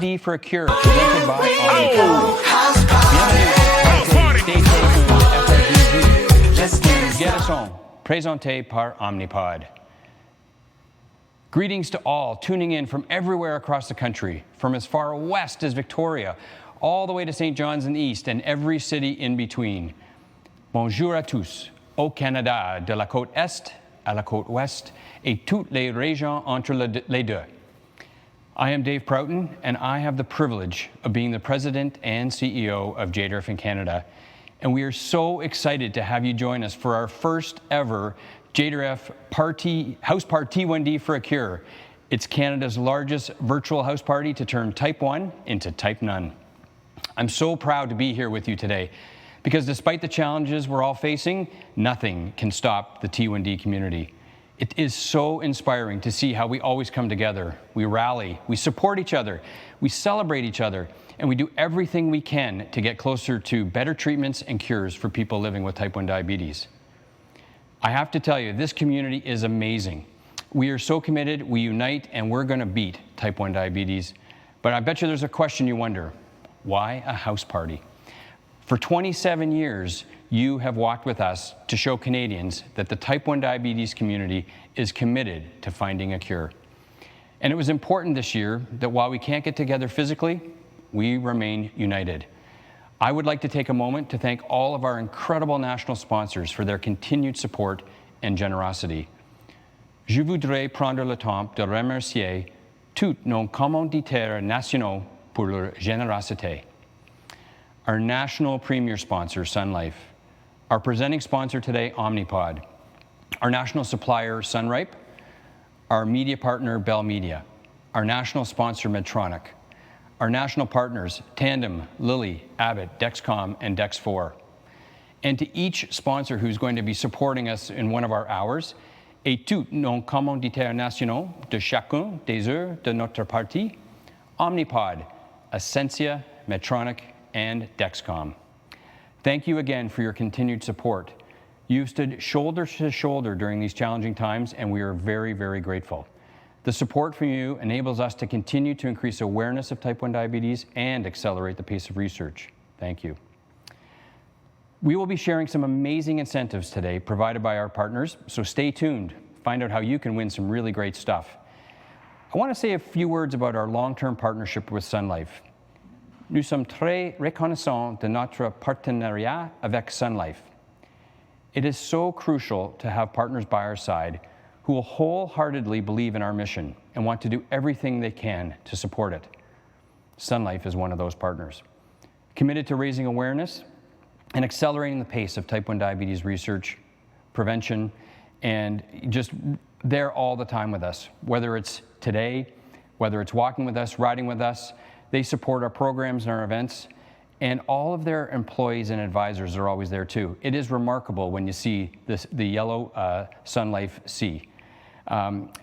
ParT1D for a cure, presented by Omnipod. Stay safe, get us home. Présenté par Omnipod. Greetings to all tuning in from everywhere across the country, from as far west as Victoria, all the way to St. John's in the east and every city in between. Bonjour à tous, au Canada, de la côte est à la côte ouest, et toutes les régions entre les deux. I am Dave Proughton, and I have the privilege of being the president and CEO of JDRF in Canada. And we are so excited to have you join us for our first ever JDRF House ParT1D for a Cure. It's Canada's largest virtual house party to turn type 1 into type none. I'm so proud to be here with you today because despite the challenges we're all facing, nothing can stop the T1D community. It is so inspiring to see how we always come together. We rally, we support each other, we celebrate each other, and we do everything we can to get closer to better treatments and cures for people living with type 1 diabetes. I have to tell you, this community is amazing. We are so committed, we unite, and we're going to beat type 1 diabetes. But I bet you there's a question you wonder, why a house party? For 27 years, you have walked with us to show Canadians that the type 1 diabetes community is committed to finding a cure. And it was important this year that while we can't get together physically, we remain united. I would like to take a moment to thank all of our incredible national sponsors for their continued support and generosity. Je voudrais prendre le temps de remercier tous nos commanditaires nationaux pour leur générosité. Our national premier sponsor, Sun Life. Our presenting sponsor today, Omnipod. Our national supplier, Sunripe. Our media partner, Bell Media. Our national sponsor, Medtronic. Our national partners, Tandem, Lilly, Abbott, Dexcom, and Dex4. And to each sponsor who's going to be supporting us in one of our hours, et tous nos commanditaires nationaux de chacun des heures de notre parti, Omnipod, Ascensia, Medtronic, and Dexcom. Thank you again for your continued support. You've stood shoulder to shoulder during these challenging times, and we are very, very grateful. The support from you enables us to continue to increase awareness of type 1 diabetes and accelerate the pace of research. Thank you. We will be sharing some amazing incentives today provided by our partners, so stay tuned. Find out how you can win some really great stuff. I want to say a few words about our long-term partnership with Sun Life. Nous sommes très reconnaissants de notre partenariat avec Sun Life. It is so crucial to have partners by our side who will wholeheartedly believe in our mission and want to do everything they can to support it. Sun Life is one of those partners, committed to raising awareness and accelerating the pace of type 1 diabetes research, prevention, and just there all the time with us. Whether it's today, whether it's walking with us, riding with us, they support our programs and our events, and all of their employees and advisors are always there too. It is remarkable when you see the yellow Sun Life C.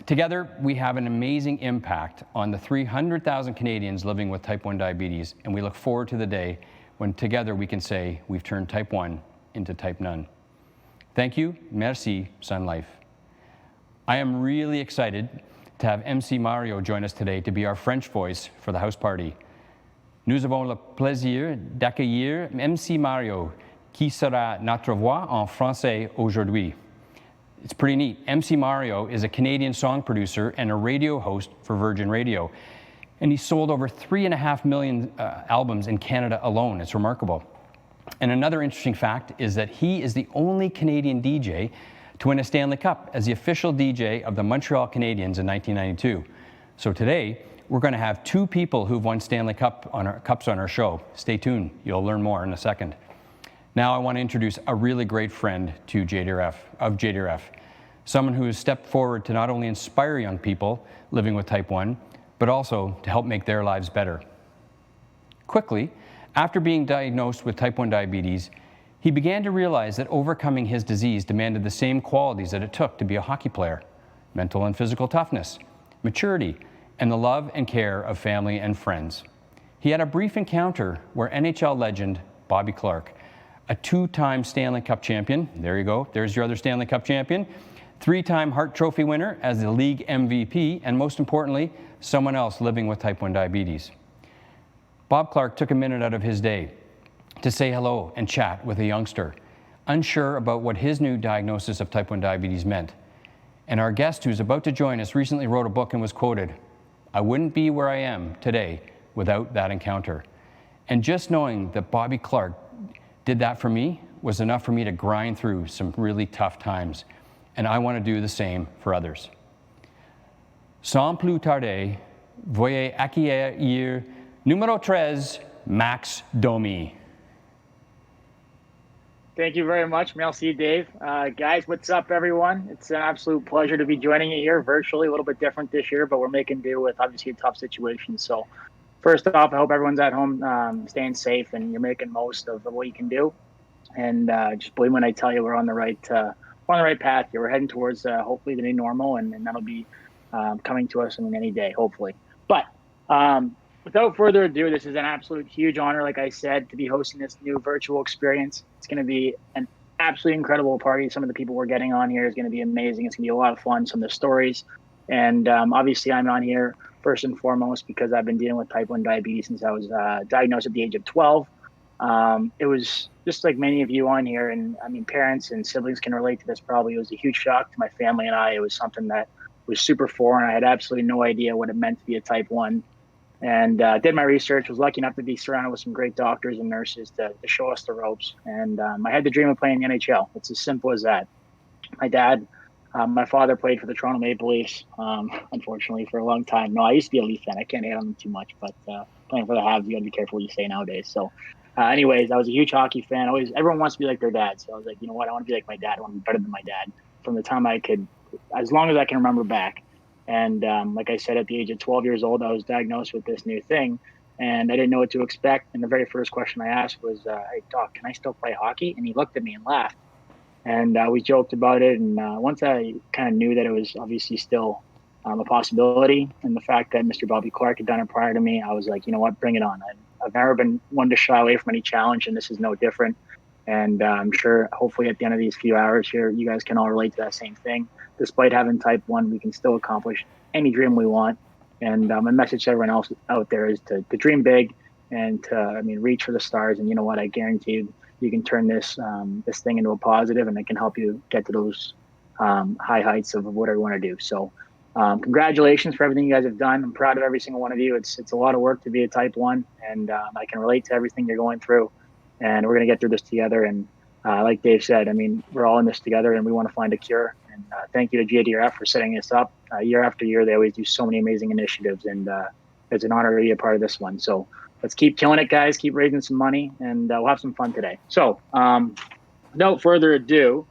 Together, we have an amazing impact on the 300,000 Canadians living with type 1 diabetes, and we look forward to the day when together we can say we've turned type 1 into type none. Thank you, merci, Sun Life. I am really excited to have MC Mario join us today to be our French voice for the house party. Nous avons le plaisir d'accueillir MC Mario, qui sera notre voix en français aujourd'hui. It's pretty neat. MC Mario is a Canadian song producer and a radio host for Virgin Radio. And he sold over 3.5 million albums in Canada alone. It's remarkable. And another interesting fact is that he is the only Canadian DJ to win a Stanley Cup as the official DJ of the Montreal Canadiens in 1992. So today, we're going to have two people who've won Stanley Cups on our show. Stay tuned. You'll learn more in a second. Now I want to introduce a really great friend to JDRF, someone who has stepped forward to not only inspire young people living with type 1, but also to help make their lives better. Quickly, after being diagnosed with type 1 diabetes, he began to realize that overcoming his disease demanded the same qualities that it took to be a hockey player: mental and physical toughness, maturity, and the love and care of family and friends. He had a brief encounter where NHL legend Bobby Clarke, a two-time Stanley Cup champion, there you go, there's your other Stanley Cup champion, three-time Hart Trophy winner as the league MVP, and most importantly, someone else living with type 1 diabetes. Bob Clarke took a minute out of his day to say hello and chat with a youngster, unsure about what his new diagnosis of type 1 diabetes meant. And our guest who's about to join us recently wrote a book and was quoted, "I wouldn't be where I am today without that encounter." And just knowing that Bobby Clarke did that for me was enough for me to grind through some really tough times. And I want to do the same for others. Sans plus tarder, veuillez accueillir numéro 13, Max Domi. Thank you very much. Merci, Dave. Guys, what's up, everyone? It's an absolute pleasure to be joining you here virtually, a little bit different this year, but we're making do with obviously a tough situation. So first off, I hope everyone's at home staying safe and you're making most of what you can do. And just believe when I tell you we're on the right path here. We're heading towards hopefully the new normal, and that'll be coming to us in any day, hopefully. But without further ado, this is an absolute huge honor, like I said, to be hosting this new virtual experience. It's going to be an absolutely incredible party. Some of the people we're getting on here is going to be amazing. It's going to be a lot of fun, some of the stories. And obviously, I'm on here first and foremost because I've been dealing with type 1 diabetes since I was diagnosed at the age of 12. It was just like many of you on here, and I mean, parents and siblings can relate to this probably. It was a huge shock to my family and I. It was something that was super foreign. I had absolutely no idea what it meant to be a type 1. And did my research, was lucky enough to be surrounded with some great doctors and nurses to show us the ropes. And I had the dream of playing the NHL. It's as simple as that. My father played for the Toronto Maple Leafs, unfortunately, for a long time. No, I used to be a Leaf fan. I can't hate on them too much, but playing for the Habs, you got to be careful what you say nowadays. So anyways, I was a huge hockey fan. Everyone wants to be like their dad. So I was like, you know what? I want to be like my dad. I want to be better than my dad from the time I could, as long as I can remember back. And like I said, at the age of 12 years old, I was diagnosed with this new thing, and I didn't know what to expect. And the very first question I asked was, "Hey, Doc, can I still play hockey?" And he looked at me and laughed. And we joked about it. And once I kind of knew that it was obviously still a possibility, and the fact that Mr. Bobby Clarke had done it prior to me, I was like, you know what, bring it on. I've never been one to shy away from any challenge, and this is no different. And I'm sure hopefully at the end of these few hours here, you guys can all relate to that same thing. Despite having type 1, we can still accomplish any dream we want. And my message to everyone else out there is to dream big and to, reach for the stars. And you know what? I guarantee you can turn this thing into a positive, and it can help you get to those high heights of whatever you want to do. So congratulations for everything you guys have done. I'm proud of every single one of you. It's a lot of work to be a type 1, and I can relate to everything you're going through. And we're going to get through this together. And like Dave said, we're all in this together, and we want to find a cure. And thank you to JDRF for setting this up. Year after year, they always do so many amazing initiatives, and it's an honor to be a part of this one. So let's keep killing it, guys. Keep raising some money, and we'll have some fun today. So without further ado,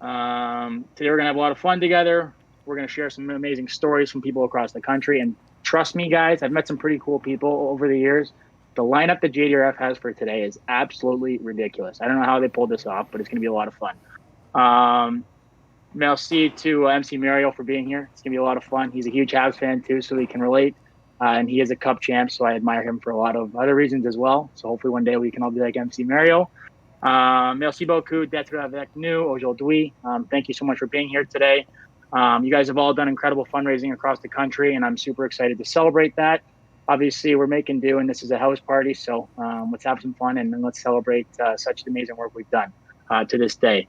today we're going to have a lot of fun together. We're going to share some amazing stories from people across the country. And trust me, guys, I've met some pretty cool people over the years. The lineup that JDRF has for today is absolutely ridiculous. I don't know how they pulled this off, but it's going to be a lot of fun. Merci to MC Mario for being here. It's going to be a lot of fun. He's a huge Habs fan too, so he can relate. And he is a Cup champ, so I admire him for a lot of other reasons as well. So hopefully one day we can all be like MC Mario. Merci beaucoup d'être avec nous aujourd'hui. Thank you so much for being here today. You guys have all done incredible fundraising across the country, and I'm super excited to celebrate that. Obviously, we're making do, and this is a house party, so let's have some fun and let's celebrate such amazing work we've done to this day.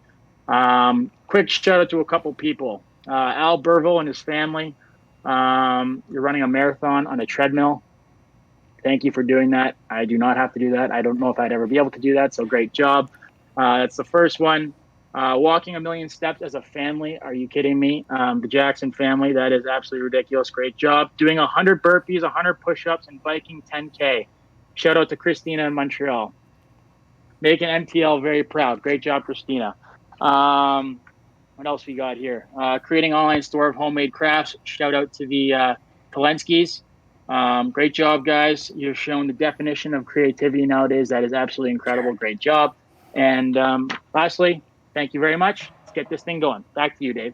Quick shout out to a couple people. Al Burville and his family. You're running a marathon on a treadmill. Thank you for doing that. I do not have to do that. I don't know if I'd ever be able to do that, so great job. That's the first one. Walking 1,000,000 steps as a family. Are you kidding me? The Jackson family, that is absolutely ridiculous. Great job. Doing 100 burpees, 100 push-ups, and biking 10K. Shout out to Christina in Montreal. Making MTL very proud. Great job, Christina. What else we got here? Creating an online store of homemade crafts. Shout out to the Polenskis. Great job, guys. You've shown the definition of creativity nowadays. That is absolutely incredible. Great job. And lastly, thank you very much. Let's get this thing going. Back to you, Dave.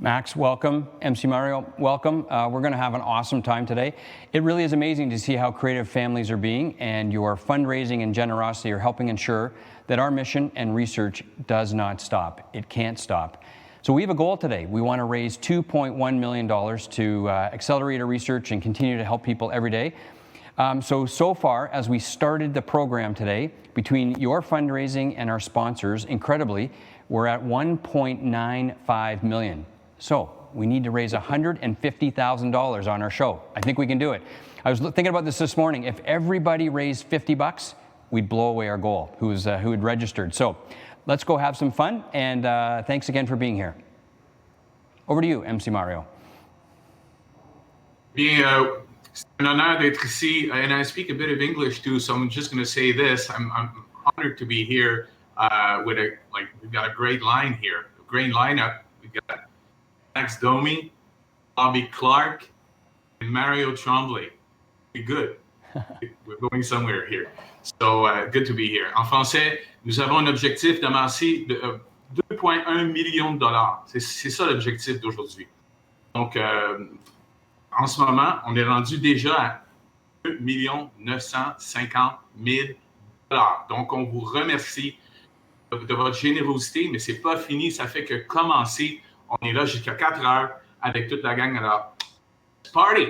Max, welcome. MC Mario, welcome. We're going to have an awesome time today. It really is amazing to see how creative families are being, and your fundraising and generosity are helping ensure that our mission and research does not stop. It can't stop. So we have a goal today. We want to raise $2.1 million to accelerate our research and continue to help people every day. So far, as we started the program today, between your fundraising and our sponsors, incredibly, we're at $1.95 million. So we need to raise $150,000 on our show. I think we can do it. I was thinking about this morning. If everybody raised $50, we'd blow away our goal, who had registered. So let's go have some fun, and thanks again for being here. Over to you, MC Mario. Bien, c'est un honneur d'être ici, and I speak a bit of English too, so I'm just going to say this. I'm honored to be here we've got a great line here, a great lineup. We've got Max Domi, Bobby Clarke, and Mario Tremblay. We're good. We're going somewhere here. So good to be here. En français, nous avons un objectif d'amasser de 2,1 millions de dollars. C'est ça l'objectif d'aujourd'hui. Donc, en ce moment, on est rendu déjà à 2 950 000 dollars. Donc, on vous remercie de votre générosité, mais c'est pas fini. Ça fait que commencer. On est là jusqu'à 4 heures avec toute la gang. Alors, party!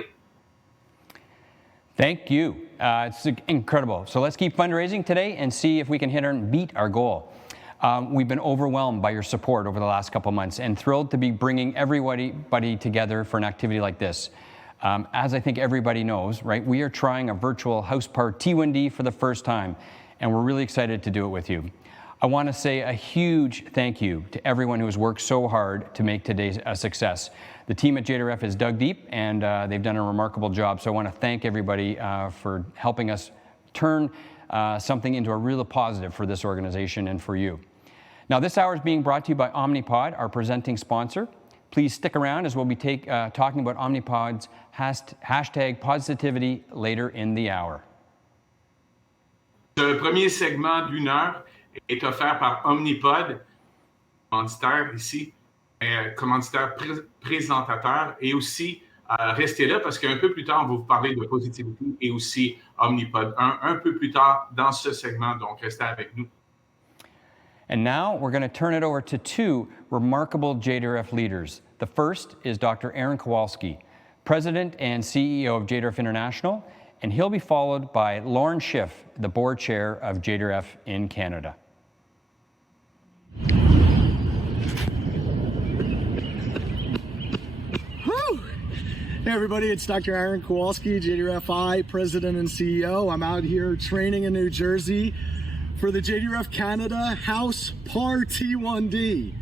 Thank you. It's incredible. So let's keep fundraising today and see if we can hit and beat our goal. We've been overwhelmed by your support over the last couple months and thrilled to be bringing everybody together for an activity like this. As I think everybody knows, right, we are trying a virtual House ParT1D for the first time, and we're really excited to do it with you. I want to say a huge thank you to everyone who has worked so hard to make today a success. The team at JDRF has dug deep, and they've done a remarkable job. So I want to thank everybody for helping us turn something into a real positive for this organization and for you. Now, this hour is being brought to you by Omnipod, our presenting sponsor. Please stick around as we'll be talking about Omnipod's hashtag positivity later in the hour. Le premier segment d'une heure est offert par Omnipod, commanditaire ici, commanditaire présentateur, et aussi restez là parce qu'un peu plus tard, on va vous parler de positivité et aussi Omnipod 1 un peu plus tard dans ce segment, donc restez avec nous. And now we're going to turn it over to two remarkable JDRF leaders. The first is Dr. Aaron Kowalski, President and CEO of JDRF International, and he'll be followed by Lauren Schiff, the board chair of JDRF in Canada. Hey everybody, it's Dr. Aaron Kowalski, JDRF President and CEO. I'm out here training in New Jersey for the JDRF Canada House ParT1D.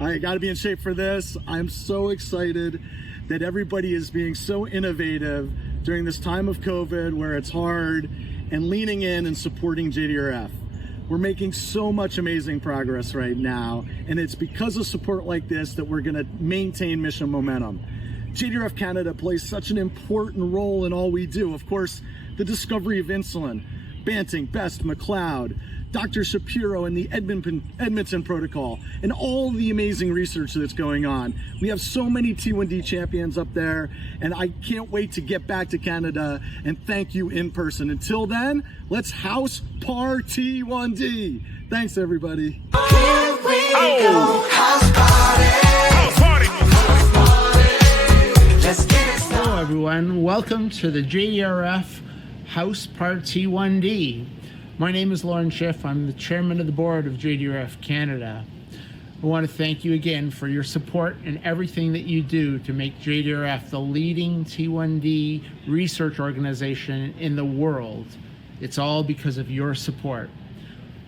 I got to be in shape for this. I'm so excited that everybody is being so innovative during this time of COVID where it's hard and leaning in and supporting JDRF. We're making so much amazing progress right now, and it's because of support like this that we're going to maintain mission momentum. JDRF Canada plays such an important role in all we do. Of course, the discovery of insulin, Banting, Best, McLeod, Dr. Shapiro and the Edmonton Protocol, and all the amazing research that's going on. We have so many T1D champions up there, and I can't wait to get back to Canada and thank you in person. Until then, let's House ParT1D. Thanks, everybody. Here we go. House party. Let's get it started. Hello everyone, welcome to the JDRF House ParT1D. My name is Lauren Schiff. I'm the chairman of the board of JDRF Canada. I want to thank you again for your support and everything that you do to make JDRF the leading T1D research organization in the world. It's all because of your support.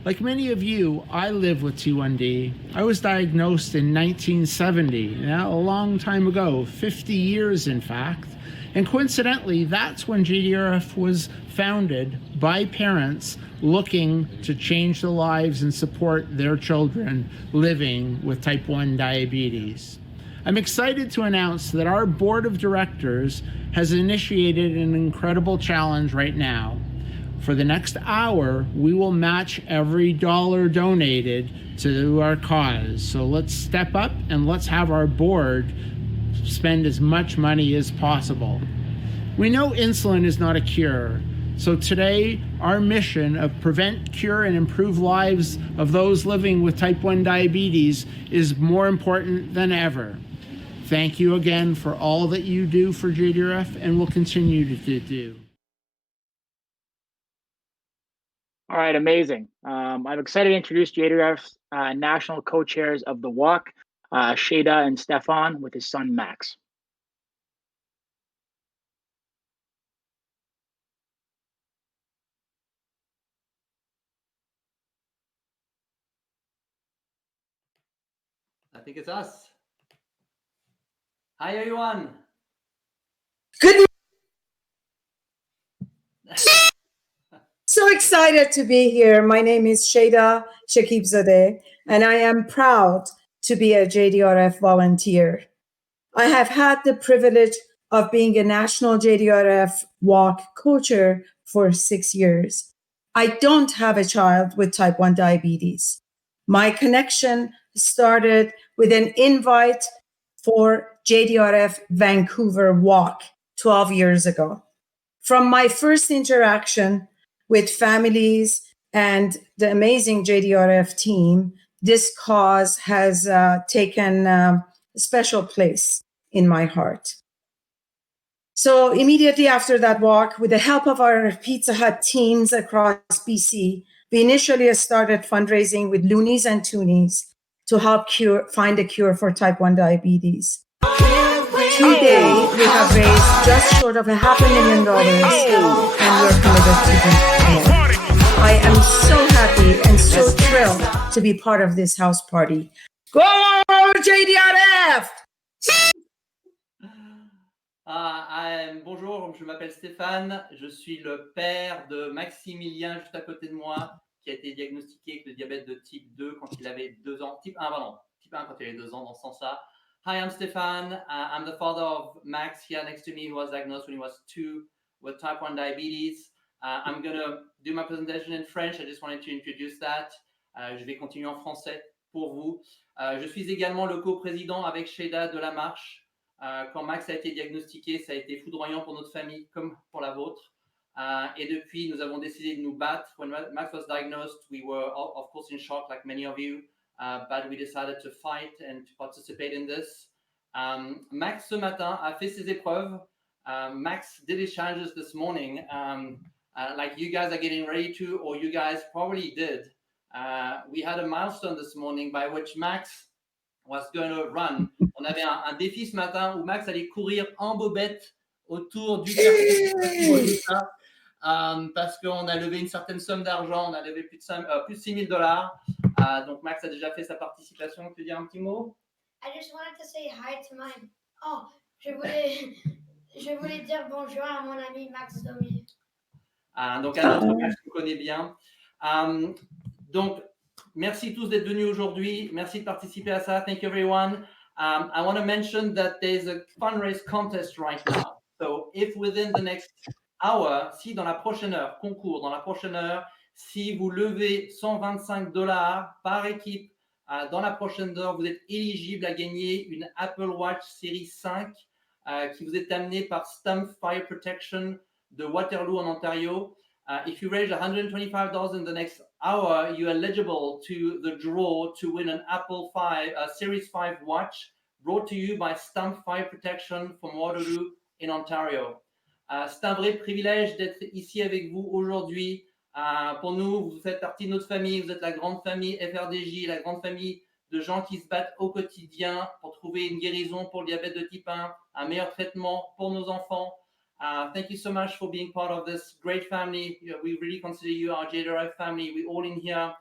Like many of you, I live with T1D. I was diagnosed in 1970, a long time ago, 50 years in fact. And coincidentally, that's when JDRF was founded by parents looking to change the lives and support their children living with type 1 diabetes. I'm excited to announce that our board of directors has initiated an incredible challenge right now. For the next hour, we will match every dollar donated to our cause. So let's step up and let's have our board spend as much money as possible. We know insulin is not a cure. So today, our mission of prevent, cure, and improve lives of those living with type 1 diabetes is more important than ever. Thank you again for all that you do for JDRF and will continue to do. All right, amazing. I'm excited to introduce JDRF's national co-chairs of the walk, Shada and Stefan, with his son Max. I think it's us. Hi, everyone. Good. So excited to be here. My name is Shada Shakibzadeh, and I am proud to be a JDRF volunteer. I have had the privilege of being a national JDRF walk co-chair for 6 years. I don't have a child with type 1 diabetes. My connection started with an invite for JDRF Vancouver walk 12 years ago. From my first interaction with families and the amazing JDRF team, this cause has taken a special place in my heart. So immediately after that walk, with the help of our Pizza Hut teams across BC, we initially started fundraising with Loonies and Toonies to help find a cure for type 1 diabetes. Today, we have raised just short of $500,000, and we're committed to doing more. I am so happy and so thrilled to be part of this house party. Go JDRF! Bonjour, je m'appelle Stéphane, je suis le père de Maximilien juste à côté de moi, qui a été diagnostiqué avec le diabète de type 2 quand il avait 2 ans, type 1 quand il avait 2 ans dans ce sens-là. Hi, I'm Stefan. I'm the father of Max here next to me, who was diagnosed when he was 2 with type 1 diabetes. I'm going to do my presentation in French. I just wanted to introduce that. Je vais continuer en français pour vous. Je suis également le co-président avec Shada de la marche. Quand Max a été diagnostiqué, ça a été foudroyant pour notre famille comme pour la vôtre. Et depuis, nous avons décidé de nous battre. When Max was diagnosed, we were of course in shock like many of you. But we decided to fight and to participate in this. Max, ce matin, a fait ses épreuves. Max did his challenges this morning, like you guys are getting ready to, or you guys probably did. We had a milestone this morning by which Max was going to run. On avait un défi ce matin où Max allait courir en bobette autour du quartier. Parce qu'on a levé une certaine somme d'argent, on a levé plus de $6,000. Donc Max a déjà fait sa participation. Tu veux dire un petit mot? I just wanted to say hi to my. Oh, je voulais dire bonjour à mon ami Max Domi. Donc un autre Max que je connais bien. Donc merci tous d'être venus aujourd'hui. Merci de participer à ça. Thank you everyone. I want to mention that there's a fundraise contest right now. So if within the next hour, si dans la prochaine heure, concours dans la prochaine heure, si vous levez $125 par équipe dans la prochaine heure, vous êtes éligible à gagner une Apple Watch Série 5 qui vous est amenée par Stump Fire Protection de Waterloo en Ontario. If you raise $125 in the next hour, you're eligible to the draw to win an Apple Series 5 watch brought to you by Stump Fire Protection from Waterloo in Ontario. C'est un vrai privilège d'être ici avec vous aujourd'hui. Pour nous, vous faites partie de notre famille, vous êtes la grande famille FRDJ, la grande famille de gens qui se battent au quotidien pour trouver une guérison pour le diabète de type 1, un meilleur traitement pour nos enfants. Thank you so much for being part of this great family. We really consider you our JDRF family. We're all in here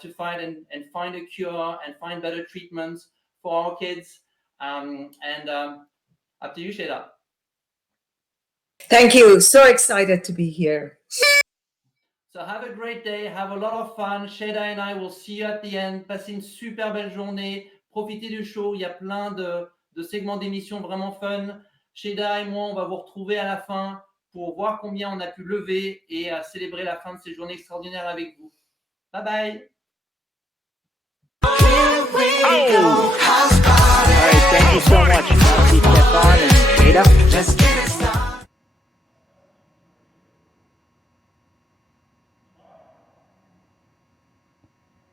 to fight and find a cure and find better treatments for our kids. Up to you, Shada. Thank you. So excited to be here. So have a great day. Have a lot of fun. Shada and I will see you at the end. Passez une super belle journée. Profitez du show. Il y a plein de segments d'émissions vraiment fun. Shada et moi, on va vous retrouver à la fin pour voir combien on a pu lever et célébrer la fin de ces journées extraordinaires avec vous. Bye bye. All right, thank you so much, Stefan and Shada.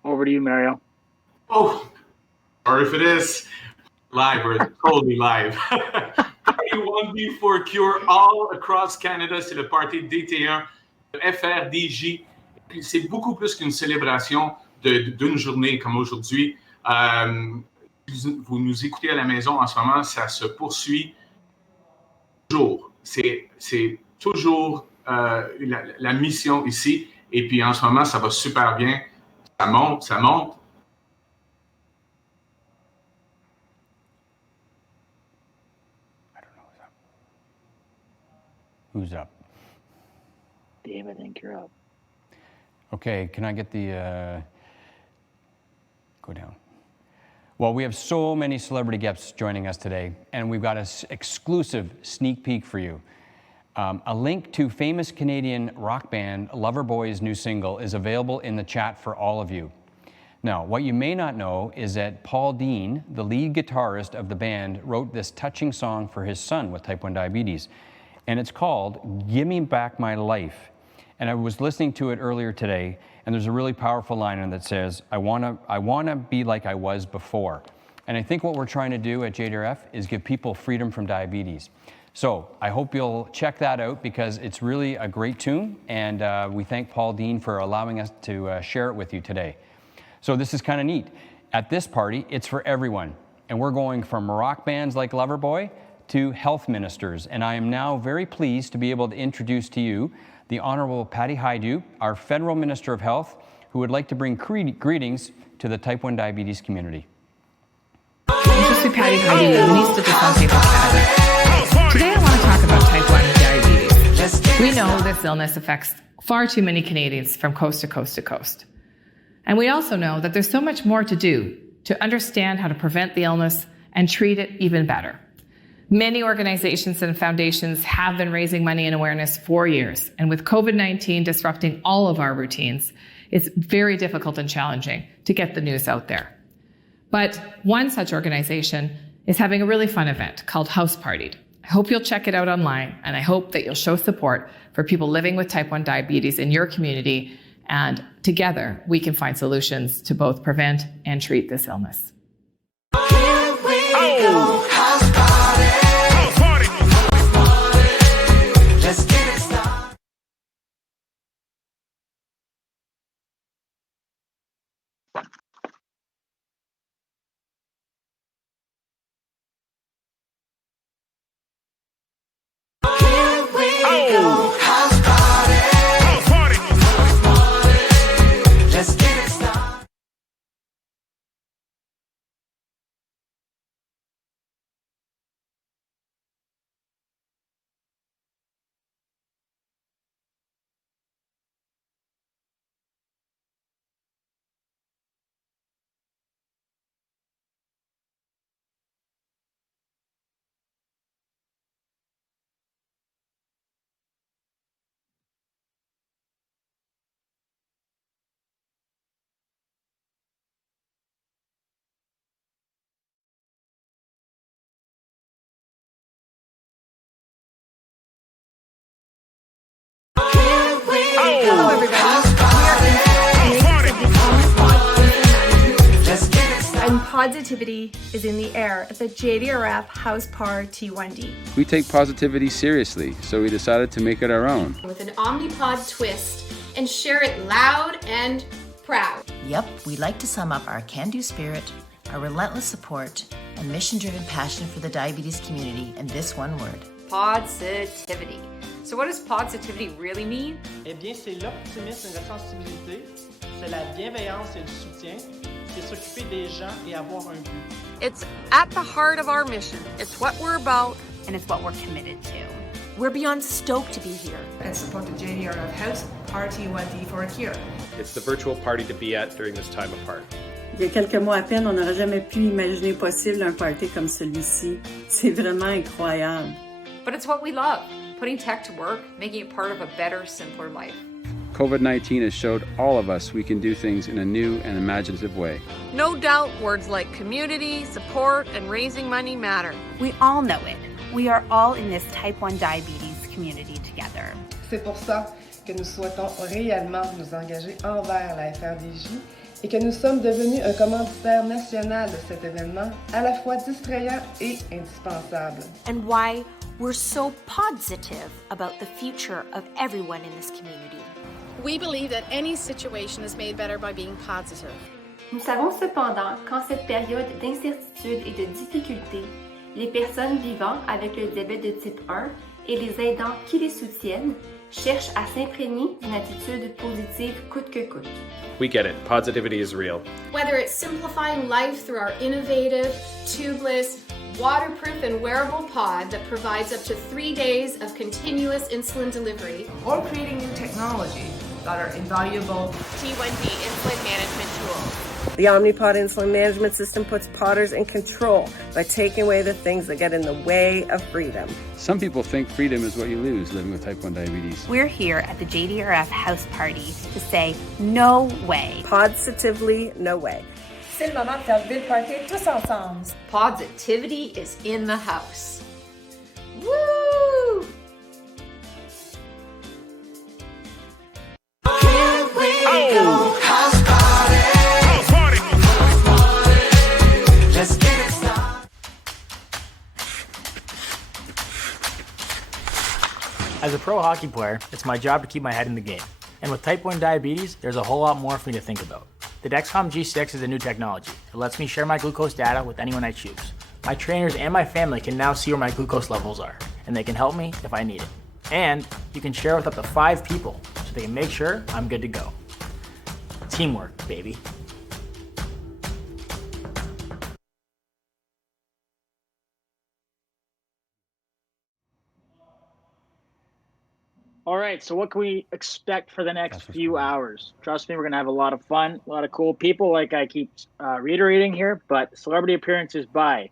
Over to you, Mario. Oh, sorry for this. Live, we're totally live. Party1D for Cure all across Canada. C'est le party DT1 FRDJ. c'est beaucoup plus qu'une célébration d'une journée comme aujourd'hui. Vous nous écoutez à la maison en ce moment, ça se poursuit toujours. C'est toujours la mission ici. Et puis en ce moment, ça va super bien. Ça monte, ça monte. I don't know who's up. Dave, I think you're up. Okay, can I get the, go down. Well, we have so many celebrity guests joining us today, and we've got an exclusive sneak peek for you. A link to famous Canadian rock band Loverboy's new single is available in the chat for all of you. Now, what you may not know is that Paul Dean, the lead guitarist of the band, wrote this touching song for his son with type 1 diabetes, and it's called Give Me Back My Life. And I was listening to it earlier today, and there's a really powerful line in it that says, I wanna be like I was before. And I think what we're trying to do at JDRF is give people freedom from diabetes. So I hope you'll check that out because it's really a great tune, and we thank Paul Dean for allowing us to share it with you today. So this is kind of neat. At this party, it's for everyone, and we're going from rock bands like Loverboy to health ministers, and I am now very pleased to be able to introduce to you the Honorable Patty Hajdu, our Federal Minister of Health, who would like to bring greetings to the type 1 diabetes community. Je suis Patty Hajdu, Ministre de Santé pour Canada. Today I want to talk about type 1 diabetes. We know this illness affects far too many Canadians from coast to coast to coast. And we also know that there's so much more to do to understand how to prevent the illness and treat it even better. Many organizations and foundations have been raising money and awareness for years, and with COVID-19 disrupting all of our routines, it's very difficult and challenging to get the news out there. But one such organization is having a really fun event called House ParT1D. I hope you'll check it out online, and I hope that you'll show support for people living with type 1 diabetes in your community, and together we can find solutions to both prevent and treat this illness. Here we go, house party. Let's get it started. Here we go, house party. Let's get it started. Hello, everybody. We are in the Omnipod and positivity is in the air at the JDRF House ParT1D. We take positivity seriously, so we decided to make it our own. With an Omnipod twist and share it loud and proud. Yep, we'd like to sum up our can-do spirit, our relentless support, and mission-driven passion for the diabetes community in this one word. Positivity. So what does positivity really mean? Eh bien, c'est l'optimisme et la sensibilité, c'est la bienveillance et le soutien, c'est s'occuper des gens et avoir un but. It's at the heart of our mission. It's what we're about, and it's what we're committed to. We're beyond stoked to be here. And support the JDRF House ParT1D for a cure. It's the virtual party to be at during this time apart. Il y a quelques mois à peine, on n'aurait jamais pu imaginer possible un party comme celui-ci. C'est vraiment incroyable. But it's what we love, putting tech to work, making it part of a better, simpler life. COVID-19 has showed all of us we can do things in a new and imaginative way. No doubt words like community, support, and raising money matter. We all know it. We are all in this type 1 diabetes community together. C'est pour ça que nous souhaitons réellement nous engager envers la FRDJ et que nous sommes devenus un commanditaire national de cet événement à la fois distrayant et indispensable. And why we're so positive about the future of everyone in this community. We believe that any situation is made better by being positive. Nous savons cependant qu'en cette période d'incertitude et de difficulté, les personnes vivant avec le diabète de type 1 et les aidants qui les soutiennent cherchent à s'imprégner d'une attitude positive coûte que coûte. We get it. Positivity is real. Whether it's simplifying life through our innovative, tubeless, waterproof and wearable pod that provides up to 3 days of continuous insulin delivery, or creating new technology that are invaluable T1D insulin management tools. The Omnipod insulin management system puts podders in control by taking away the things that get in the way of freedom. Some people think freedom is what you lose living with type 1 diabetes. We're here at the JDRF House Party to say no way. Positively no way. C'est le moment de faire le party tous ensemble. Positivity is in the house. Woo! Here we go. House party. House party. House party. Let's get it started. As a pro hockey player, it's my job to keep my head in the game. And with type 1 diabetes, there's a whole lot more for me to think about. The Dexcom G6 is a new technology. It lets me share my glucose data with anyone I choose. My trainers and my family can now see where my glucose levels are, and they can help me if I need it. And you can share with up to 5 people, so they can make sure I'm good to go. Teamwork, baby. All right, so what can we expect for the next few hours? Trust me, we're going to have a lot of fun, a lot of cool people, like I keep reiterating here, but celebrity appearances by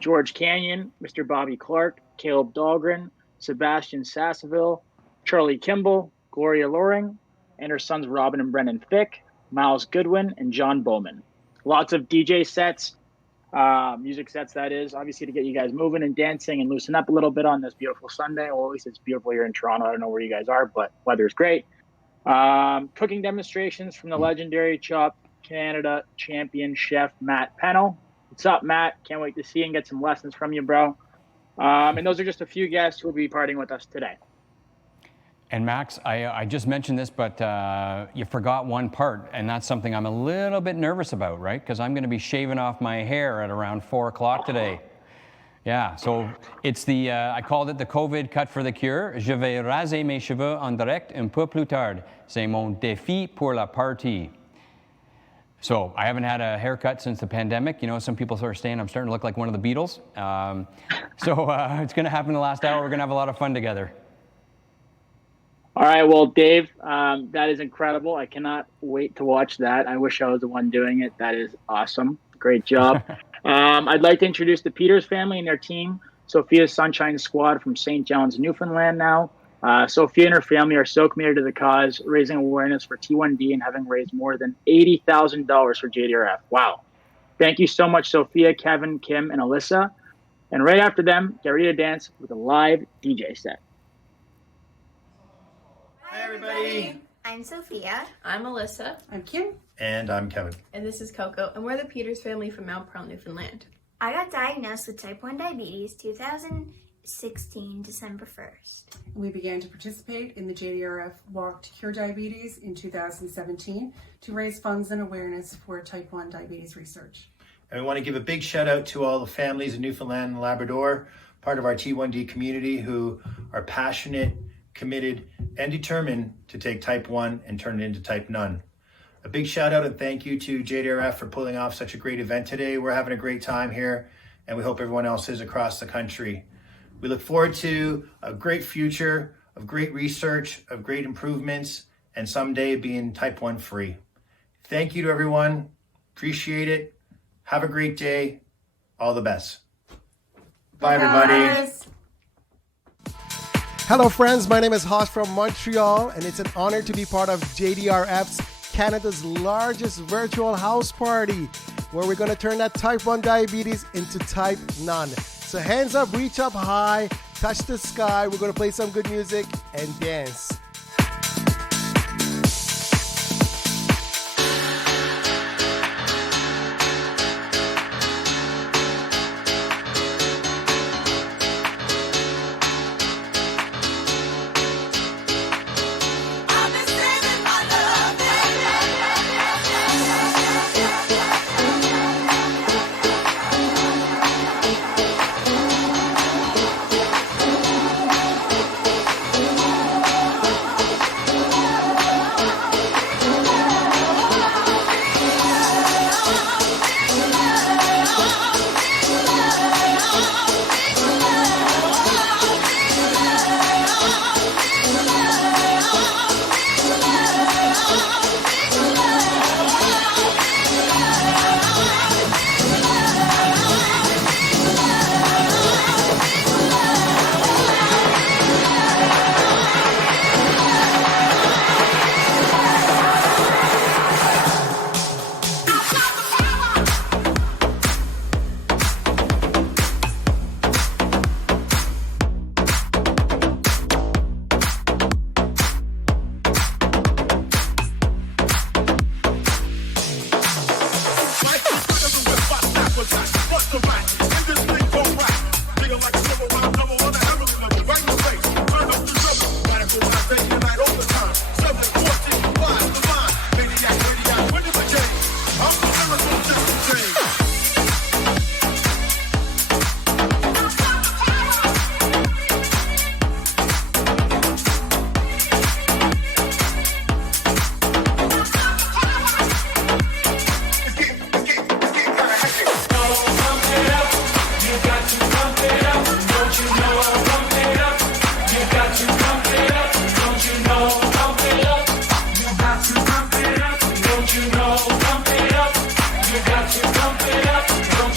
George Canyon, Mr. Bobby Clarke, Kaleb Dahlgreen, Sebastian Sasseville, Charlie Kimball, Gloria Loring, and her sons Robin and Brendan Fick, Miles Goodwin, and John Bowman. Lots of DJ sets, music sets, that is, obviously to get you guys moving and dancing and loosen up a little bit on this beautiful Sunday. Well, at least it's beautiful here in Toronto. I don't know where you guys are, but weather's great. Cooking demonstrations from the legendary Chop Canada champion chef Matt Pennell. What's up, Matt? Can't wait to see you and get some lessons from you, bro. And those are just a few guests who will be partying with us today. And Max, I just mentioned this, but you forgot one part, and that's something I'm a little bit nervous about, right? Because I'm going to be shaving off my hair at around 4 o'clock today. Yeah, so it's the, I called it the COVID cut for the cure. Je vais raser mes cheveux en direct un peu plus tard. C'est mon défi pour la partie. So I haven't had a haircut since the pandemic. You know, some people are saying I'm starting to look like one of the Beatles. So it's going to happen the last hour. We're going to have a lot of fun together. All right, well, Dave, that is incredible. I cannot wait to watch that. I wish I was the one doing it. That is awesome. Great job. I'd like to introduce the Peters family and their team, Sophia's Sunshine Squad from St. John's, Newfoundland now. Sophia and her family are so committed to the cause, raising awareness for T1D and having raised more than $80,000 for JDRF. Wow. Thank you so much, Sophia, Kevin, Kim, and Alyssa. And right after them, get ready to dance with a live DJ set. Hi, everybody. I'm Sophia. I'm Alyssa. I'm Kim. And I'm Kevin. And this is Coco, and we're the Peters family from Mount Pearl, Newfoundland. I got diagnosed with type 1 diabetes 2016, December 1st. We began to participate in the JDRF Walk to Cure Diabetes in 2017 to raise funds and awareness for type 1 diabetes research. And we want to give a big shout out to all the families in Newfoundland and Labrador, part of our T1D community, who are passionate, committed, and determined to take type 1 and turn it into type none. A big shout out and thank you to JDRF for pulling off such a great event today. We're having a great time here, and we hope everyone else is across the country. We look forward to a great future of great research, of great improvements, and someday being type 1 free. Thank you to everyone. Appreciate it. Have a great day. All the best. Bye, everybody. Hello friends, my name is Hosh from Montreal, and it's an honor to be part of JDRF's Canada's largest virtual house party, where we're going to turn that type 1 diabetes into type none. So hands up, reach up high, touch the sky. We're going to play some good music and dance. I've been saving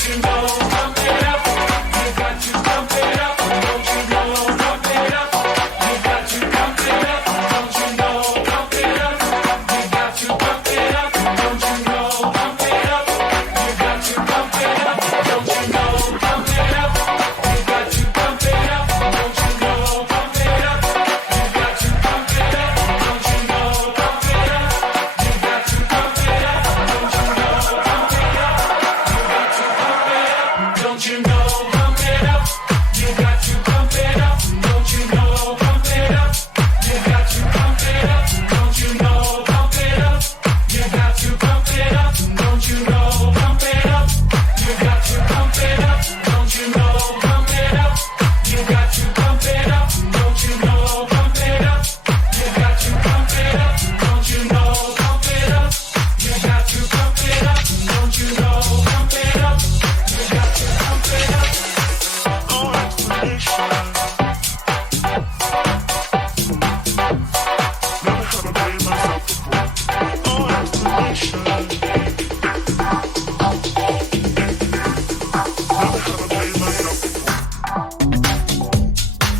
you know, pump it up. You got to pump it up. Don't you know, pump it up. You got to pump it up. Don't you know, pump it up. You got to pump it up. Don't you know, pump it up. You got to pump it up. Don't you know, pump it up. You got to pump it up. Don't you know, pump it up. You got to pump it up. Don't you know, pump it up. You got to pump it up. Don't you know, pump it up. Don't you know, pump it up. You got to pump it up. Don't you know, pump it up. You got to pump it up. Don't you know, pump it up. You got to pump it up. Don't you know, pump it up. You got to pump it up. Don't you know, pump it up. You got to pump it up. Don't you know, pump it up. You got to pump it up. Don't you know, pump it up. You got to pump it up. Don't you know, pump it up. You got to pump it up. No explanation. Never had to blame myself before.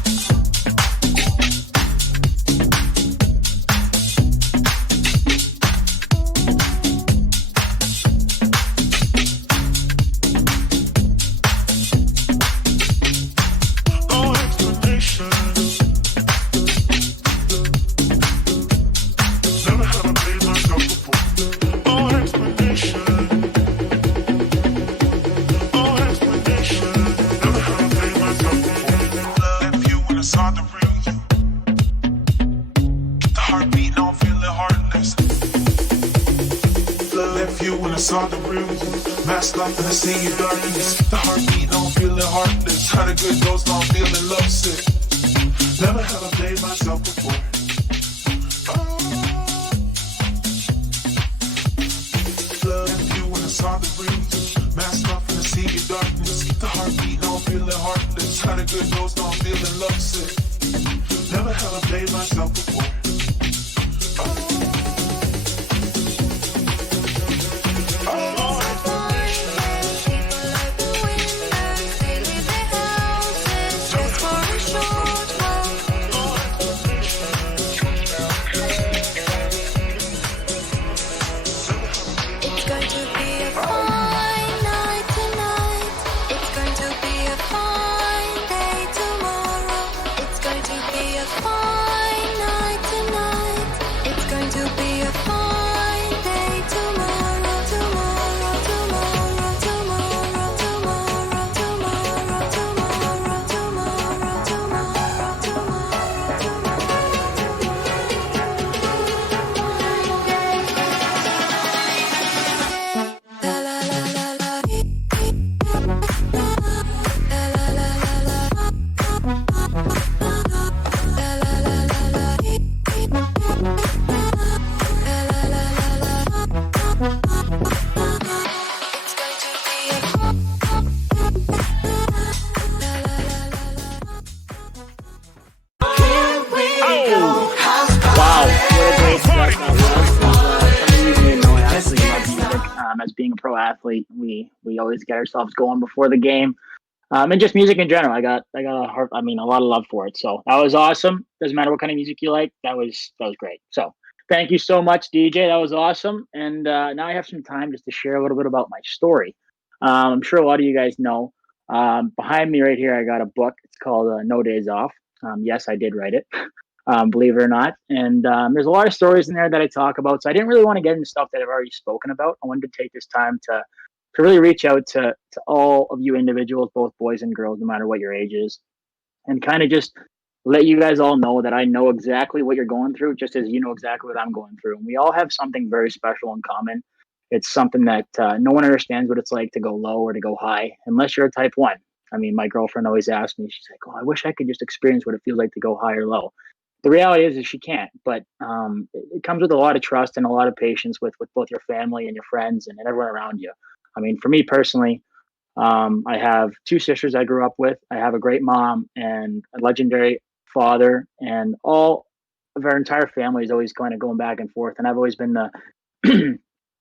No explanation. Never had to blame myself before. No explanation. Never had to blame myself before. No explanation. No explanation. Never had to blame myself before. Left you when I saw the real you. Get the heartbeat, now I'm feeling heartless. Left you when I saw the real you. Masked up and I see your darkness. The heartbeat, now I'm feeling heartless. Had a good dose, now I'm feeling lovesick. Never had to blame myself before. Left you when I saw the real you. Masked up and I see your darkness. The heartbeat, now I'm feeling heartless. Had a good dose, now I'm feeling lovesick. Never had to blame myself before. It's going to be a fine night tonight. It's going to be a fine day tomorrow. It's going to be a fine night tonight. It's going to be a fine day tomorrow. Tomorrow, tomorrow, tomorrow, tomorrow, tomorrow, tomorrow, tomorrow, tomorrow, Wow, what a great stuff that was. Some of you may know Ashley about music. As being a pro athlete, we always get ourselves going before the game. And just music in general. I got a heart. I mean, a lot of love for it. So that was awesome. Doesn't matter what kind of music you like. That was great. So thank you so much, DJ. That was awesome. And now I have some time just to share a little bit about my story. I'm sure a lot of you guys know. Behind me right here, I got a book. It's called No Days Off. Yes, I did write it. Believe it or not. And there's a lot of stories in there that I talk about. So I didn't really want to get into stuff that I've already spoken about. I wanted to take this time to really reach out to all of you individuals, both boys and girls, no matter what your age is, and kind of just let you guys all know that I know exactly what you're going through, just as you know exactly what I'm going through. And we all have something very special in common. It's something that no one understands what it's like to go low or to go high, unless you're a type 1. I mean, my girlfriend always asks me, she's like, oh, I wish I could just experience what it feels like to go high or low. The reality is she can't, but it comes with a lot of trust and a lot of patience with both your family and your friends and everyone around you. I mean, for me personally, I have 2 sisters I grew up with. I have a great mom and a legendary father, and all of our entire family is always kind of going back and forth. And I've always been the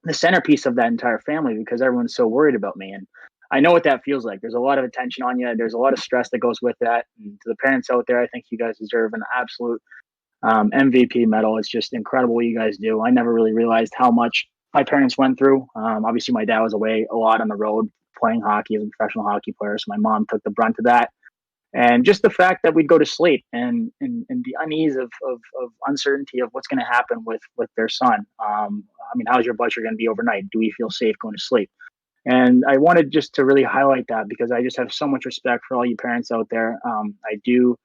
the centerpiece of that entire family because everyone's so worried about me. And I know what that feels like. There's a lot of attention on you. There's a lot of stress that goes with that. And to the parents out there, I think you guys deserve an absolute MVP medal. It's just incredible what you guys do. I never really realized how much my parents went through. Obviously, my dad was away a lot on the road playing hockey as a professional hockey player. So my mom took the brunt of that. And just the fact that we'd go to sleep and the unease of uncertainty of what's going to happen with their son. I mean, how's your blood sugar going to be overnight? Do we feel safe going to sleep? And I wanted just to really highlight that because I just have so much respect for all you parents out there. I do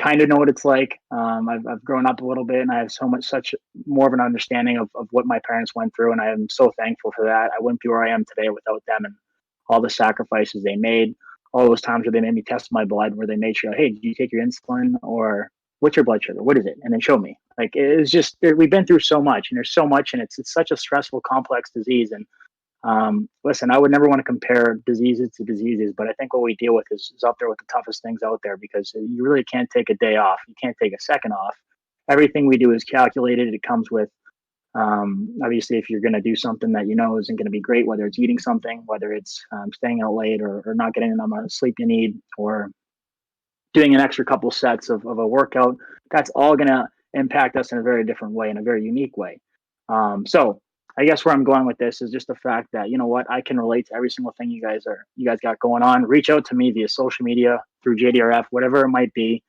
kind of know what it's like. I've grown up a little bit and I have such more of an understanding of what my parents went through. And I am so thankful for that. I wouldn't be where I am today without them and all the sacrifices they made, all those times where they made me test my blood, where they made sure, hey, do you take your insulin or what's your blood sugar? What is it? And then show me. Like, it's just, we've been through so much and there's so much and it's such a stressful, complex disease. And listen, I would never want to compare diseases to diseases, but I think what we deal with is up there with the toughest things out there because you really can't take a day off. You can't take a second off. Everything we do is calculated. It comes with, obviously, if you're going to do something that you know isn't going to be great, whether it's eating something, whether it's staying out late or not getting the amount of sleep you need, or doing an extra couple sets of a workout, that's all going to impact us in a very different way, in a very unique way. So I guess where I'm going with this is just the fact that, you know what, I can relate to every single thing you guys got going on. Reach out to me via social media, through JDRF, whatever it might be.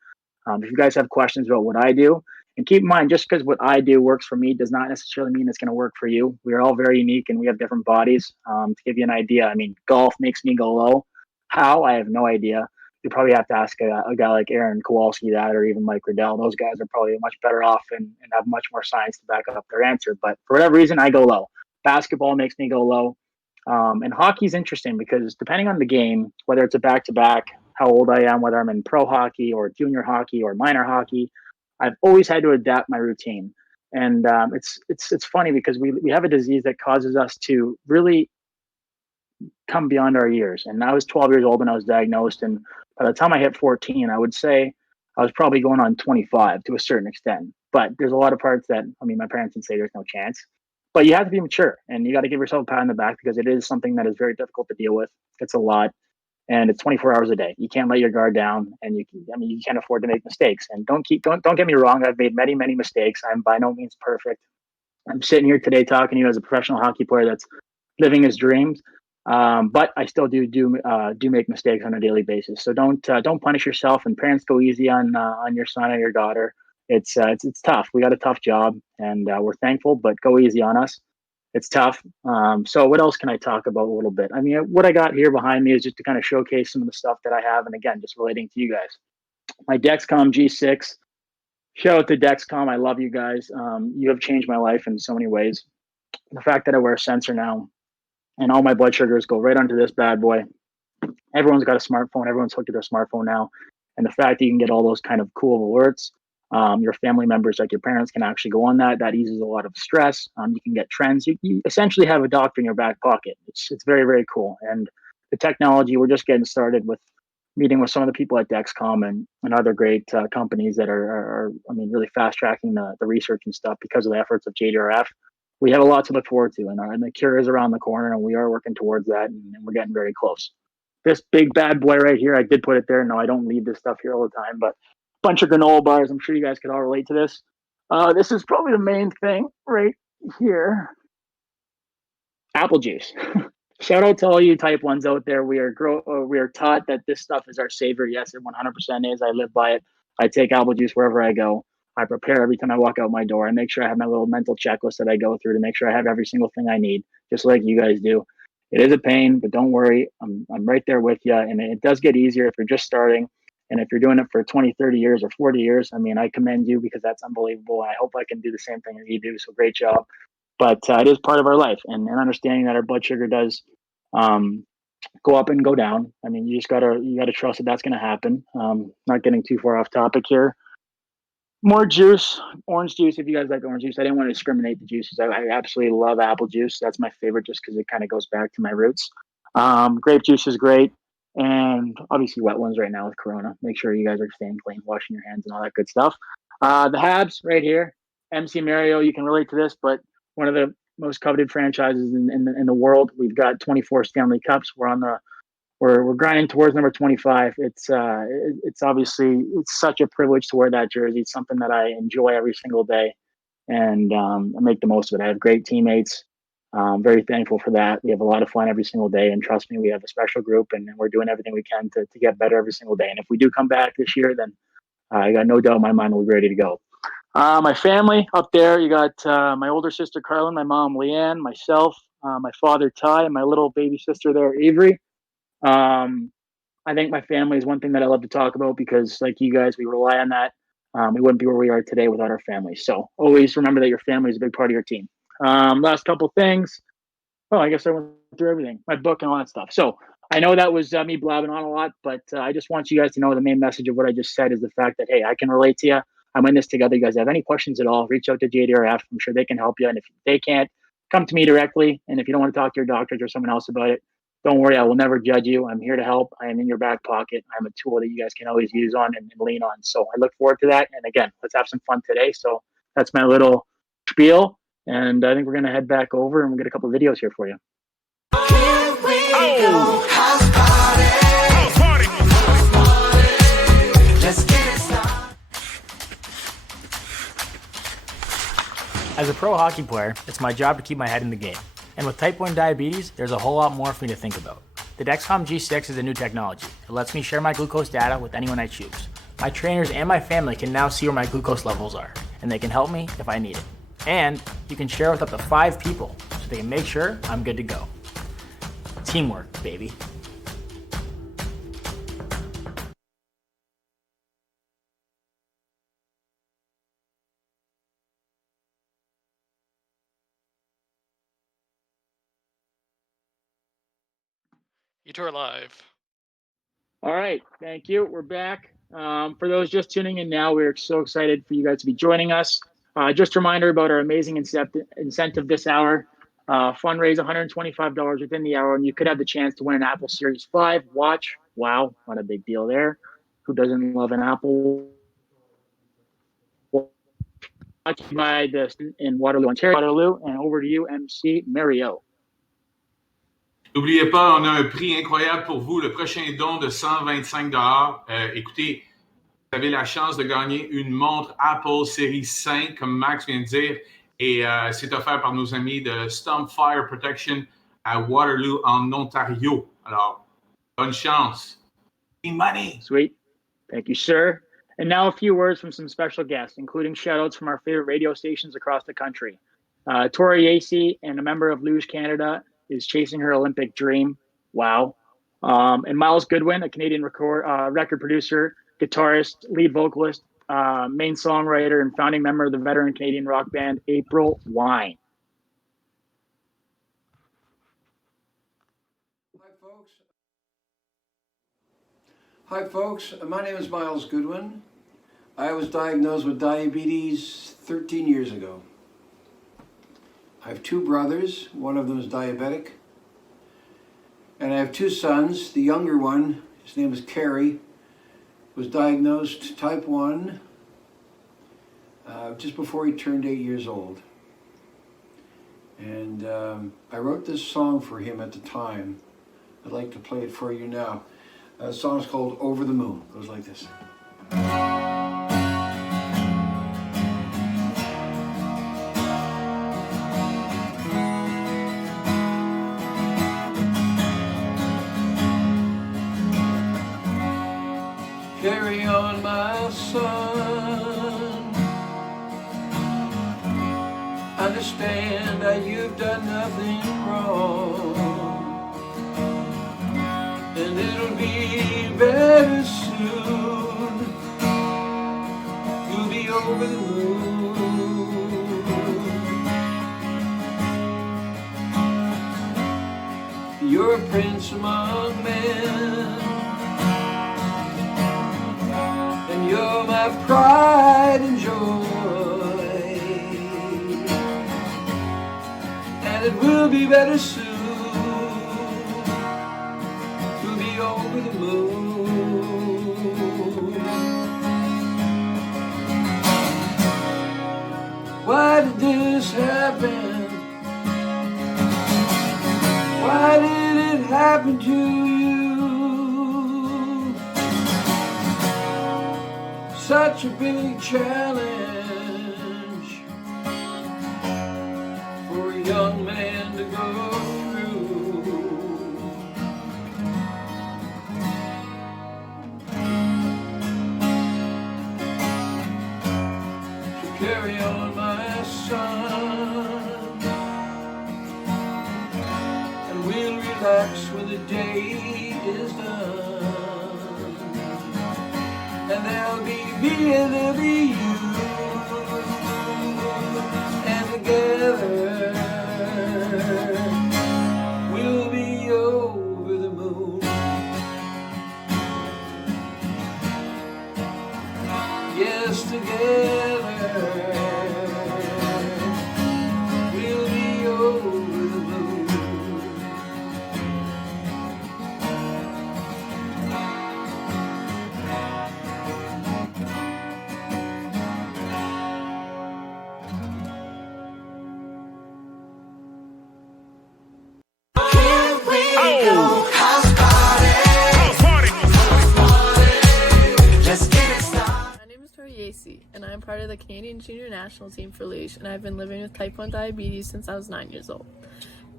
If you guys have questions about what I do, and keep in mind, just because what I do works for me does not necessarily mean it's going to work for you. We are all very unique and we have different bodies. To give you an idea, I mean, golf makes me go low. How? I have no idea. You probably have to ask a guy like Aaron Kowalski that, or even Mike Riddell. Those guys are probably much better off and have much more science to back up their answer. But for whatever reason, I go low. Basketball makes me go low. And hockey's interesting because depending on the game, whether it's a back-to-back, how old I am, whether I'm in pro hockey or junior hockey or minor hockey, I've always had to adapt my routine. And it's funny because we have a disease that causes us to really come beyond our years. And I was 12 years old when I was diagnosed. And by the time I hit 14, I would say I was probably going on 25 to a certain extent. But there's a lot of parts that, I mean, my parents would say there's no chance. But you have to be mature and you got to give yourself a pat on the back because it is something that is very difficult to deal with. It's a lot. And it's 24 hours a day. You can't let your guard down, and you can't afford to make mistakes. And don't get me wrong. I've made many, many mistakes. I'm by no means perfect. I'm sitting here today talking to you as a professional hockey player that's living his dreams. But I still do make mistakes on a daily basis. So don't punish yourself. And parents, go easy on your son or your daughter. It's tough. We got a tough job, and we're thankful. But go easy on us. It's tough. So what else can I talk about a little bit? I mean, what I got here behind me is just to kind of showcase some of the stuff that I have. And again, just relating to you guys. My Dexcom G6. Shout out to Dexcom. I love you guys. You have changed my life in so many ways. The fact that I wear a sensor now and all my blood sugars go right onto this bad boy. Everyone's got a smartphone. Everyone's hooked to their smartphone now. And the fact that you can get all those kind of cool alerts. Your family members, like your parents, can actually go on that. That eases a lot of stress. You can get trends. You essentially have a doctor in your back pocket. It's very, very cool. And the technology, we're just getting started with meeting with some of the people at Dexcom and other great companies that are I mean, really fast tracking the research and stuff because of the efforts of JDRF. We have a lot to look forward to, and the cure is around the corner, and we are working towards that, and we're getting very close. This big bad boy right here, I did put it there. No, I don't leave this stuff here all the time, but bunch of granola bars. I'm sure you guys could all relate to this. This is probably the main thing right here. Apple juice. Shout out to all you type 1s out there. We are taught that this stuff is our savior. Yes, it 100% is. I live by it. I take apple juice wherever I go. I prepare every time I walk out my door. I make sure I have my little mental checklist that I go through to make sure I have every single thing I need, just like you guys do. It is a pain, but don't worry. I'm right there with you. And it does get easier if you're just starting. And if you're doing it for 20, 30 years or 40 years, I mean, I commend you because that's unbelievable. I hope I can do the same thing that you do. So great job. But it is part of our life, and understanding that our blood sugar does go up and go down. I mean, you gotta trust that that's going to happen. Not getting too far off topic here. More juice, orange juice. If you guys like orange juice, I didn't want to discriminate the juices. I absolutely love apple juice. That's my favorite just because it kind of goes back to my roots. Grape juice is great. And obviously wet ones right now with Corona. Make sure you guys are staying clean, washing your hands and all that good stuff. The Habs right here. MC Mario, you can relate to this, but one of the most coveted franchises in the world. We've got 24 Stanley Cups. We're on the we're grinding towards number 25. It's obviously it's such a privilege to wear that jersey. It's something that I enjoy every single day, and I make the most of it. I have great teammates. Very thankful for that. We have a lot of fun every single day, and trust me, we have a special group, and we're doing everything we can to get better every single day. And if we do come back this year, then I got no doubt in my mind we'll be ready to go. My family up there, you got my older sister Carlin, my mom Leanne, myself, my father Ty, and my little baby sister there, Avery. I think my family is one thing that I love to talk about because, like you guys, we rely on that. We wouldn't be where we are today without our family. So always remember that your family is a big part of your team. Last couple things. Oh, I guess I went through everything, my book and all that stuff. So I know that was me blabbing on a lot, but I just want you guys to know the main message of what I just said is the fact that, hey, I can relate to you. I'm in this together. You guys have any questions at all, reach out to JDRF. I'm sure they can help you. And if they can't, come to me directly. And if you don't want to talk to your doctors or someone else about it, don't worry. I will never judge you. I'm here to help. I am in your back pocket. I'm a tool that you guys can always use on and lean on. So I look forward to that. And again, let's have some fun today. So that's my little spiel. And I think we're going to head back over and we'll get a couple of videos here for you. As a pro hockey player, it's my job to keep my head in the game. And with type 1 diabetes, there's a whole lot more for me to think about. The Dexcom G6 is a new technology. It lets me share my glucose data with anyone I choose. My trainers and my family can now see where my glucose levels are, and they can help me if I need it. And you can share with up to 5 people, so they can make sure I'm good to go. Teamwork, baby. You tour live. All right. Thank you. We're back. For those just tuning in now, we're so excited for you guys to be joining us. Just a reminder about our amazing incentive this hour. Fundraise $125 within the hour, and you could have the chance to win an Apple Series 5 watch. Wow, not a big deal there. Who doesn't love an Apple watch? By this in Waterloo, Ontario. Waterloo, and over to you, MC Mario. N'oubliez pas, on a un prix incroyable pour vous, le prochain don de 125 $. Écoutez, vous avez la chance de gagner une montre Apple Série 5, comme Max vient de dire, et c'est offert par nos amis de Stump Fire Protection à Waterloo, en Ontario. Alors, bonne chance. Money. Sweet. Thank you, sir. And now a few words from some special guests, including shout-outs from our favorite radio stations across the country. Tori Yacy, and a member of Luge Canada, is chasing her Olympic dream. Wow. And Miles Goodwin, a Canadian record producer, guitarist, lead vocalist, main songwriter, and founding member of the veteran Canadian rock band April Wine. Hi folks, my name is Miles Goodwin. I was diagnosed with diabetes 13 years ago. I have 2 brothers, one of them is diabetic, and I have 2 sons. The younger one, his name is Kerry, was diagnosed type 1 just before he turned 8 years old. And I wrote this song for him at the time. I'd like to play it for you now. The song is called Over the Moon. It goes like this. Carry on, my son. Understand that you've done nothing wrong, and it'll be better soon. You'll be over the moon. You're a prince among men, and you're my pride and joy, and it will be better soon. We'll be over the moon. Why did this happen? Why did it happen to you? such a big challenge for a young man to go through. So carry on, my son, and we'll relax when the day is done. And there'll be me and there'll be you, and together we'll be over the moon. Yes, together we'll be over the moon. My name is Priye, and I am part of the Canadian Junior National Team for Liège, and I've been living with type 1 diabetes since I was 9 years old.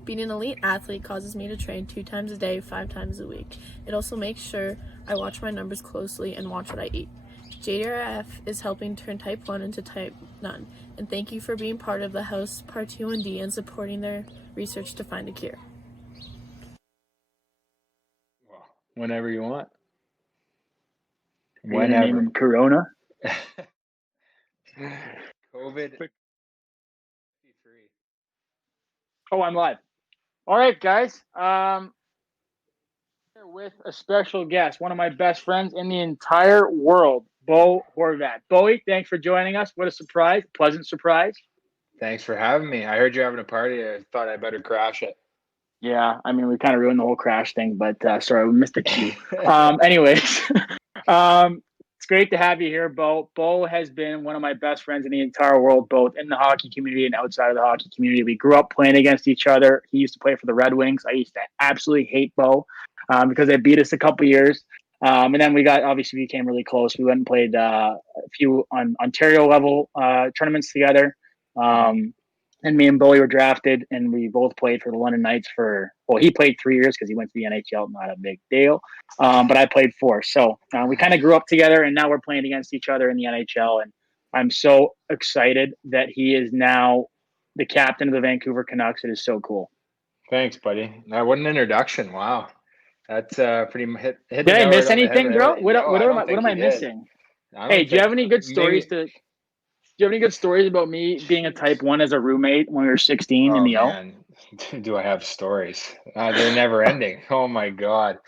Being an elite athlete causes me to train 2 times a day, 5 times a week. It also makes sure I watch my numbers closely and watch what I eat. JDRF is helping turn type 1 into type none, and thank you for being part of the House ParT1D and supporting their research to find a cure. Whenever you want. Are you gonna name him Corona? COVID. Oh, I'm live. All right, guys. Here with a special guest, one of my best friends in the entire world, Bo Horvat. Bowie, thanks for joining us. What a surprise, pleasant surprise. Thanks for having me. I heard you're having a party. I thought I better crash it. Yeah, I mean, we kind of ruined the whole crash thing, but sorry, we missed the cue. Anyways, it's great to have you here, Bo. Bo has been one of my best friends in the entire world, both in the hockey community and outside of the hockey community. We grew up playing against each other. He used to play for the Red Wings. I used to absolutely hate Bo because they beat us a couple years. And then we obviously became really close. We went and played a few on Ontario level tournaments together. And me and Bowie were drafted, and we both played for the London Knights he played 3 years because he went to the NHL, not a big deal. But I played 4. So we kind of grew up together, and now we're playing against each other in the NHL. And I'm so excited that he is now the captain of the Vancouver Canucks. It is so cool. Thanks, buddy. What an introduction. Wow. That's pretty hit. Did I miss anything, bro? What am I missing? Hey, do you have any good stories Do you have any good stories about me being a type 1 as a roommate when we were 16 in the O? Man. Do I have stories? They're never ending. Oh my God.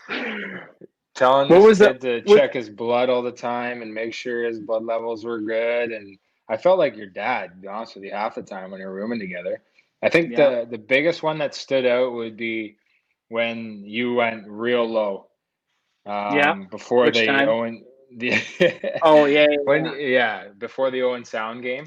Telling this kid to check his blood all the time and make sure his blood levels were good. And I felt like your dad, to be honest with you, half the time when we were rooming together. I think the biggest one that stood out would be when you went real low. Before Which they time? Owen. Before the Owen Sound game.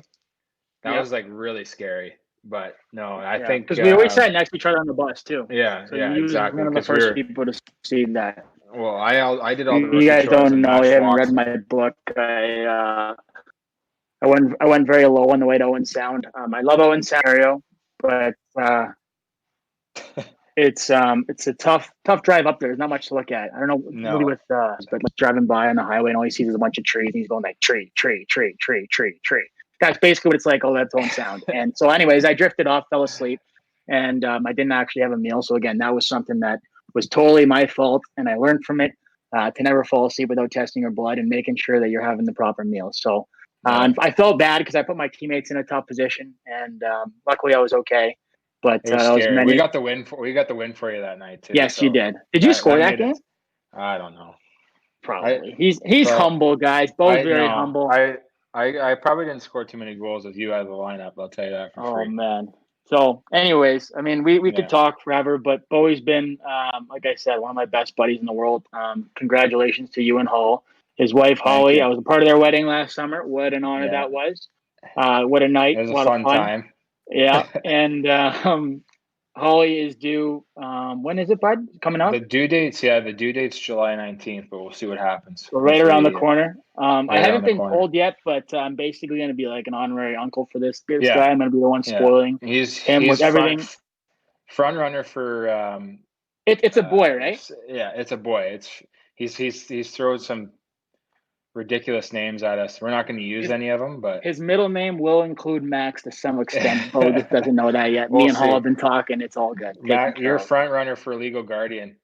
That was like really scary. But no, I think because we always sat next to each other on the bus too. Yeah, so exactly. One of the first people to see that. Well, I did all the You guys don't know. You haven't walks. read my book. I went very low on the way to Owen Sound. I love Owen Sound area, but it's a tough drive up there. There's not much to look at. I don't know really but like driving by on the highway and all you see is a bunch of trees and he's going like tree. That's basically what it's like. Oh, that's Owen Sound. And so anyways, I drifted off, fell asleep, and I didn't actually have a meal. So again, that was something that was totally my fault, and I learned from it to never fall asleep without testing your blood and making sure that you're having the proper meal. So I felt bad because I put my teammates in a tough position, and luckily I was okay. But it was scary. We got the win for you that night too. Yes, you did. Did you score that game? I don't know. Probably. He's humble, guys. Both very humble. I probably didn't score too many goals with you out of the lineup. I'll tell you that for free. Oh man. So, anyways, I mean, we could talk forever, but Bowie's been, like I said, one of my best buddies in the world. Congratulations to you and Hall. His wife Holly. I was a part of their wedding last summer. What an honor that was. What a night. It was a lot fun of fun time. Yeah, and Holly is due. When is it, bud? Coming up? The due date's July 19th, but we'll see what happens. We're right around the corner. I right haven't around the been corner. told yet, but I'm basically going to be like an honorary uncle for this Yeah. guy. I'm going to be the one spoiling him with everything. Front runner for. It's a boy, right? It's a boy. He's thrown some ridiculous names at us. We're not going to use any of them, but his middle name will include Max to some extent. Bo just doesn't know that yet. Me and Hall have been talking. It's all good. Max, you're front runner for legal guardian.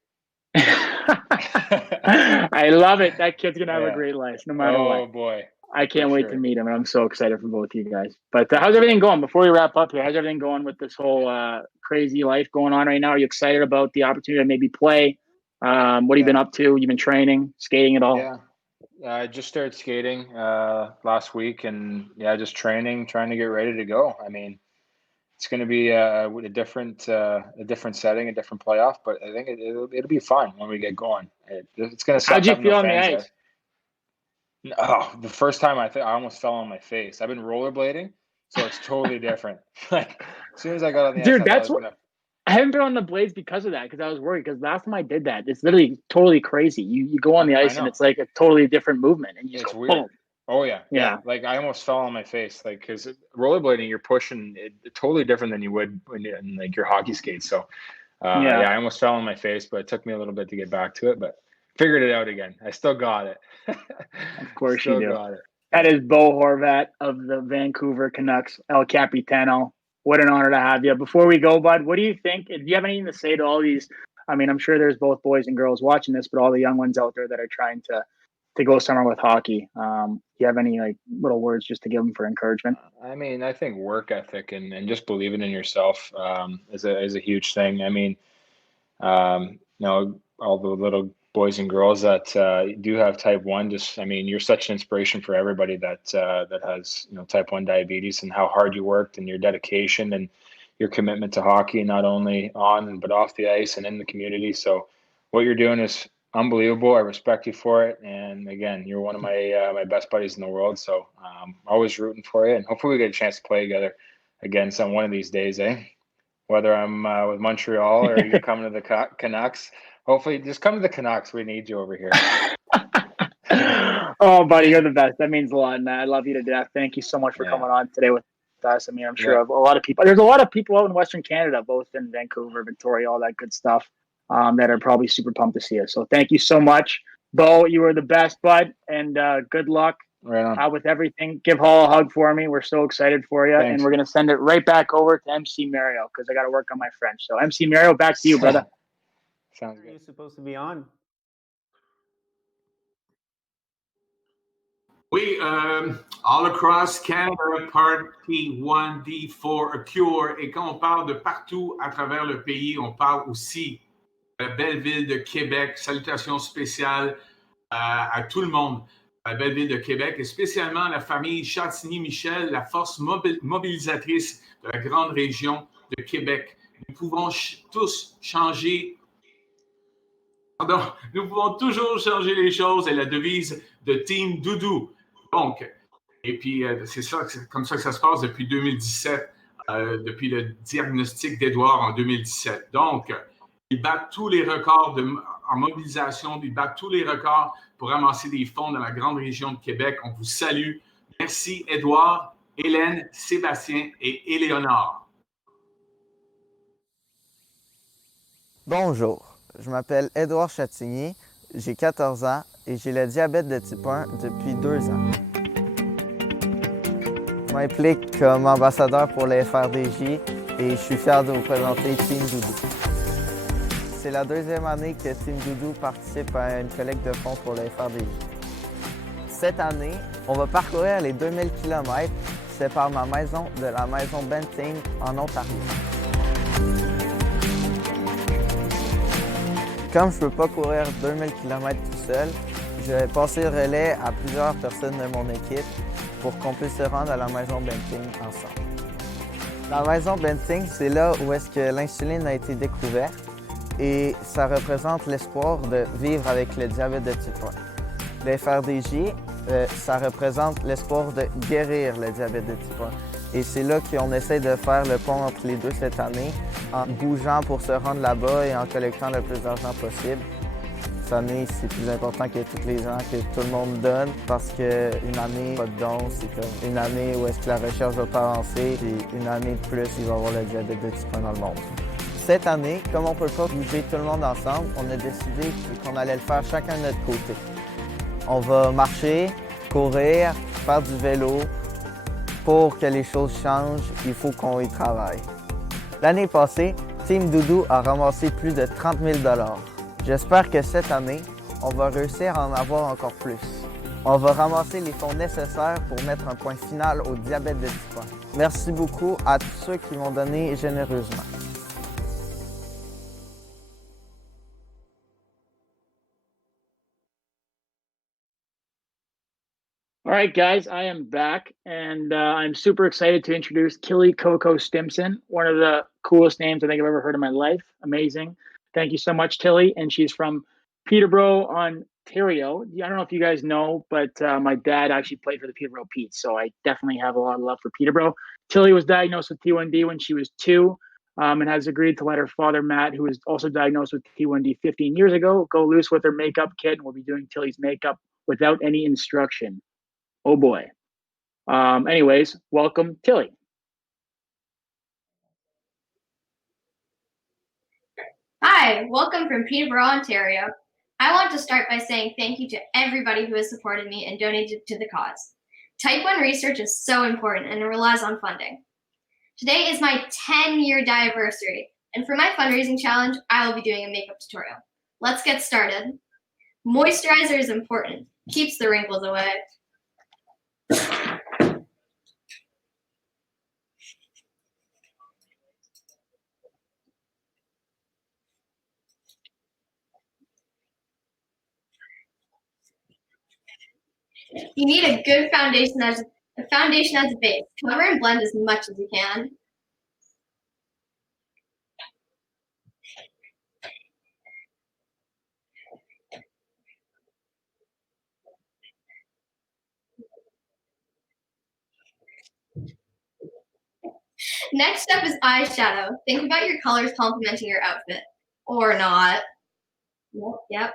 I love it. That kid's gonna have a great life, no matter what. Oh boy, I can't wait to meet him, and I'm so excited for both of you guys. But how's everything going? Before we wrap up here, how's everything going with this whole crazy life going on right now? Are you excited about the opportunity to maybe play? What have you been up to? You've been training, skating at all? Yeah. I just started skating last week, and just training, trying to get ready to go. I mean, it's going to be a different setting, a different playoff, but I think it'll be fun when we get going. It's going to. How'd you feel on the ice? Oh, the first time I almost fell on my face. I've been rollerblading, so it's totally different. Like as soon as I got on the ice, that's what. I haven't been on the blades because of that, because I was worried. Because last time I did that, it's literally totally crazy. You go on the ice and it's like a totally different movement, and you just go, weird. Boom. Oh yeah. Like I almost fell on my face, like because rollerblading, you're pushing it totally different than you would when you're in like your hockey skates. So I almost fell on my face, but it took me a little bit to get back to it, but figured it out again. I still got it. Of course you do. Got it. That is Bo Horvat of the Vancouver Canucks, El Capitano. What an honor to have you. Before we go, bud, what do you think? Do you have anything to say to all these? I mean, I'm sure there's both boys and girls watching this, but all the young ones out there that are trying to go somewhere with hockey. Do you have any like little words just to give them for encouragement? I mean, I think work ethic and just believing in yourself is a huge thing. I mean, all the little boys and girls that do have type 1, you're such an inspiration for everybody that has type 1 diabetes, and how hard you worked and your dedication and your commitment to hockey, not only on but off the ice and in the community. So what you're doing is unbelievable. I respect you for it, and again, you're one of my best buddies in the world. So always rooting for you, and hopefully we get a chance to play together again one of these days, whether I'm with Montreal or you come to the Canucks. Hopefully, just come to the Canucks. We need you over here. Oh, buddy, you're the best. That means a lot, and I love you to death. Thank you so much for coming on today with us. I mean, I'm sure of a lot of people. There's a lot of people out in Western Canada, both in Vancouver, Victoria, all that good stuff, that are probably super pumped to see us. So thank you so much. Bo, you were the best, bud, and good luck with everything. Give Hall a hug for me. We're so excited for you, and we're going to send it right back over to MC Mario because I got to work on my French. So MC Mario, back to you, brother. Sounds good. You're supposed to be on. Oui, all across Canada, ParT1D for a cure. Et quand on parle de partout à travers le pays, on parle aussi de la belle ville de Québec. Salutations spéciales à tout le monde, à la belle ville de Québec, et spécialement à la famille Chatigny-Michel, la force mobilisatrice de la grande région de Québec. Nous pouvons tous changer. Pardon, nous pouvons toujours changer les choses, et la devise de Team Doudou. Donc, et puis c'est comme ça que ça se passe depuis 2017, depuis le diagnostic d'Édouard en 2017. Donc, ils battent tous les records en mobilisation, ils battent tous les records pour ramasser des fonds dans la grande région de Québec. On vous salue. Merci Édouard, Hélène, Sébastien et Éléonore. Bonjour. Je m'appelle Édouard Chatigny, j'ai 14 ans et j'ai le diabète de type 1 depuis 2 ans. Je m'implique comme ambassadeur pour les FRDJ et je suis fier de vous présenter Team Doudou. C'est la 2e année que Team Doudou participe à une collecte de fonds pour les FRDJ. Cette année, on va parcourir les 2000 km qui séparent ma maison de la maison Benting en Ontario. Comme je ne peux pas courir 2000 km tout seul, je vais passer le relais à plusieurs personnes de mon équipe pour qu'on puisse se rendre à la maison Benting ensemble. La maison Benting, c'est là où est-ce que l'insuline a été découverte et ça représente l'espoir de vivre avec le diabète de type 1. Le FRDJ, ça représente l'espoir de guérir le diabète de type 1. Et c'est là qu'on essaie de faire le pont entre les deux cette année, en bougeant pour se rendre là-bas et en collectant le plus d'argent possible. Cette année, c'est plus important que tous les ans que tout le monde donne parce qu'une année, pas de dons, c'est comme une année où est-ce que la recherche va pas avancer et une année de plus, il va y avoir le diabète de type 1 dans le monde. Cette année, comme on ne peut pas bouger tout le monde ensemble, on a décidé qu'on allait le faire chacun de notre côté. On va marcher, courir, faire du vélo. Pour que les choses changent, il faut qu'on y travaille. L'année passée, Team Doudou a ramassé plus de 30 000 $. J'espère que cette année, on va réussir à en avoir encore plus. On va ramasser les fonds nécessaires pour mettre un point final au diabète de type 1. Merci beaucoup à tous ceux qui m'ont donné généreusement. All right, guys, I am back, and I'm super excited to introduce Killy Coco Stimson, one of the coolest names I think I've ever heard in my life. Amazing. Thank you so much, Tilly. And she's from Peterborough, Ontario. I don't know if you guys know, but my dad actually played for the Peterborough Petes, so I definitely have a lot of love for Peterborough. Tilly was diagnosed with T1D when she was 2 and has agreed to let her father, Matt, who was also diagnosed with T1D 15 years ago, go loose with her makeup kit, and we'll be doing Tilly's makeup without any instruction. Oh boy. Anyways, welcome, Tilly. Hi, welcome from Peterborough, Ontario. I want to start by saying thank you to everybody who has supported me and donated to the cause. Type 1 research is so important and it relies on funding. Today is my 10-year anniversary, and for my fundraising challenge, I will be doing a makeup tutorial. Let's get started. Moisturizer is important. Keeps the wrinkles away. You need a good foundation as a base. Cover and blend as much as you can. Next step is eyeshadow. Think about your colors complementing your outfit. Or not. Yep.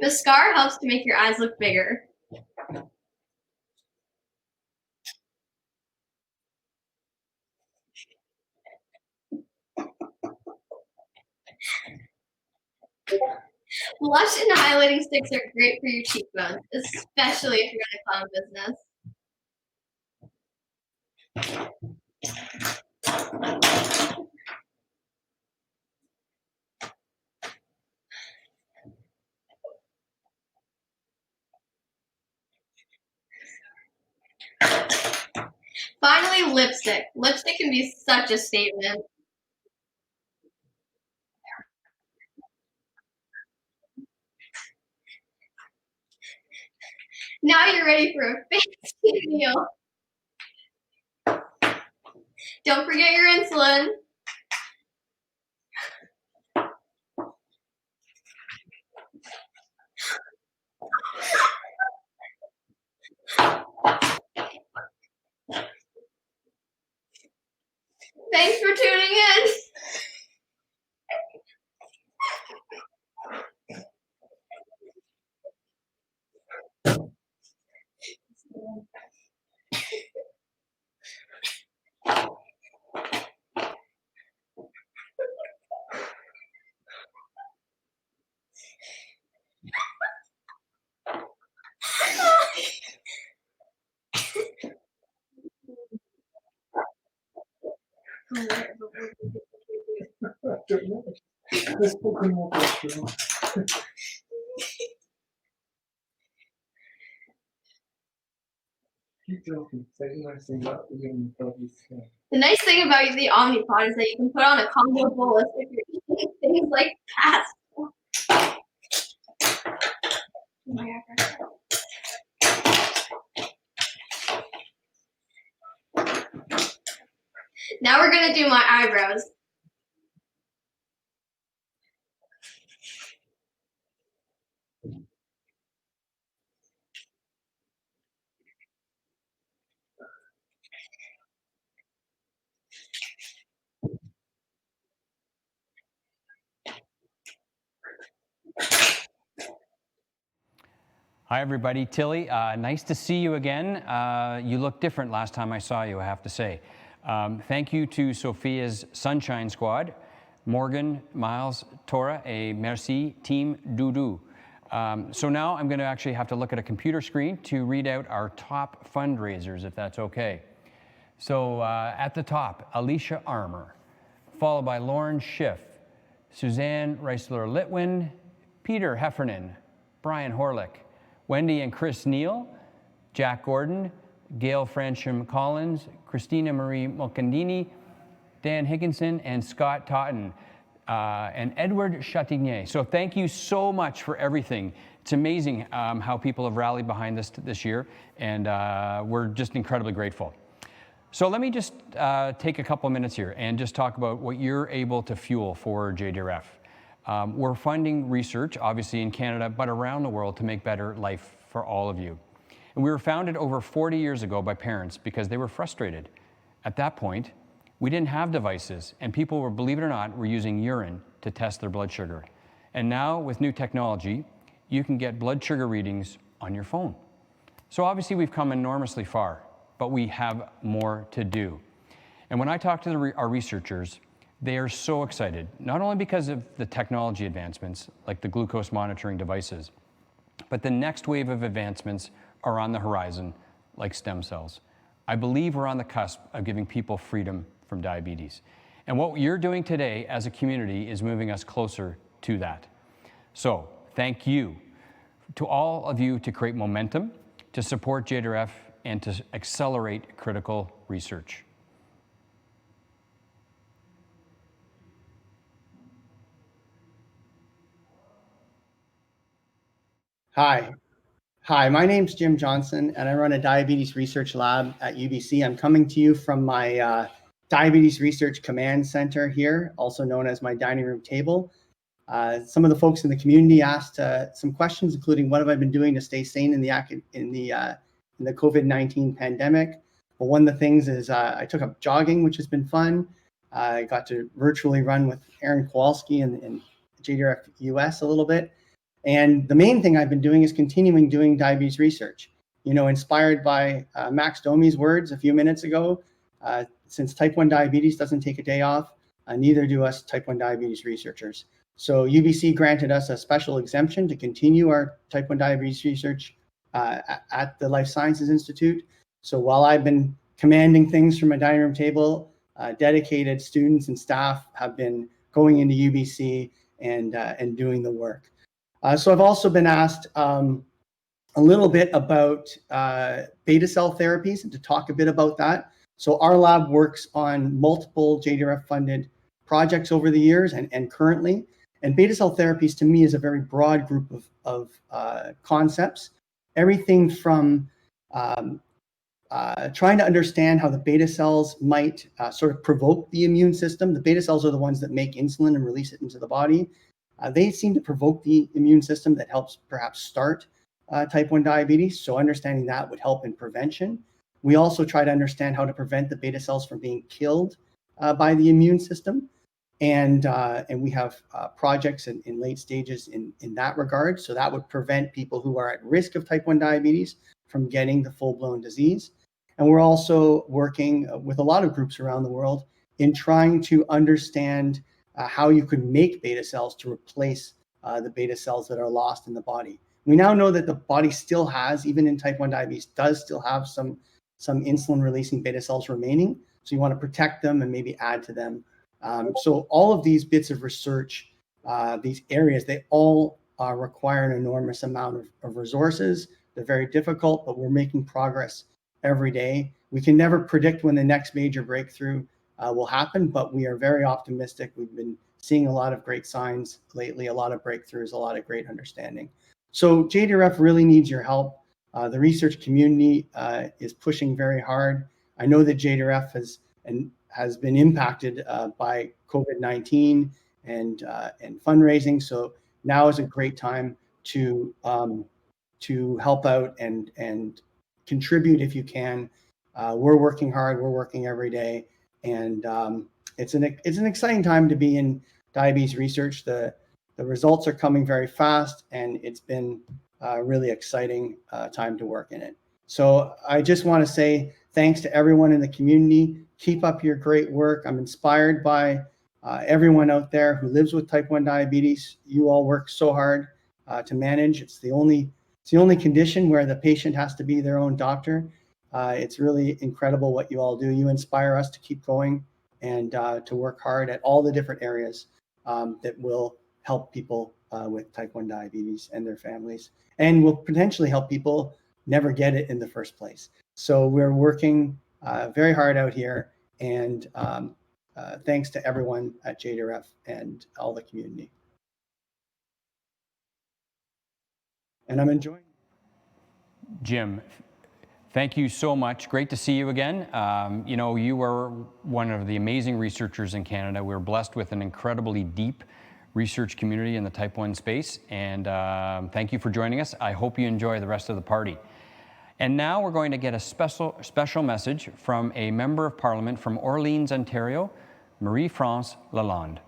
Mascara helps to make your eyes look bigger. Blush and highlighting sticks are great for your cheekbones, especially if you're in a clown business. Finally, lipstick. Lipstick can be such a statement. Now you're ready for a fancy meal. Don't forget your insulin. Thanks for tuning in. The nice thing about the Omnipod is that you can put on a combo bolus if you're eating things like pasta. Now we're gonna do my eyebrows. Hi, everybody. Tilly, nice to see you again. You look different last time I saw you, I have to say. Thank you to Sophia's Sunshine Squad, Morgan, Miles, Tora, et merci, Team Doudou. So now I'm going to actually have to look at a computer screen to read out our top fundraisers, if that's okay. So at the top, Alicia Armour, followed by Lauren Schiff, Suzanne Reisler-Litwin, Peter Heffernan, Brian Horlick, Wendy and Chris Neal, Jack Gordon, Gail Fransham Collins, Christina Marie Mulcandini, Dan Higginson, and Scott Totten, and Edward Chatigny. So thank you so much for everything. It's amazing how people have rallied behind this year, and we're just incredibly grateful. So let me just take a couple minutes here and just talk about what you're able to fuel for JDRF. We're funding research, obviously in Canada, but around the world to make better life for all of you. And we were founded over 40 years ago by parents because they were frustrated. At that point, we didn't have devices, and people were, believe it or not, were using urine to test their blood sugar. And now, with new technology, you can get blood sugar readings on your phone. So obviously, we've come enormously far, but we have more to do. And when I talk to our researchers, they are so excited, not only because of the technology advancements, like the glucose monitoring devices, but the next wave of advancements are on the horizon, like stem cells. I believe we're on the cusp of giving people freedom from diabetes. And what you're doing today as a community is moving us closer to that. So thank you to all of you to create momentum, to support JDRF, and to accelerate critical research. Hi, my name's Jim Johnson, and I run a diabetes research lab at UBC. I'm coming to you from my Diabetes Research Command Center here, also known as my dining room table. Some of the folks in the community asked some questions, including what have I been doing to stay sane in the COVID-19 pandemic. Well, one of the things is I took up jogging, which has been fun. I got to virtually run with Aaron Kowalski and JDRF US a little bit. And the main thing I've been doing is continuing doing diabetes research. You know, inspired by Max Domi's words a few minutes ago, since type 1 diabetes doesn't take a day off, neither do us type 1 diabetes researchers. So UBC granted us a special exemption to continue our type 1 diabetes research at the Life Sciences Institute. So while I've been commanding things from my dining room table, dedicated students and staff have been going into UBC and doing the work. So I've also been asked a little bit about beta cell therapies and to talk a bit about that. So our lab works on multiple JDRF funded projects over the years and currently. And beta cell therapies to me is a very broad group of concepts. Everything from trying to understand how the beta cells might sort of provoke the immune system. The beta cells are the ones that make insulin and release it into the body. They seem to provoke the immune system that helps perhaps start type 1 diabetes. So understanding that would help in prevention. We also try to understand how to prevent the beta cells from being killed by the immune system. And we have projects in late stages in that regard. So that would prevent people who are at risk of type 1 diabetes from getting the full-blown disease. And we're also working with a lot of groups around the world in trying to understand how you could make beta cells to replace the beta cells that are lost in the body. We now know that the body still has, even in type 1 diabetes, does still have some insulin-releasing beta cells remaining. So you want to protect them and maybe add to them. So all of these bits of research, these areas, they all require an enormous amount of resources. They're very difficult, but we're making progress every day. We can never predict when the next major breakthrough will happen, but we are very optimistic. We've been seeing a lot of great signs lately, a lot of breakthroughs, a lot of great understanding. So JDRF really needs your help. The research community is pushing very hard. I know that JDRF has been impacted by COVID-19 and fundraising. So now is a great time to help out and contribute if you can. We're working hard. We're working every day, and it's an exciting time to be in diabetes research. The results are coming very fast, and it's been a really exciting time to work in it. So I just want to say thanks to everyone in the community. Keep up your great work. I'm inspired by everyone out there who lives with type 1 diabetes. You all work so hard to manage. It's the only condition where the patient has to be their own doctor. It's really incredible what you all do. You inspire us to keep going and to work hard at all the different areas that will help people with type 1 diabetes and their families, and will potentially help people never get it in the first place. So we're working very hard out here, and thanks to everyone at JDRF and all the community. And I'm enjoying. Jim, thank you so much. Great to see you again. You know, you are one of the amazing researchers in Canada. We're blessed with an incredibly deep research community in the type 1 space, and thank you for joining us. I hope you enjoy the rest of the party. And now we're going to get a special message from a Member of Parliament from Orleans, Ontario, Marie-France Lalonde.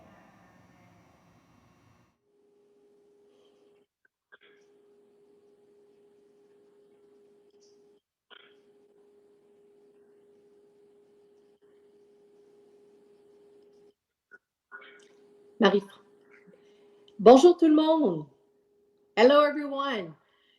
Bonjour tout le monde. Hello everyone.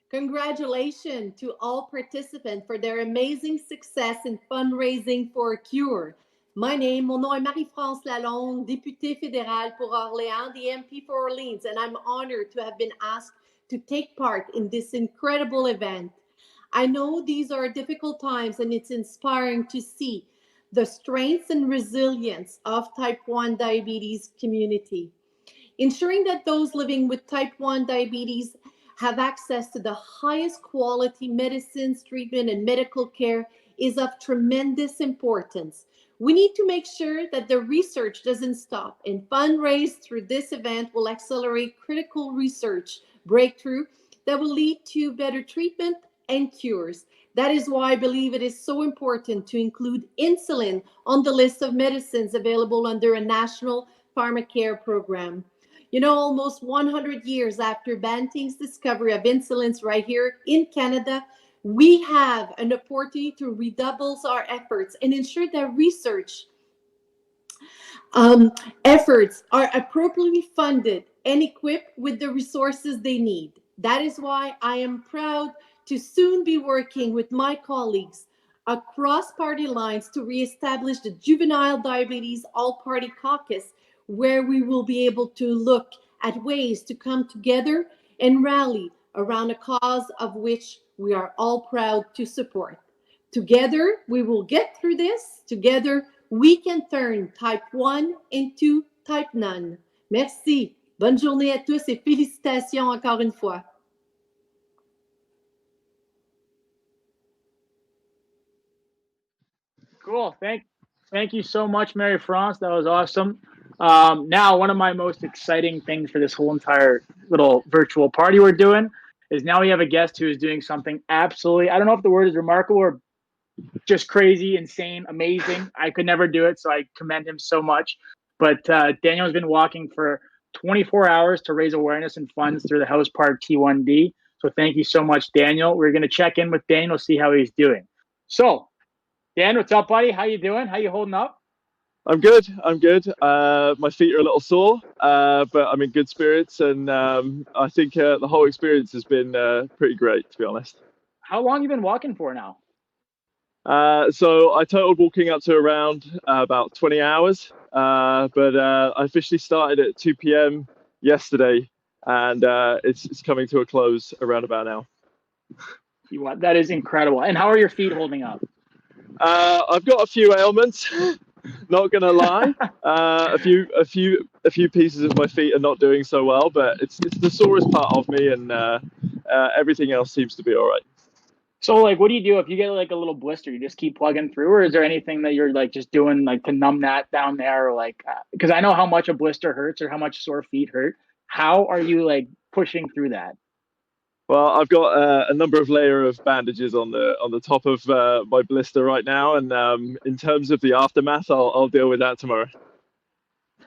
Congratulations to all participants for their amazing success in fundraising for a cure. Mon nom est Marie-France Lalonde, députée fédérale pour Orléans, the MP for Orleans, and I'm honored to have been asked to take part in this incredible event. I know these are difficult times, and it's inspiring to see the strengths and resilience of type 1 diabetes community. Ensuring that those living with type 1 diabetes have access to the highest quality medicines, treatment, and medical care is of tremendous importance. We need to make sure that the research doesn't stop, and fundraise through this event will accelerate critical research breakthrough that will lead to better treatment and cures. That is why I believe it is so important to include insulin on the list of medicines available under a national pharmacare program. You know, almost 100 years after Banting's discovery of insulins right here in Canada, we have an opportunity to redouble our efforts and ensure that research efforts are appropriately funded and equipped with the resources they need. That is why I am proud to soon be working with my colleagues across party lines to reestablish the Juvenile Diabetes All-Party Caucus, where we will be able to look at ways to come together and rally around a cause of which we are all proud to support. Together, we will get through this. Together, we can turn type 1 into type none. Merci. Bonne journée à tous et félicitations encore une fois. Cool. Thank you so much, Mary France. That was awesome. Now, one of my most exciting things for this whole entire little virtual party we're doing is now we have a guest who is doing something absolutely, I don't know if the word is remarkable or just crazy, insane, amazing. I could never do it, so I commend him so much. But Daniel has been walking for 24 hours to raise awareness and funds through the House ParT1D. So thank you so much, Daniel. We're going to check in with Daniel, see how he's doing. So, Dan, what's up, buddy? How you doing? How you holding up? I'm good. My feet are a little sore, but I'm in good spirits, and I think the whole experience has been pretty great, to be honest. How long you been walking for now? So I totaled walking up to around about 20 hours, but I officially started at 2 p.m. yesterday, and it's coming to a close around about now. That is incredible. And how are your feet holding up? I've got a few ailments. Not gonna lie, a few pieces of my feet are not doing so well, but it's the sorest part of me, and everything else seems to be all right. So like, what do you do if you get like a little blister? You just keep plugging through, or is there anything that you're like just doing like to numb that down there, or like because I know how much a blister hurts or how much sore feet hurt. How are you like pushing through that? Well, I've got a number of layer of bandages on the top of my blister right now, and in terms of the aftermath, I'll deal with that tomorrow.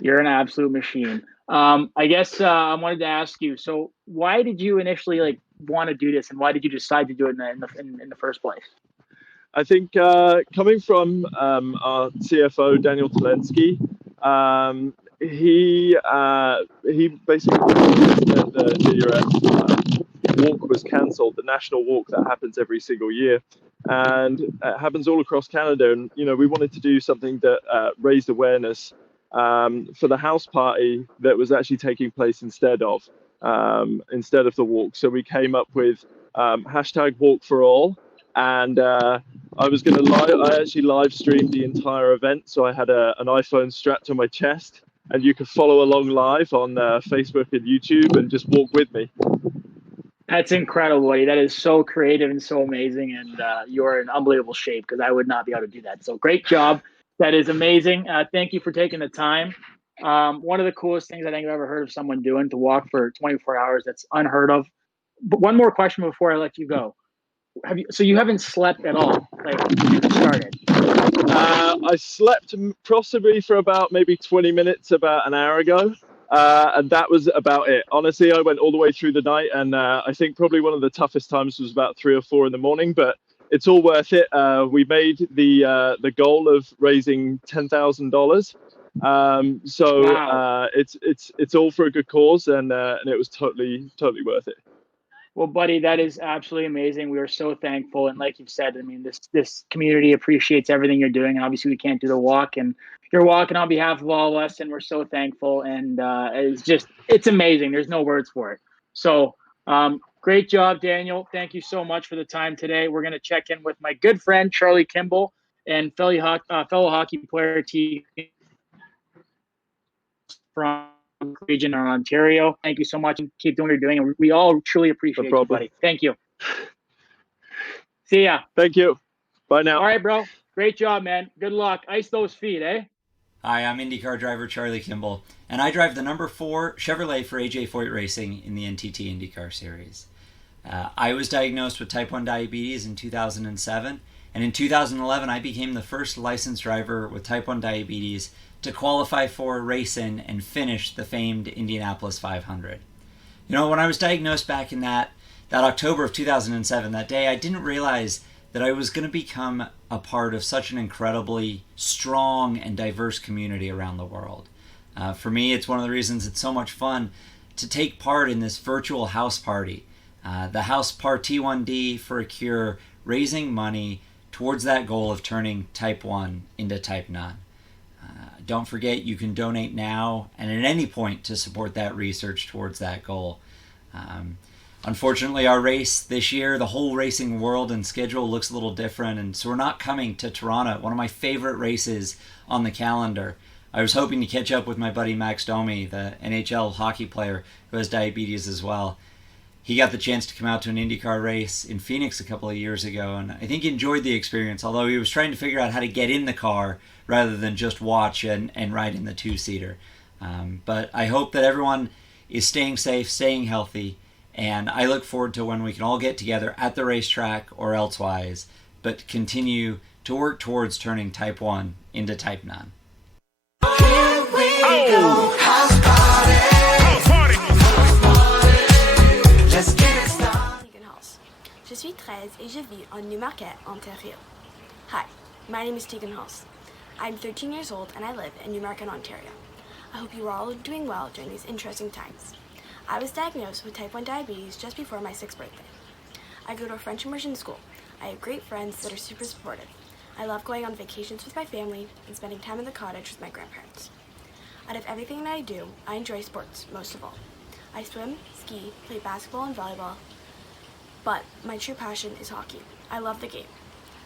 You're an absolute machine. I guess I wanted to ask you. So, why did you initially like want to do this, and why did you decide to do it in the first place? I think coming from our CFO Daniel Telensky, he basically that the JDRF walk was cancelled, the national walk that happens every single year, and it happens all across Canada. And we wanted to do something that raised awareness for the house party that was actually taking place instead of the walk. So we came up with hashtag Walk for All, and I actually live streamed the entire event. So I had an iPhone strapped to my chest, and you could follow along live on Facebook and YouTube and just walk with me. That's incredible, buddy. That is so creative and so amazing, and you're in unbelievable shape because I would not be able to do that. So great job. That is amazing. Thank you for taking the time. One of the coolest things I think I've ever heard of someone doing, to walk for 24 hours. That's unheard of. But one more question before I let you go. So you haven't slept at all, like since you started? I slept possibly for about maybe 20 minutes about an hour ago. And that was about it. Honestly, I went all the way through the night, and I think probably one of the toughest times was about 3 or 4 in the morning, but it's all worth it. We made the goal of raising $10,000. So Wow. It's all for a good cause, and it was totally worth it. Well, buddy, that is absolutely amazing. We are so thankful, and like you've said, I mean, this community appreciates everything you're doing, and obviously we can't do the walk, and you're walking on behalf of all of us, and we're so thankful, and it's amazing. There's no words for it. So great job, Daniel. Thank you so much for the time today. We're going to check in with my good friend Charlie Kimball and fellow hockey player T from region in Ontario. Thank you so much, and keep doing what you're doing. And we all truly appreciate you, buddy. Thank you. See ya. Thank you. Bye now. All right, bro. Great job, man. Good luck. Ice those feet, eh? Hi, I'm IndyCar driver Charlie Kimball, and I drive the number 4 Chevrolet for AJ Foyt Racing in the NTT IndyCar Series. I was diagnosed with type 1 diabetes in 2007, and in 2011 I became the first licensed driver with type 1 diabetes to qualify for, race in, and finish the famed Indianapolis 500. When I was diagnosed back in that October of 2007, that day, I didn't realize that I was going to become a part of such an incredibly strong and diverse community around the world. For me, it's one of the reasons it's so much fun to take part in this virtual house party, the House ParT1D for a Cure, raising money towards that goal of turning type 1 into type none. Don't forget, you can donate now and at any point to support that research towards that goal. Unfortunately, our race this year, the whole racing world and schedule looks a little different, and so we're not coming to Toronto, one of my favorite races on the calendar. I was hoping to catch up with my buddy Max Domi, the NHL hockey player who has diabetes as well. He got the chance to come out to an IndyCar race in Phoenix a couple of years ago, and I think he enjoyed the experience, although he was trying to figure out how to get in the car rather than just watch and ride in the 2-seater. But I hope that everyone is staying safe, staying healthy, and I look forward to when we can all get together at the racetrack or elsewise, but continue to work towards turning type 1 into type none. Here we go. House party. Let's get it started. Je suis 13 et je vis en Newmarket, Ontario. Hi, my name is Tegan Hulse. I'm 13 years old and I live in Newmarket, Ontario. I hope you are all doing well during these interesting times. I was diagnosed with type 1 diabetes just before my 6th birthday. I go to a French immersion school. I have great friends that are super supportive. I love going on vacations with my family and spending time in the cottage with my grandparents. Out of everything that I do, I enjoy sports most of all. I swim, ski, play basketball and volleyball, But my true passion is hockey. I love the game.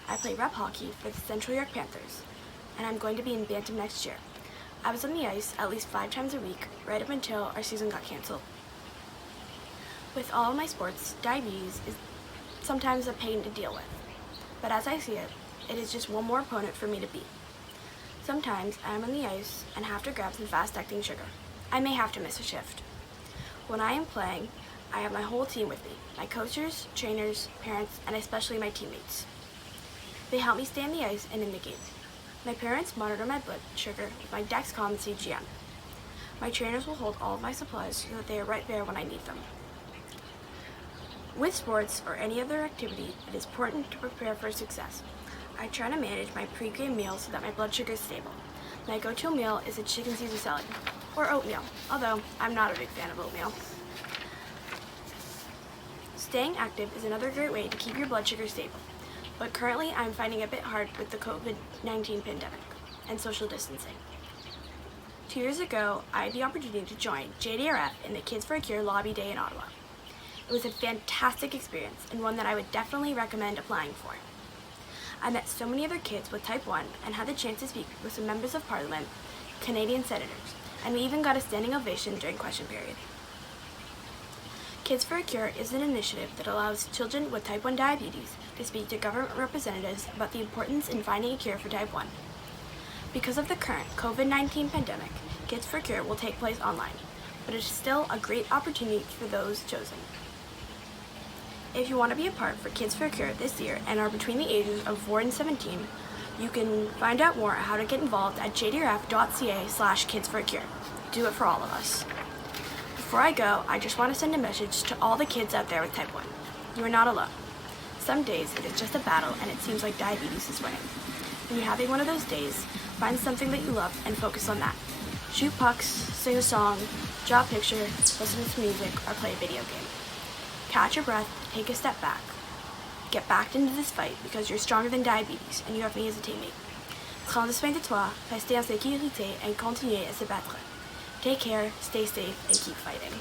I play rep hockey for the Central York Panthers, and I'm going to be in Bantam next year. I was on the ice at least 5 times a week, right up until our season got canceled. With all of my sports, diabetes is sometimes a pain to deal with. But as I see it, it is just one more opponent for me to beat. Sometimes I am on the ice and have to grab some fast-acting sugar. I may have to miss a shift. When I am playing, I have my whole team with me, my coaches, trainers, parents, and especially my teammates. They help me stay on the ice and in the game. My parents monitor my blood sugar with my Dexcom and CGM. My trainers will hold all of my supplies so that they are right there when I need them. With sports or any other activity, it is important to prepare for success. I try to manage my pre-game meal so that my blood sugar is stable. My go-to meal is a chicken Caesar salad, or oatmeal, although I'm not a big fan of oatmeal. Staying active is another great way to keep your blood sugar stable, but currently I'm finding it a bit hard with the COVID-19 pandemic and social distancing. 2 years ago, I had the opportunity to join JDRF in the Kids for a Cure Lobby Day in Ottawa. It was a fantastic experience and one that I would definitely recommend applying for. I met so many other kids with type 1 and had the chance to speak with some members of Parliament, Canadian senators, and we even got a standing ovation during question period. Kids for a Cure is an initiative that allows children with type 1 diabetes to speak to government representatives about the importance in finding a cure for type 1. Because of the current COVID-19 pandemic, Kids for a Cure will take place online, but it is still a great opportunity for those chosen. If you want to be a part for Kids for a Cure this year and are between the ages of 4 and 17, you can find out more how to get involved at jdrf.ca/kidsforacure. Do it for all of us. Before I go, I just want to send a message to all the kids out there with type 1. You are not alone. Some days it is just a battle and it seems like diabetes is winning. When you're having one of those days, find something that you love and focus on that. Shoot pucks, sing a song, draw a picture, listen to music, or play a video game. Catch your breath, take a step back. Get back into this fight because you're stronger than diabetes and you have me as a teammate. Prends soin de toi, restez en sécurité et continuez à se battre. Take care, stay safe, and keep fighting.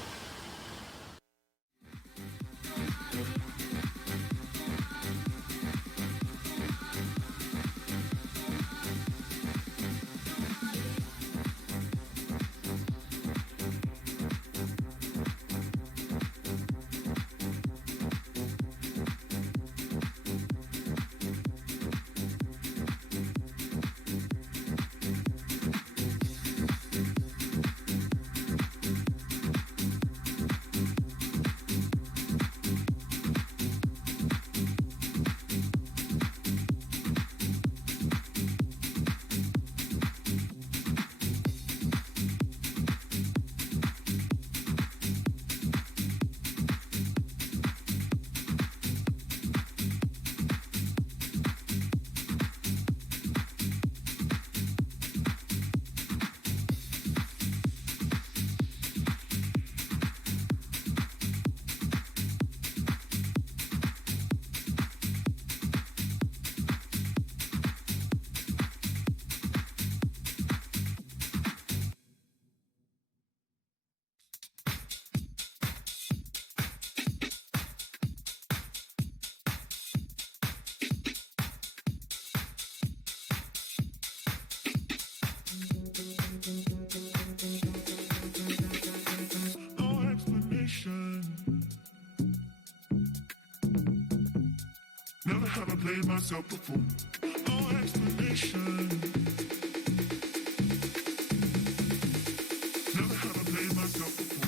Never have I played myself before. No explanation. Never have I played myself before.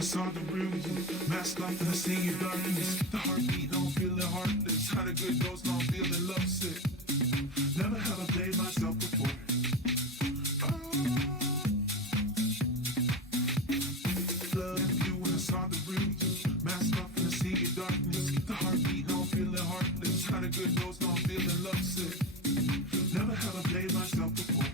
Saw the real you, mask off and I see your darkness. The heartbeat, don't feel it heartless. How the good goes, don't feeling lovesick. Never have I played myself before. Had a good nose, now I'm feeling lovesick. Never have I played myself before.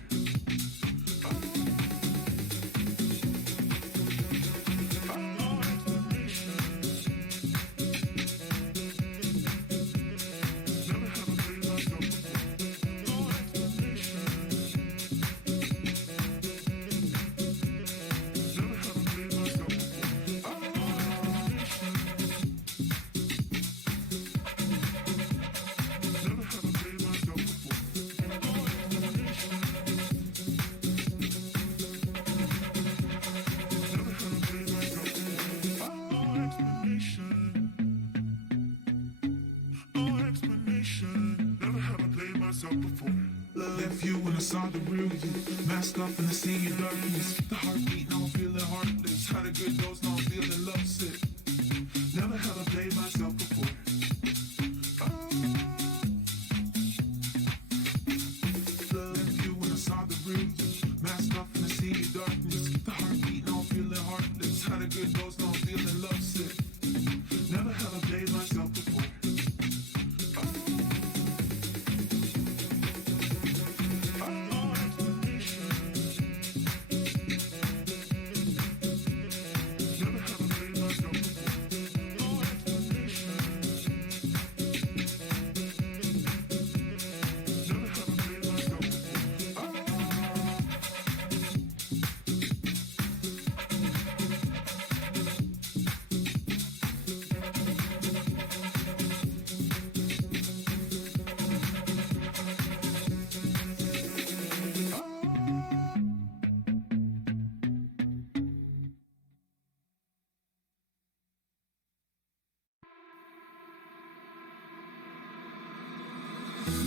Left you when I saw the real you. Masked up in the sea of darkness. The heartbeat, now I'm feeling heartless. Had a good dose, now I'm feeling lovesick. Never have I played myself before. Left you when I saw the real you. Masked up in the sea of darkness. The heartbeat, now I'm feeling heartless. Had a good dose, now I'm feeling lovesick. Never have I played myself before.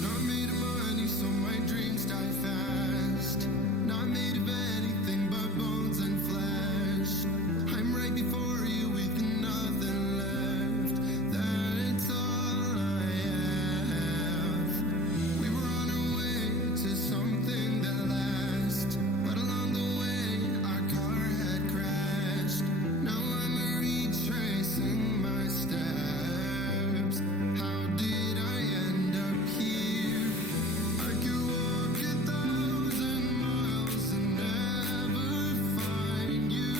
Not made of money, so my dreams die fast. Not made of anything but bones and flesh. I'm right before you with nothing left. That's all I have. We were on our way to something that lasts, but along the way our car had crashed. Now I'm retracing my steps. How did I end up here? I could walk 1,000 miles and never find you.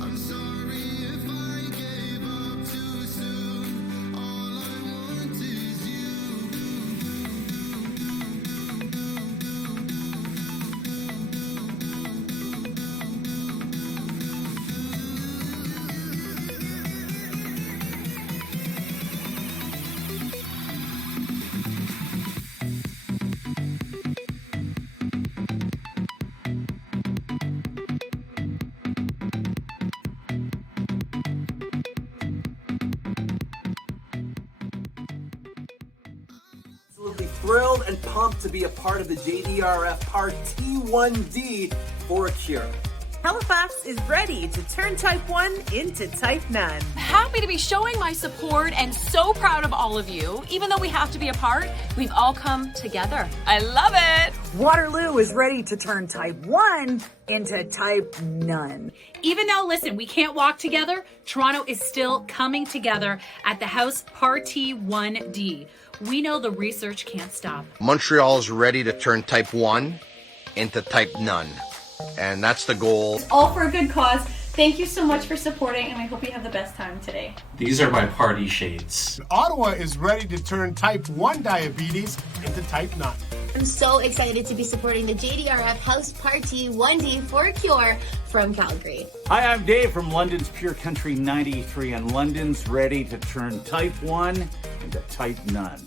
I'm sorry if I gave up too soon. All I want is you. Absolutely thrilled and pumped to be a part of the JDRF ParT1D for a cure. Halifax is ready to turn Type 1 into Type 9. Happy to be showing my support and so proud of all of you. Even though we have to be apart, we've all come together. I love it. Waterloo is ready to turn Type 1 into Type None. Even though, listen, we can't walk together, Toronto is still coming together at the House ParT1D. We know the research can't stop. Montreal is ready to turn Type 1 into Type None. And that's the goal. All for a good cause. Thank you so much for supporting, and I hope you have the best time today. These are my party shades. Ottawa is ready to turn Type 1 diabetes into Type 9. I'm so excited to be supporting the JDRF House ParT1D for a cure from Calgary. Hi, I'm Dave from London's Pure Country 93, and London's ready to turn Type 1 into Type None.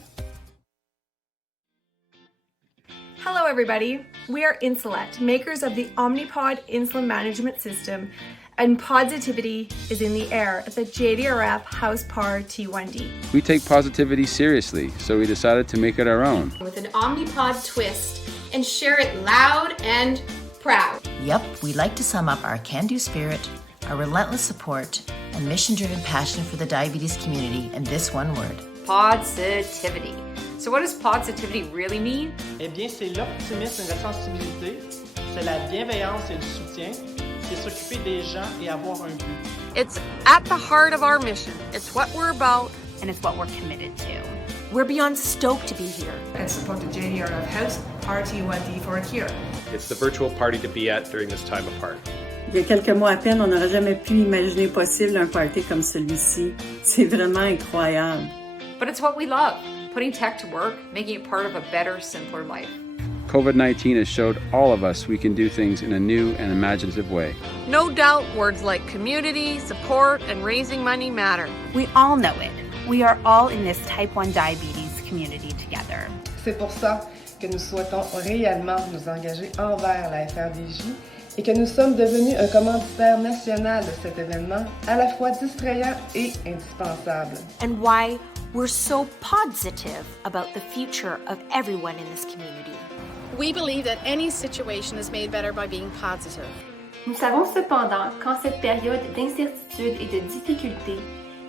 Hello everybody, we are Insulect, makers of the Omnipod insulin management system, and positivity is in the air at the JDRF House ParT1D. We take positivity seriously, so we decided to make it our own. With an Omnipod twist and share it loud and proud. Yep, we'd like to sum up our can-do spirit, our relentless support, and mission-driven passion for the diabetes community in this one word. Positivity. So what does positivity really mean? Eh bien, c'est l'optimisme et la sensibilité, c'est la bienveillance et le soutien, c'est s'occuper des gens et avoir un but. It's at the heart of our mission. It's what we're about, and it's what we're committed to. We're beyond stoked to be here and support the JDRF House ParT1D for a cure. It's the virtual party to be at during this time apart. Il y a quelques mois à peine, on n'aurait jamais pu imaginer possible un party comme celui-ci. C'est vraiment incroyable. But it's what we love, putting tech to work, making it part of a better, simpler life. COVID-19 has showed all of us we can do things in a new and imaginative way. No doubt words like community, support, and raising money matter. We all know it. We are all in this type 1 diabetes community together. C'est pour ça que nous souhaitons réellement nous engager envers la FRDJ et que nous sommes devenus un commanditaire national de cet événement à la fois distrayant et indispensable. And why we're so positive about the future of everyone in this community. We believe that any situation is made better by being positive. Nous savons cependant qu'en cette période d'incertitude et de difficulté,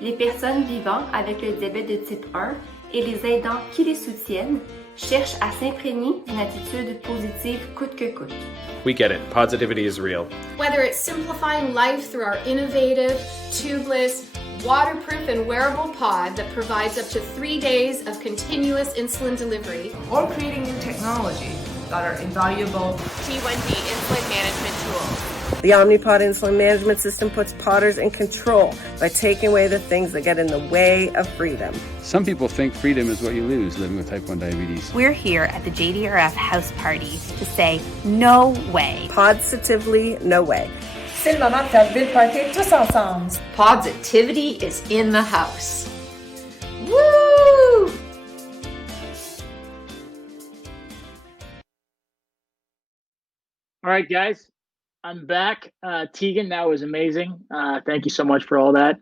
les personnes vivant avec le diabète de type 1 et les aidants qui les soutiennent cherchent à s'imprégner d'une attitude positive coûte que coûte. We get it. Positivity is real. Whether it's simplifying life through our innovative, tubeless, waterproof and wearable pod that provides up to 3 days of continuous insulin delivery, or creating new technology that are invaluable T1D insulin management tools. The Omnipod insulin management system puts podders in control by taking away the things that get in the way of freedom. Some people think freedom is what you lose living with type 1 diabetes. We're here at the JDRF House Party to say no way. Positively no way. C'est le moment de faire le party tous ensemble. Positivity is in the house. Woo! All right, guys. I'm back. Tegan, that was amazing. Thank you so much for all that.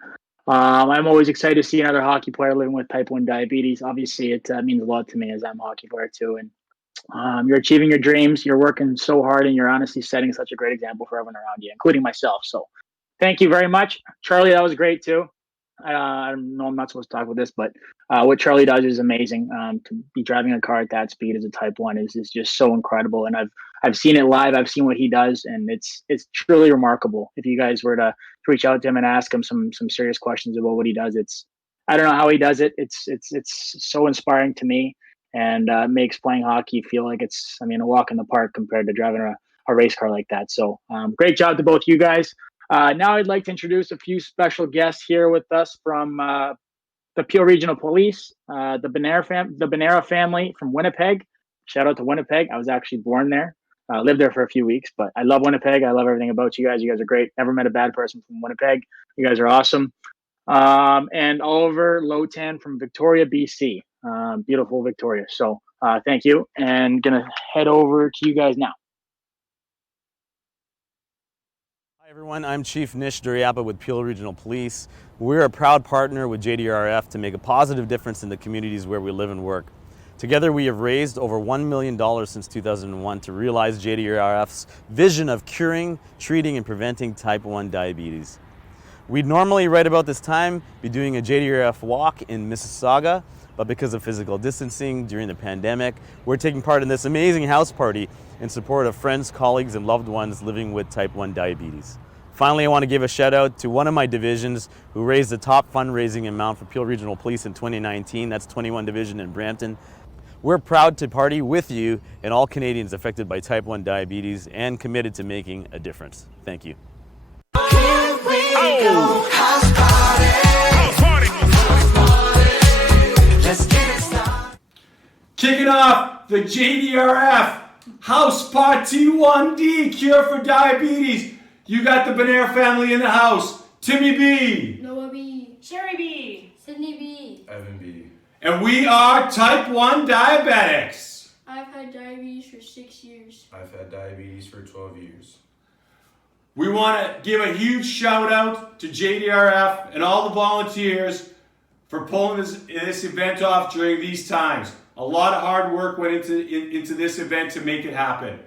I'm always excited to see another hockey player living with type 1 diabetes. Obviously, it means a lot to me as I'm a hockey player too. And you're achieving your dreams. You're working so hard, and you're honestly setting such a great example for everyone around you, including myself. So thank you very much. Charlie, that was great too. I know I'm not supposed to talk about this, but what Charlie does is amazing. To be driving a car at that speed as a type 1 is just so incredible. And I've seen it live. I've seen what he does, and it's truly remarkable. If you guys were to reach out to him and ask him some serious questions about what he does, I don't know how he does it. It's so inspiring to me, and makes playing hockey feel like it's a walk in the park compared to driving a race car like that. So great job to both you guys. Now I'd like to introduce a few special guests here with us from the Peel Regional Police, the Bonera family from Winnipeg. Shout out to Winnipeg. I was actually born there. Lived there for a few weeks, but I love Winnipeg. I love everything about you guys. You guys are great. Never met a bad person from Winnipeg. You guys are awesome. And Oliver Lotan from Victoria, BC. Beautiful Victoria. So thank you. And going to head over to you guys now. Hi everyone, I'm Chief Nish Duryapa with Peel Regional Police. We're a proud partner with JDRF to make a positive difference in the communities where we live and work. Together we have raised over $1 million since 2001 to realize JDRF's vision of curing, treating, and preventing type 1 diabetes. We'd normally, right about this time, be doing a JDRF walk in Mississauga, but because of physical distancing during the pandemic, we're taking part in this amazing house party in support of friends, colleagues, and loved ones living with type 1 diabetes. Finally, I want to give a shout out to one of my divisions who raised the top fundraising amount for Peel Regional Police in 2019. That's 21 Division in Brampton. We're proud to party with you and all Canadians affected by type 1 diabetes and committed to making a difference. Thank you. Kicking off the JDRF House ParT1D Cure for Diabetes. You got the Bonera family in the house. Timmy B. Noah B. Sherry B. Sydney B. Evan B. And we are type 1 diabetics. I've had diabetes for 6 years. I've had diabetes for 12 years. We want to give a huge shout out to JDRF and all the volunteers for pulling this event off during these times. A lot of hard work went into this event to make it happen.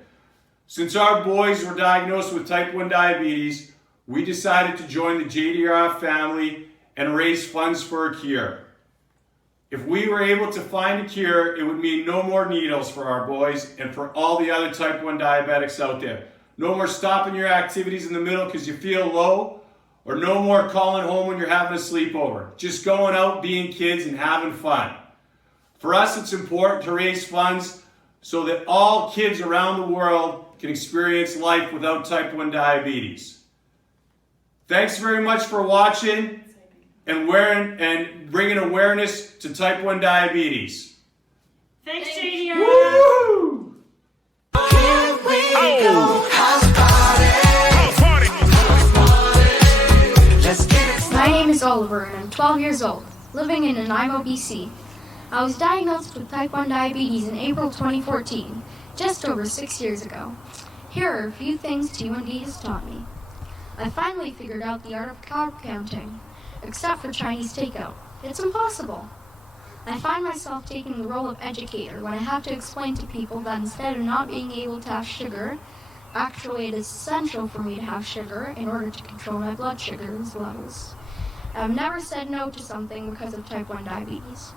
Since our boys were diagnosed with type 1 diabetes, we decided to join the JDRF family and raise funds for a cure. If we were able to find a cure, it would mean no more needles for our boys and for all the other type 1 diabetics out there. No more stopping your activities in the middle because you feel low or no more calling home when you're having a sleepover. Just going out, being kids, and having fun. For us, it's important to raise funds so that all kids around the world can experience life without type 1 diabetes. Thanks very much for watching and bringing awareness to type 1 diabetes. Thanks, JDRF. Woo! Here we go. House party. Let's get it. My name is Oliver and I'm 12 years old, living in Nanaimo, BC. I was diagnosed with type 1 diabetes in April 2014, just over 6 years ago. Here are a few things T1D has taught me. I finally figured out the art of carb counting, except for Chinese takeout. It's impossible. I find myself taking the role of educator when I have to explain to people that instead of not being able to have sugar, actually it is essential for me to have sugar in order to control my blood sugar levels. I've never said no to something because of type 1 diabetes.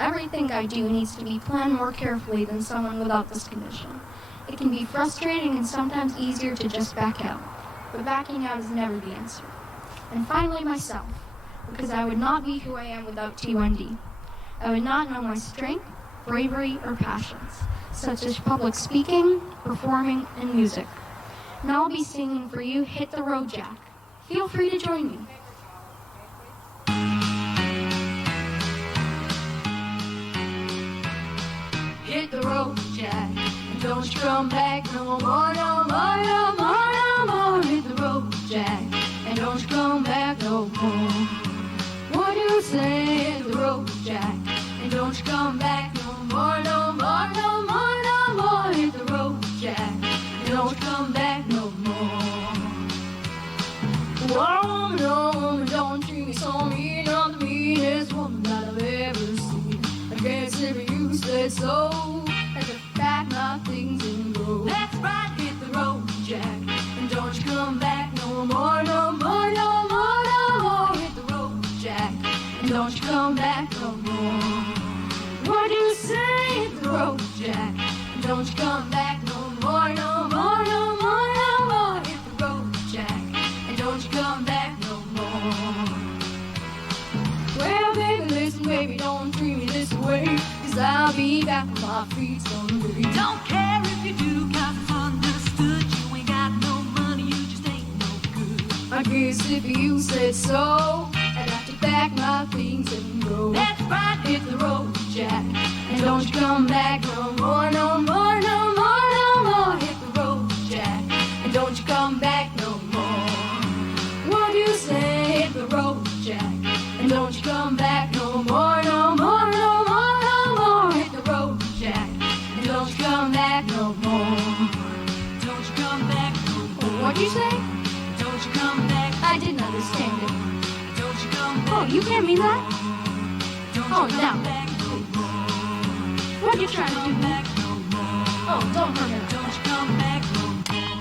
Everything I do needs to be planned more carefully than someone without this condition. It can be frustrating and sometimes easier to just back out, but backing out is never the answer. And finally myself, because I would not be who I am without T1D. I would not know my strength, bravery, or passions, such as public speaking, performing, and music. Now I'll be singing for you Hit the Road, Jack. Feel free to join me. Hit the road, Jack, and don't you come back no more, no more, no more, no more. Hit the road, Jack, and don't you come back no more. What do you say? Hit the road, Jack, and don't you come back no more, no more, no more, no more. Hit the road, Jack, and don't you come back no more. Woman, oh woman, don't treat me so mean. I'm the meanest woman that I've ever seen. I guess if you said so, I just pack my things and go. That's right, hit the road, Jack, and don't you come back no more, no more, no more, no more. Hit the road, Jack, and don't you come back no more. What do you say? Hit the road, Jack, and don't you come back no more, no more, no more, no more. Hit the road, Jack, and don't you come back no more. Well, baby, listen, baby, don't treat me this way, 'cause I'll be back on my feet someday. Don't care if you do, 'cause it's understood. You ain't got no money, you just ain't no good. I guess if you said so, I'd have to pack my things and go. That's right, hit the road, Jack, and don't you come back no more, no more, no more, no more. Hit the road, Jack, and don't you come back no more. What do you say? Hit the road, Jack, and don't you come back no more, no more, no more, no more. Hit the road, Jack, and don't you come back no more. Don't you come back no more. What'd you say? Don't you come back. I didn't understand it. Don't you come back. Oh, you can't mean that? Oh, now. What are you trying to do? Oh, don't hurt me. Don't you come back no more.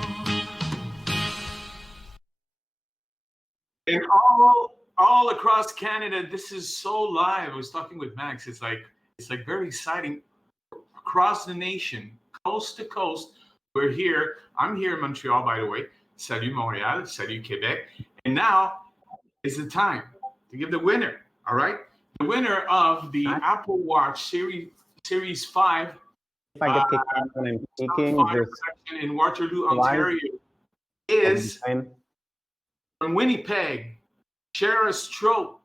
And all across Canada, this is so live. I was talking with Max. It's like very exciting. Across the nation, coast to coast, we're here. I'm here in Montreal, by the way. Salut Montréal, salut Québec. And now is the time to give the winner. All right, the winner of the Apple Watch Series 5. If I get kicked out when I'm speaking, just in Waterloo, Ontario, is from Winnipeg, Shara Stroke,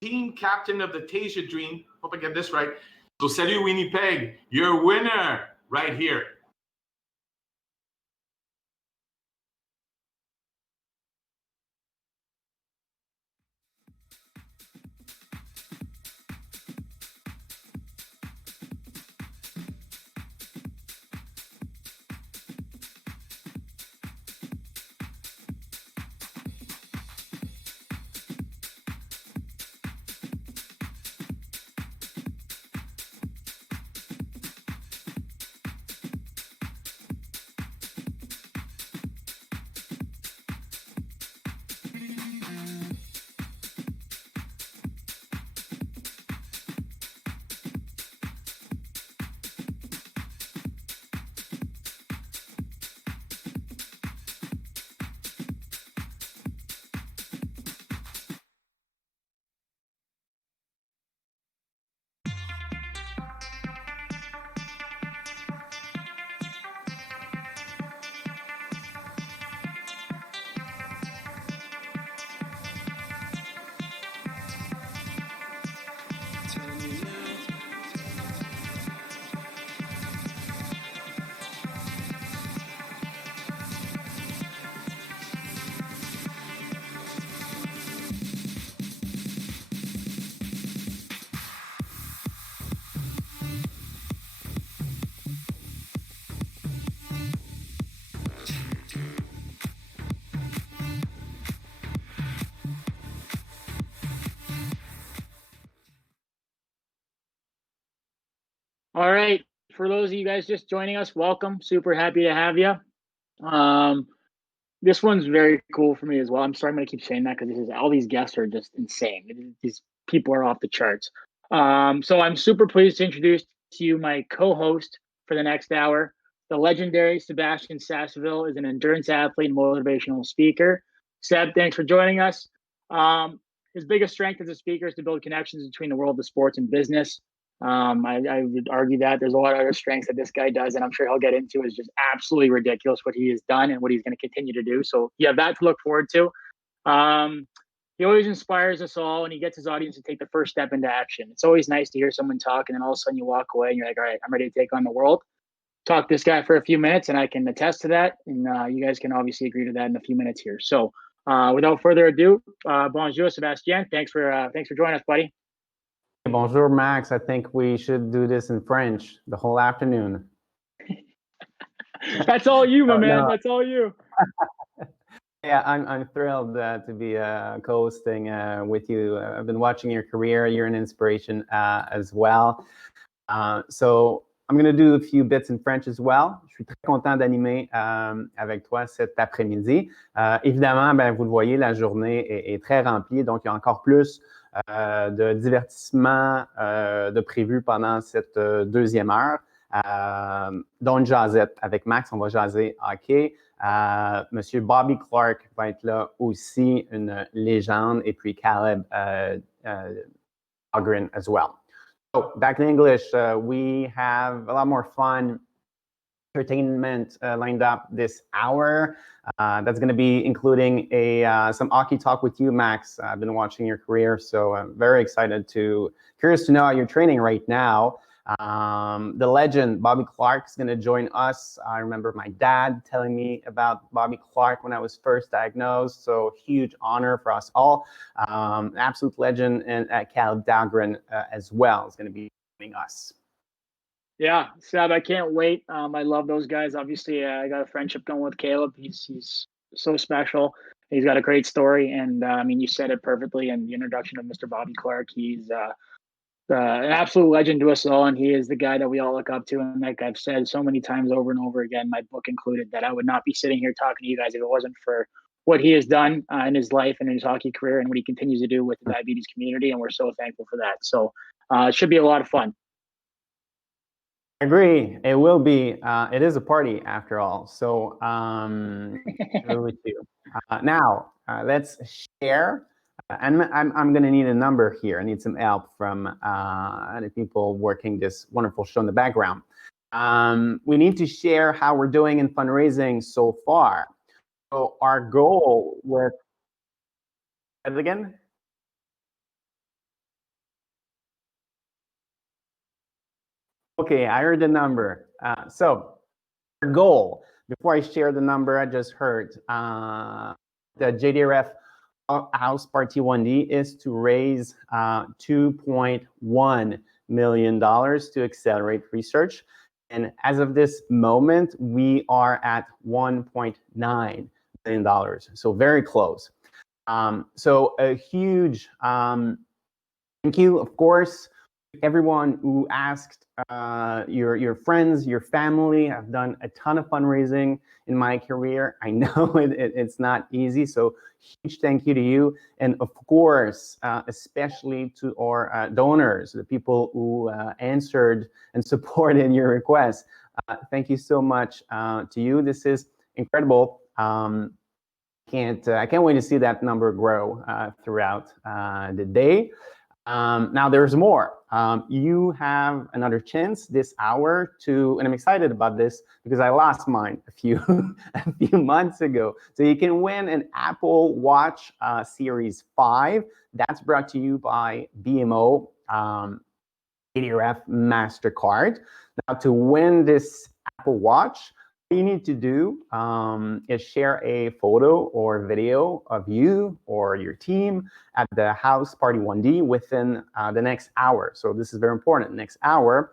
team captain of the Tasia Dream. Hope I get this right. So, salut Winnipeg, your winner right here. All right. For those of you guys just joining us, welcome. Super happy to have you. This one's very cool for me as well. I'm sorry, I'm going to keep saying that because all these guests are just insane. These people are off the charts. So I'm super pleased to introduce to you my co-host for the next hour. The legendary Sebastian Sasseville is an endurance athlete and motivational speaker. Seb, thanks for joining us. His biggest strength as a speaker is to build connections between the world of sports and business. I would argue that there's a lot of other strengths that this guy does, and I'm sure he'll get into, is just absolutely ridiculous what he has done and what he's going to continue to do. So you have that to look forward to. He always inspires us all, and he gets his audience to take the first step into action. It's always nice to hear someone talk, and then all of a sudden you walk away and you're like, all right, I'm ready to take on the world. Talk to this guy for a few minutes, and I can attest to that. And you guys can obviously agree to that in a few minutes here. So without further ado, bonjour, Sebastien. Thanks for joining us, buddy. Bonjour, Max. I think we should do this in French the whole afternoon. That's all you, my man. No. That's all you. Yeah, I'm thrilled to be co-hosting with you. I've been watching your career. You're an inspiration as well. So I'm going to do a few bits in French as well. Je suis très content d'animer avec toi cet après-midi. Évidemment, vous le voyez, la journée est très remplie, donc il y a encore plus de divertissement de prévu pendant cette deuxième heure. Dont une jasette avec Max, on va jaser hockey. Monsieur Bobby Clarke va être là aussi, une légende, et puis Kaleb Dahlgreen as well. So back in English, we have a lot more fun entertainment lined up this hour. That's going to be including some hockey talk with you, Max. I've been watching your career, so I'm very excited curious to know how you're training right now. The legend, Bobby Clarke, is going to join us. I remember my dad telling me about Bobby Clarke when I was first diagnosed, so huge honor for us all. Absolute legend, and Kaleb Dahlgreen as well is going to be joining us. Yeah, Seb, I can't wait. I love those guys. Obviously, I got a friendship going with Kaleb. He's so special. He's got a great story, and I mean, you said it perfectly in the introduction of Mr. Bobby Clarke. He's an absolute legend to us all, and he is the guy that we all look up to. And like I've said so many times over and over again, my book included, that I would not be sitting here talking to you guys if it wasn't for what he has done in his life and in his hockey career, and what he continues to do with the diabetes community. And we're so thankful for that. So it should be a lot of fun. I agree. It will be. It is a party after all. So with you. Now let's share. And I'm going to need a number here. I need some help from the people working this wonderful show in the background. We need to share how we're doing in fundraising so far. So our goal with, say it again? Okay, I heard the number. So our goal, before I share the number I just heard, the JDRF House ParT1D is to raise $2.1 million to accelerate research. And as of this moment, we are at $1.9 million. So very close. So a huge thank you, of course, to everyone who asked, your friends, your family. I've done a ton of fundraising in my career. I know it's not easy, so huge thank you to you. And of course, especially to our donors, the people who answered and supported your requests. Thank you so much to you. This is incredible. I can't wait to see that number grow throughout the day. Now there's more. You have another chance this hour to, and I'm excited about this because I lost mine a few months ago. So you can win an Apple Watch Series 5. That's brought to you by BMO JDRF MasterCard. Now to win this Apple Watch, what you need to do is share a photo or video of you or your team at the House ParT1D within the next hour. So this is very important. Next hour,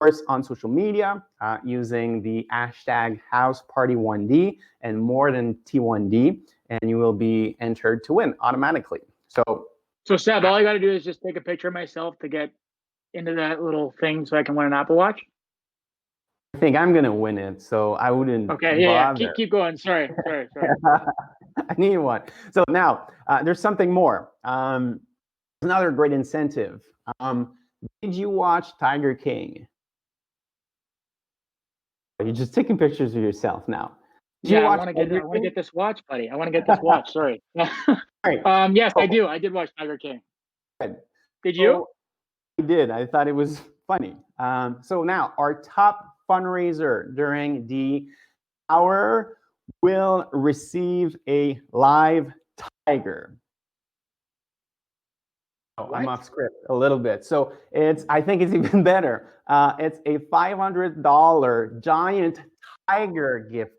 first on social media using the hashtag House ParT1D and more than T1D, and you will be entered to win automatically. So Seb, all I got to do is just take a picture of myself to get into that little thing so I can win an Apple Watch? I think I'm gonna win it, so I wouldn't Okay, yeah. bother. Keep going. Sorry. I need one. So now there's something more. Another great incentive. Did you watch Tiger King? You're just taking pictures of yourself now. Did you Yeah, I watch want Tiger to King? get this watch, buddy. I want to get this watch. Sorry. Right. Yes, I do. I did watch Tiger King. Good. Did you? So I did. I thought it was funny. So now our top fundraiser during the hour will receive a live tiger. Oh, I'm off script a little bit. So I think it's even better. It's a $500 giant tiger gift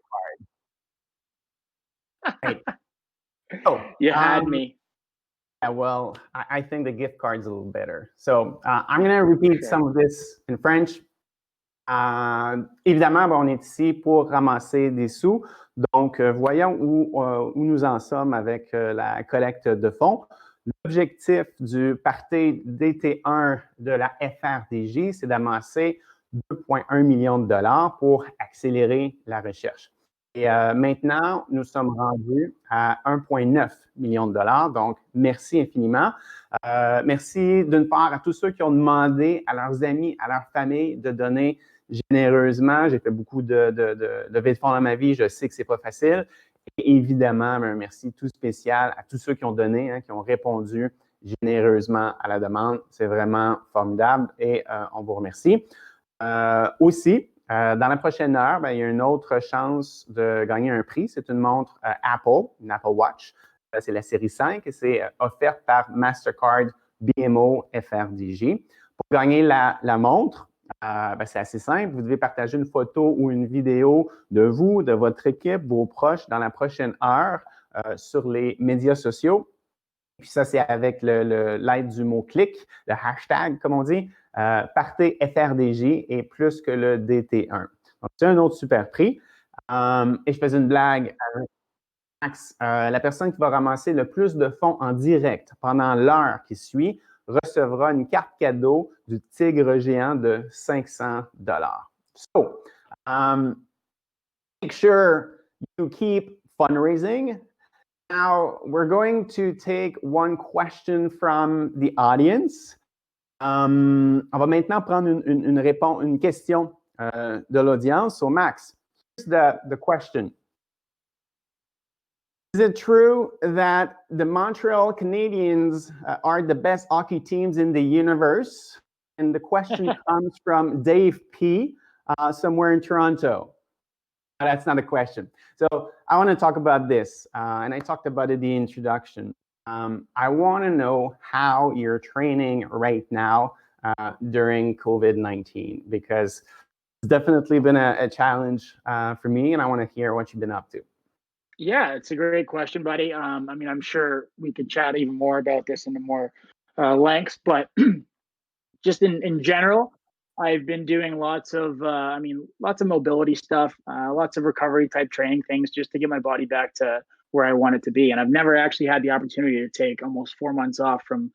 card. Right. So, You had me. Yeah, well, I think the gift card's a little better. So, I'm going to repeat some of this in French. Évidemment, on est ici pour ramasser des sous. Donc, voyons où nous en sommes avec la collecte de fonds. L'objectif du party DT1 de la FRDJ, c'est d'amasser 2,1 millions de dollars pour accélérer la recherche. Et maintenant, nous sommes rendus à 1,9 million de dollars. Donc, merci infiniment. Merci d'une part à tous ceux qui ont demandé à leurs amis, à leur famille de donner généreusement. J'ai fait beaucoup de levées de fonds dans ma vie. Je sais que c'est pas facile. Et évidemment, un merci tout spécial à tous ceux qui ont donné, qui ont répondu généreusement à la demande. C'est vraiment formidable et on vous remercie. Aussi, dans la prochaine heure, il y a une autre chance de gagner un prix. C'est une montre Apple, une Apple Watch. C'est la série 5 et c'est offerte par Mastercard BMO FRDJ. Pour gagner la montre, c'est assez simple. Vous devez partager une photo ou une vidéo de vous, de votre équipe, vos proches dans la prochaine heure sur les médias sociaux. Puis ça, c'est avec l'aide du mot-clic, le hashtag, comme on dit, partez FRDJ et plus que le DT1. Donc, c'est un autre super prix. Et je faisais une blague avec Max. La personne qui va ramasser le plus de fonds en direct pendant l'heure qui suit recevra une carte cadeau du tigre géant de $500. So, make sure you keep fundraising. Now, we're going to take one question from the audience. On va maintenant prendre une question de l'audience. So, Max, here's the question. Is it true that the Montreal Canadiens are the best hockey teams in the universe? And the question comes from Dave P., somewhere in Toronto. That's not a question. So I want to talk about this, and I talked about it in the introduction. I want to know how you're training right now during COVID-19, because it's definitely been a challenge for me, and I want to hear what you've been up to. Yeah, it's a great question, buddy. I'm sure we could chat even more about this into more lengths, but just in general, I've been doing lots of mobility stuff, lots of recovery type training things just to get my body back to where I want it to be. And I've never actually had the opportunity to take almost 4 months off from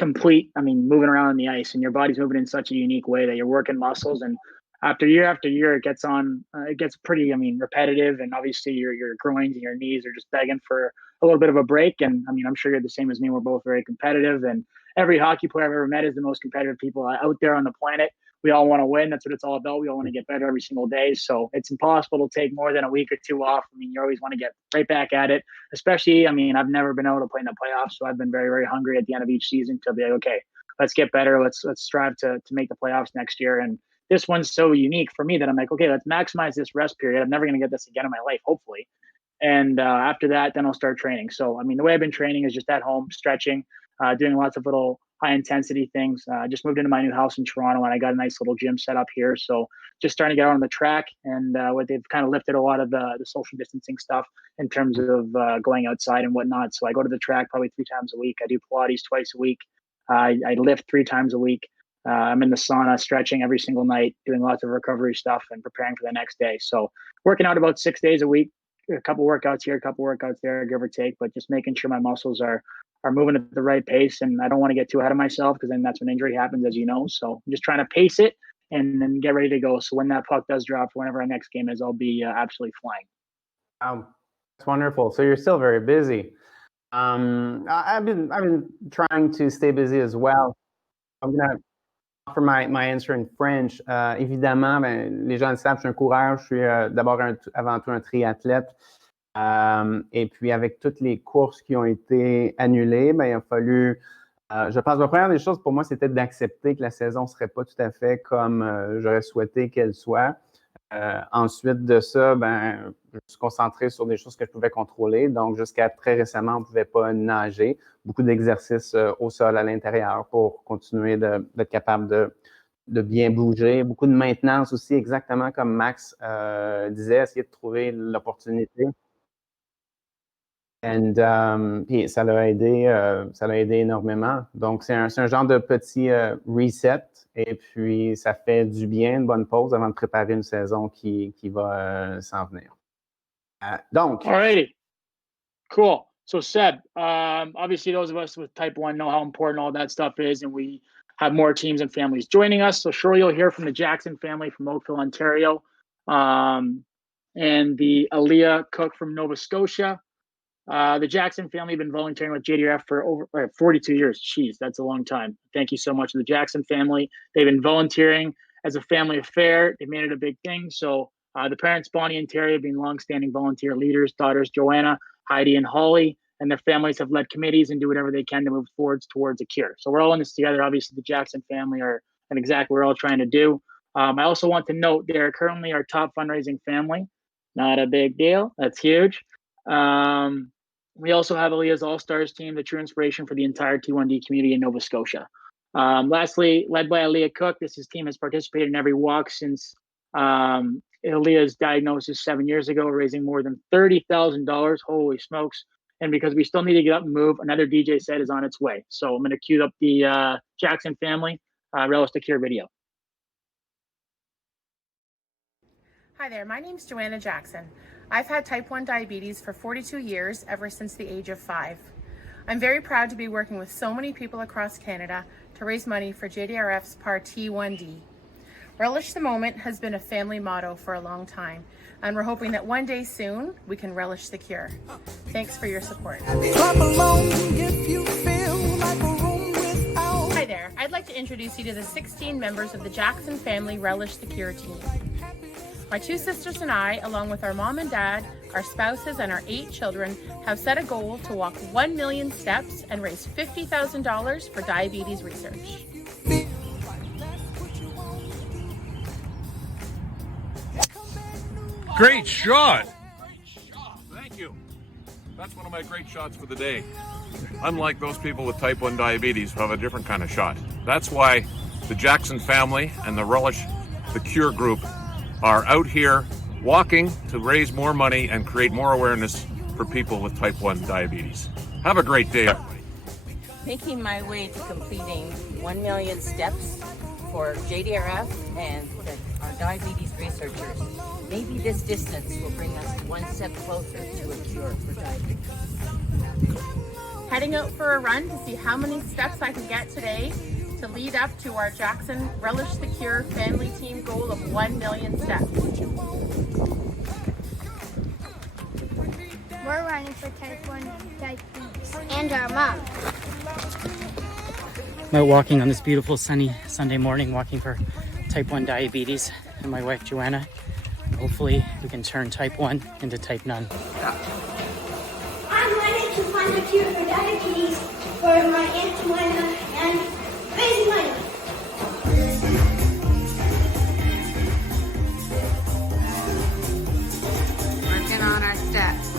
moving around on the ice, and your body's moving in such a unique way that you're working muscles, and after year, it gets pretty, repetitive, and obviously your groins and your knees are just begging for a little bit of a break. And I'm sure you're the same as me. We're both very competitive, and every hockey player I've ever met is the most competitive people out there on the planet. We all want to win. That's what it's all about. We all want to get better every single day. So it's impossible to take more than a week or two off. You always want to get right back at it, especially, I've never been able to play in the playoffs. So I've been very, very hungry at the end of each season to be like, okay, let's get better. Let's strive to make the playoffs next year. And this one's so unique for me that I'm like, okay, let's maximize this rest period. I'm never going to get this again in my life, hopefully. And after that, then I'll start training. So, the way I've been training is just at home, stretching, doing lots of little high intensity things. Just moved into my new house in Toronto, and I got a nice little gym set up here. So just starting to get out on the track, and what they've kind of lifted a lot of the social distancing stuff in terms of going outside and whatnot. So I go to the track probably 3 times a week. I do Pilates twice a week. I lift 3 times a week. I'm in the sauna, stretching every single night, doing lots of recovery stuff and preparing for the next day. So working out about 6 days a week, a couple workouts here, a couple workouts there, give or take, but just making sure my muscles are are moving at the right pace, and I don't want to get too ahead of myself because then that's when injury happens, as you know. So I'm just trying to pace it and then get ready to go. So when that puck does drop, whenever our next game is, I'll be absolutely flying. That's wonderful. So you're still very busy. I've been trying to stay busy as well. I'm gonna offer my answer in French. Évidemment, les gens le savent, je suis un coureur. Je suis d'abord avant tout un triathlète. Et puis avec toutes les courses qui ont été annulées, il a fallu. Je pense que la première des choses pour moi, c'était d'accepter que la saison ne serait pas tout à fait comme j'aurais souhaité qu'elle soit. Ensuite de ça, je me suis concentré sur des choses que je pouvais contrôler. Donc, jusqu'à très récemment, on ne pouvait pas nager. Beaucoup d'exercices au sol à l'intérieur pour continuer d'être capable de bien bouger. Beaucoup de maintenance aussi, exactement comme Max disait, essayer de trouver l'opportunité. Puis ça l'a aidé énormément. Donc, c'est un genre de petit reset. Et puis, ça fait du bien, une bonne pause avant de préparer une saison qui va s'en venir. Donc. Alrighty. Cool. So, Seb, obviously those of us with type 1 know how important all that stuff is, and we have more teams and families joining us. So, sure, you'll hear from the Jackson family from Oakville, Ontario, and the Aaliyah Cook from Nova Scotia. The Jackson family have been volunteering with JDRF for over 42 years. Jeez, that's a long time. Thank you so much to the Jackson family. They've been volunteering as a family affair. They made it a big thing. So the parents, Bonnie and Terry, have been longstanding volunteer leaders. Daughters, Joanna, Heidi, and Holly, and their families have led committees and do whatever they can to move forwards towards a cure. So we're all in this together. Obviously, the Jackson family are and exactly what we're all trying to do. I also want to note they are currently our top fundraising family. Not a big deal. That's huge. We also have Aaliyah's All-Stars team, the true inspiration for the entire T1D community in Nova Scotia. Lastly, led by Aaliyah Cook, this team has participated in every walk since Aaliyah's diagnosis 7 years ago, raising more than $30,000. Holy smokes. And because we still need to get up and move, another DJ set is on its way. So I'm going to cue up the Jackson family Relish the Cure video. Hi there, my name's Joanna Jackson. I've had type 1 diabetes for 42 years, ever since the age of 5. I'm very proud to be working with so many people across Canada to raise money for JDRF's ParT1D. Relish the moment has been a family motto for a long time, and we're hoping that one day soon we can relish the cure. Thanks for your support. Hi there, I'd like to introduce you to the 16 members of the Jackson family Relish the Cure team. My 2 sisters and I, along with our mom and dad, our spouses, and our 8 children, have set a goal to walk 1 million steps and raise $50,000 for diabetes research. Great shot! Thank you. That's one of my great shots for the day. Unlike those people with type 1 diabetes who have a different kind of shot. That's why the Jackson family and the Relish the Cure group are out here walking to raise more money and create more awareness for people with type 1 diabetes. Have a great day. Making my way to completing 1 million steps for JDRF and our diabetes researchers. Maybe this distance will bring us one step closer to a cure for diabetes. Heading out for a run to see how many steps I can get today to lead up to our Jackson Relish the Cure family team goal of 1 million steps. We're running for type 1 diabetes and our mom. I'm out walking on this beautiful sunny Sunday morning, walking for type 1 diabetes and my wife Joanna. Hopefully we can turn type 1 into type none. I'm running to find a cure for diabetes for my Aunt Joanna and raise money. Working on our steps.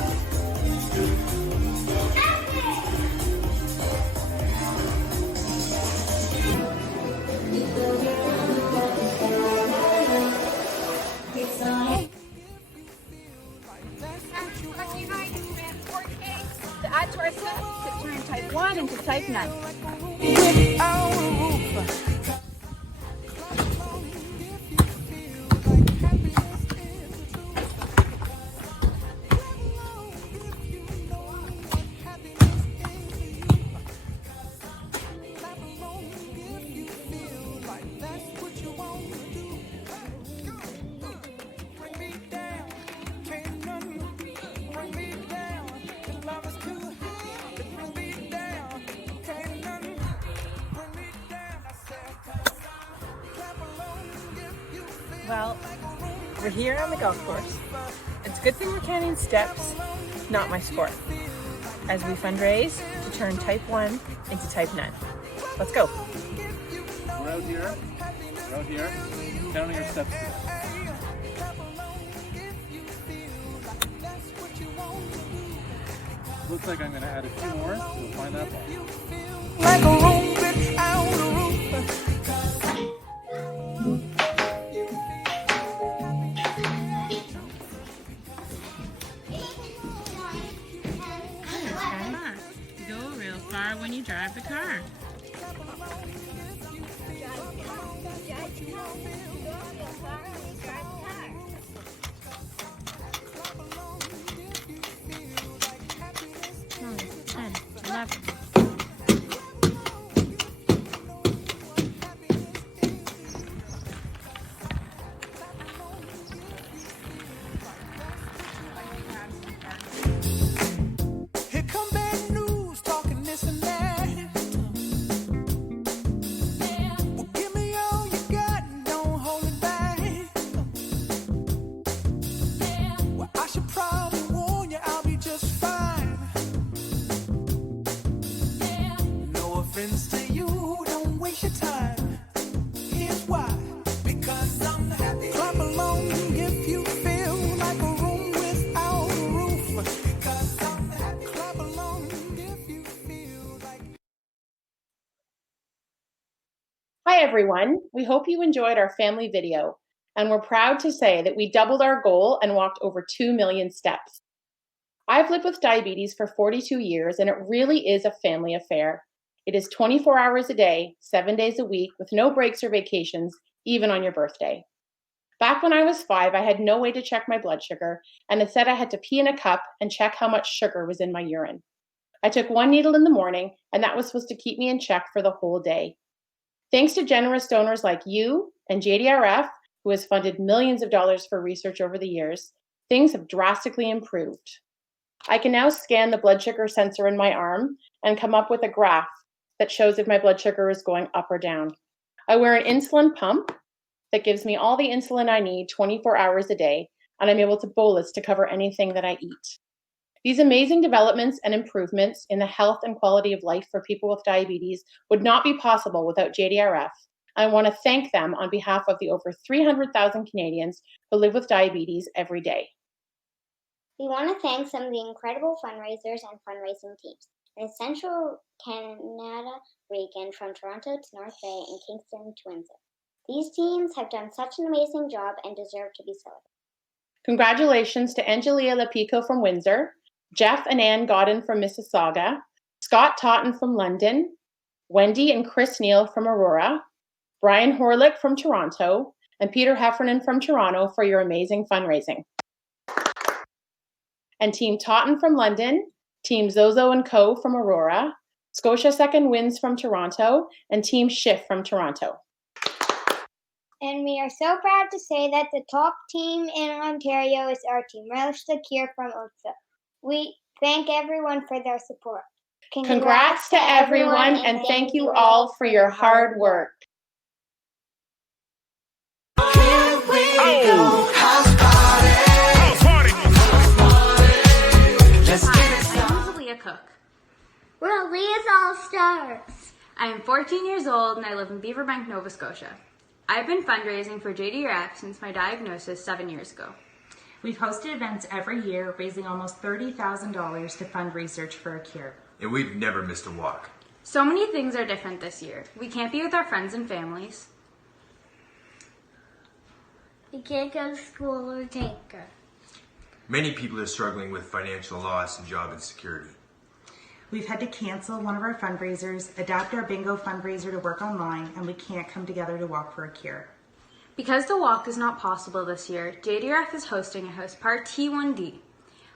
To add to our steps to turn type 1 into type 9. With our roof Well, we're here on the golf course. It's a good thing we're counting steps, not my score, as we fundraise to turn type 1 into type 9. Let's go. We're out here. Counting our steps today. Looks like I'm going to add a few more. We'll find that ball. Like a room without a roof. Go real far when you drive the car. Here come bad news, talking this and that. Well, give me all you got and don't hold it back. Well, I should probably warn you, I'll be just fine. No offense to you, don't waste your time. Here's why. Because I'm happy. Clap along if you feel like a room without a roof. Because I'm happy. Clap along if you feel like. Hi everyone, we hope you enjoyed our family video, and we're proud to say that we doubled our goal and walked over 2 million steps. I've lived with diabetes for 42 years, and it really is a family affair. It is 24 hours a day, 7 days a week, with no breaks or vacations, even on your birthday. Back when I was 5, I had no way to check my blood sugar, and it said I had to pee in a cup and check how much sugar was in my urine. I took one needle in the morning, and that was supposed to keep me in check for the whole day. Thanks to generous donors like you and JDRF, who has funded millions of dollars for research over the years, things have drastically improved. I can now scan the blood sugar sensor in my arm and come up with a graph that shows if my blood sugar is going up or down. I wear an insulin pump that gives me all the insulin I need 24 hours a day, and I'm able to bolus to cover anything that I eat. These amazing developments and improvements in the health and quality of life for people with diabetes would not be possible without JDRF. I want to thank them on behalf of the over 300,000 Canadians who live with diabetes every day. We want to thank some of the incredible fundraisers and fundraising teams in Central Canada region from Toronto to North Bay and Kingston to Windsor. These teams have done such an amazing job and deserve to be celebrated. Congratulations to Angelia Lapico from Windsor, Jeff and Ann Godden from Mississauga, Scott Totten from London, Wendy and Chris Neal from Aurora, Brian Horlick from Toronto, and Peter Heffernan from Toronto for your amazing fundraising. And Team Totten from London, Team Zozo and Co. from Aurora, Scotia Second Winds from Toronto, and Team Schiff from Toronto. And we are so proud to say that the top team in Ontario is our team, Relish the Cure from Oakville. We thank everyone for their support. Congrats to everyone, and thank you all for your hard work. I'm Leah Cook. We're Leah's All-Stars. I am 14 years old and I live in Beaverbank, Nova Scotia. I've been fundraising for JDRF since my diagnosis 7 years ago. We've hosted events every year, raising almost $30,000 to fund research for a cure. And we've never missed a walk. So many things are different this year. We can't be with our friends and families. We can't go to school or take her. Many people are struggling with financial loss and job insecurity. We've had to cancel one of our fundraisers, adapt our bingo fundraiser to work online, and we can't come together to walk for a cure. Because the walk is not possible this year, JDRF is hosting a House ParT1D.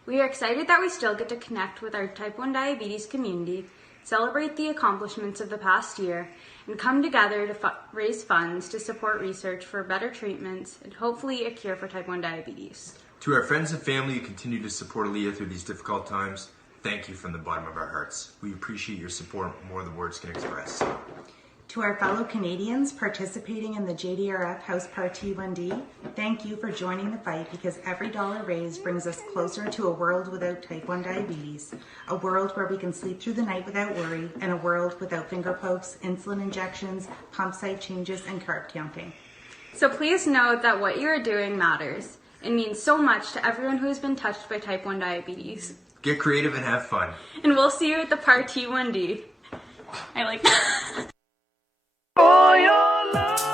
We are excited that we still get to connect with our type 1 diabetes community, celebrate the accomplishments of the past year, and come together to raise funds to support research for better treatments and hopefully a cure for type 1 diabetes. To our friends and family who continue to support Aaliyah through these difficult times, thank you from the bottom of our hearts. We appreciate your support more than words can express. To our fellow Canadians participating in the JDRF House ParT1D, thank you for joining the fight, because every dollar raised brings us closer to a world without type 1 diabetes, a world where we can sleep through the night without worry, and a world without finger pokes, insulin injections, pump site changes, and carb counting. So please note that what you are doing matters. It means so much to everyone who has been touched by type 1 diabetes. Get creative and have fun. And we'll see you at the ParT1D. I like that. For your love,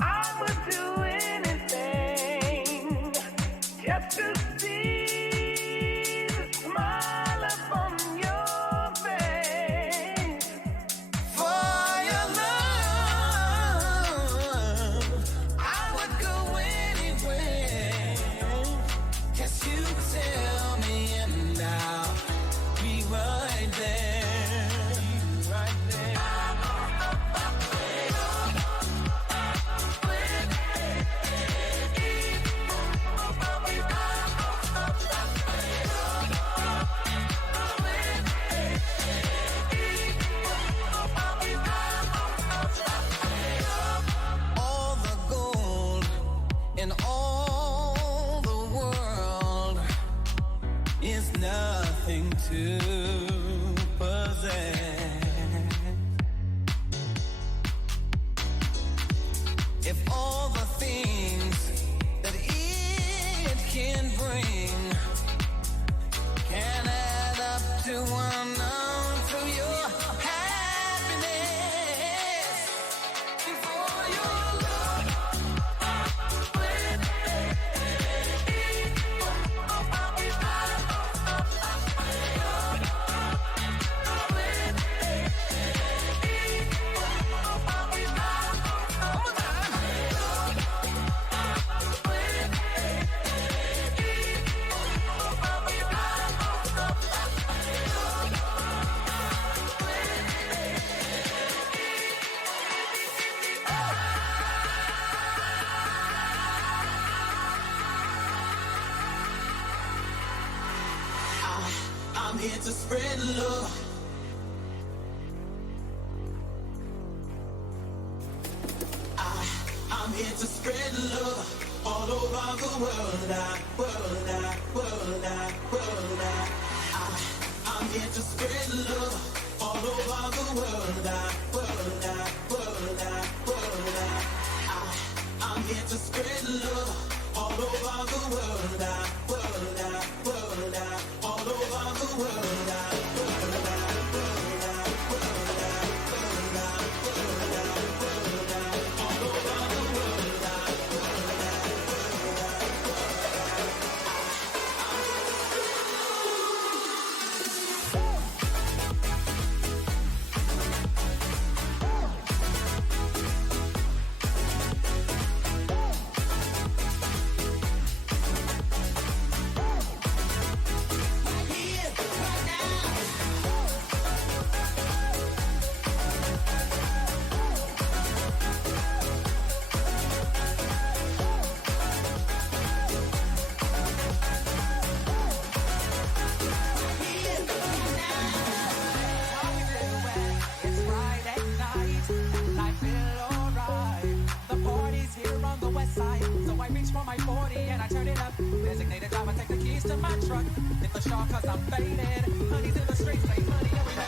I would do anything just to see the smile upon your face. For your love, I would go anywhere. Guess you tell me and I'll be right there. Nothing to possess. If all the things that it can bring can add up to one to your happiness and for your love. I'm here to spread love. I'm here to spread love all over the world. I'm here to spread love all over the world. I'm here to spread love all over the world. All over the world. My 40 and I turn it up. Designated driver, take the keys to my truck. Hit the shawl cause I'm faded. Honey's in the streets, say money and we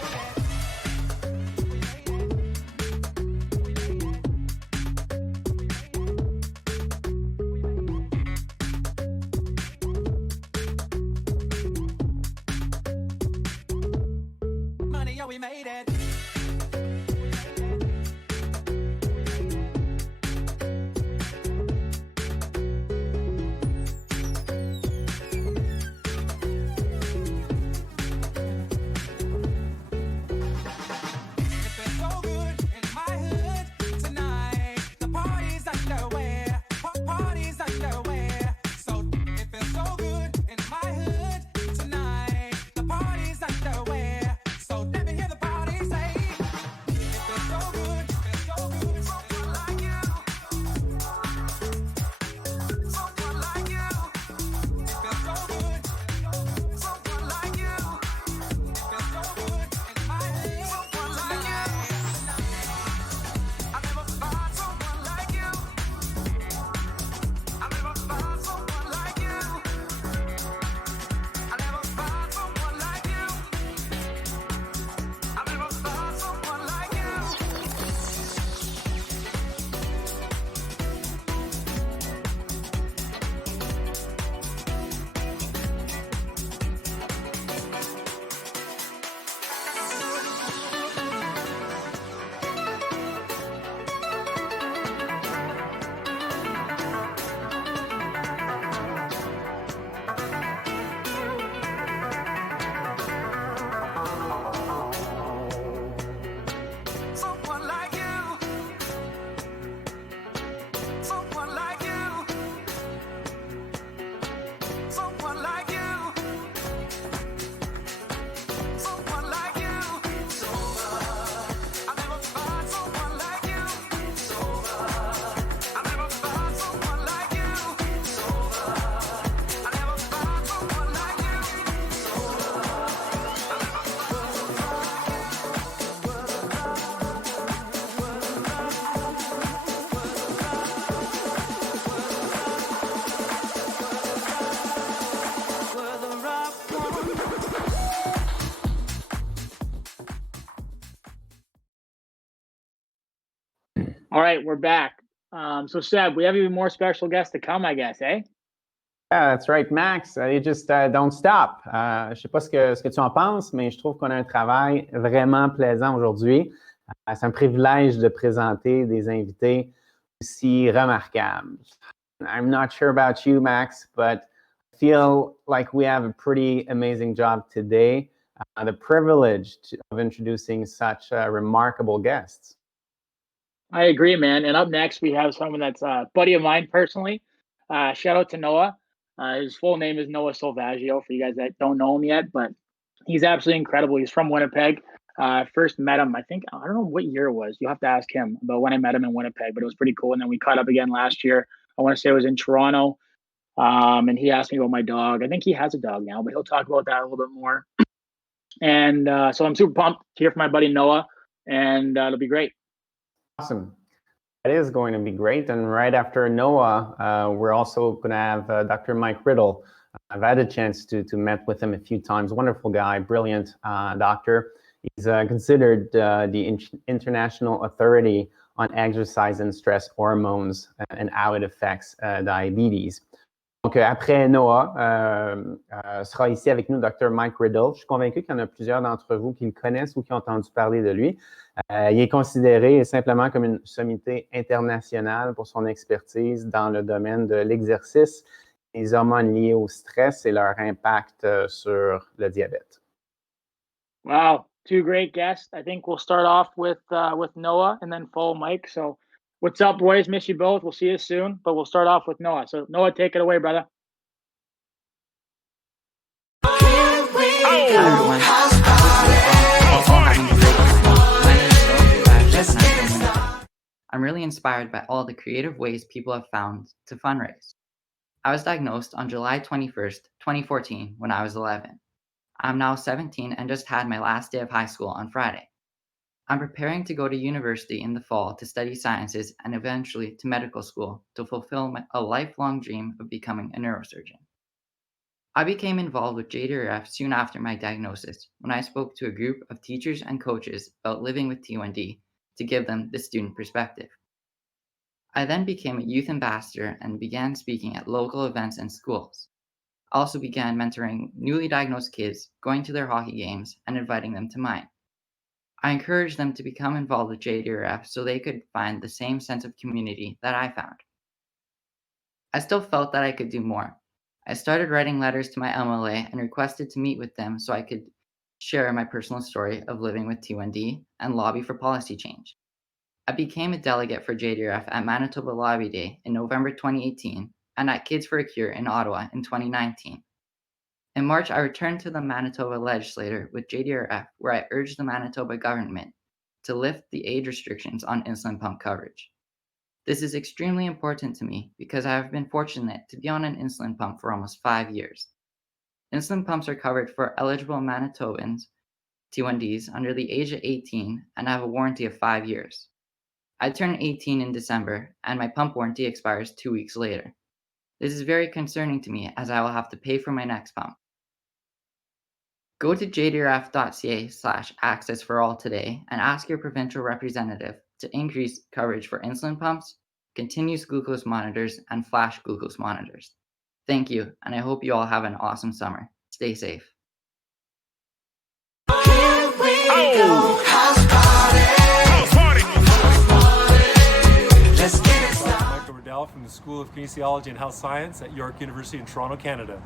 made it. Money, yeah, we made it. All right, we're back. So Seb, we have even more special guests to come, I guess, eh? Yeah, that's right, Max. You just don't stop. Je sais pas ce que tu en penses, mais je trouve qu'on a un travail vraiment plaisant aujourd'hui. C'est un privilège de présenter des invités aussi remarquables. I'm not sure about you, Max, but I feel like we have a pretty amazing job today. The privilege of introducing such remarkable guests. I agree, man. And up next, we have someone that's a buddy of mine personally. Shout out to Noah. His full name is Noah Salvaggio, for you guys that don't know him yet, but he's absolutely incredible. He's from Winnipeg. First met him, I don't know what year it was. You'll have to ask him about when I met him in Winnipeg, but it was pretty cool. And then we caught up again last year. I want to say it was in Toronto. And he asked me about my dog. I think he has a dog now, but he'll talk about that a little bit more. And so I'm super pumped to hear from my buddy Noah, and it'll be great. Awesome. It is going to be great. And right after Noah, we're also going to have Dr. Mike Riddell. I've had a chance to meet with him a few times. Wonderful guy, brilliant doctor. He's considered the international authority on exercise and stress hormones and how it affects diabetes. Donc, après Noah, sera ici avec nous Dr. Mike Riddell. Je suis convaincu qu'il y en a plusieurs d'entre vous qui le connaissent ou qui ont entendu parler de lui. Il est considéré simplement comme une sommité internationale pour son expertise dans le domaine de l'exercice, les hormones liées au stress et leur impact sur le diabète. Wow, two great guests. I think we'll start off with Noah and then follow Mike. So what's up, boys? Miss you both. We'll see you soon, but we'll start off with Noah. So Noah, take it away, brother. I'm really inspired by all the creative ways people have found to fundraise. I was diagnosed on July 21st, 2014, when I was 11. I'm now 17 and just had my last day of high school on Friday. I'm preparing to go to university in the fall to study sciences and eventually to medical school to fulfill a lifelong dream of becoming a neurosurgeon. I became involved with JDRF soon after my diagnosis when I spoke to a group of teachers and coaches about living with T1D to give them the student perspective. I then became a youth ambassador and began speaking at local events and schools. I also began mentoring newly diagnosed kids, going to their hockey games, and inviting them to mine. I encouraged them to become involved with JDRF so they could find the same sense of community that I found. I still felt that I could do more. I started writing letters to my MLA and requested to meet with them so I could share my personal story of living with T1D and lobby for policy change. I became a delegate for JDRF at Manitoba Lobby Day in November 2018 and at Kids for a Cure in Ottawa in 2019. In March, I returned to the Manitoba legislature with JDRF, where I urged the Manitoba government to lift the age restrictions on insulin pump coverage. This is extremely important to me because I have been fortunate to be on an insulin pump for almost 5 years. Insulin pumps are covered for eligible Manitobans, T1Ds, under the age of 18 and have a warranty of 5 years. I turn 18 in December, and my pump warranty expires 2 weeks later. This is very concerning to me as I will have to pay for my next pump. Go to jdrf.ca/access for all today and ask your provincial representative to increase coverage for insulin pumps, continuous glucose monitors, and flash glucose monitors. Thank you, and I hope you all have an awesome summer. Stay safe. Dr. Riddell from the School of Kinesiology and Health Science at York University in Toronto, Canada.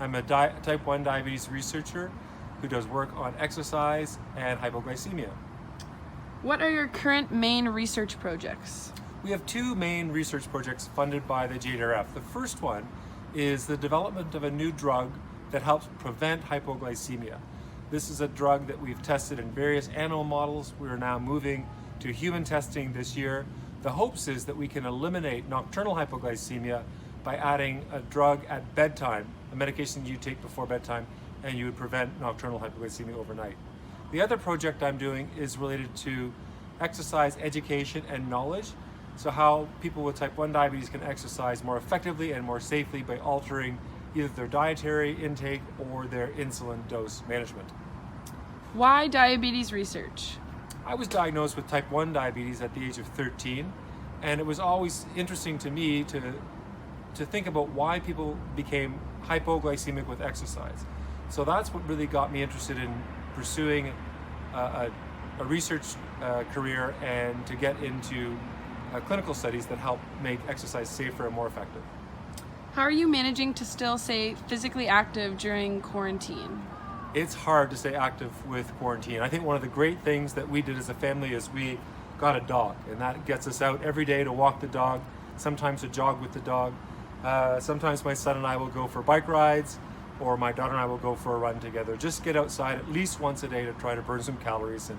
I'm a type 1 diabetes researcher who does work on exercise and hypoglycemia. What are your current main research projects? We have two main research projects funded by the JDRF. The first one is the development of a new drug that helps prevent hypoglycemia. This is a drug that we've tested in various animal models. We are now moving to human testing this year. The hopes is that we can eliminate nocturnal hypoglycemia by adding a drug at bedtime, a medication you take before bedtime, and you would prevent nocturnal hypoglycemia overnight. The other project I'm doing is related to exercise education and knowledge. So how people with type 1 diabetes can exercise more effectively and more safely by altering either their dietary intake or their insulin dose management. Why diabetes research? I was diagnosed with type 1 diabetes at the age of 13, And it was always interesting to me to think about why people became hypoglycemic with exercise. So that's what really got me interested in pursuing a research career and to get into clinical studies that help make exercise safer and more effective. How are you managing to still stay physically active during quarantine? It's hard to stay active with quarantine. I think one of the great things that we did as a family is we got a dog, and that gets us out every day to walk the dog, sometimes to jog with the dog. Sometimes my son and I will go for bike rides, or my daughter and I will go for a run together. Just get outside at least once a day to try to burn some calories and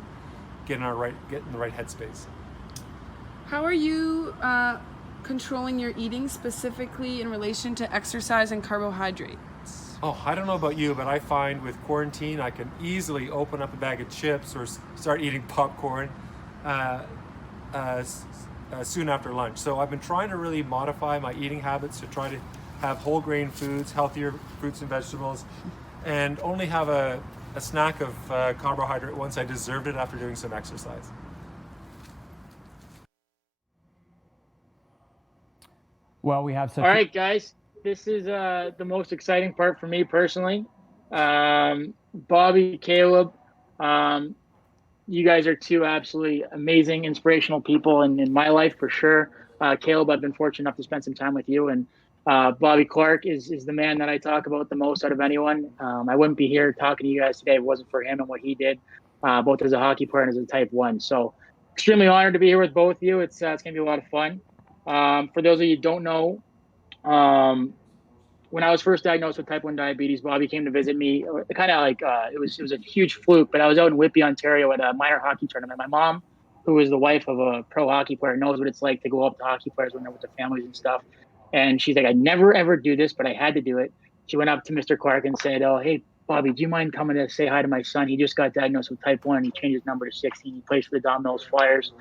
get in the right headspace. How are you controlling your eating, specifically in relation to exercise and carbohydrates? Oh, I don't know about you, but I find with quarantine, I can easily open up a bag of chips or start eating popcorn soon after lunch. So I've been trying to really modify my eating habits to try to have whole grain foods, healthier fruits and vegetables, and only have a snack of carbohydrate once I deserved it after doing some exercise. Well, we have such. All right, guys. This is the most exciting part for me personally. Bobby, Kaleb, you guys are two absolutely amazing, inspirational people in my life for sure. Kaleb, I've been fortunate enough to spend some time with you, and Bobby Clarke is the man that I talk about the most out of anyone. I wouldn't be here talking to you guys today if it wasn't for him and what he did, both as a hockey player and as a Type 1. So extremely honored to be here with both of you. It's going to be a lot of fun. For those of you who don't know, when I was first diagnosed with Type 1 diabetes, Bobby came to visit me. Kind of like it was a huge fluke, but I was out in Whitby, Ontario at a minor hockey tournament. My mom, who is the wife of a pro hockey player, knows what it's like to go up to hockey players when they're with their families and stuff. And she's like, I never ever do this, but I had to do it. She went up to Mr. Clarke and said, "Oh, hey, Bobby, do you mind coming to say hi to my son? He just got diagnosed with Type 1. He changed his number to 16. He plays for the Don Mills Flyers.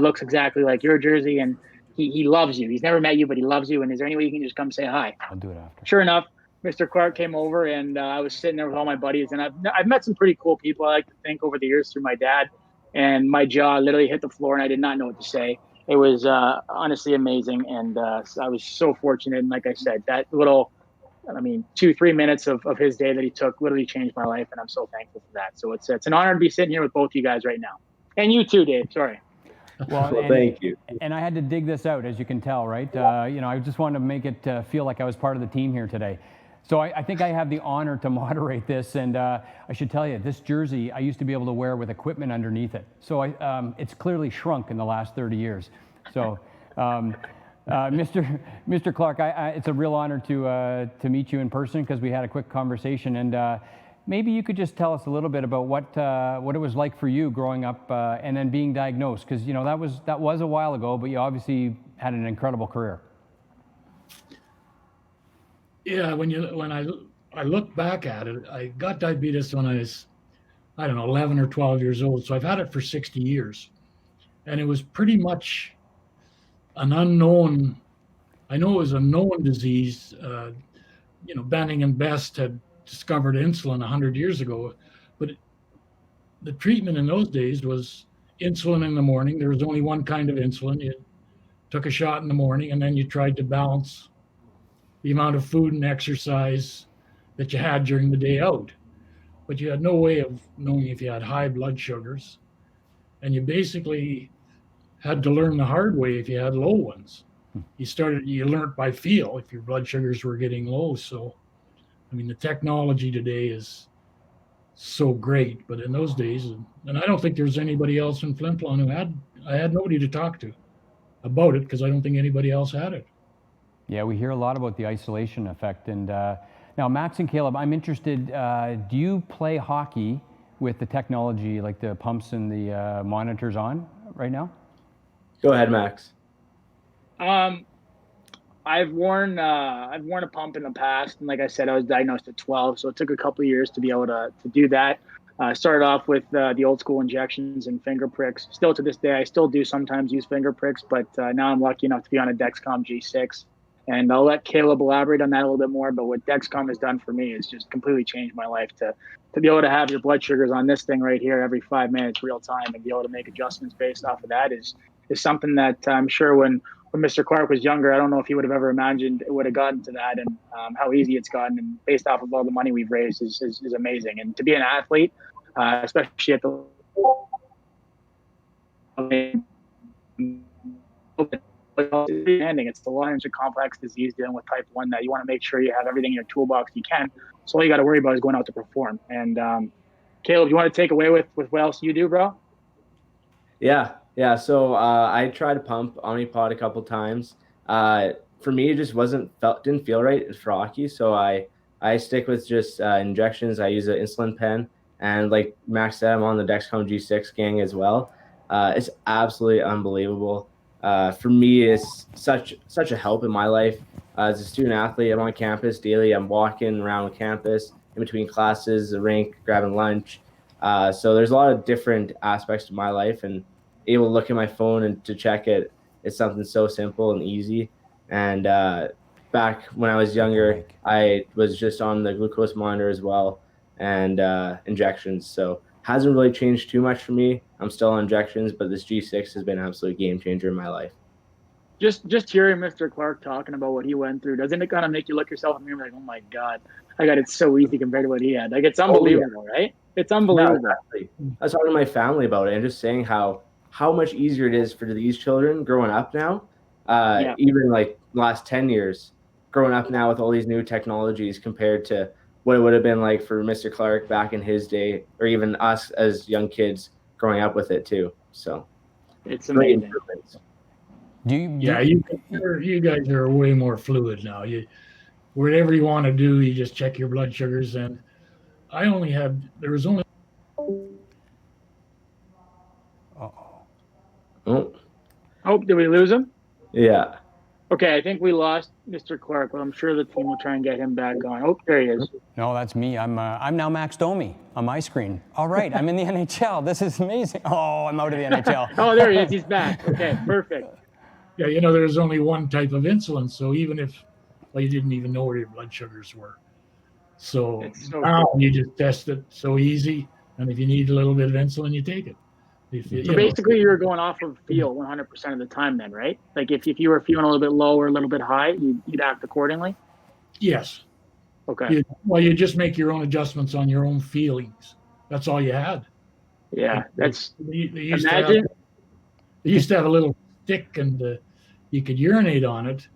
Looks exactly like your jersey, and he loves you. He's never met you, but he loves you. And is there any way you can just come say hi?" I'll do it after. Sure enough, Mr. Clarke came over, and I was sitting there with all my buddies. And I've met some pretty cool people, I like to think, over the years through my dad. And my jaw literally hit the floor, and I did not know what to say. It was honestly amazing, and I was so fortunate. And like I said, that little, 2-3 minutes of his day that he took literally changed my life, and I'm so thankful for that. So it's an honor to be sitting here with both you guys right now. And you too, Dave. Sorry. Well, thank you. And I had to dig this out, as you can tell, right? I just wanted to make it feel like I was part of the team here today. So I think I have the honor to moderate this, and I should tell you, this jersey I used to be able to wear with equipment underneath it. So it's clearly shrunk in the last 30 years. So, Mr. Clarke, it's a real honor to meet you in person, because we had a quick conversation, and maybe you could just tell us a little bit about what it was like for you growing up and then being diagnosed, because that was a while ago, but you obviously had an incredible career. Yeah, when I look back at it, I got diabetes when I was, 11 or 12 years old. So I've had it for 60 years, and it was pretty much an unknown. I know it was a known disease. Banning and Best had discovered insulin 100 years ago, but the treatment in those days was insulin in the morning. There was only one kind of insulin. You took a shot in the morning, and then you tried to balance the amount of food and exercise that you had during the day out. But you had no way of knowing if you had high blood sugars. And you basically had to learn the hard way if you had low ones. You learned by feel if your blood sugars were getting low. So, the technology today is so great, but in those days, and I don't think there's anybody else in Flin Flon I had nobody to talk to about it, because I don't think anybody else had it. Yeah, we hear a lot about the isolation effect. And now, Max and Kaleb, I'm interested, do you play hockey with the technology, like the pumps and the monitors on right now? Go ahead, Max. I've worn a pump in the past, and like I said, I was diagnosed at 12, so it took a couple of years to be able to do that. Started off with the old school injections and finger pricks. Still to this day, I still do sometimes use finger pricks, but now I'm lucky enough to be on a Dexcom G6. And I'll let Kaleb elaborate on that a little bit more, but what Dexcom has done for me is just completely changed my life to be able to have your blood sugars on this thing right here every 5 minutes real time, and be able to make adjustments based off of that is is something that I'm sure when Mr. Clarke was younger, I don't know if he would have ever imagined it would have gotten to that, and how easy it's gotten, and based off of all the money we've raised is amazing. And to be an athlete, especially at the it's the large and complex disease dealing with type 1 that you want to make sure you have everything in your toolbox you can. So all you got to worry about is going out to perform. And Kaleb, you want to take away with what else you do, bro? Yeah. So I tried to pump Omnipod a couple times. For me, it just didn't feel right. It's for hockey, so I stick with just injections. I use an insulin pen, and like Max said, I'm on the Dexcom G6 gang as well. It's absolutely unbelievable. For me, it's such a help in my life. As a student athlete, I'm on campus daily. I'm walking around campus in between classes, the rink, grabbing lunch. So there's a lot of different aspects to my life, and able to look at my phone and to check it. It's something so simple and easy. And back when I was younger, I was just on the glucose monitor as well, and injections. So hasn't really changed too much for me. I'm still on injections, but this G6 has been an absolute game changer in my life. Just hearing Mr. Clarke talking about what he went through, doesn't it kind of make you look yourself in the mirror like, oh my God, I got it so easy compared to what he had? Like, it's unbelievable, right? It's unbelievable. No, exactly. I was talking to my family about it and just saying how much easier it is for these children growing up now. Even like last 10 years growing up now with all these new technologies compared to what it would have been like for Mr. Clarke back in his day, or even us as young kids growing up with it too. So it's amazing. You guys are way more fluid now. Whatever you want to do, you just check your blood sugars. And there was only. Oh, did we lose him? Yeah. Okay, I think we lost Mr. Clarke, but I'm sure the team will try and get him back on. Oh, there he is. No, that's me. I'm now Max Domi on my screen. All right, I'm in the NHL. This is amazing. Oh, I'm out of the NHL. Oh, there he is. He's back. Okay, perfect. Yeah, there's only one type of insulin, so even if you didn't even know where your blood sugars were. So now you just test it so easy, and if you need a little bit of insulin, you take it. So basically, you're going off of feel 100% of the time then, right? Like if you were feeling a little bit low or a little bit high, you'd act accordingly? Yes. Okay. You just make your own adjustments on your own feelings. That's all you had. Yeah, that's... They used to have a little stick, and you could urinate on it,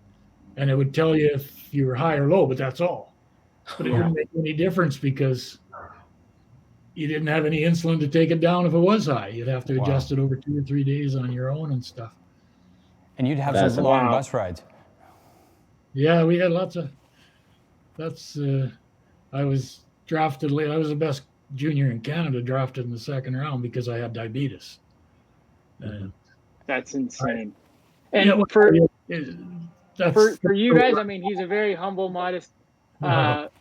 and it would tell you if you were high or low, but that's all. But it didn't make any difference because you didn't have any insulin to take it down if it was high. You'd have to adjust it over 2 or 3 days on your own and stuff. And you'd have some long bus rides. Yeah, we had lots of. I was drafted late. I was the best junior in Canada, drafted in the second round because I had diabetes. That's insane. And for you guys, I mean, he's a very humble, modest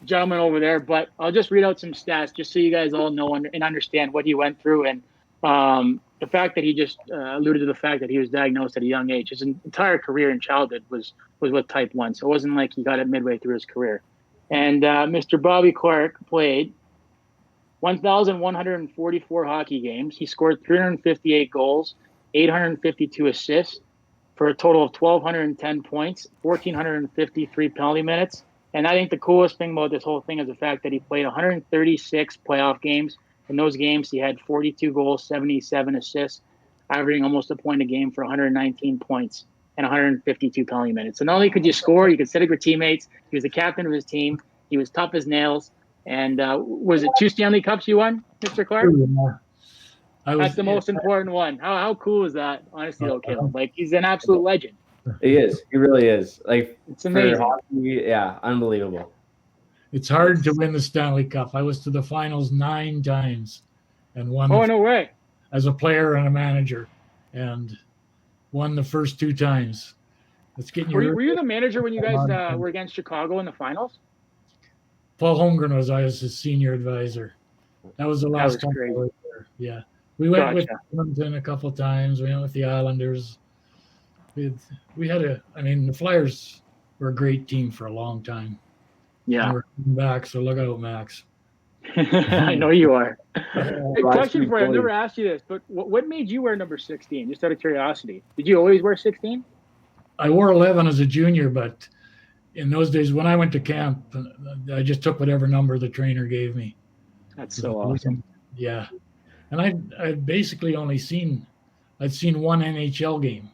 gentleman over there, but I'll just read out some stats just so you guys all know and understand what he went through, and the fact that he just alluded to the fact that he was diagnosed at a young age. His entire career in childhood was with type 1, so it wasn't like he got it midway through his career. And Mr. Bobby Clarke played 1,144 hockey games. He scored 358 goals, 852 assists for a total of 1,210 points, 1,453 penalty minutes. And I think the coolest thing about this whole thing is the fact that he played 136 playoff games. In those games, he had 42 goals, 77 assists, averaging almost a point a game for 119 points and 152 penalty minutes. So not only could you score, you could sit with your teammates. He was the captain of his team. He was tough as nails. And was it 2 Stanley Cups you won, Mr. Clarke? That's the most important one. How cool is that, honestly, though, Kaleb? Like, he's an absolute legend. He is. He really is. Like, it's amazing. Hockey, yeah, unbelievable. It's hard to win the Stanley Cup. I was to the finals 9 times and won. Oh, no way. As a player and a manager, and won the first 2 times. It's getting were you the manager when you guys were against Chicago in the finals? Paul Holmgren was his senior advisor. That was the last time I was there. Yeah. We went with Edmonton a couple of times. We went with the Islanders. The Flyers were a great team for a long time. Yeah. And we're coming back, so look out, Max. I know you are. Rise Question to for you. I've goalie. never asked you this, but what made you wear number 16? Just out of curiosity. Did you always wear 16? I wore 11 as a junior, but in those days when I went to camp, I just took whatever number the trainer gave me. That's so awesome. Yeah. And I basically only I'd seen one NHL game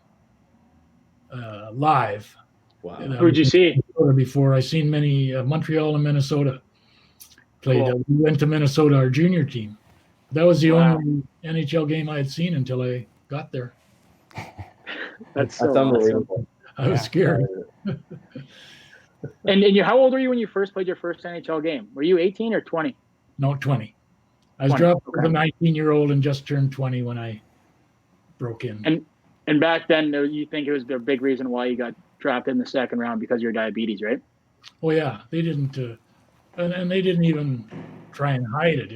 live. Wow. Who'd you see? Before I seen many Montreal and Minnesota played. Cool. We went to Minnesota, our junior team. That was the Wow. only NHL game I had seen until I got there. That's so unbelievable. I was scared. And how old were you when you first played your first NHL game? Were you 18 or 20? No, 20. I was 20, dropped okay. with a 19-year-old and just turned 20 when I broke in. And back then, you think it was the big reason why you got drafted in the second round because of your diabetes, right? Oh yeah, they didn't, and they didn't even try and hide it.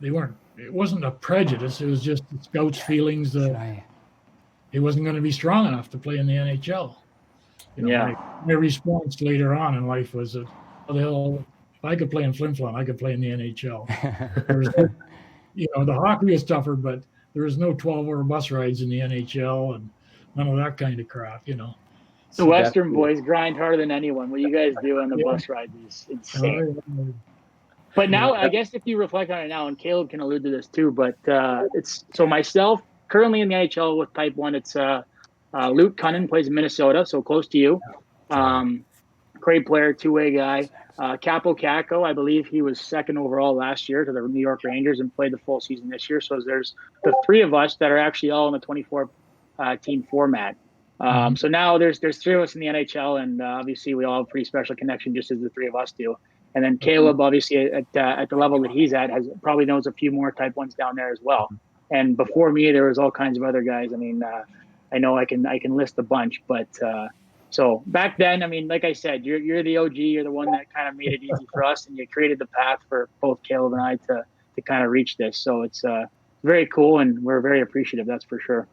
It wasn't a prejudice. It was just the scouts' feelings that he wasn't going to be strong enough to play in the NHL. My response later on in life was, "Well, the hell, if I could play in Flin Flon, I could play in the NHL." The hockey was tougher, but there was no 12-hour bus rides in the NHL and none of that kind of crap. The Western boys grind harder than anyone. What you guys do on the bus rides is insane. But now, I guess if you reflect on it now, and Kaleb can allude to this too, but it's so myself currently in the NHL with Type 1. It's Luke Cunnin plays in Minnesota, so close to you. Great player, two-way guy. Capo Caco, I believe he was second overall last year to the New York Rangers and played the full season this year. So there's the three of us that are actually all in the 24 team format. So now there's three of us in the NHL, and obviously we all have a pretty special connection, just as the three of us do. And then Kaleb, obviously at the level that he's at, probably knows a few more Type 1s down there as well. And before me, there was all kinds of other guys. I mean, I know I can list a bunch, but so back then, I mean, like I said, you're the OG. You're the one that kind of made it easy for us, and you created the path for both Kaleb and I to kind of reach this. So it's very cool, and we're very appreciative. That's for sure.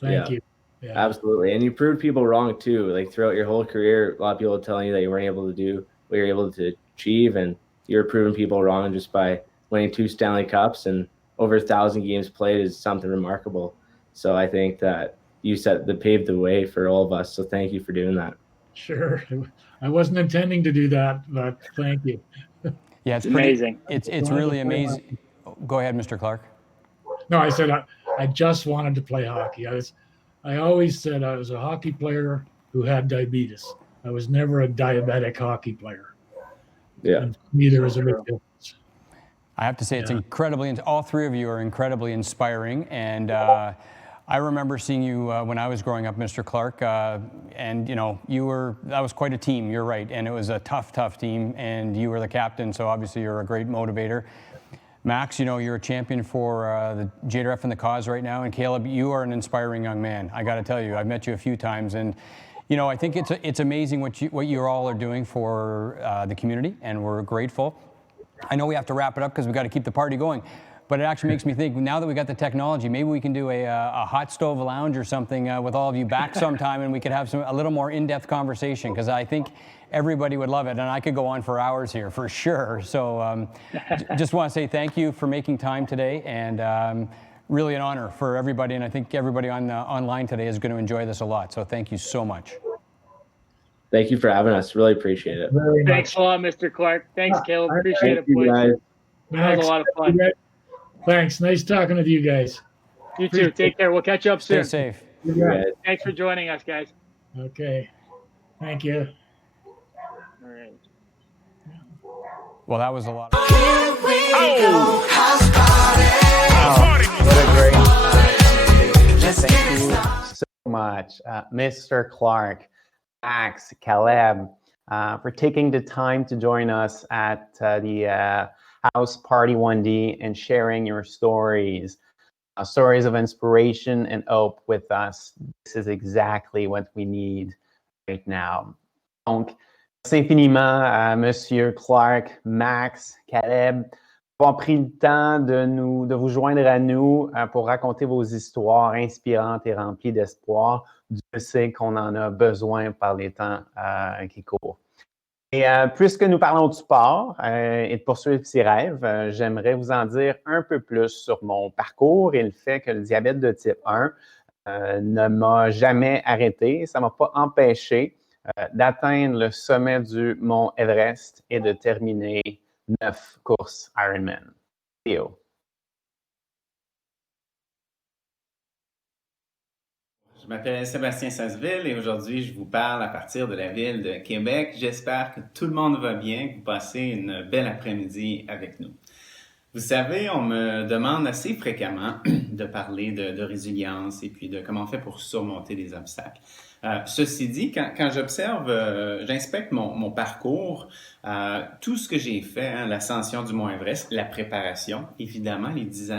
Thank you. Yeah. Absolutely. And you proved people wrong too. Like throughout your whole career, a lot of people are telling you that you weren't able to do what you're able to achieve, and you're proving people wrong just by winning 2 Stanley Cups and over 1,000 games played is something remarkable. So I think that you paved the way for all of us. So thank you for doing that. Sure. I wasn't intending to do that, but thank you. Yeah, it's amazing. It's really amazing. Go ahead, Mr. Clarke. No, I said I just wanted to play hockey. I always said I was a hockey player who had diabetes. I was never a diabetic hockey player. Yeah. And for me, there was a big difference. I have to say, it's incredibly, all three of you are incredibly inspiring. And I remember seeing you when I was growing up, Mr. Clarke, and that was quite a team, you're right. And it was a tough team, and you were the captain, so obviously you're a great motivator. Max, you're a champion for the JDRF and the cause right now. And Kaleb, you are an inspiring young man. I got to tell you, I've met you a few times, and I think it's amazing what you all are doing for the community, and we're grateful. I know we have to wrap it up because we got to keep the party going, but it actually makes me think, now that we got the technology, maybe we can do a hot stove lounge or something with all of you back sometime, and we could have a little more in-depth conversation, because I think everybody would love it, and I could go on for hours here for sure. So just want to say thank you for making time today, and really an honor for everybody, and I think everybody online today is going to enjoy this a lot. So thank you so much. Thank you for having us. Really appreciate it. Thanks a lot, Mr. Clarke. Thanks, Kaleb. Appreciate it, you boys. guys. That was a lot of fun. Thanks. Nice talking with you guys. You too. Take care. We'll catch up soon. Stay safe. Yeah. Thanks for joining us, guys. Okay. Thank you. All right. Well, that was a lot. What a great time. Thank you so much, Mr. Clarke, Max, Kaleb, for taking the time to join us at the House ParT1D and sharing your stories, stories of inspiration and hope with us. This is exactly what we need right now. Donc, merci infiniment à Monsieur Clarke, Max, Kaleb, avoir pris le temps de vous joindre à nous pour raconter vos histoires inspirantes et remplies d'espoir. Dieu sait qu'on en a besoin par les temps qui courent. Et puisque nous parlons du sport et de poursuivre ses rêves, j'aimerais vous en dire un peu plus sur mon parcours et le fait que le diabète de type 1 ne m'a jamais arrêté. Ça ne m'a pas empêché d'atteindre le sommet du mont Everest et de terminer 9 courses Ironman. Théo. Je m'appelle Sébastien Sasseville et aujourd'hui, je vous parle à partir de la ville de Québec. J'espère que tout le monde va bien, que vous passez une belle après-midi avec nous. Vous savez, on me demande assez fréquemment de parler de résilience et puis de comment on fait pour surmonter des obstacles. Ceci dit, quand j'observe, j'inspecte mon parcours, tout ce que j'ai fait, l'ascension du Mont Everest, la préparation, évidemment, les 10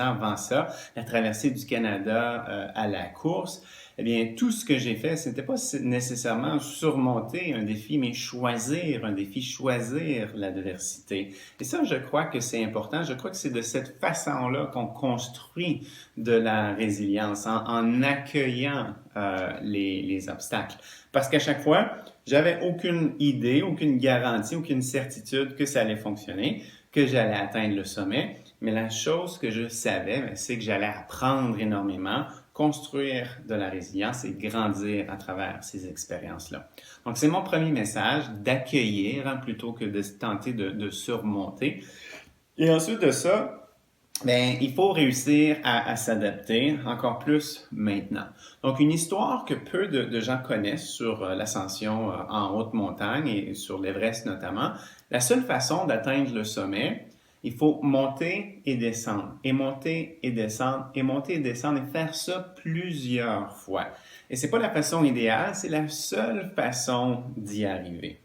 ans avant ça, la traversée du Canada à la course, eh bien, tout ce que j'ai fait, ce n'était pas nécessairement surmonter un défi, mais choisir un défi, choisir l'adversité. Et ça, je crois que c'est important. Je crois que c'est de cette façon-là qu'on construit de la résilience, en accueillant les obstacles. Parce qu'à chaque fois, j'avais aucune idée, aucune garantie, aucune certitude que ça allait fonctionner, que j'allais atteindre le sommet. Mais la chose que je savais, c'est que j'allais apprendre énormément, construire de la résilience et grandir à travers ces expériences-là. Donc, c'est mon premier message, d'accueillir plutôt que de tenter de surmonter. Et ensuite de ça, il faut réussir à s'adapter encore plus maintenant. Donc, une histoire que peu de gens connaissent sur l'ascension en haute montagne et sur l'Everest notamment, la seule façon d'atteindre le sommet, il faut monter et descendre, et monter et descendre, et monter et descendre, et faire ça plusieurs fois. Et c'est pas la façon idéale, c'est la seule façon d'y arriver.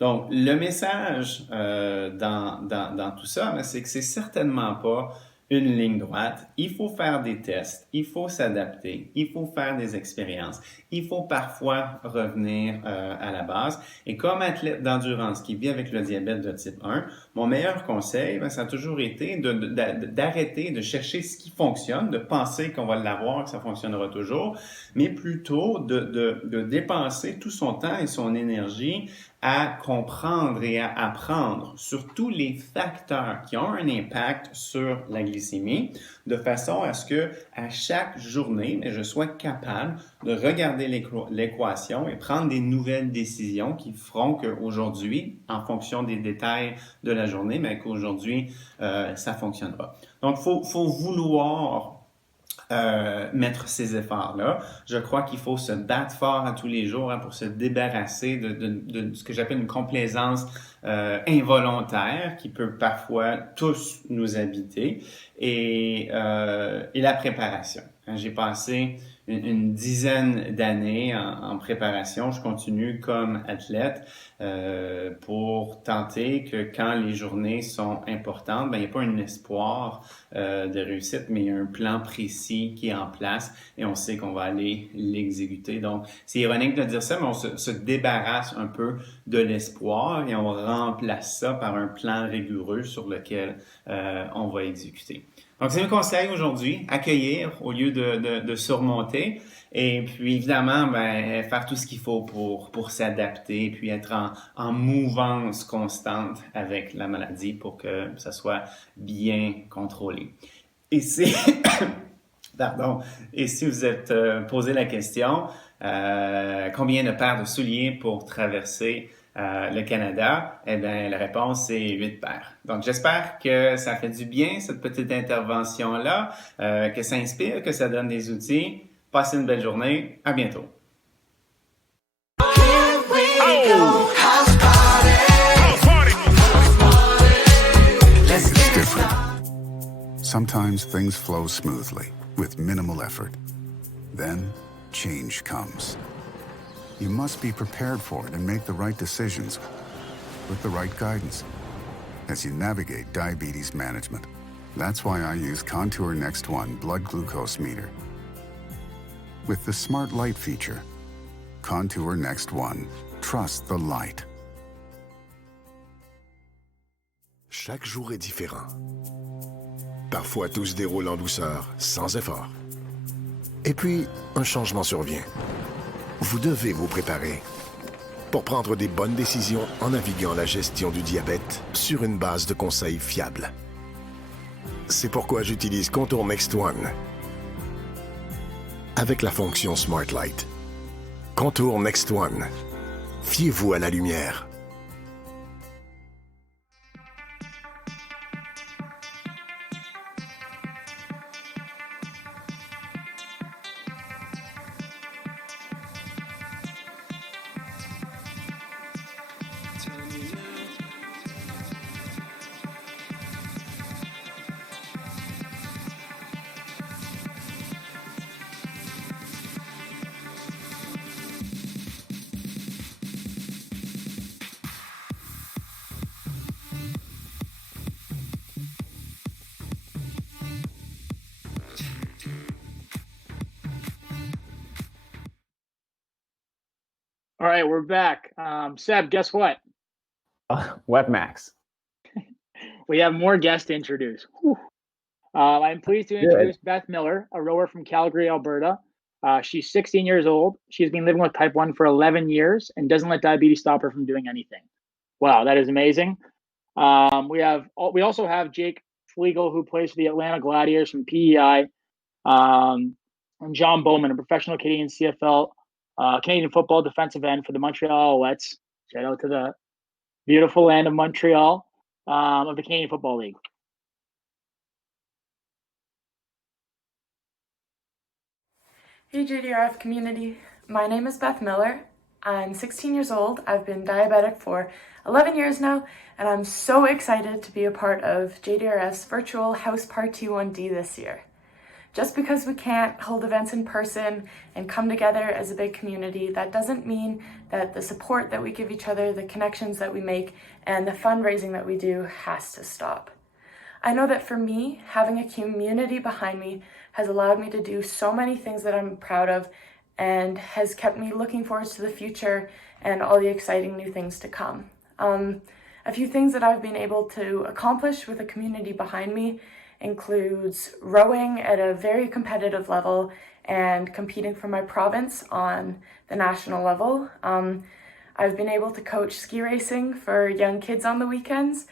Donc, le message dans tout ça, c'est que c'est certainement pas une ligne droite. Il faut faire des tests, il faut s'adapter, il faut faire des expériences, il faut parfois revenir à la base. Et comme athlète d'endurance qui vit avec le diabète de type 1, mon meilleur conseil, ça a toujours été d'arrêter de chercher ce qui fonctionne, de penser qu'on va l'avoir, que ça fonctionnera toujours, mais plutôt de dépenser tout son temps et son énergie à comprendre et à apprendre sur tous les facteurs qui ont un impact sur la glycémie, de façon à ce que à chaque journée, je sois capable de regarder l'équation et prendre des nouvelles décisions qui feront qu'aujourd'hui, en fonction des détails de la journée, mais qu'aujourd'hui, ça fonctionnera. Donc, faut vouloir mettre ces efforts-là. Je crois qu'il faut se battre fort à tous les jours pour se débarrasser de ce que j'appelle une complaisance involontaire qui peut parfois tous nous habiter et la préparation. J'ai passé une dizaine d'années en préparation. Je continue comme athlète pour tenter que quand les journées sont importantes, il n'y a pas un espoir de réussite, mais il y a un plan précis qui est en place et on sait qu'on va aller l'exécuter. Donc, c'est ironique de dire ça, mais on se débarrasse un peu de l'espoir et on remplace ça par un plan rigoureux sur lequel on va exécuter. Donc, c'est un conseil aujourd'hui, accueillir au lieu de surmonter. Et puis, évidemment, faire tout ce qu'il faut pour s'adapter et puis être en mouvance constante avec la maladie pour que ça soit bien contrôlé. Et si, et si vous êtes posé la question, combien de paires de souliers pour traverser le Canada, eh bien, la réponse, c'est 8 paires. Donc, j'espère que ça fait du bien, cette petite intervention-là, que ça inspire, que ça donne des outils. Passez une belle journée. À bientôt. It's different. Sometimes things flow smoothly with minimal effort. Then, change comes. You must be prepared for it and make the right decisions with the right guidance as you navigate diabetes management. That's why I use Contour Next One blood glucose meter. With the Smart Light feature, Contour Next One. Trust the light. Chaque jour est différent. Parfois, tout se déroule en douceur, sans effort. Et puis, un changement survient. Vous devez vous préparer. pour prendre des bonnes décisions en naviguant la gestion du diabète sur une base de conseils fiables. C'est pourquoi j'utilise Contour Next One avec la fonction Smart Light. Contour Next One. Fiez-vous à la lumière. All right, we're back. Seb, guess what? What, Max? We have more guests to introduce. I'm pleased to introduce Beth Miller, a rower from Calgary, Alberta. She's 16 years old. She's been living with type 1 for 11 years and doesn't let diabetes stop her from doing anything. Wow, that is amazing. We also have Jake Flegel, who plays for the Atlanta Gladiators from PEI, and John Bowman, a professional Canadian CFL Canadian football defensive end for the Montreal Alouettes. Shout out to the beautiful land of Montreal of the Canadian Football League. Hey JDRF community, my name is Beth Miller. I'm 16 years old. I've been diabetic for 11 years now, and I'm so excited to be a part of JDRF's virtual House ParT1D this year. Just because we can't hold events in person and come together as a big community, that doesn't mean that the support that we give each other, the connections that we make, and the fundraising that we do has to stop. I know that for me, having a community behind me has allowed me to do so many things that I'm proud of and has kept me looking forward to the future and all the exciting new things to come. A few things that I've been able to accomplish with a community behind me includes rowing at a very competitive level and competing for my province on the national level. I've been able to coach ski racing for young kids on the weekends,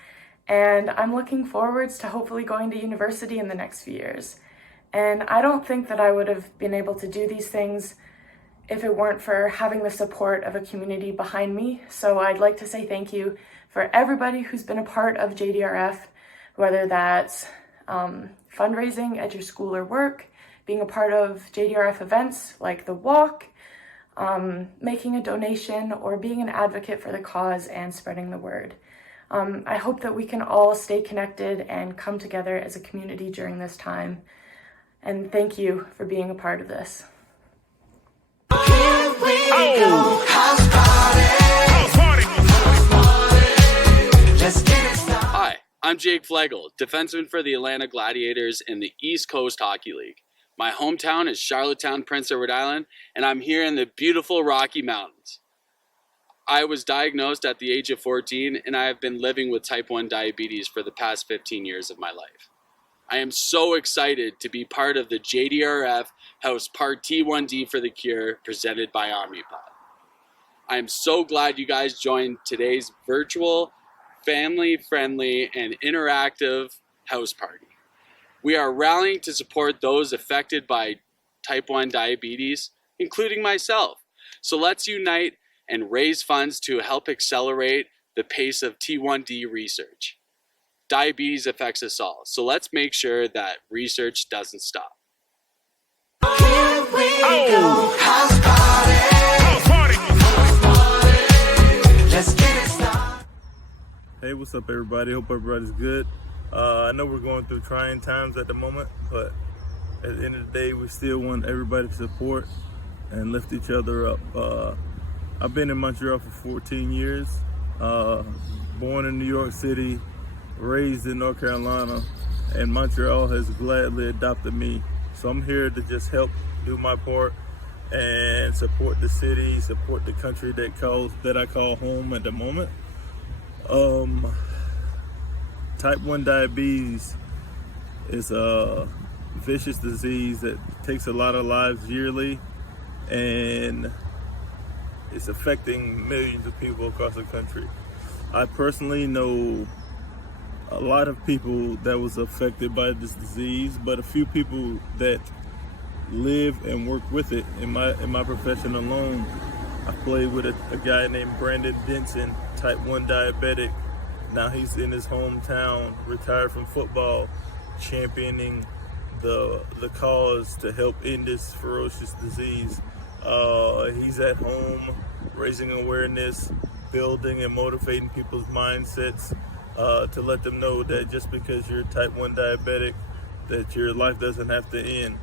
and I'm looking forwards to hopefully going to university in the next few years. And I don't think that I would have been able to do these things if it weren't for having the support of a community behind me. So I'd like to say thank you for everybody who's been a part of JDRF, whether that's fundraising at your school or work, being a part of JDRF events like the walk, making a donation, or being an advocate for the cause and spreading the word. I hope that we can all stay connected and come together as a community during this time. And thank you for being a part of this. Here we go. House party. Let's get it started. Hi, I'm Jake Flegel, defenseman for the Atlanta Gladiators in the East Coast Hockey League. My hometown is Charlottetown, Prince Edward Island, and I'm here in the beautiful Rocky Mountains. I was diagnosed at the age of 14, and I have been living with type 1 diabetes for the past 15 years of my life. I am so excited to be part of the JDRF House ParT1D for the Cure presented by Omnipod. I am so glad you guys joined today's virtual, family-friendly, and interactive house party. We are rallying to support those affected by type 1 diabetes, including myself. So let's unite and raise funds to help accelerate the pace of T1D research. Diabetes affects us all, so let's make sure that research doesn't stop. Here we go. House party. Let's get it started. Hey, what's up, everybody? Hope everybody's good. I know we're going through trying times at the moment, but at the end of the day, we still want everybody to support and lift each other up. I've been in Montreal for 14 years, born in New York City, raised in North Carolina, and Montreal has gladly adopted me. So I'm here to just help do my part and support the city, support the country that I call home at the moment. Type 1 diabetes is a vicious disease that takes a lot of lives yearly, and it's affecting millions of people across the country. I personally know a lot of people that was affected by this disease, but a few people that live and work with it. In my profession alone, I played with a guy named Brandon Denson, type 1 diabetic. Now he's in his hometown, retired from football, championing the cause to help end this ferocious disease. He's at home raising awareness, building and motivating people's mindsets to let them know that just because you're type 1 diabetic, that your life doesn't have to end.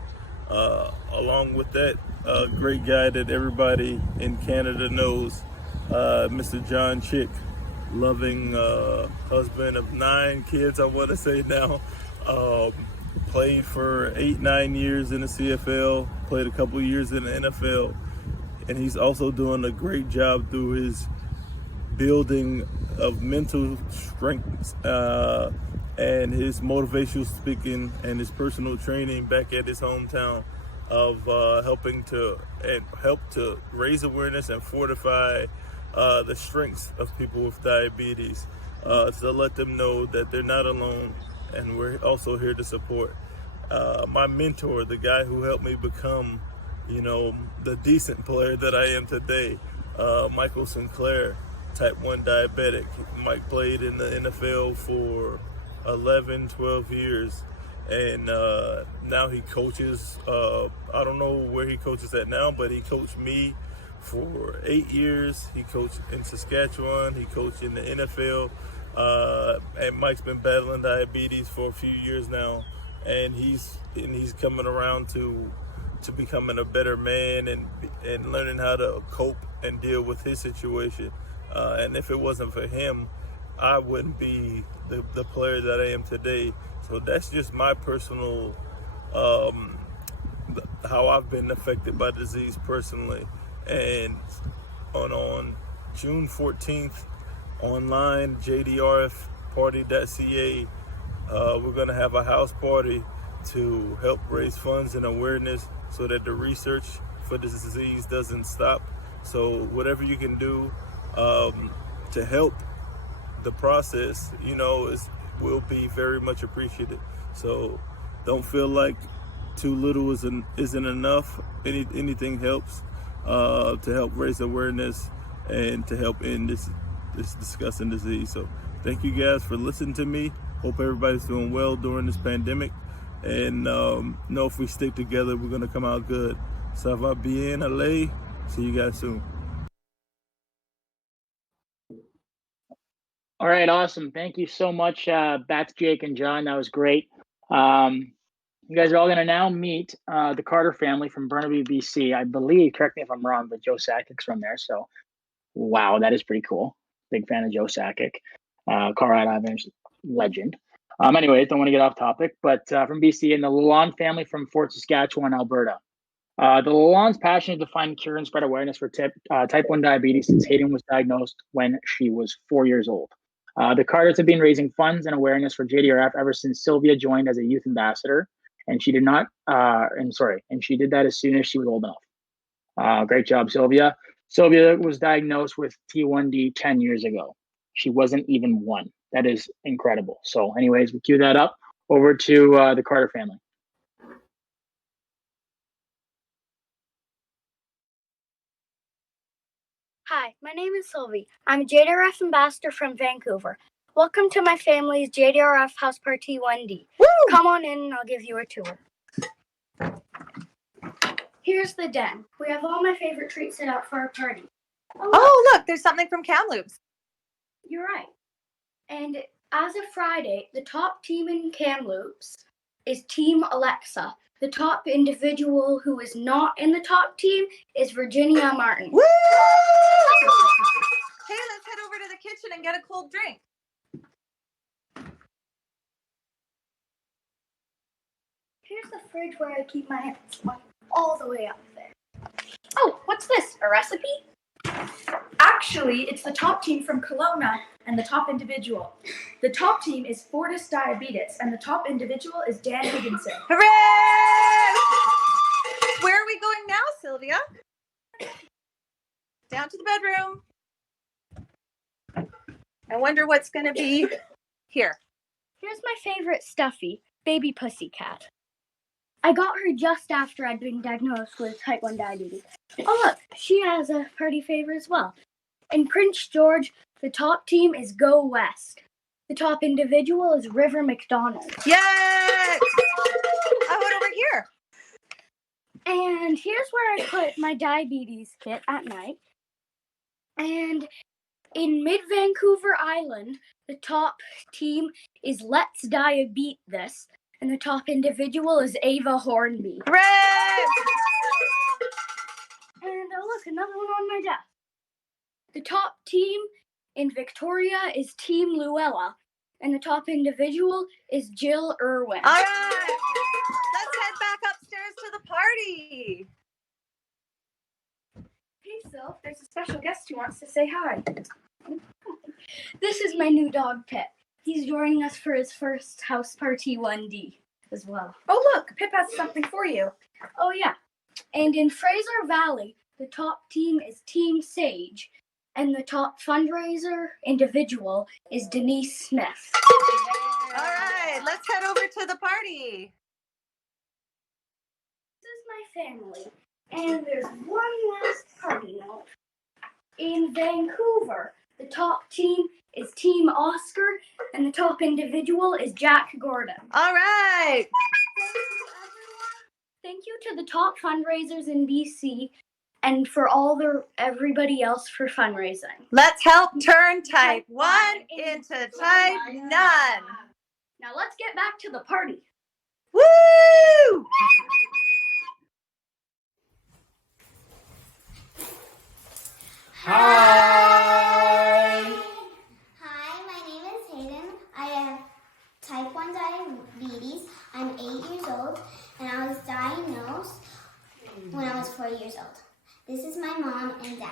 Along with that, a great guy that everybody in Canada knows, Mr. John Chick, loving husband of 9 kids, I want to say now. Played for 8-9 years in the CFL, played a couple years in the NFL, and he's also doing a great job through his building of mental strength and his motivational speaking and his personal training back at his hometown of helping to help to raise awareness and fortify the strengths of people with diabetes, to let them know that they're not alone, and we're also here to support. My mentor, the guy who helped me become, the decent player that I am today, Michael Sinclair, type 1 diabetic. Mike played in the NFL for 11, 12 years, and now he coaches, I don't know where he coaches at now, but he coached me for 8 years. He coached in Saskatchewan, he coached in the NFL, and Mike's been battling diabetes for a few years now, and he's coming around to becoming a better man and learning how to cope and deal with his situation. And if it wasn't for him, I wouldn't be the player that I am today. So that's just my personal, how I've been affected by disease personally. And on June 14th, online, JDRF Party.ca, we're going to have a house party to help raise funds and awareness so that the research for this disease doesn't stop. So whatever you can do to help the process, will be very much appreciated. So don't feel like too little isn't enough. Anything helps to help raise awareness and to help end this disgusting disease. So thank you guys for listening to me. Hope everybody's doing well during this pandemic, and know if we stick together, we're gonna come out good. Ça va bien, allez. See you guys soon. All right, awesome. Thank you so much, Bats, Jake, and John. That was great. You guys are all going to now meet the Carter family from Burnaby, BC. I believe, correct me if I'm wrong, but Joe Sakic's from there. So, wow, that is pretty cool. Big fan of Joe Sakic. Colorado Avalanche legend. Anyways, don't want to get off topic, but from BC, and the Lalonde family from Fort Saskatchewan, Alberta. The Lalonde's passionate to find cure and spread awareness for type 1 diabetes since Hayden was diagnosed when she was 4 years old. The Carters have been raising funds and awareness for JDRF ever since Sylvia joined as a youth ambassador, and she did not. And she did that as soon as she was old enough. Great job, Sylvia. Sylvia was diagnosed with T1D 10 years ago. She wasn't even 1. That is incredible. So, anyways, we cue that up. Over to the Carter family. Hi, my name is Sylvie. I'm a JDRF ambassador from Vancouver. Welcome to my family's JDRF House ParT1D. Woo! Come on in and I'll give you a tour. Here's the den. We have all my favorite treats set out for our party. Oh, look, there's something from Kamloops. You're right. And as of Friday, the top team in Kamloops is Team Alexa. The top individual who is not in the top team is Virginia Martin. Woo! Hey, let's head over to the kitchen and get a cold drink. Here's the fridge where I keep my hands all the way up there. Oh, what's this? A recipe? Actually, it's the top team from Kelowna and the top individual. The top team is Fortis Diabetes, and the top individual is Dan Higginson. Hooray! Where are we going now, Sylvia? down to the bedroom. I wonder what's going to be here. Here's my favorite stuffy, baby pussycat. I got her just after I'd been diagnosed with type 1 diabetes. Oh look, she has a party favor as well. In Prince George, the top team is Go West. The top individual is River McDonald. Yay! How about over here? And here's where I put my diabetes kit at night. And in mid-Vancouver Island, the top team is Let's Diabeat This, and the top individual is Ava Hornby. Hooray! And look, another one on my desk. The top team in Victoria is Team Luella, and the top individual is Jill Irwin. All right, let's head back upstairs to the party. Hey, Sylph, there's a special guest who wants to say hi. This is my new dog, Pip. He's joining us for his first House ParT1D as well. Oh, look, Pip has something for you. Oh, yeah. And in Fraser Valley, the top team is Team Sage, and the top fundraiser individual is Denise Smith. All right, let's head over to the party. This is my family, and there's one last party note. In Vancouver, the top team is Team Oscar, and the top individual is Jack Gordon. All right. Thank you to the top fundraisers in BC and for everybody else for fundraising. Let's help turn type 1 into type none. Now let's get back to the party. Woo! Hi! Hi, my name is Hayden. I have type 1 diabetes. I'm 8 years old, and I was diagnosed when I was 4 years old. This is my mom and dad.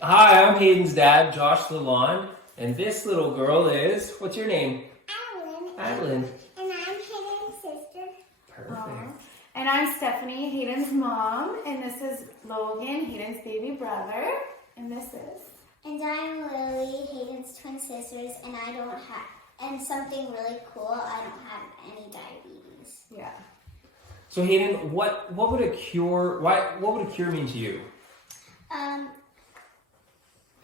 Hi, I'm Hayden's dad, Josh Lalonde, and this little girl is, what's your name? Adeline. And I'm Hayden's sister. Perfect. And I'm Stephanie, Hayden's mom, and this is Logan, Hayden's baby brother, and this is... And I'm Lily, Hayden's twin sisters, and I don't have, and something really cool, I don't have any diabetes. Yeah. So Hayden, what would a cure mean to you?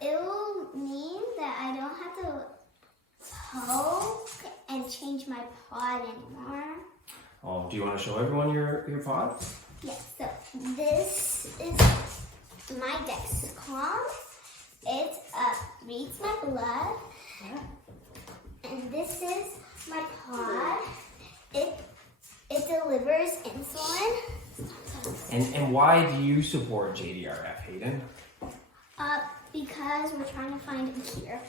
It will mean that I don't have to poke and change my pod anymore. Oh, do you want to show everyone your pod? Yes, so this is my Dexcom. It reads my blood. Yeah. And this is my pod. It delivers insulin. And why do you support JDRF, Hayden? Because we're trying to find a cure.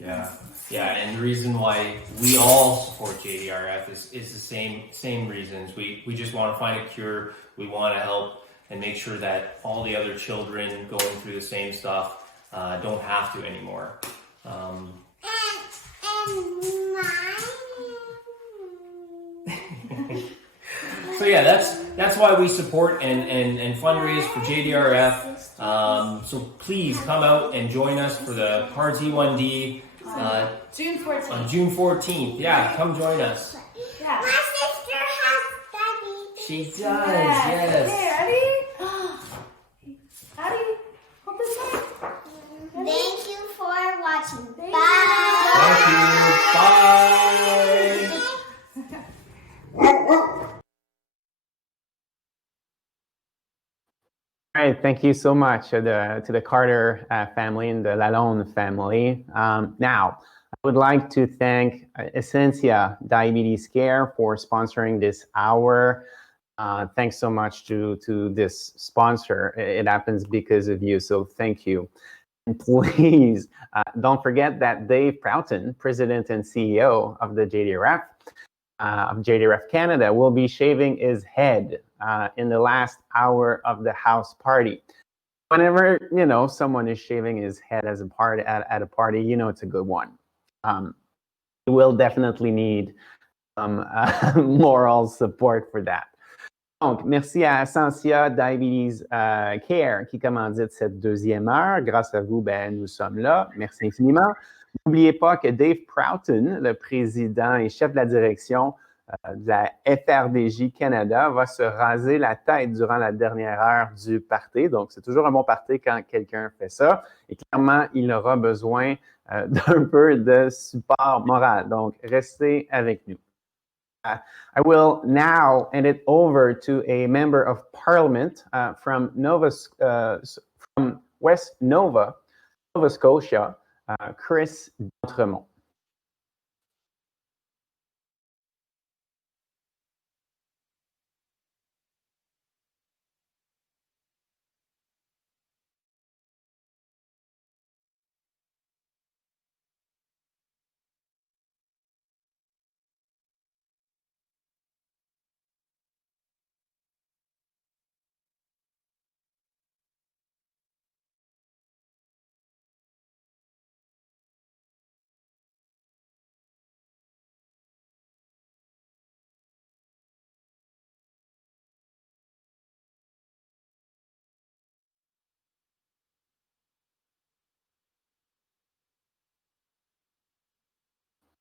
Yeah, and the reason why we all support JDRF is the same reasons. We just want to find a cure. We want to help and make sure that all the other children going through the same stuff don't have to anymore. So yeah, that's why we support and fundraise for JDRF. So please come out and join us for the ParT1D June 14th. on June 14th. Yeah, come join us. Yeah. My sister has diabetes. She does, yes. Hey, ready? Ready? Hold this up. Thank you for watching. Bye. Thank you. Bye. All right, thank you so much to the Carter family and the Lalonde family. Now, I would like to thank Essentia Diabetes Care for sponsoring this hour. Thanks so much to this sponsor. It happens because of you, so thank you. And please don't forget that Dave Proughton, President and CEO of the JDRF, of JDRF Canada, will be shaving his head in the last hour of the house party. Whenever someone is shaving his head as a part at a party, it's a good one. You will definitely need some moral support for that. Donc, merci à Ascensia Diabetes Care qui commandite cette deuxième heure. Grâce à vous, nous sommes là. Merci infiniment. N'oubliez pas que Dave Proughton, le président et chef de la direction de la FRDJ Canada, va se raser la tête durant la dernière heure du party. Donc, c'est toujours un bon party quand quelqu'un fait ça. Et clairement, il aura besoin d'un peu de support moral. Donc, restez avec nous. I will now hand it over to a member of parliament from West Nova Scotia, Chris D'Entremont.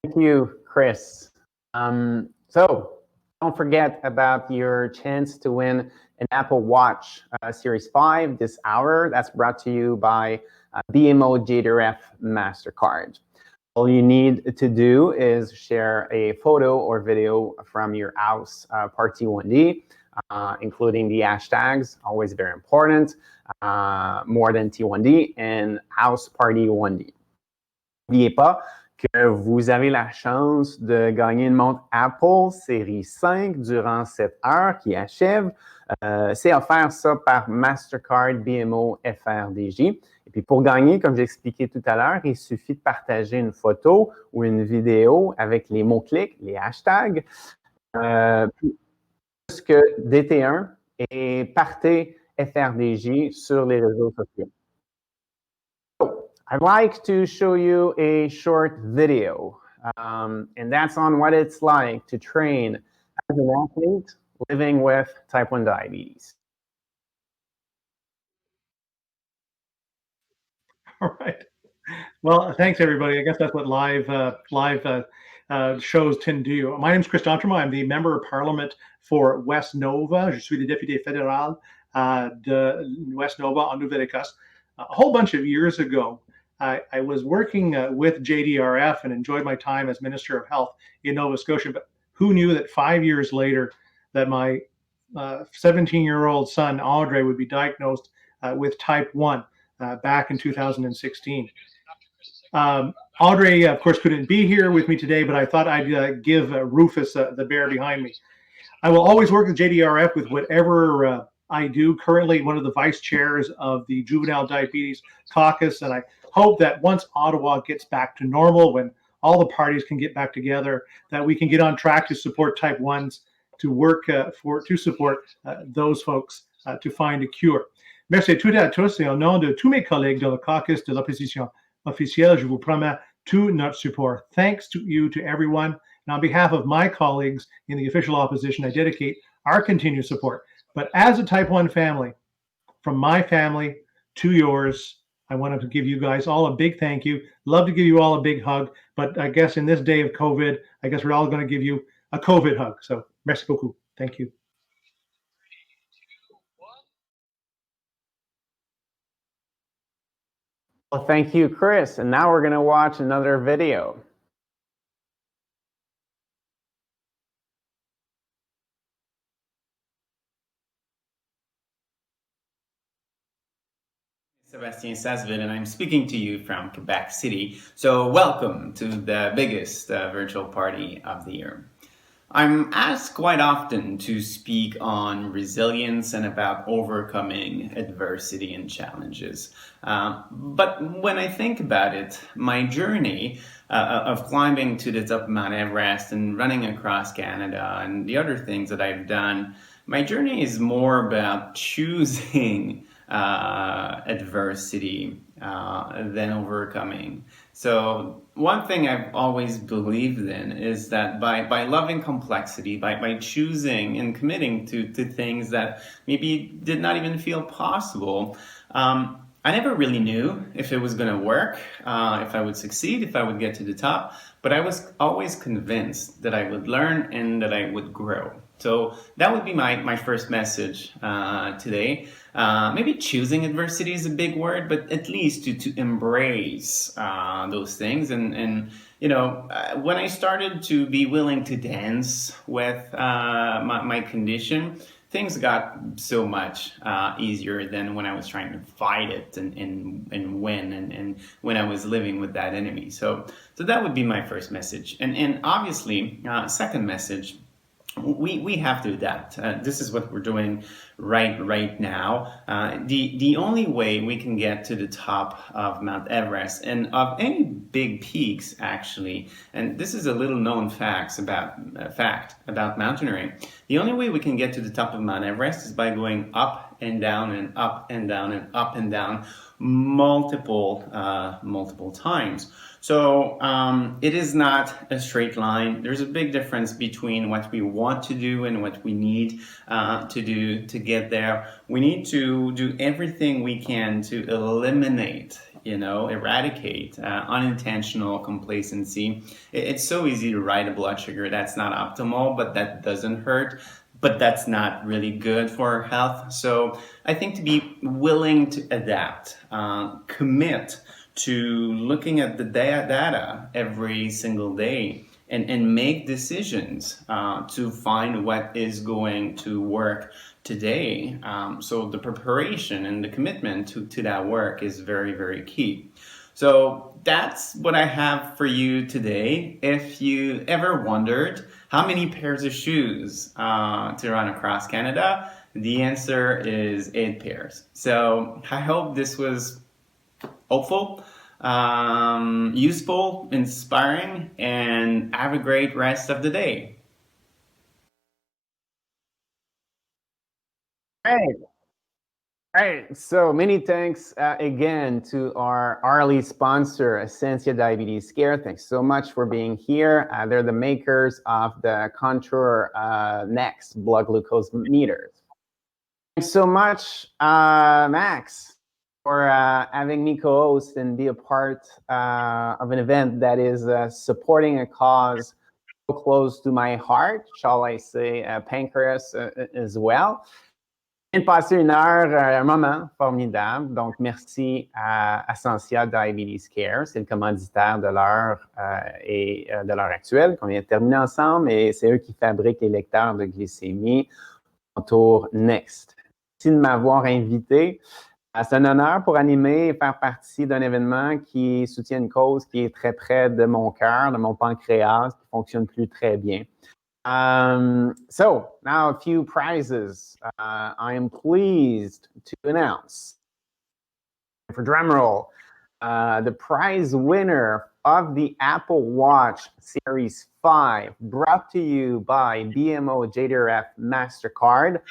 Thank you, Chris. So don't forget about your chance to win an Apple Watch Series 5 this hour. That's brought to you by BMO JDRF MasterCard. All you need to do is share a photo or video from your house ParT1D, including the hashtags, always very important, more than T1D, and house ParT1D. N'oubliez pas que vous avez la chance de gagner une montre Apple série 5 durant cette heure qui achève. C'est offert ça par Mastercard BMO FRDJ. Et puis pour gagner, comme j'ai expliqué tout à l'heure, il suffit de partager une photo ou une vidéo avec les mots-clics, les hashtags, plus que DT1 et partez FRDJ sur les réseaux sociaux. I'd like to show you a short video, and that's on what it's like to train as an athlete living with type 1 diabetes. All right. Well, thanks everybody. I guess that's what live shows tend to do. My name is Chris D'Entremont. I'm the Member of Parliament for West Nova. Je suis le député fédéral de West Nova en Nouvelle-Écosse. A whole bunch of years ago, I was working with JDRF and enjoyed my time as Minister of Health in Nova Scotia. But who knew that 5 years later that my 17-year-old son, Audrey, would be diagnosed with type 1 back in 2016. Audrey, of course, couldn't be here with me today, but I thought I'd give Rufus, the bear behind me. I will always work with JDRF with whatever I do. Currently one of the vice chairs of the Juvenile Diabetes Caucus, and I hope that once Ottawa gets back to normal, when all the parties can get back together, that we can get on track to support type 1s, to work to support those folks to find a cure. Merci à toutes et à tous, et au nom de tous mes collègues dans le caucus de l'opposition officielle, je vous promets tout notre support. Thanks to you, to everyone. And on behalf of my colleagues in the official opposition, I dedicate our continued support. But as a type 1 family, from my family to yours, I wanted to give you guys all a big thank you. Love to give you all a big hug, but I guess in this day of COVID, I guess we're all going to give you a COVID hug. So, merci beaucoup. Thank you. Well, thank you, Chris. And now we're going to watch another video. Sébastien Sasseville, and I'm speaking to you from Quebec City. So welcome to the biggest virtual party of the year. I'm asked quite often to speak on resilience and about overcoming adversity and challenges. But when I think about it, my journey of climbing to the top of Mount Everest and running across Canada and the other things that I've done, my journey is more about choosing adversity than overcoming. So one thing I've always believed in is that by loving complexity, by choosing and committing to things that maybe did not even feel possible, I never really knew if it was going to work, if I would succeed, if I would get to the top, but I was always convinced that I would learn and that I would grow. So that would be my first message today. Maybe choosing adversity is a big word, but at least to embrace those things. And you know, when I started to be willing to dance with my condition, things got so much easier than when I was trying to fight it and win and when I was living with that enemy. So that would be my first message. And obviously, second message, we have to adapt. This is what we're doing right now. The only way we can get to the top of Mount Everest and of any big peaks, actually, and this is a little known fact about mountaineering. The only way we can get to the top of Mount Everest is by going up and down and up and down and up and down multiple times. So it is not a straight line. There's a big difference between what we want to do and what we need to do to get there. We need to do everything we can to eliminate, eradicate unintentional complacency. It's so easy to ride a blood sugar that's not optimal, but that doesn't hurt. But that's not really good for our health. So I think to be willing to adapt, commit to looking at the data every single day and make decisions to find what is going to work today. So the preparation and the commitment to that work is very, very key. So that's what I have for you today. If you ever wondered how many pairs of shoes to run across Canada, the answer is 8 pairs. So I hope this was hopeful, useful, inspiring, and have a great rest of the day. All right, so many thanks again to our early sponsor, Essentia Diabetes Care. Thanks so much for being here. They're the makers of the Contour Next blood glucose meters. Thanks so much, Max, for having me co-host and be a part of an event that is supporting a cause so close to my heart, shall I say, pancreas as well. On vient de passer une heure, un moment formidable. Donc, merci à Essentia Diabetes Care. C'est le commanditaire de l'heure et de l'heure actuelle qu'on vient de terminer ensemble. Et c'est eux qui fabriquent les lecteurs de glycémie Contour Next. Merci de m'avoir invité. C'est un honneur pour animer et faire partie d'un événement qui soutient une cause qui est très près de mon cœur, de mon pancréas, qui ne fonctionne plus très bien. So now a few prizes. I am pleased to announce, for drumroll, the prize winner of the Apple Watch Series 5, brought to you by BMO JDRF MasterCard.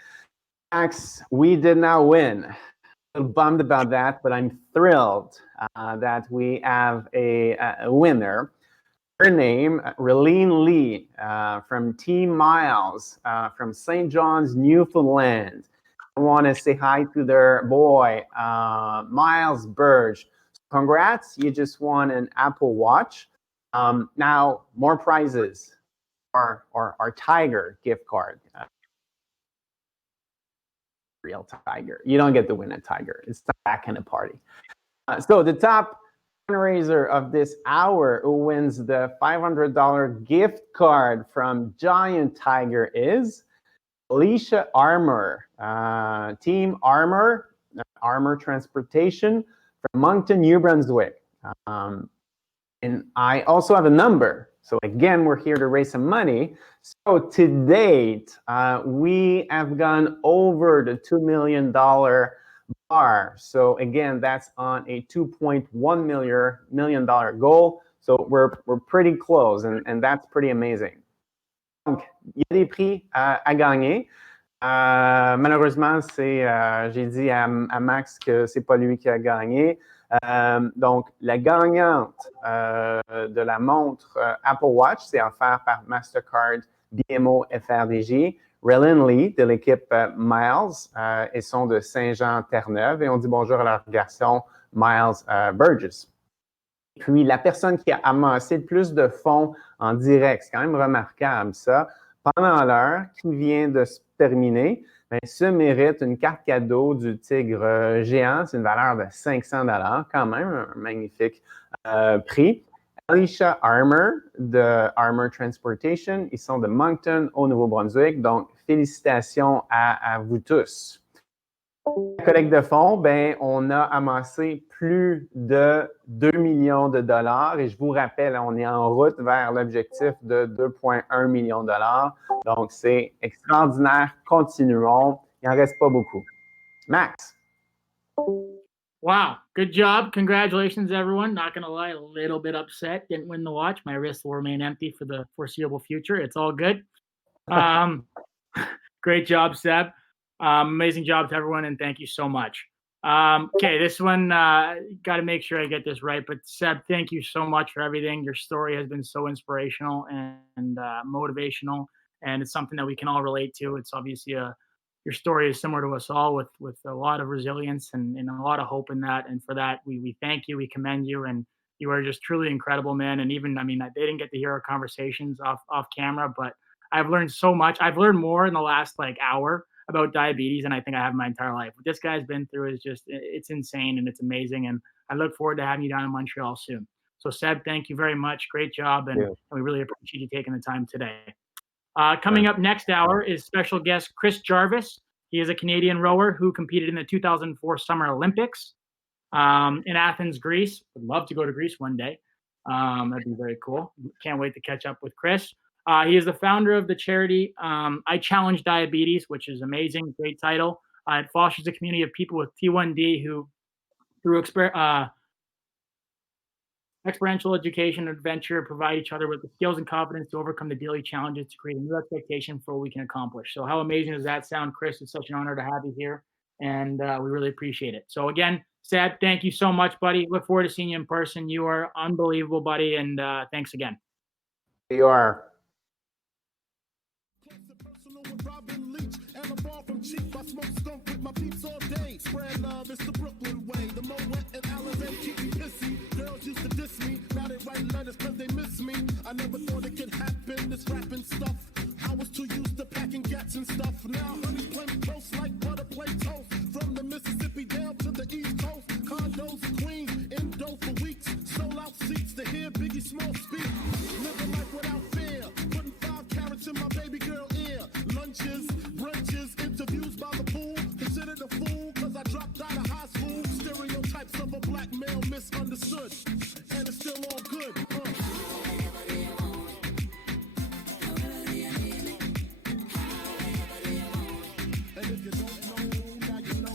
Max, we did not win. A little bummed about that, but I'm thrilled that we have a winner. Her name, Raylene Lee, from Team Miles, from St. John's, Newfoundland. I want to say hi to their boy, Miles Burge. Congrats, you just won an Apple Watch. Now, more prizes. Our Tiger gift card. Real Tiger. You don't get to win a Tiger. It's not that kind of party. So the top fundraiser of this hour who wins the $500 gift card from Giant Tiger is Alicia Armour, Team Armour, Armour Transportation from Moncton, New Brunswick. And I also have a number. So again, we're here to raise some money. So to date, we have gone over the $2 million bar. So again, that's on a $2.1 million goal. So we're pretty close, and that's pretty amazing. Donc, il y a des prix à gagner. Malheureusement, j'ai dit à Max que c'est pas lui qui a gagné. Donc, la gagnante de la montre Apple Watch, c'est offert par Mastercard BMO FRDG. Rellyn Lee de l'équipe Miles, ils sont de Saint-Jean-Terre-Neuve et on dit bonjour à leur garçon Miles Burgess. Puis la personne qui a amassé le plus de fonds en direct, c'est quand même remarquable ça, pendant l'heure qui vient de se terminer, bien, se mérite une carte cadeau du Tigre géant. C'est une valeur de 500 $, quand même, un magnifique prix. Alicia Armour de Armour Transportation, ils sont de Moncton au Nouveau-Brunswick, donc félicitations à vous tous. La collecte de fonds, ben, on a amassé plus de 2 millions de dollars et je vous rappelle, on est en route vers l'objectif de 2,1 millions de dollars. Donc, c'est extraordinaire. Continuons. Il n'en reste pas beaucoup. Max. Wow, good job. Congratulations, everyone. Not going to lie, a little bit upset. Didn't win the watch. My wrist will remain empty for the foreseeable future. It's all good. Great job, Seb. Amazing job to everyone, and thank you so much. Okay, this one, got to make sure I get this right. But Seb, thank you so much for everything. Your story has been so inspirational and motivational, and it's something that we can all relate to. It's obviously your story is similar to us all with a lot of resilience and a lot of hope in that. And for that, we thank you, we commend you, and you are just truly incredible, man. And even, I mean, they didn't get to hear our conversations off camera, but I've learned so much. I've learned more in the last hour about diabetes than I think I have my entire life. What this guy's been through is just, it's insane and it's amazing. And I look forward to having you down in Montreal soon. So Seb, thank you very much. Great job. And we really appreciate you taking the time today. Coming up next hour is special guest Chris Jarvis. He is a Canadian rower who competed in the 2004 Summer Olympics in Athens, Greece. Would love to go to Greece one day. That'd be very cool. Can't wait to catch up with Chris. He is the founder of the charity I Challenge Diabetes, which is amazing, great title. It fosters a community of people with T1D who, through experiential education and adventure, provide each other with the skills and confidence to overcome the daily challenges to create a new expectation for what we can accomplish. So how amazing does that sound, Chris? It's such an honor to have you here, and we really appreciate it. So again, Seb, thank you so much, buddy. Look forward to seeing you in person. You are unbelievable, buddy, and thanks again. You are. I smoke skunk with my peeps all day. Spread love, it's the Brooklyn way. The Moet and Alizé keep me pissy. Girls used to diss me, now they write letters cause they miss me. I never thought it could happen, this rapping stuff. I was too used to packing gats and stuff. Now honey play me close like butter play toast. From the Mississippi down to the East Coast. Condos in Queens, indo for weeks. Sold out seats to hear Biggie Small speak. Living life without fear. Putting 5 carats in my baby girl ear. Lunches, brunches, interviews by the pool. Considered a fool cause I dropped out of high school. Stereotypes of a black male misunderstood. And it's still all good. And if you don't know, now you know.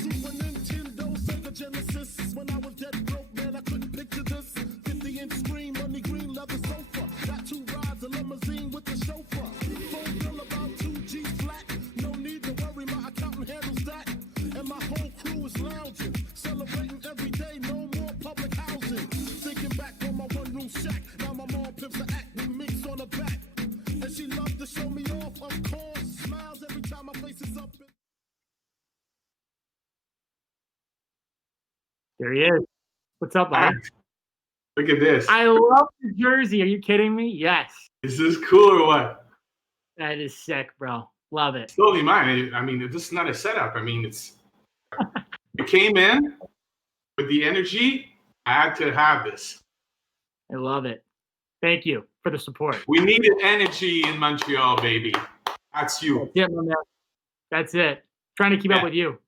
Super Nintendo, Sega Genesis. When I was dead broke, man, I couldn't picture this. 50-inch screen, money green leather sofa. Got 2 rides, a limousine with the chauffeur. Phone bill about 2 G's flat. No need to worry, my accountant handles that. And my whole crew is lounging, celebrating every day. No more public housing. Thinking back on my one-room shack. Now my mom pimps the act with minks on her back. And she loved to show me off, of course. Smiles every time my face is up. There he is. What's up, buddy? Look at this. I love the jersey. Are you kidding me? Yes. Is this cool or what? That is sick, bro. Love it. It's totally mine. I mean, this is not a setup. I mean, it came in with the energy. I had to have this. I love it. Thank you for the support. We needed energy in Montreal, baby. That's you. Yeah, my man. That's it. Trying to keep up with you.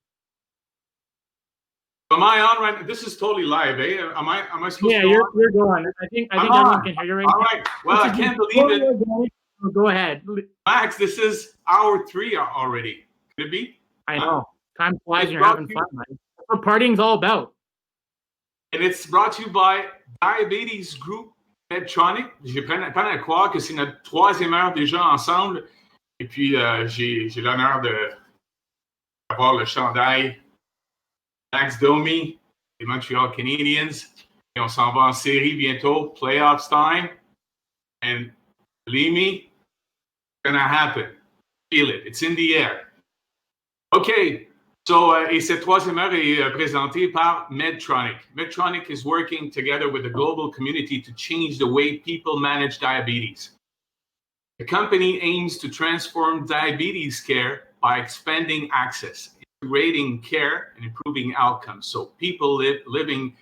Am I on right now? This is totally live, eh? Am I supposed to go on? You're going. I think everyone can hear you right now. All right. Well, I can't believe it. Go ahead. Max, this is hour 3 already. Could it be? I know. Time flies and you're having fun, man. That's what partying's all about. And it's brought to you by Diabetes Group Medtronic. J'ai peine à croire que c'est notre 3e heure déjà ensemble. Et puis, j'ai l'honneur d'avoir le chandail Max Domi des Montreal Canadiens. Et on s'en va en série bientôt. Playoffs time. And believe me, it's gonna happen. Feel it. It's in the air. Okay. So, et cette 3e heure est présentée par Medtronic. Medtronic is working together with the global community to change the way people manage diabetes. The company aims to transform diabetes care by expanding access, integrating care, and improving outcomes so people living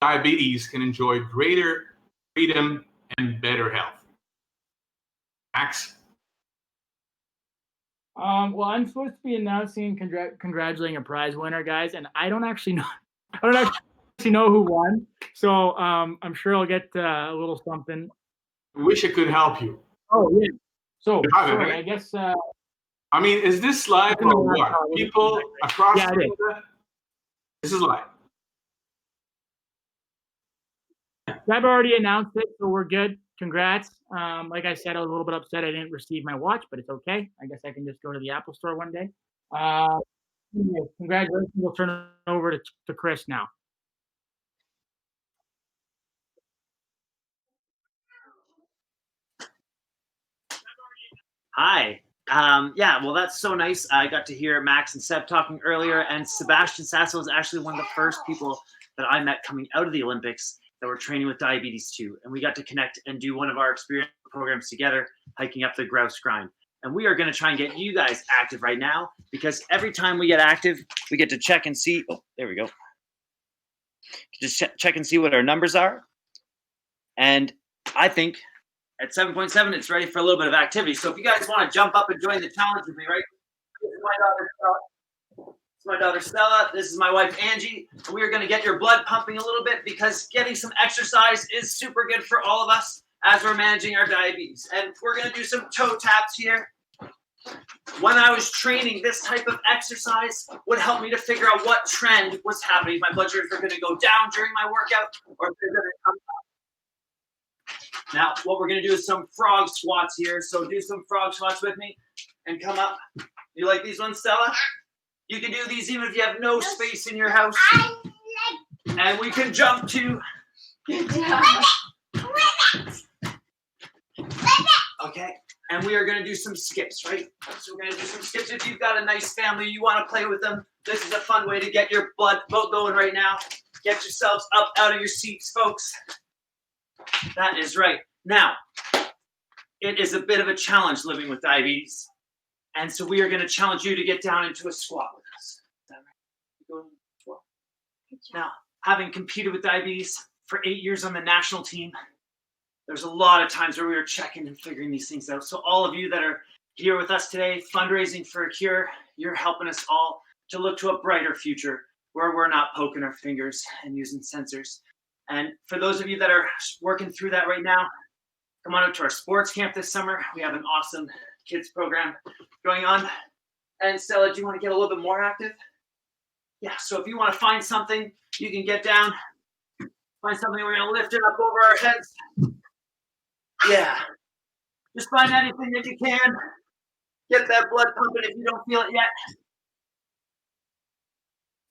diabetes can enjoy greater freedom and better health. Max? Well, I'm supposed to be announcing, congratulating a prize winner, guys, and I don't actually know who won. So I'm sure I'll get a little something. I wish I could help you. Oh yeah. So Sorry, right? I guess. I mean, is this live or what? People across Canada? This is live. I've already announced it, so we're good. Congrats. Like I said, I was a little bit upset I didn't receive my watch, but it's okay. I guess I can just go to the Apple store one day. Congratulations. We'll turn it over to Chris now. Hi. Yeah, well, that's so nice. I got to hear Max and Seb talking earlier, and Sebastian Sasso is actually one of the first people that I met coming out of the Olympics that were training with diabetes too. And we got to connect and do one of our experience programs together, hiking up the Grouse Grind. And we are going to try and get you guys active right now, because every time we get active, we get to check and see. Oh, there we go. Just check and see what our numbers are. And I think at 7.7, it's ready for a little bit of activity. So if you guys want to jump up and join the challenge with me, right? This is my daughter Stella. This is my daughter Stella. This is my wife Angie. And we are going to get your blood pumping a little bit, because getting some exercise is super good for all of us as we're managing our diabetes. And we're going to do some toe taps here. When I was training, this type of exercise would help me to figure out what trend was happening. My blood sugars are going to go down during my workout, or if they're going to come up. Now, what we're going to do is some frog squats here. So do some frog squats with me and come up. You like these ones, Stella? You can do these even if you have no space in your house. And we can jump to. Okay. And we are going to do some skips, right? So we're going to do some skips. If you've got a nice family, you want to play with them, this is a fun way to get your blood going right now. Get yourselves up out of your seats, folks. That is right. Now, it is a bit of a challenge living with diabetes. And so we are going to challenge you to get down into a squat with us. Is that right? Go into a squat. Now, having competed with diabetes for 8 years on the national team, there's a lot of times where we were checking and figuring these things out. So all of you that are here with us today, fundraising for a cure, you're helping us all to look to a brighter future where we're not poking our fingers and using sensors. And for those of you that are working through that right now, come on out to our sports camp this summer. We have an awesome kids program going on. And Stella, do you want to get a little bit more active? Yeah, so if you want to find something, you can get down. Find something, we're going to lift it up over our heads. Yeah. Just find anything that you can. Get that blood pumping if you don't feel it yet.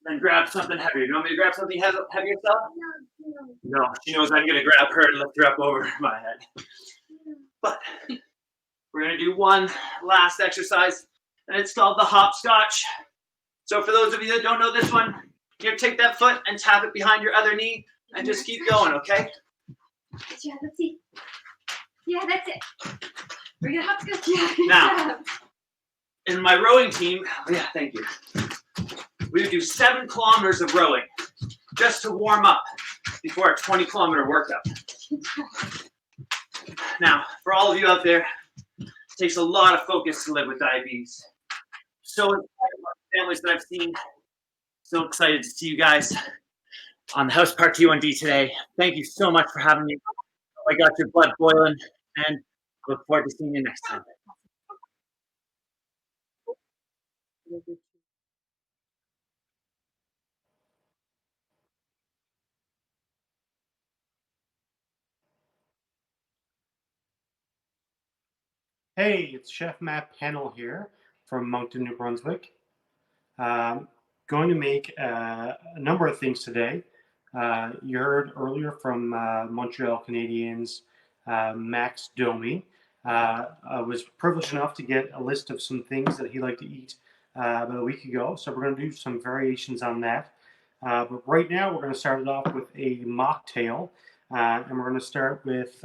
Then grab something heavier. You want me to grab something heavier, Stella? No, she knows I'm going to grab her and lift her up over my head. But we're going to do one last exercise, and it's called the hopscotch. So for those of you that don't know this one, you're going to take that foot and tap it behind your other knee and just keep going, okay? Yeah, let's see. Yeah, that's it. We're going to hopscotch. Yeah. Now, in my rowing team, yeah, thank you. We would do 7 kilometers of rowing just to warm up before a 20-kilometer workout. Now, for all of you out there, it takes a lot of focus to live with diabetes. So excited about the families that I've seen. So excited to see you guys on the House ParT1D today. Thank you so much for having me. I got your blood boiling, and look forward to seeing you next time. Hey, it's Chef Matt Pennell here from Moncton, New Brunswick. Going to make a number of things today. You heard earlier from Montreal Canadiens, Max Domi. I was privileged enough to get a list of some things that he liked to eat about a week ago, so we're going to do some variations on that. But right now, we're going to start it off with a mocktail, and we're going to start with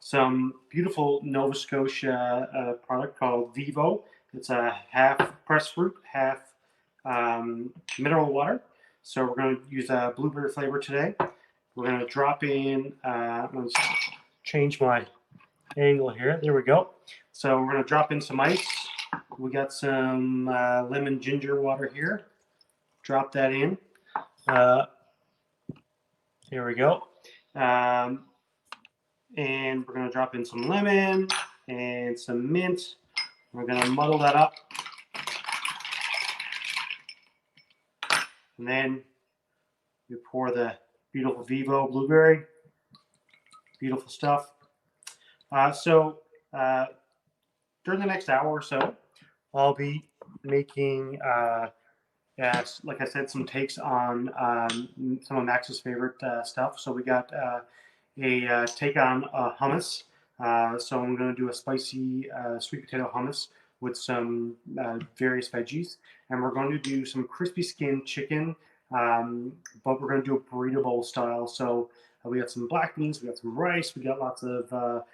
some beautiful Nova Scotia product called Vivo. It's a half pressed fruit, half mineral water. So we're going to use a blueberry flavor today. We're going to drop in, let's change my angle here. There we go. So we're going to drop in some ice. We got some lemon ginger water here. Drop that in. Here we go. And we're going to drop in some lemon and some mint. We're going to muddle that up. And then we pour the beautiful Vivo blueberry. Beautiful stuff. So during the next hour or so, I'll be making, like I said, some takes on some of Max's favorite stuff. So we got a take on hummus. So I'm going to do a spicy sweet potato hummus with some various veggies. And we're going to do some crispy skin chicken, but we're going to do a burrito bowl style. So we got some black beans, we got some rice, we got lots of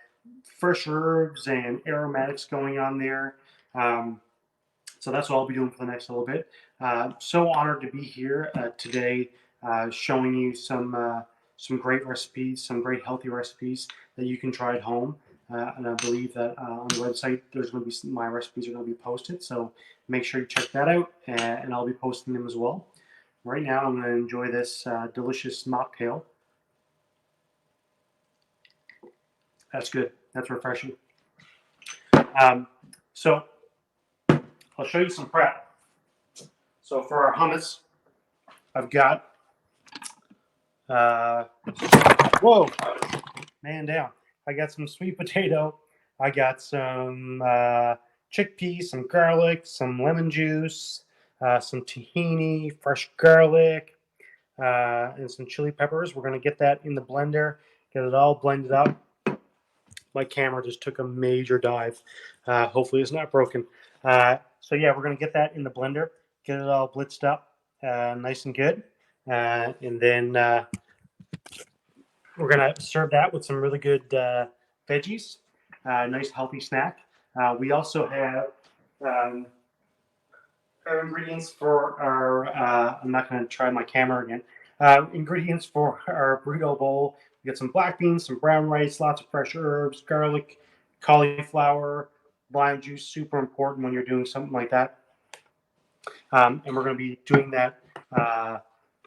fresh herbs and aromatics going on there. So that's what I'll be doing for the next little bit. So honored to be here today, showing you some great recipes, some great healthy recipes that you can try at home. And I believe that on the website, there's going to be my recipes are going to be posted. So make sure you check that out, and I'll be posting them as well. Right now, I'm going to enjoy this delicious mocktail. That's good. That's refreshing. So I'll show you some prep. So for our hummus, I've got, whoa, man down. I got some sweet potato. I got some chickpeas, some garlic, some lemon juice, some tahini, fresh garlic, and some chili peppers. We're going to get that in the blender, get it all blended up. My camera just took a major dive. Hopefully it's not broken. So yeah, we're going to get that in the blender, get it all blitzed up, nice and good. And then we're going to serve that with some really good veggies, nice healthy snack. We also have our ingredients for our, I'm not going to try my camera again, ingredients for our burrito bowl. We got some black beans, some brown rice, lots of fresh herbs, garlic, cauliflower, lime juice, super important when you're doing something like that. And we're going to be doing that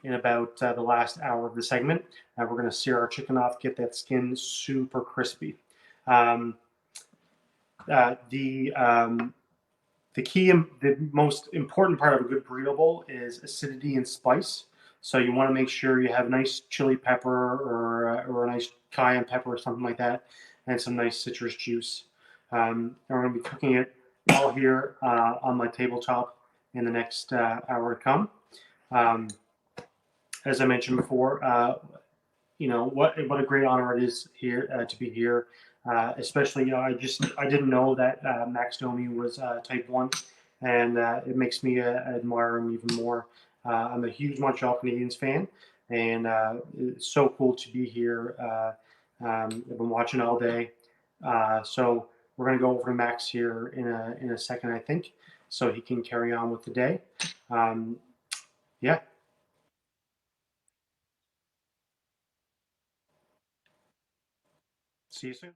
in about the last hour of the segment. We're going to sear our chicken off, get that skin super crispy. The key, the most important part of a good burrito bowl is acidity and spice. So you want to make sure you have nice chili pepper or a nice cayenne pepper or something like that, and some nice citrus juice. And we're going to be cooking it all here on my tabletop in the next hour to come. As I mentioned before, you know what a great honor it is here to be here. Especially, you know, I didn't know that Max Domi was type 1, and it makes me admire him even more. I'm a huge Montreal Canadiens fan, and it's so cool to be here. I've been watching all day, so we're going to go over to Max here in a second, I think, so he can carry on with the day. Yeah. See you soon.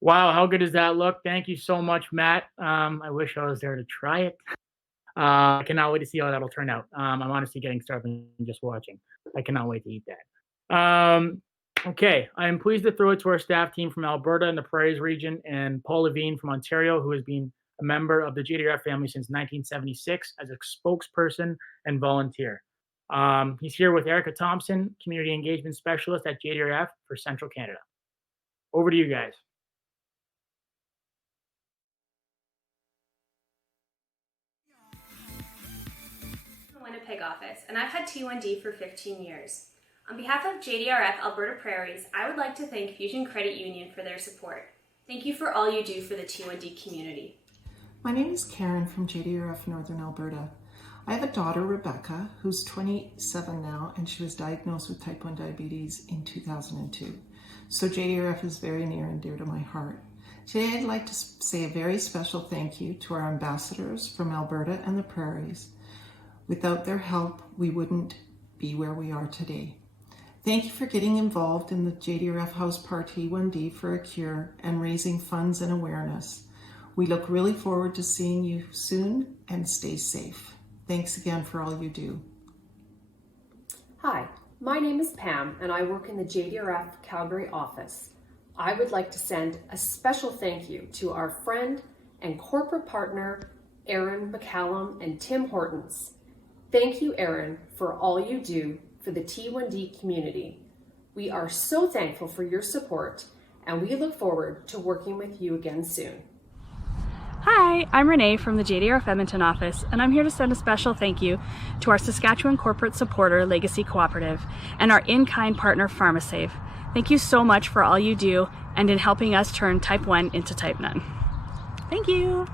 Wow, how good does that look? Thank you so much, Matt. I wish I was there to try it. I cannot wait to see how that'll turn out. I'm honestly getting starving just watching. I cannot wait to eat that. Okay, I am pleased to throw it to our staff team from Alberta and the Prairies region, and Paul Levine from Ontario, who has been a member of the JDRF family since 1976 as a spokesperson and volunteer. He's here with Erica Thompson, Community Engagement Specialist at JDRF for Central Canada. Over to you guys. Winnipeg office, and I've had T1D for 15 years. On behalf of JDRF Alberta Prairies, I would like to thank Fusion Credit Union for their support. Thank you for all you do for the T1D community. My name is Karen from JDRF Northern Alberta. I have a daughter, Rebecca, who's 27 now, and she was diagnosed with type 1 diabetes in 2002. So JDRF is very near and dear to my heart. Today I'd like to say a very special thank you to our ambassadors from Alberta and the Prairies. Without their help, we wouldn't be where we are today. Thank you for getting involved in the JDRF House ParT1D for a cure and raising funds and awareness. We look really forward to seeing you soon, and stay safe. Thanks again for all you do. Hi, my name is Pam and I work in the JDRF Calgary office. I would like to send a special thank you to our friend and corporate partner, Aaron McCallum and Tim Hortons. Thank you, Aaron, for all you do for the T1D community. We are so thankful for your support, and we look forward to working with you again soon. Hi, I'm Renee from the JDRF Edmonton office, and I'm here to send a special thank you to our Saskatchewan corporate supporter, Legacy Cooperative, and our in-kind partner, PharmaSave. Thank you so much for all you do and in helping us turn type 1 into type none. Thank you.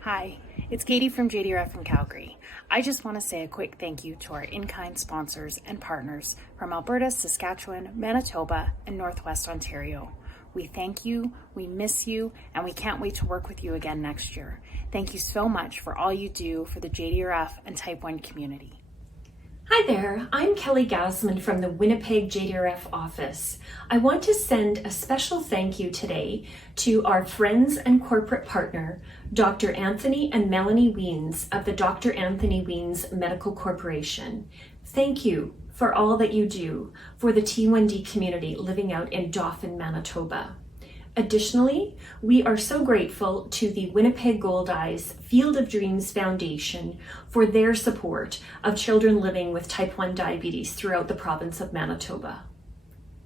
Hi, it's Katie from JDRF from Calgary. I just want to say a quick thank you to our in-kind sponsors and partners from Alberta, Saskatchewan, Manitoba, and Northwest Ontario. We thank you, we miss you, and we can't wait to work with you again next year. Thank you so much for all you do for the JDRF and type 1 community. Hi there, I'm Kelly Gassman from the Winnipeg JDRF office. I want to send a special thank you today to our friends and corporate partner, Dr. Anthony and Melanie Wiens of the Dr. Anthony Wiens Medical Corporation. Thank you for all that you do for the T1D community living out in Dauphin, Manitoba. Additionally, we are so grateful to the Winnipeg Goldeyes Field of Dreams Foundation for their support of children living with type 1 diabetes throughout the province of Manitoba.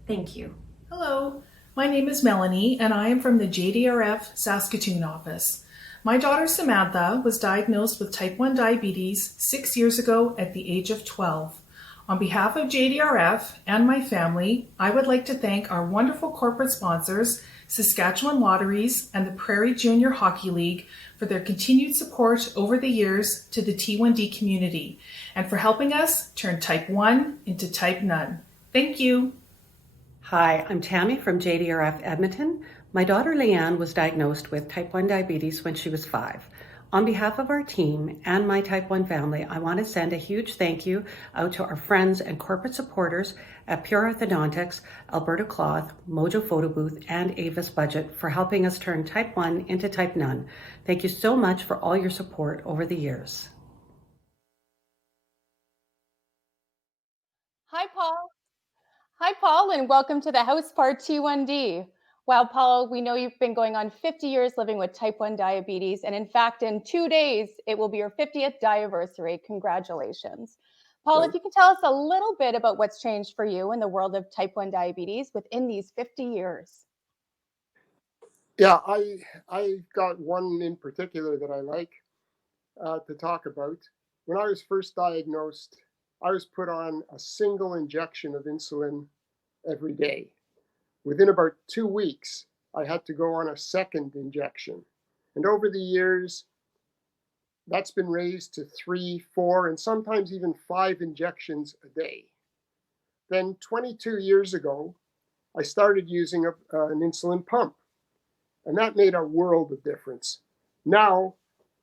Thank you. Hello, my name is Melanie and I am from the JDRF Saskatoon office. My daughter Samantha was diagnosed with type 1 diabetes 6 years ago at the age of 12. On behalf of JDRF and my family, I would like to thank our wonderful corporate sponsors, Saskatchewan Lotteries and the Prairie Junior Hockey League, for their continued support over the years to the T1D community and for helping us turn type 1 into type none. Thank you. Hi, I'm Tammy from JDRF Edmonton. My daughter Leanne was diagnosed with type 1 diabetes when she was 5. On behalf of our team and my type 1 family, I want to send a huge thank you out to our friends and corporate supporters at Pure Orthodontics, Alberta Cloth, Mojo Photo Booth, and Avis Budget for helping us turn type 1 into type none. Thank you so much for all your support over the years. Hi, Paul. Hi, Paul, and welcome to the House ParT1D. Wow, Paul, we know you've been going on 50 years living with type 1 diabetes, and in fact, in 2 days, it will be your 50th diaversary. Congratulations. Paul, if you can tell us a little bit about what's changed for you in the world of type 1 diabetes within these 50 years. Yeah, I got one in particular that I like to talk about. When I was first diagnosed, I was put on a single injection of insulin every day. Within about 2 weeks, I had to go on a second injection. And over the years, that's been raised to 3, 4, and sometimes even 5 injections a day. Then 22 years ago, I started using an insulin pump, and that made a world of difference. Now,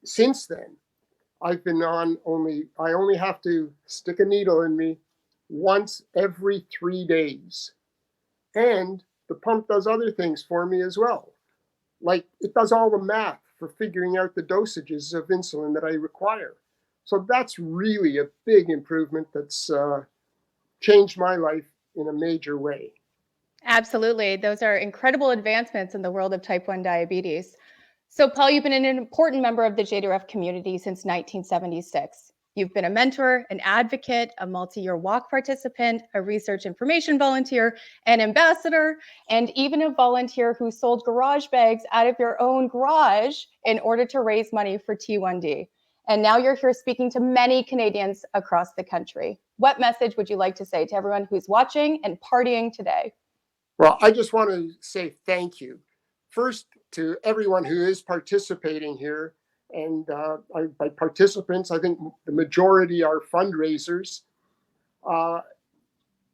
since then, I've been on I only have to stick a needle in me once every 3 days. And the pump does other things for me as well. Like it does all the math for figuring out the dosages of insulin that I require. So that's really a big improvement that's changed my life in a major way. Absolutely. Those are incredible advancements in the world of type 1 diabetes. So, Paul, you've been an important member of the JDRF community since 1976. You've been a mentor, an advocate, a multi-year walk participant, a research information volunteer, an ambassador, and even a volunteer who sold garage bags out of your own garage in order to raise money for T1D. And now you're here speaking to many Canadians across the country. What message would you like to say to everyone who's watching and partying today? Well, I just want to say thank you. First, to everyone who is participating here. And by participants, I think the majority are fundraisers.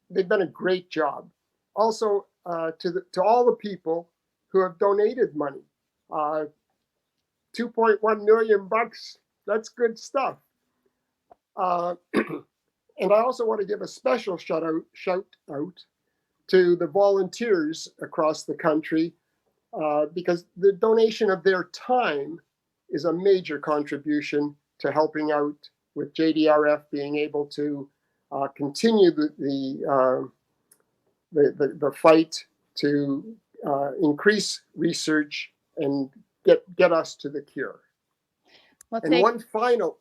They've done a great job. Also, to all the people who have donated money. 2.1 million bucks, that's good stuff. And I also want to give a special shout out to the volunteers across the country, because the donation of their time is a major contribution to helping out with JDRF being able to continue the fight to increase research and get us to the cure. And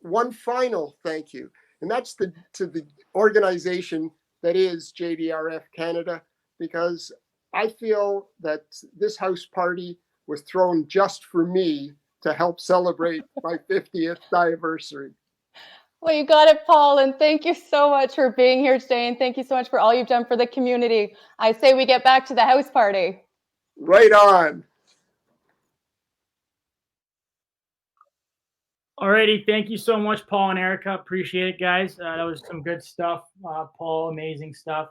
one final thank you, and that's to the organization that is JDRF Canada, because I feel that this house party was thrown just for me to help celebrate my 50th anniversary. Well, you got it, Paul, and thank you so much for being here today, and thank you so much for all you've done for the community. I say we get back to the house party. Right on. Alrighty, thank you so much, Paul and Erica. Appreciate it, guys. That was some good stuff. Paul, amazing stuff.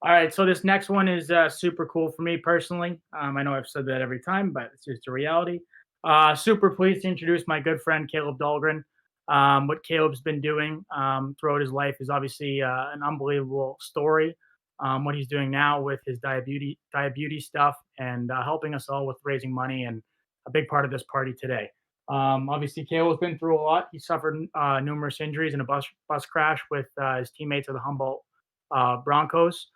All right, so this next one is super cool for me personally. I know I've said that every time, but it's just a reality. Super pleased to introduce my good friend, Kaleb Dahlgreen. What Kaleb's been doing throughout his life is obviously an unbelievable story. What he's doing now with his diabetes stuff and helping us all with raising money, and a big part of this party today. Obviously, Kaleb's been through a lot. He suffered numerous injuries in a bus crash with his teammates of the Humboldt Broncos.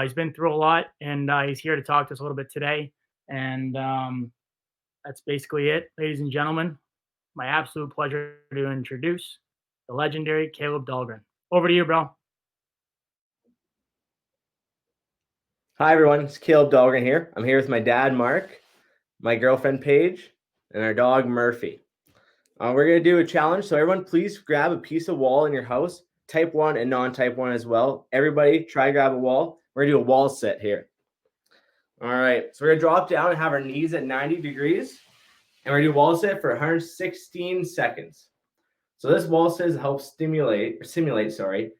He's been through a lot, and he's here to talk to us a little bit today. And that's basically it, ladies and gentlemen. My absolute pleasure to introduce the legendary Kaleb Dahlgreen. Over to you, bro. Hi, everyone. It's Kaleb Dahlgreen here. I'm here with my dad, Mark, my girlfriend, Paige, and our dog, Murphy. We're going to do a challenge. So everyone, please grab a piece of wall in your house, type 1 and non-type 1 as well. Everybody try to grab a wall. We're going to do a wall sit here. All right. So we're going to drop down and have our knees at 90 degrees. And we're going to do wall sit for 116 seconds. So this wall sit helps simulate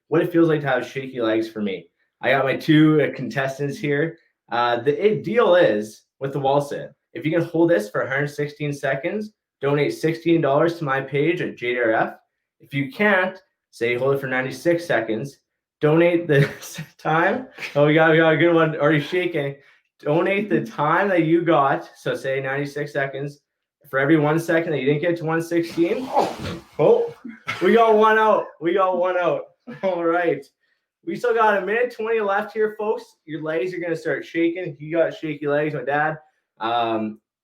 what it feels like to have shaky legs for me. I got my two contestants here. The deal is with the wall sit, if you can hold this for 116 seconds, donate $16 to my page at JDRF. If you can't, say hold it for 96 seconds, donate the time. Oh, we got a good one already shaking. Donate the time that you got. So say 96 seconds. For every 1 second that you didn't get to 116, oh, we got one out. All right. We still got a minute 20 left here, folks. Your legs are going to start shaking. You got shaky legs, my dad.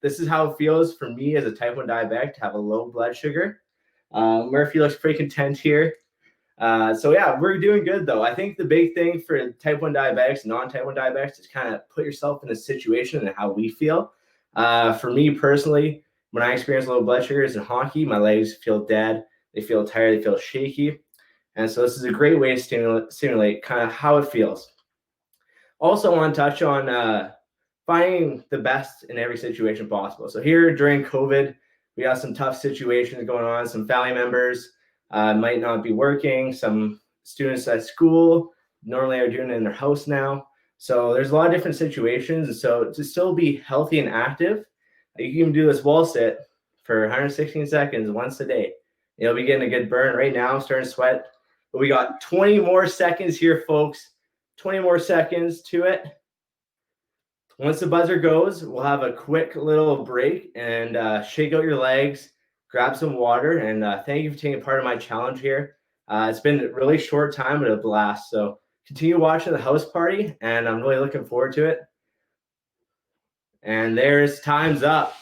This is how it feels for me as a type 1 diabetic to have a low blood sugar. Murphy looks pretty content here. So yeah, we're doing good though. I think the big thing for type 1 diabetics, non-type 1 diabetics, is kind of put yourself in a situation and how we feel. For me personally, when I experience low blood sugars in hockey, my legs feel dead. They feel tired. They feel shaky. And so this is a great way to stimulate kind of how it feels. Also want to touch on finding the best in every situation possible. So here during COVID, we got some tough situations going on. Some family members might not be working. Some students at school normally are doing it in their house now. So there's a lot of different situations. And so to still be healthy and active, you can do this wall sit for 116 seconds once a day. You'll be getting a good burn. Right now, I'm starting to sweat. But we got 20 more seconds here, folks. 20 more seconds to it. Once the buzzer goes, we'll have a quick little break and shake out your legs, grab some water, and thank you for taking part of my challenge here. It's been a really short time, but a blast. So continue watching the house party, and I'm really looking forward to it. And there's time's up.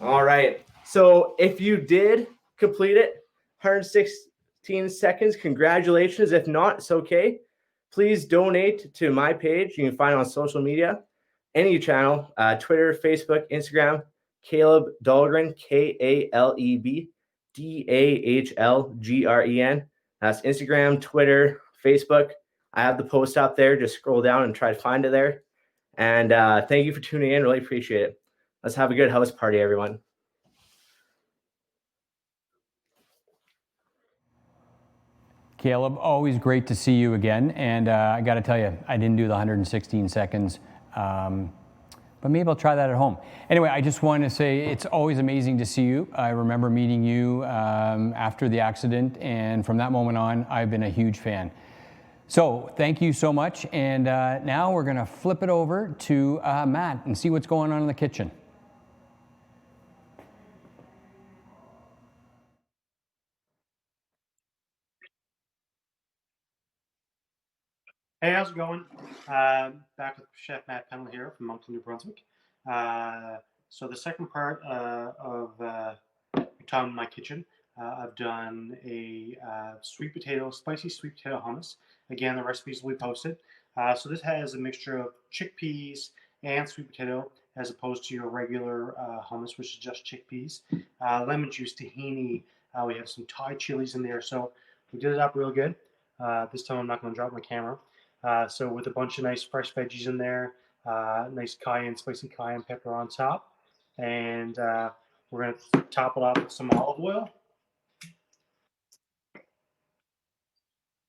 All right. So if you did complete it, 116 seconds, congratulations. If not, it's okay. Please donate to my page. You can find it on social media, any channel, Twitter, Facebook, Instagram, Kaleb Dahlgreen, Kaleb Dahlgren. That's Instagram, Twitter, Facebook. I have the post up there. Just scroll down and try to find it there. And thank you for tuning in. Really appreciate it. Let's have a good house party, everyone. Kaleb, always great to see you again. And I got to tell you, I didn't do the 116 seconds, but maybe I'll try that at home. Anyway, I just wanted to say it's always amazing to see you. I remember meeting you after the accident, and from that moment on, I've been a huge fan. So thank you so much. And now we're going to flip it over to Matt and see what's going on in the kitchen. Hey, how's it going? Back with Chef Matt Pennell here from Moncton, New Brunswick. So the second part of time in my kitchen, I've done a spicy sweet potato hummus. Again, the recipes will be posted. So this has a mixture of chickpeas and sweet potato, as opposed to your regular hummus, which is just chickpeas. Lemon juice, tahini. We have some Thai chilies in there. So we did it up real good. This time I'm not going to drop my camera. So with a bunch of nice fresh veggies in there, nice spicy cayenne pepper on top. And we're going to top it off with some olive oil.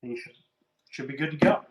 And you should be good to go.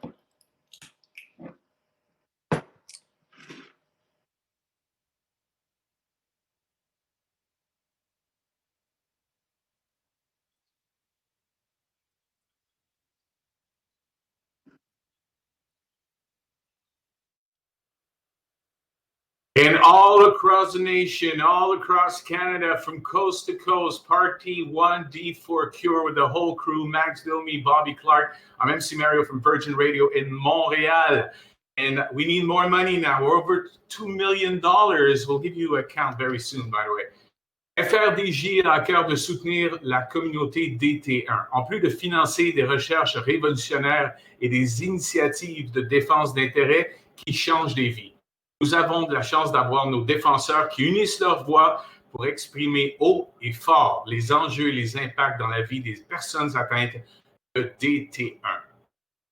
And all across the nation, all across Canada, from coast to coast, ParT1D for Cure with the whole crew, Max Domi, Bobby Clarke. I'm MC Mario from Virgin Radio in Montreal. And we need more money now. We're over $2 million. We'll give you a count very soon, by the way. FRDJ a à cœur de soutenir la communauté DT1. En plus de financer des recherches révolutionnaires et des initiatives de défense d'intérêt qui changent des vies. Nous avons de la chance d'avoir nos défenseurs qui unissent leurs voix pour exprimer haut et fort les enjeux et les impacts dans la vie des personnes atteintes de DT1.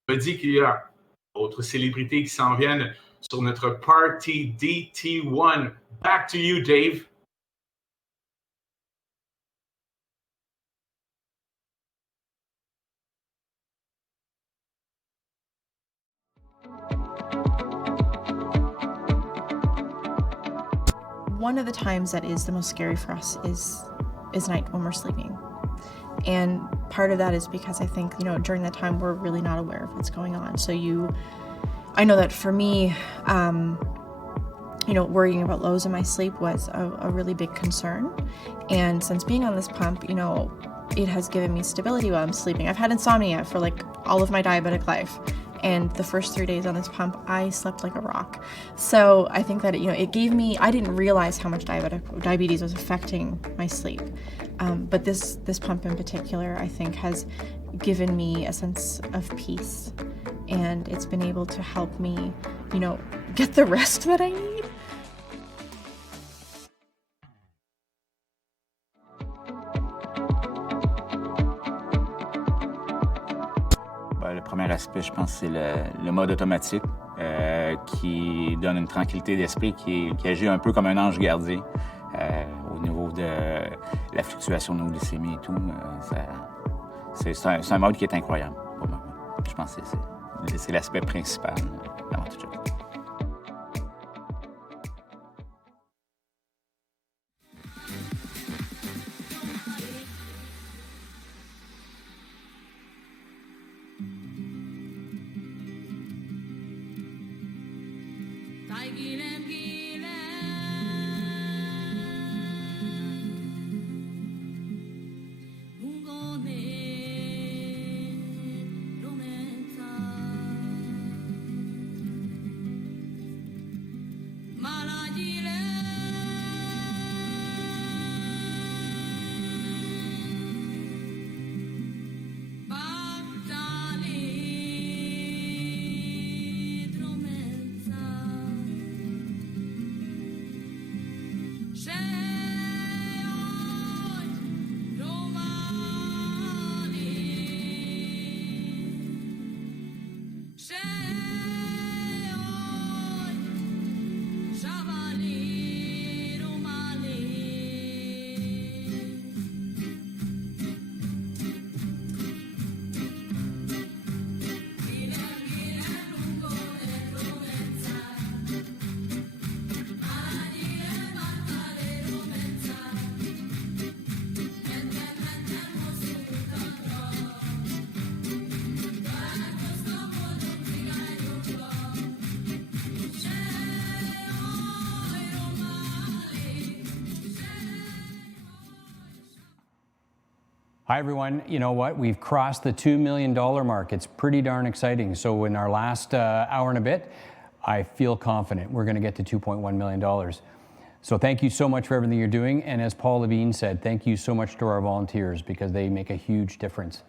Je me dis qu'il y a d'autres célébrités qui s'en viennent sur notre Party DT1. Back to you, Dave. One of the times that is the most scary for us is night when we're sleeping. And part of that is because I think, during that time we're really not aware of what's going on. So I know that for me, worrying about lows in my sleep was a really big concern. And since being on this pump, it has given me stability while I'm sleeping. I've had insomnia for all of my diabetic life. And the first 3 days on this pump, I slept like a rock. So I think that, it gave me, I didn't realize how much diabetes was affecting my sleep. But this pump in particular, I think, has given me a sense of peace. And it's been able to help me, get the rest that I need. Le premier aspect, je pense, c'est le mode automatique qui donne une tranquillité d'esprit, qui agit un peu comme un ange gardien au niveau de la fluctuation de nos glycémies et tout. C'est un mode qui est incroyable pour moi. Je pense que c'est l'aspect principal avant toute chose. Hi, everyone. You know what? We've crossed the $2 million mark. It's pretty darn exciting. So in our last hour and a bit, I feel confident we're going to get to $2.1 million. So thank you so much for everything you're doing. And as Paul Levine said, thank you so much to our volunteers because they make a huge difference.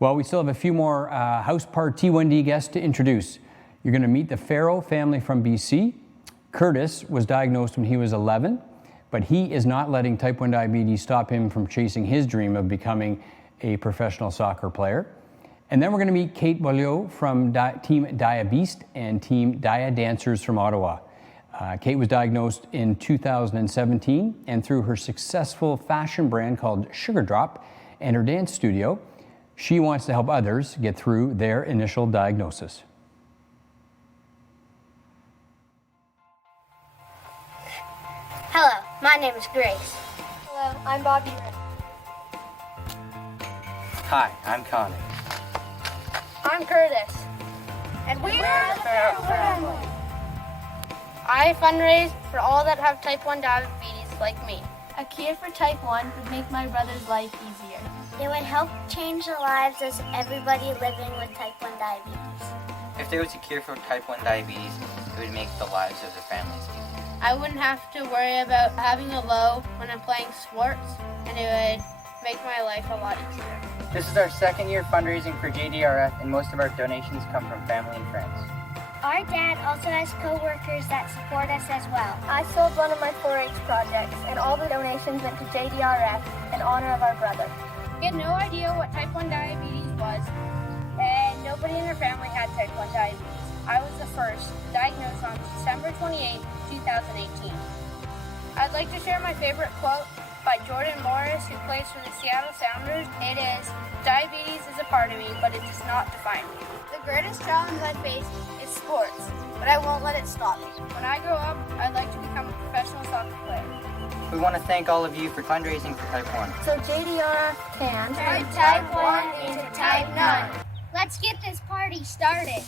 Well, we still have a few more House ParT1D guests to introduce. You're going to meet the Farrow family from BC. Curtis was diagnosed when he was 11. But he is not letting type 1 diabetes stop him from chasing his dream of becoming a professional soccer player. And then we're going to meet Kate Beaulieu from Team Diabeast and Team Dia Dancers from Ottawa. Kate was diagnosed in 2017, and through her successful fashion brand called Sugar Drop and her dance studio, she wants to help others get through their initial diagnosis. Hello, my name is Grace. Hello, I'm Bobby. Hi, I'm Connie. I'm Curtis. And we are the Farrow family. I fundraise for all that have type 1 diabetes like me. A cure for type 1 would make my brother's life easier. It would help change the lives of everybody living with type 1 diabetes. If there was a cure for type 1 diabetes, it would make the lives of their families easier. I wouldn't have to worry about having a low when I'm playing sports, and it would make my life a lot easier. This is our second year fundraising for JDRF, and most of our donations come from family and friends. Our dad also has co-workers that support us as well. I sold one of my 4-H projects, and all the donations went to JDRF in honor of our brother. We had no idea what type 1 diabetes was, and nobody in our family had type 1 diabetes. I was the first, diagnosed on December 28, 2018. I'd like to share my favorite quote by Jordan Morris, who plays for the Seattle Sounders. It is, "Diabetes is a part of me, but it does not define me." The greatest challenge I face is sports, but I won't let it stop me. When I grow up, I'd like to become a professional soccer player. We want to thank all of you for fundraising for type 1. So JDRF can turn type 1 into type 9. Let's get this party started.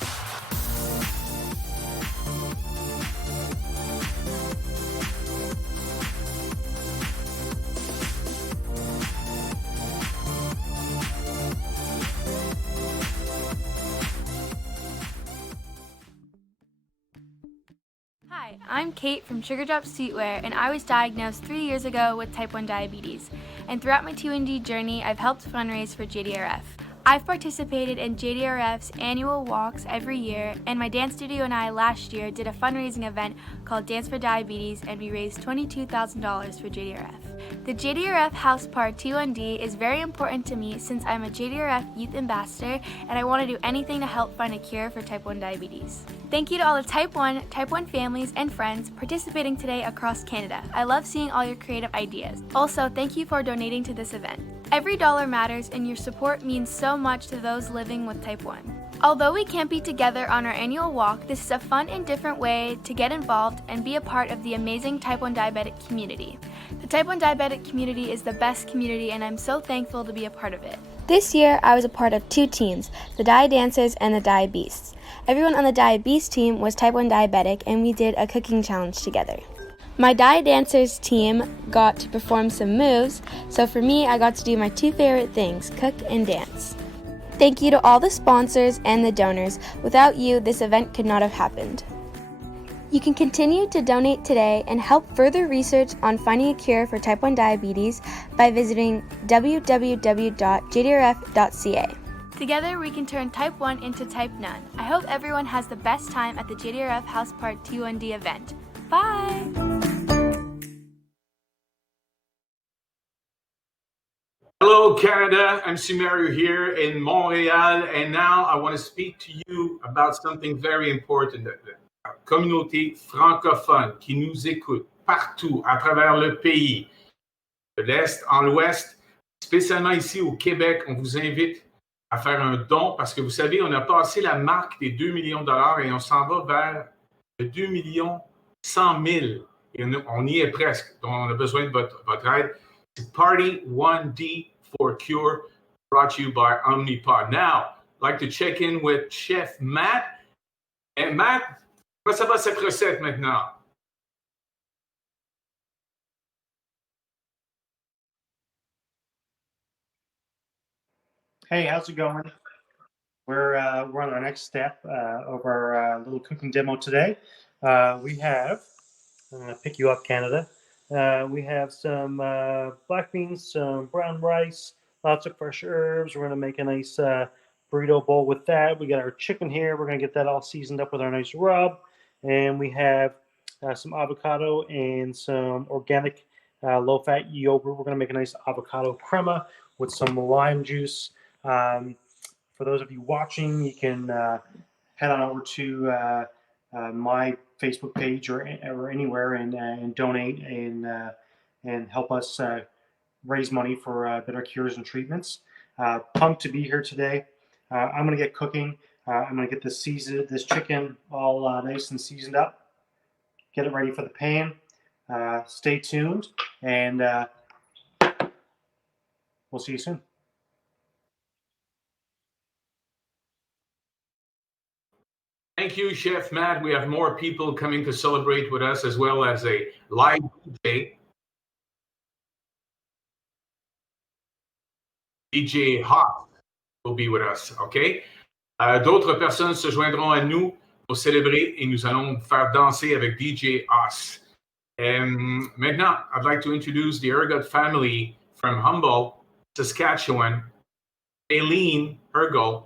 Hi, I'm Kate from Sugar Drop Sweetwear, and I was diagnosed 3 years ago with type 1 diabetes. And throughout my T1D journey, I've helped fundraise for JDRF. I've participated in JDRF's annual walks every year, and my dance studio and I last year did a fundraising event called Dance for Diabetes, and we raised $22,000 for JDRF. The JDRF House ParT1D is very important to me since I'm a JDRF Youth Ambassador, and I want to do anything to help find a cure for type 1 diabetes. Thank you to all the type 1 families and friends participating today across Canada. I love seeing all your creative ideas. Also, thank you for donating to this event. Every dollar matters, and your support means so much to those living with type 1. Although we can't be together on our annual walk, this is a fun and different way to get involved and be a part of the amazing type 1 diabetic community. The type 1 diabetic community is the best community, and I'm so thankful to be a part of it. This year, I was a part of 2 teams, the Dia Dancers and the Diabeasts. Everyone on the Diabeast team was type 1 diabetic, and we did a cooking challenge together. My Dia Dancers team got to perform some moves, so for me, I got to do my 2 favorite things, cook and dance. Thank you to all the sponsors and the donors. Without you, this event could not have happened. You can continue to donate today and help further research on finding a cure for type 1 diabetes by visiting www.jdrf.ca. Together, we can turn type 1 into type 9. I hope everyone has the best time at the JDRF House ParT1D event. Bye! Hello, Canada. I'm Mario here in Montreal, and now I want to speak to you about something very important. La communauté francophone qui nous écoute partout à travers le pays, de l'Est en l'Ouest, spécialement ici au Québec, on vous invite à faire un don parce que vous savez, on a passé la marque des 2 millions de dollars et on s'en va vers le 2 millions 100 000. Et on y est presque. Donc, on a besoin de votre aide. C'est ParT1D for Cure, brought to you by Omnipod. Now, I'd like to check in with Chef Matt. And Matt, comment ça va cette recette maintenant? Hey, how's it going? We're on our next step of our little cooking demo today. We have, I'm going to pick you up, Canada. We have some black beans, some brown rice, lots of fresh herbs. We're going to make a nice burrito bowl with that. We got our chicken here. We're going to get that all seasoned up with our nice rub. And we have some avocado and some organic low-fat yogurt. We're going to make a nice avocado crema with some lime juice. For those of you watching, you can head on over to my Facebook page or anywhere and donate and help us raise money for better cures and treatments. Pumped to be here today. I'm going to get cooking. I'm going to get this chicken all nice and seasoned up. Get it ready for the pan. Stay tuned, and we'll see you soon. Thank you, Chef Matt. We have more people coming to celebrate with us, as well as a live DJ. DJ Hot will be with us, OK? D'autres personnes se joindront à nous pour célébrer et nous allons faire danser avec DJ Haas. Maintenant, I'd like to introduce the Ergot family from Humboldt, Saskatchewan. Aileen Ergot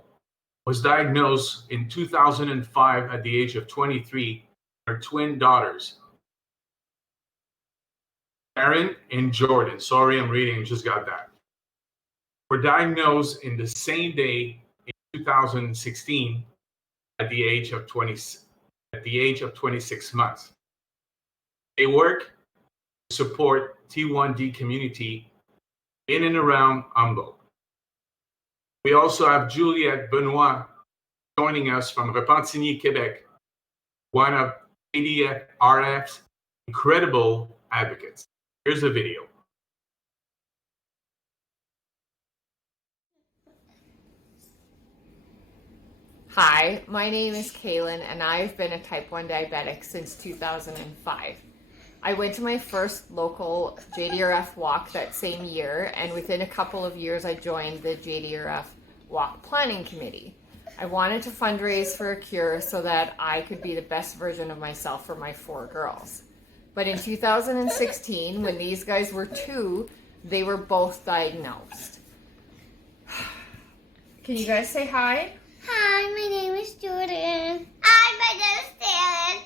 was diagnosed in 2005 at the age of 23, her twin daughters, Aaron and Jordan. Sorry, I'm reading, just got that. Were diagnosed in the same day in 2016 at the age of 26 months. They work to support T1D community in and around Humboldt. We also have Juliette Benoit joining us from Repentigny, Quebec, one of JDRF's incredible advocates. Here's the video. Hi, my name is Kaylin, and I've been a type 1 diabetic since 2005. I went to my first local JDRF walk that same year, and within a couple of years I joined the JDRF Walk Planning Committee. I wanted to fundraise for a cure so that I could be the best version of myself for my 4 girls. But in 2016, when these guys were 2, they were both diagnosed. Can you guys say hi? Hi, my name is Jordan. Hi, my name is Darren.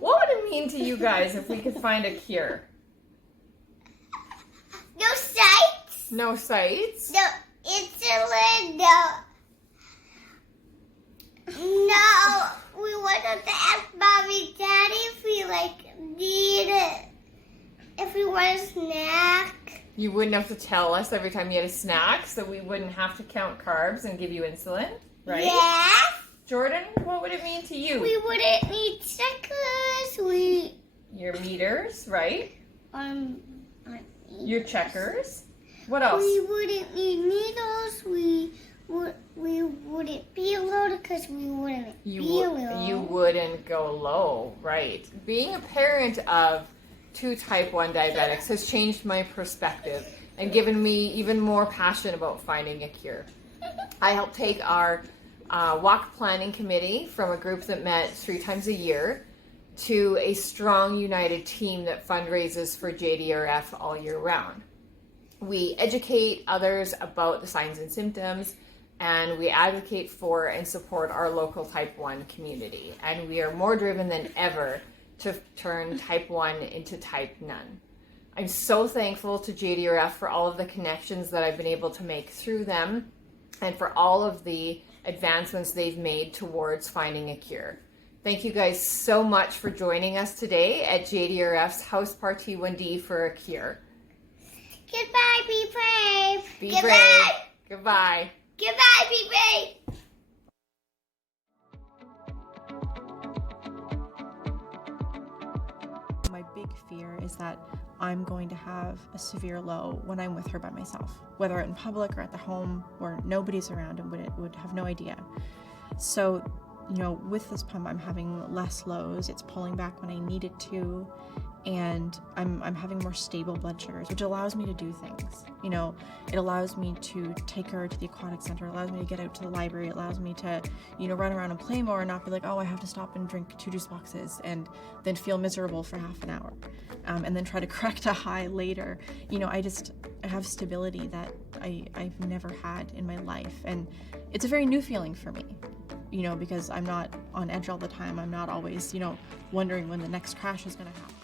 What would it mean to you guys if we could find a cure? No sights. No sights? No insulin. No, we wanted to ask Mommy, Daddy if we need it. If we want a snack. You wouldn't have to tell us every time you had a snack, so we wouldn't have to count carbs and give you insulin, right? Yes. Jordan, what would it mean to you? We wouldn't need checkers. Your meters, right? Your checkers. What else? We wouldn't need needles. We wouldn't be low because we wouldn't be low. You wouldn't go low, right? Being a parent of 2 type 1 diabetics has changed my perspective and given me even more passion about finding a cure. I helped take our walk planning committee from a group that met 3 times a year to a strong, united team that fundraises for JDRF all year round. We educate others about the signs and symptoms, and we advocate for and support our local type 1 community. And we are more driven than ever to turn type 1 into type none. I'm so thankful to JDRF for all of the connections that I've been able to make through them and for all of the advancements they've made towards finding a cure. Thank you guys so much for joining us today at JDRF's House ParT1D for a cure. Goodbye, be brave. Be Goodbye. brave. Goodbye. Goodbye, be brave. My big fear is that I'm going to have a severe low when I'm with her by myself, whether in public or at the home where nobody's around and would have no idea. So, with this pump, I'm having less lows. It's pulling back when I need it to. and I'm having more stable blood sugars, which allows me to do things. You know, it allows me to take her to the aquatic center, it allows me to get out to the library, it allows me to, you know, run around and play more and not be like, oh, I have to stop and drink 2 juice boxes and then feel miserable for half an hour, and then try to correct a high later. You know, I have stability that I've never had in my life, and it's a very new feeling for me. You know, because I'm not on edge all the time. I'm not always, you know, wondering when the next crash is going to happen.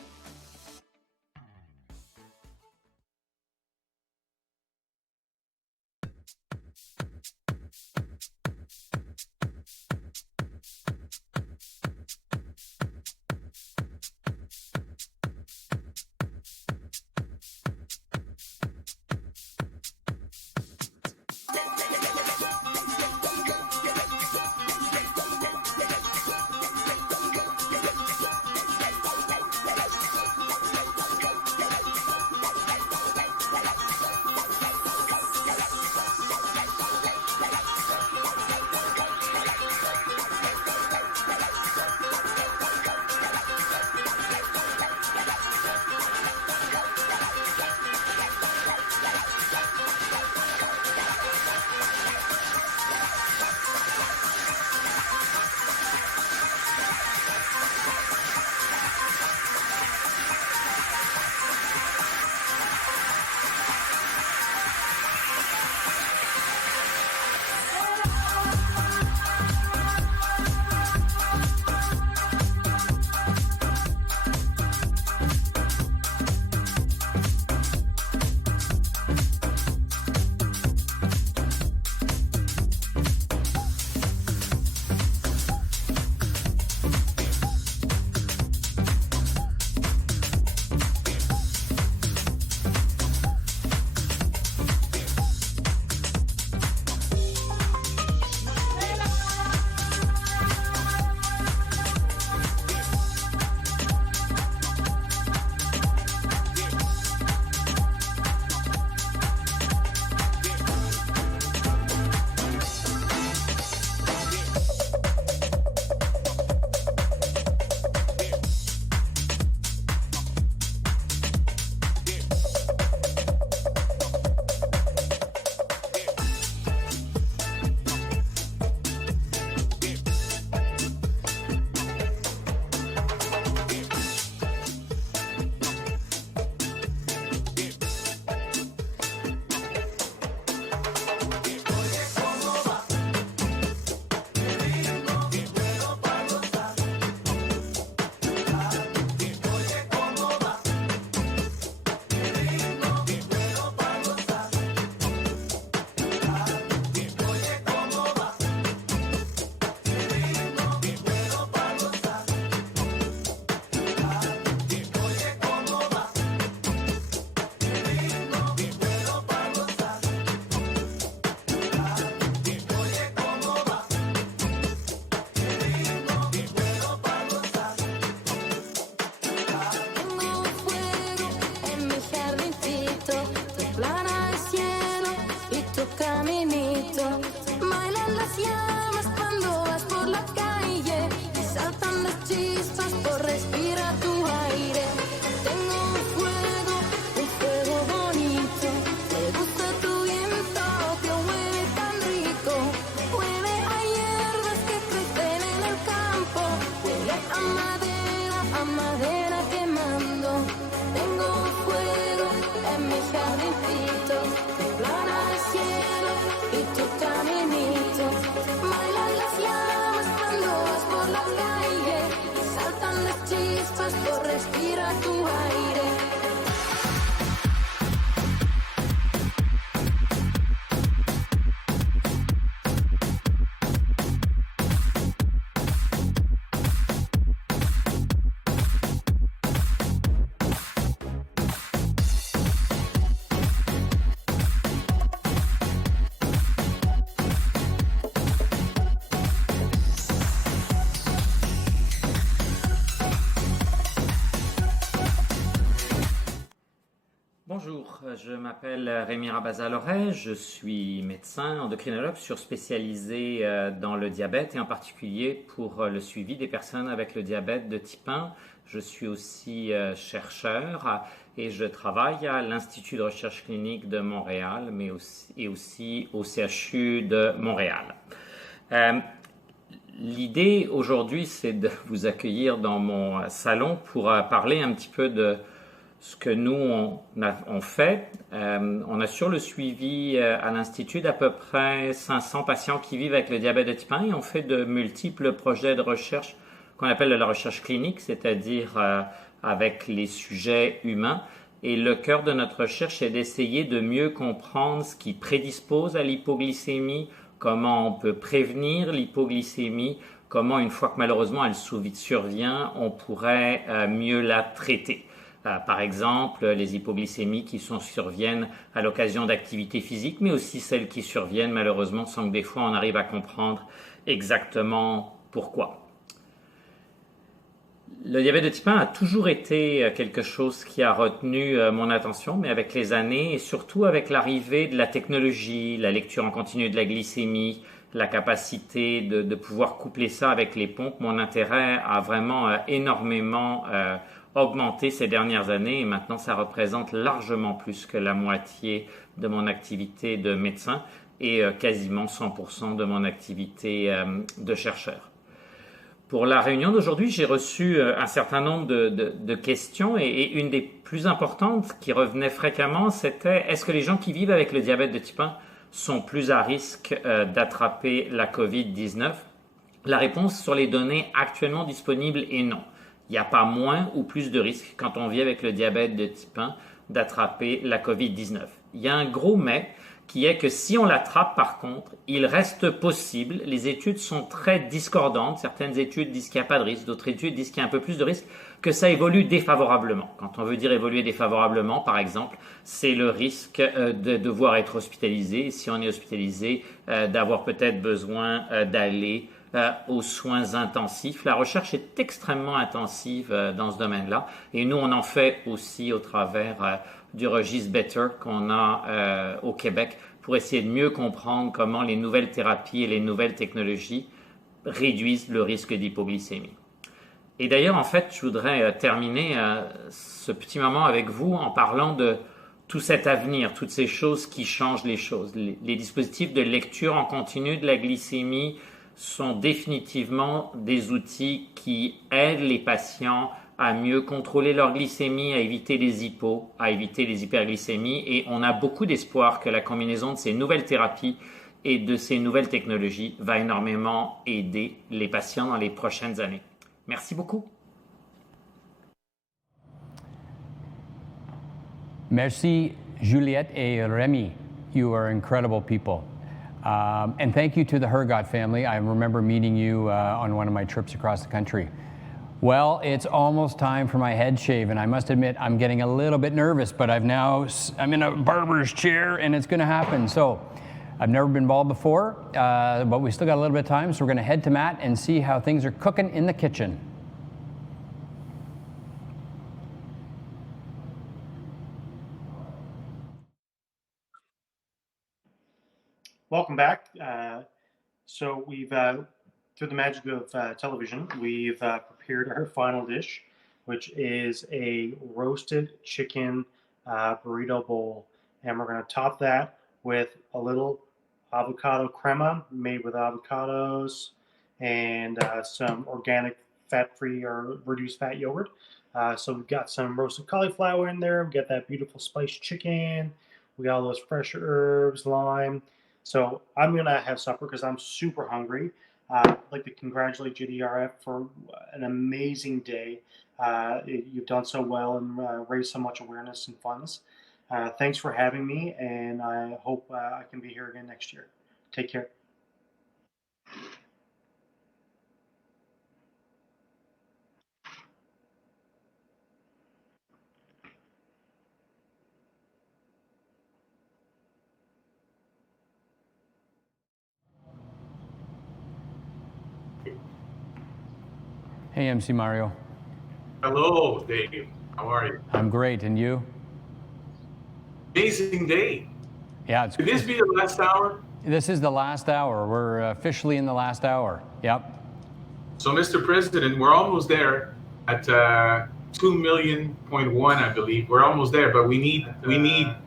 Bonjour, je m'appelle Rémi Rabasa-Lhoret, je suis médecin endocrinologue spécialisé dans le diabète et en particulier pour le suivi des personnes avec le diabète de type 1 Je suis aussi chercheur et je travaille à l'Institut de recherche clinique de Montréal, mais aussi au CHU de Montréal. L'idée aujourd'hui, c'est de vous accueillir dans mon salon pour parler un petit peu de ce que nous, on fait. On assure le suivi à l'Institut d'à peu près 500 patients qui vivent avec le diabète de type 1 et on fait de multiples projets de recherche qu'on appelle de la recherche clinique, c'est-à-dire avec les sujets humains. Et le cœur de notre recherche est d'essayer de mieux comprendre ce qui prédispose à l'hypoglycémie, comment on peut prévenir l'hypoglycémie, comment une fois que malheureusement elle survient, on pourrait mieux la traiter. Par exemple, les hypoglycémies qui surviennent à l'occasion d'activités physiques, mais aussi celles qui surviennent malheureusement sans que des fois on arrive à comprendre exactement pourquoi. Le diabète de type 1 a toujours été quelque chose qui a retenu mon attention, mais avec les années et surtout avec l'arrivée de la technologie, la lecture en continu de la glycémie, la capacité de pouvoir coupler ça avec les pompes, mon intérêt a vraiment énormément augmenté ces dernières années et maintenant ça représente largement plus que la moitié de mon activité de médecin et quasiment 100% de mon activité de chercheur. Pour la réunion d'aujourd'hui, j'ai reçu un certain nombre de questions et une des plus importantes qui revenait fréquemment, c'était est-ce que les gens qui vivent avec le diabète de type 1 sont plus à risque d'attraper la COVID-19? La réponse sur les données actuellement disponibles est non. Il n'y a pas moins ou plus de risques quand on vit avec le diabète de type 1 d'attraper la COVID-19. Il y a un gros mais qui est que si on l'attrape par contre, il reste possible, les études sont très discordantes, certaines études disent qu'il n'y a pas de risque, d'autres études disent qu'il y a un peu plus de risque, que ça évolue défavorablement. Quand on veut dire évoluer défavorablement, par exemple, c'est le risque de devoir être hospitalisé, si on est hospitalisé, d'avoir peut-être besoin d'aller aux soins intensifs. La recherche est extrêmement intensive dans ce domaine-là et nous, on en fait aussi au travers du registre Better qu'on a au Québec pour essayer de mieux comprendre comment les nouvelles thérapies et les nouvelles technologies réduisent le risque d'hypoglycémie. Et d'ailleurs, en fait, je voudrais terminer ce petit moment avec vous en parlant de tout cet avenir, toutes ces choses qui changent les choses. Les dispositifs de lecture en continu de la glycémie sont définitivement des outils qui aident les patients à mieux contrôler leur glycémie, à éviter les hypos, à éviter les hyperglycémies. Et on a beaucoup d'espoir que la combinaison de ces nouvelles thérapies et de ces nouvelles technologies va énormément aider les patients dans les prochaines années. Merci beaucoup. Merci, Juliette et Rémi. You are incredible people. And thank you to the Hergott family. I remember meeting you on one of my trips across the country. Well, it's almost time for my head shave, and I must admit I'm getting a little bit nervous, but I'm in a barber's chair, and it's going to happen. So I've never been bald before, but we still got a little bit of time, so we're going to head to Matt and see how things are cooking in the kitchen. Welcome back. So we've, through the magic of television, we've prepared our final dish, which is a roasted chicken burrito bowl. And we're going to top that with a little avocado crema made with avocados and some organic fat-free or reduced fat yogurt. So we've got some roasted cauliflower in there. We've got that beautiful spiced chicken. We got all those fresh herbs, lime. So I'm going to have supper because I'm super hungry. I'd like to congratulate JDRF for an amazing day. You've done so well and raised so much awareness and funds. Thanks for having me, and I hope I can be here again next year. Take care. Hey, MC Mario. Hello, Dave. How are you? I'm great, and you? Amazing day. Yeah. Could this be the last hour? This is the last hour. We're officially in the last hour. Yep. So, Mr. President, we're almost there. at 2.1 million, I believe. We're almost there, but we need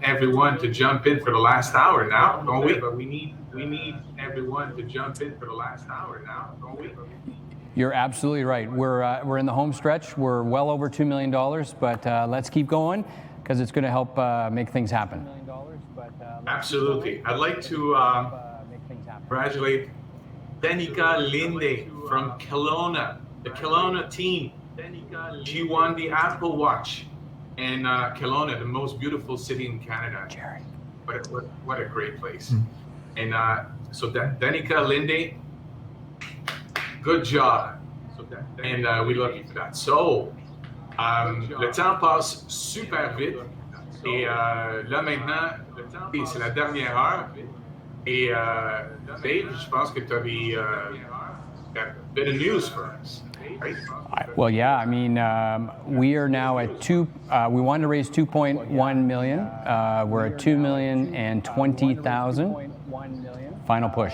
everyone to jump in for the last hour now, don't we? But we need everyone to jump in for the last hour now, don't we? You're absolutely right. We're in the home stretch. We're well over $2 million, but let's keep going because it's going to help make things happen. Absolutely. I'd like to congratulate Danica Linde from Kelowna, the Kelowna team. She won the Apple Watch in Kelowna, the most beautiful city in Canada. Jerry. What a great place. And so Danica Linde, good job. And we love you for that. So, le temps passe super vite. Et là maintenant, c'est la dernière heure. Et Dave, je pense que tu avais got a bit of news for us. Right? Well, yeah. I mean, we are now at we wanted to raise 2.1 million. We're at 2,020,000. Final push.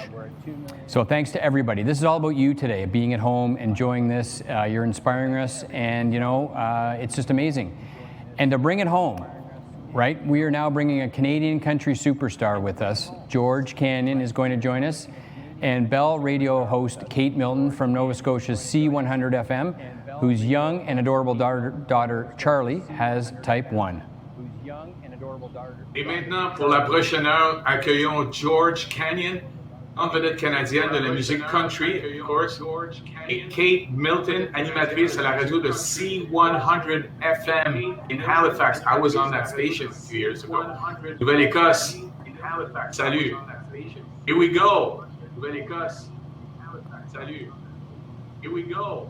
So thanks to everybody. This is all about you today, being at home, enjoying this. You're inspiring us, and you know, it's just amazing. And to bring it home, right? We are now bringing a Canadian country superstar with us. George Canyon is going to join us, and Bell radio host Kate Milton from Nova Scotia's C100 FM, whose young and adorable daughter Charlie has type 1. Et maintenant, pour la prochaine heure, accueillons George Canyon, en vedette canadienne de la musique country, of course, et Kate Milton, animatrice à la radio de C100 FM in Halifax. I was on that station a few years ago. Nouvelle-Écosse. Salut. Here we go. Nouvelle-Écosse. Salut. Here we go.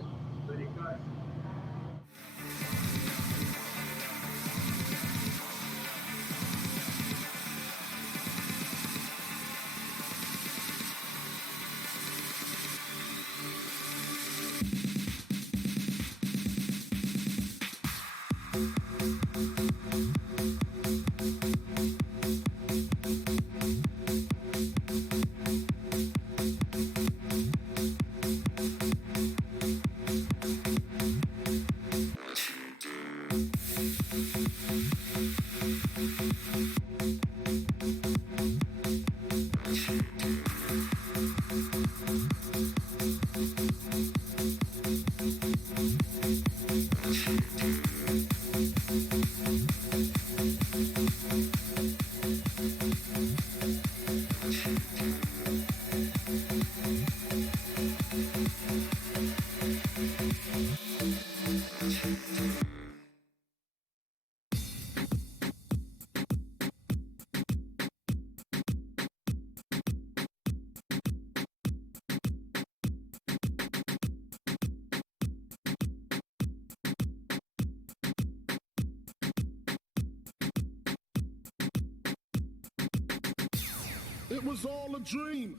Nouvelle-Écosse. It was all a dream.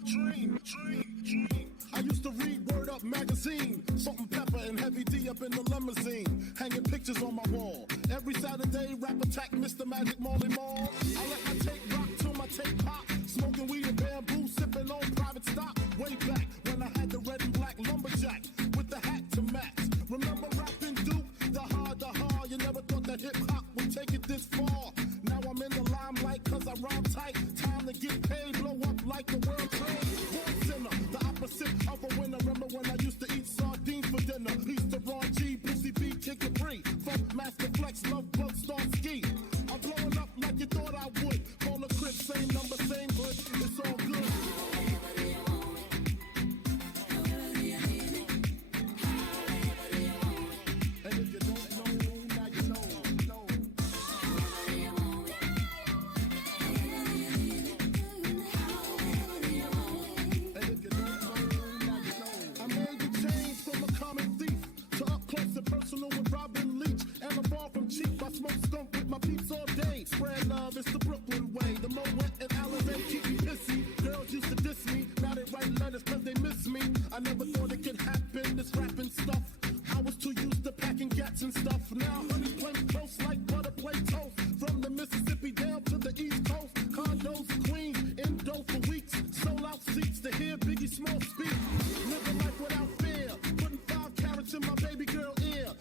I used to read Word Up magazine, Salt and Pepper and Heavy D up in the limousine, hanging pictures on my wall. Every Saturday, rap attack, Mr. Magic Molly Mall. I let my tape rock till my tape pop, smoking weed and bamboo, sipping on private stock. Way back when I had the red and black lumberjack with the hat to match. Remember rapping Duke, the hard. You never thought that hip hop would take it this far. Now I'm in the limelight 'cause I rhyme tight. Time to get paid, blow up like the world trade. Born sinner, the opposite of a winner. Remember when I used to eat sardines for dinner? Peace to Ron G, Brucey B, Kick It Free. Funk Master Flex, Love Bug, Star Ski. I'm blowing up like you thought I would. Call the crib, same number, same hood. It's all good. Spread love, it's the Brooklyn way. The Moet and Alizé keep me pissy. Girls used to diss me, now they write letters 'cause they miss me. I never thought it could happen, this rapping stuff. I was too used to packing gats and stuff. Now honey's playing close like butter play toast. From the Mississippi down to the East Coast. Condos in Queens, indo for weeks. Sold out seats to hear Biggie Small speak. Living life without fear, putting 5 carats in my baby girl ear.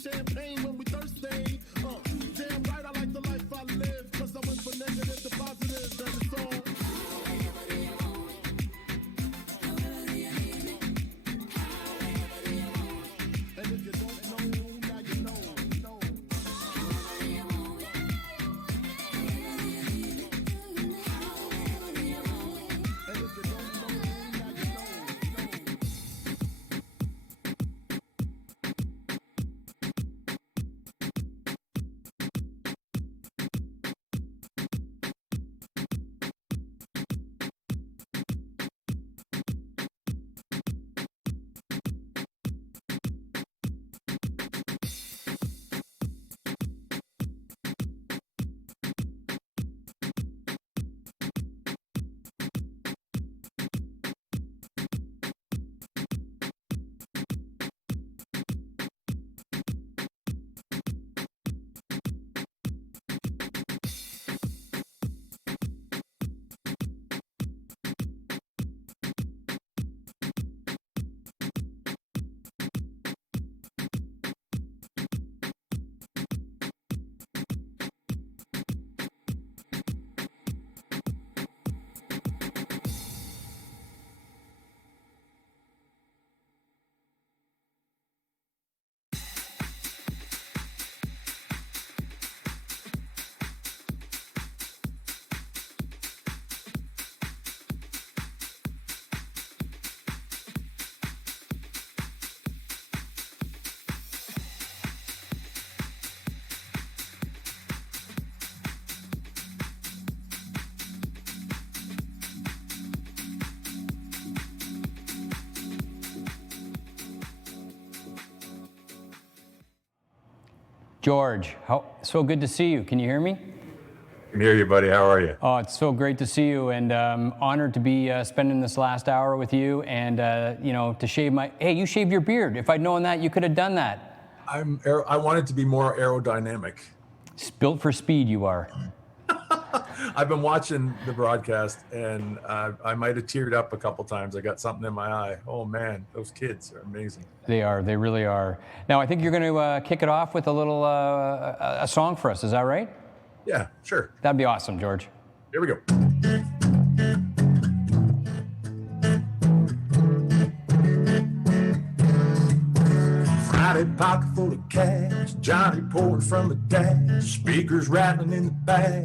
champagne when we thirsty. Damn right, I like the life I live, cause I went from negative to positive, and it's all. And if you don't know, now you know. George, so good to see you. Can you hear me? I can hear you, buddy. How are you? Oh, it's so great to see you, and honored to be spending this last hour with you, and to shave my. Hey, you shaved your beard. If I'd known that, you could have done that. I wanted to be more aerodynamic. Built for speed, you are. I've been watching the broadcast, and I might have teared up a couple times. I got something in my eye. Oh man, those kids are amazing. They are. They really are. Now, I think you're going to kick it off with a little a song for us. Is that right? Yeah, sure. That'd be awesome, George. Here we go. Friday pocket full of cash, Johnny pouring from the dash, speakers rattling in the back.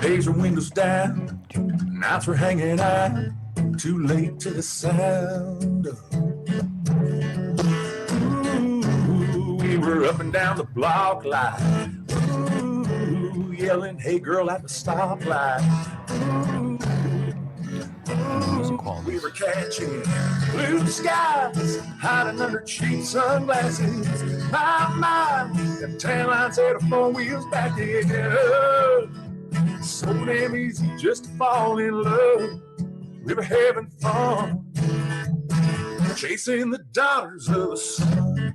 Days are windows down, nights are hanging out, too late to the sound. Ooh, we were up and down the block line, ooh, yelling, hey girl at the stoplight. We were catching blue skies, hiding under cheap sunglasses. My, them tan lines had 4 wheels back in. So damn easy just to fall in love. We were having fun, chasing the daughters of the sun.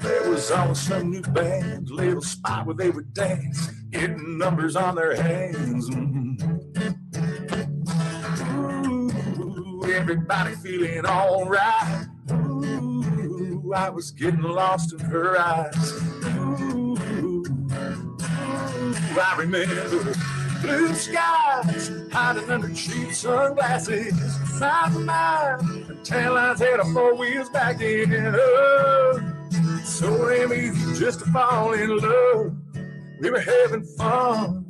There was always some new band, little spot where they would dance, getting numbers on their hands. Ooh, everybody feeling all right. Ooh, I was getting lost in her eyes. Ooh, I remember blue skies, hiding under cheap sunglasses. My, the tan lines had 4 wheels back in. So damn easy just to fall in love. We were having fun,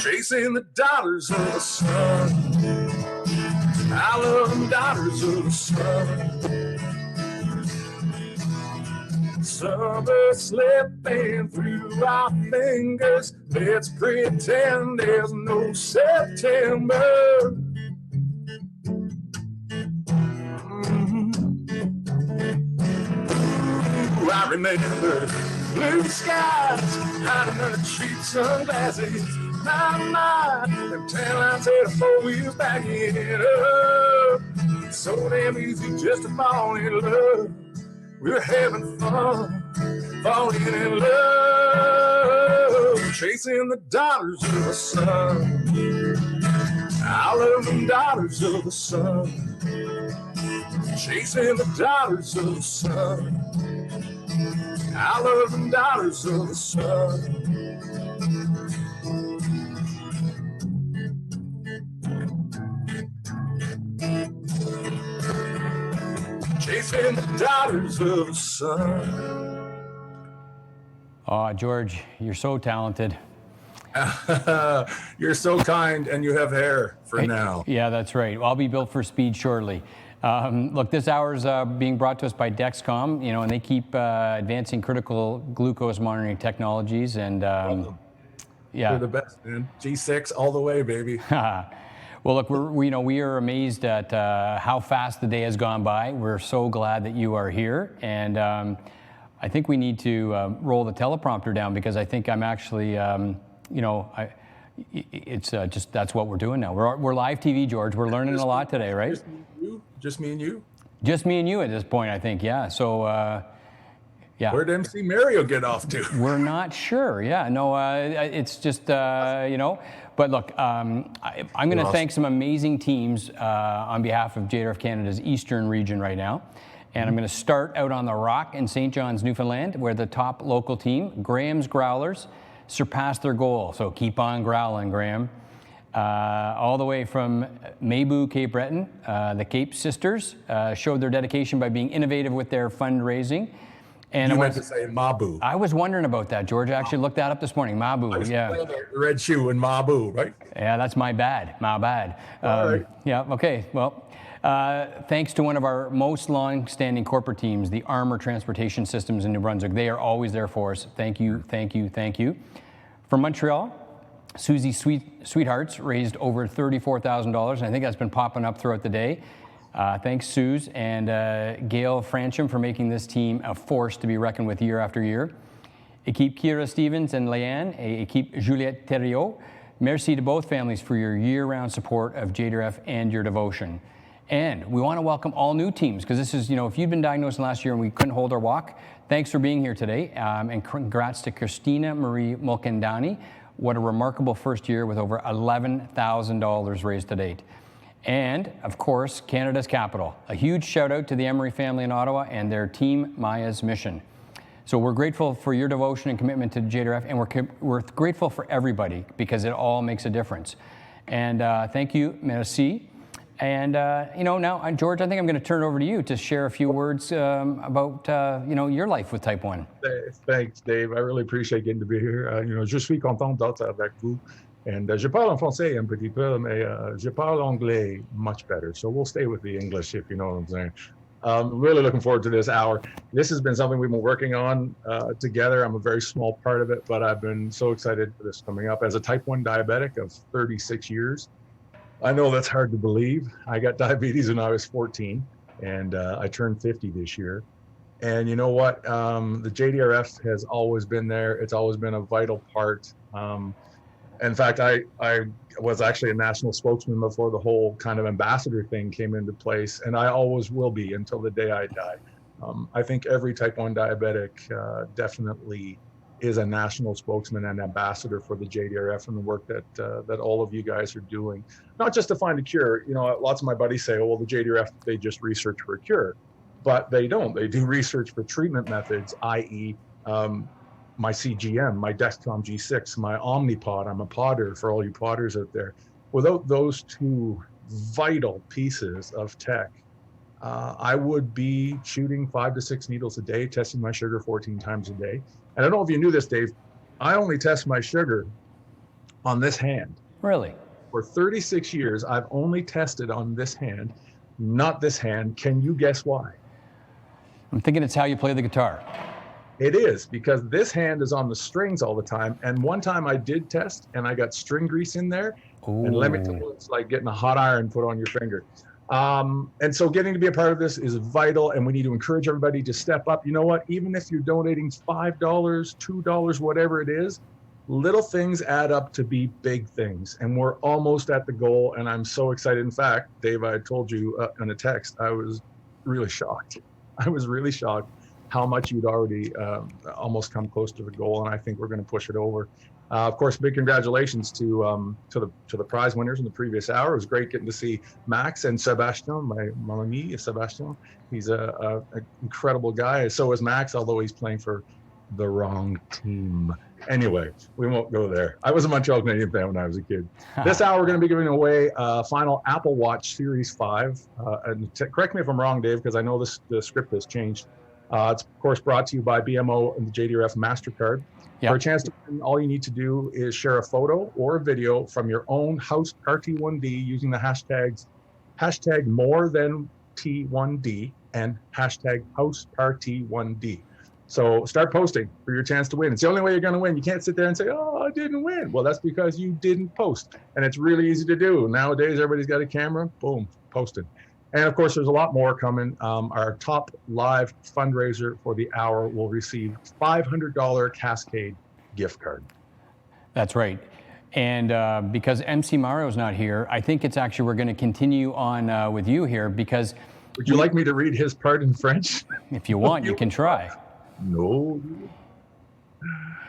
chasing the daughters of the sun. I love them daughters of the sun. Summer slipping through our fingers. Let's pretend there's no September. I remember blue skies, hiding under cheap sunglasses. My, them tan lines had 4 wheels back in. So damn easy just to fall in love. We were having fun, falling in love. chasing the daughters of the sun. I love them daughters of the sun, chasing the daughters of the sun. I love them daughters of the sun. Chasing the daughters of the sun. Oh, George, you're so talented. You're so kind, and you have hair for now. Yeah, that's right. I'll be built for speed shortly. Look, this hour is being brought to us by Dexcom, and they keep advancing critical glucose monitoring technologies. And yeah, you're the best, man. G6 all the way, baby. Well, look, we are amazed at how fast the day has gone by. We're so glad that you are here, and I think we need to roll the teleprompter down, because I think I'm actually. It's just that's what we're doing now. We're live TV, George. We're learning a lot today, right? Just me and you? Just me and you at this point, I think, yeah. So, yeah. Where'd MC Mario get off to? We're not sure, yeah. No, it's just, But look, I'm going to thank some amazing teams on behalf of JDRF Canada's Eastern region right now. And I'm going to start out on the Rock in St. John's, Newfoundland, where the top local team, Graham's Growlers, surpassed their goal. So keep on growling, Graham. All the way from Mabu, Cape Breton, the Cape Sisters showed their dedication by being innovative with their fundraising. And you meant to say Mabu. I was wondering about that, George. I actually looked that up this morning. Mabu, yeah. The red shoe in Mabu, right? Yeah, that's my bad. My bad. All right. Yeah, okay. Well, thanks to one of our most long-standing corporate teams, the Armor Transportation Systems in New Brunswick. They are always there for us. Thank you, thank you, thank you. From Montreal, Susie Sweethearts raised over $34,000, and I think that's been popping up throughout the day. Thanks, Suze, and Gail Francham for making this team a force to be reckoned with year after year. Équipe Kira Stevens and Leanne, Équipe Juliette Thériault, merci to both families for your year-round support of JDRF and your devotion. And we want to welcome all new teams, because this is, if you'd been diagnosed last year and we couldn't hold our walk, thanks for being here today. And congrats to Christina Marie Mulkandani. What a remarkable first year with over $11,000 raised to date. And, of course, Canada's capital. A huge shout out to the Emery family in Ottawa and their Team Maya's mission. So we're grateful for your devotion and commitment to JDRF, and we're grateful for everybody, because it all makes a difference. And thank you, merci. And, now, George, I think I'm going to turn it over to you to share a few words about, your life with Type 1. Thanks, Dave. I really appreciate getting to be here. Je suis content d'être avec vous. And je parle en français un petit peu, mais je parle anglais much better. So we'll stay with the English, if you know what I'm saying. Really looking forward to this hour. This has been something we've been working on together. I'm a very small part of it, but I've been so excited for this coming up. As a Type 1 diabetic of 36 years, I know that's hard to believe. I got diabetes when I was 14, and I turned 50 this year. And you know what? The JDRF has always been there. It's always been a vital part. In fact, I was actually a national spokesman before the whole kind of ambassador thing came into place, and I always will be until the day I die. I think every Type 1 diabetic definitely is a national spokesman and ambassador for the JDRF and the work that all of you guys are doing. Not just to find a cure. Lots of my buddies say, oh, well, the JDRF, they just research for a cure. But they don't. They do research for treatment methods, i.e., my CGM, my Dexcom G6, my Omnipod. I'm a podder for all you podders out there. Without those two vital pieces of tech, I would be shooting 5 to 6 needles a day, testing my sugar 14 times a day. And I don't know if you knew this, Dave, I only test my sugar on this hand. Really? For 36 years, I've only tested on this hand, not this hand. Can you guess why? I'm thinking it's how you play the guitar. It is, because this hand is on the strings all the time. And one time I did test and I got string grease in there. Ooh. And let me tell you, it's like getting a hot iron put on your finger. And so getting to be a part of this is vital, and we need to encourage everybody to step up. You know what? Even if you're donating $5, $2, whatever it is, little things add up to be big things. And we're almost at the goal, and I'm so excited. In fact, Dave, I told you in a text, I was really shocked. I was really shocked how much you'd already almost come close to the goal, and I think we're going to push it over. Of course, big congratulations to the prize winners in the previous hour. It was great getting to see Max and Sebastian, my ami Sebastian. He's a incredible guy. So is Max, although he's playing for the wrong team. Anyway, we won't go there. I was a Montreal Canadian fan when I was a kid. This hour, we're going to be giving away a final Apple Watch Series 5. And correct me if I'm wrong, Dave, because I know the script has changed. It's, of course, brought to you by BMO and the JDRF MasterCard. Yep. For a chance to win, all you need to do is share a photo or a video from your own House ParT1D using the hashtag more than T1D and hashtag House ParT1D. So start posting for your chance to win. It's the only way you're going to win. You can't sit there and say, oh, I didn't win. Well, that's because you didn't post. And it's really easy to do. Nowadays, everybody's got a camera. Boom, posted. And of course, there's a lot more coming. Our top live fundraiser for the hour will receive $500 Cascade gift card. That's right. And because MC Mario's not here, I think it's actually, we're going to continue on with you here because... Would you like me to read his part in French? If you want, you can try. No.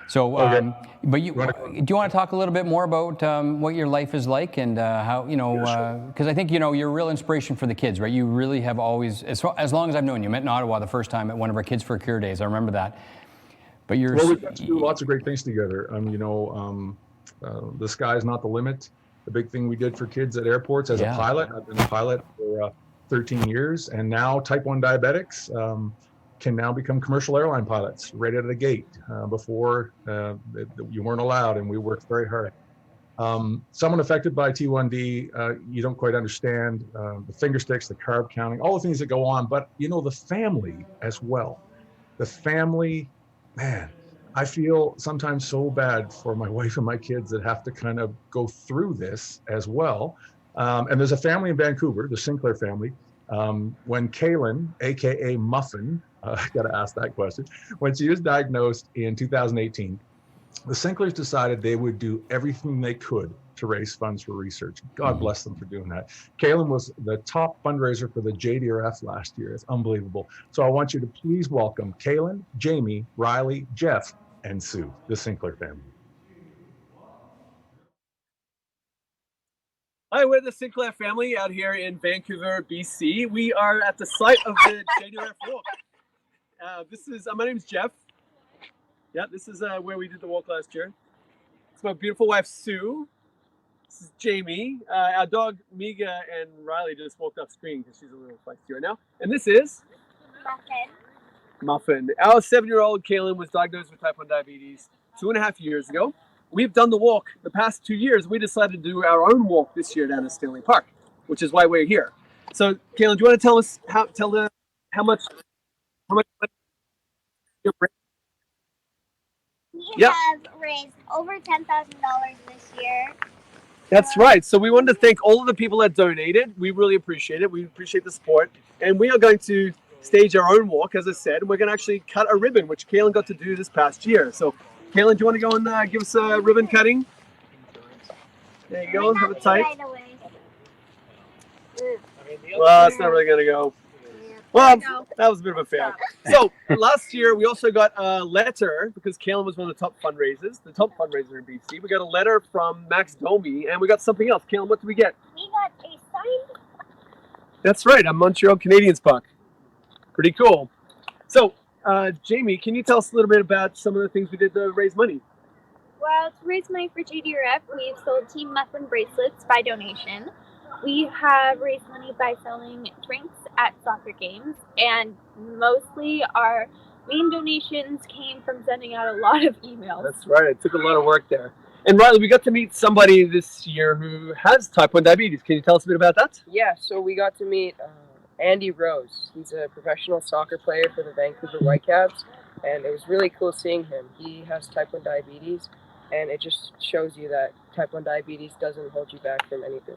So, okay. But do you want to talk a little bit more about what your life is like and how, because I think, you're a real inspiration for the kids, right? You really have always, as long as I've known you, met in Ottawa the first time at one of our Kids for a Cure days. I remember that. But you're... Well, we've got to do lots of great things together. The sky's not the limit. The big thing we did for kids at airports as a pilot, I've been a pilot for 13 years, and now type 1 diabetics can now become commercial airline pilots right out of the gate. Before you weren't allowed, and we worked very hard. Someone affected by T1D, you don't quite understand the finger sticks, the carb counting, all the things that go on, but the family as well. The family, man, I feel sometimes so bad for my wife and my kids that have to kind of go through this as well. And there's a family in Vancouver, the Sinclair family. When Kaylin, AKA Muffin, I got to ask that question. When she was diagnosed in 2018, the Sinclairs decided they would do everything they could to raise funds for research. God bless them for doing that. Kaylin was the top fundraiser for the JDRF last year. It's unbelievable. So I want you to please welcome Kaylin, Jamie, Riley, Jeff, and Sue, the Sinclair family. Hi, we're the Sinclair family out here in Vancouver, BC. We are at the site of the JDRF walk. My name's Jeff. Yeah, this is where we did the walk last year. It's my beautiful wife, Sue. This is Jamie. Our dog, Miga, and Riley just walked off screen because she's a little feisty right now. And this is? Muffin. Our 7-year-old Kaylin was diagnosed with type 1 diabetes 2.5 years ago. We've done the walk the past 2 years. We decided to do our own walk this year down at Stanley Park, which is why we're here. So, Kaylin, do you want to tell us how much We have raised over $10,000 this year. That's right. So we wanted to thank all of the people that donated. We really appreciate it. We appreciate the support. And we are going to stage our own walk, as I said. We're going to actually cut a ribbon, which Kaylin got to do this past year. So, Kaylin, do you want to go and give us a ribbon cutting? There you go. Have it tight. Well, it's not really going to go. Well, that was a bit of a fail. So last year, we also got a letter because Kaleb was one of the top fundraisers, the top fundraiser in BC. We got a letter from Max Domi, and we got something else. Kaleb, what did we get? We got a signed. That's right, a Montreal Canadiens puck. Pretty cool. So, Jamie, can you tell us a little bit about some of the things we did to raise money? Well, to raise money for JDRF, we've sold Team Muffin bracelets by donation. We have raised money by selling drinks at soccer games, and mostly our main donations came from sending out a lot of emails. That's right. It took a lot of work there. And Riley, we got to meet somebody this year who has type 1 diabetes. Can you tell us a bit about that? Yeah, so we got to meet Andy Rose. He's a professional soccer player for the Vancouver Whitecaps, and it was really cool seeing him. He has type 1 diabetes, and it just shows you that type 1 diabetes doesn't hold you back from anything.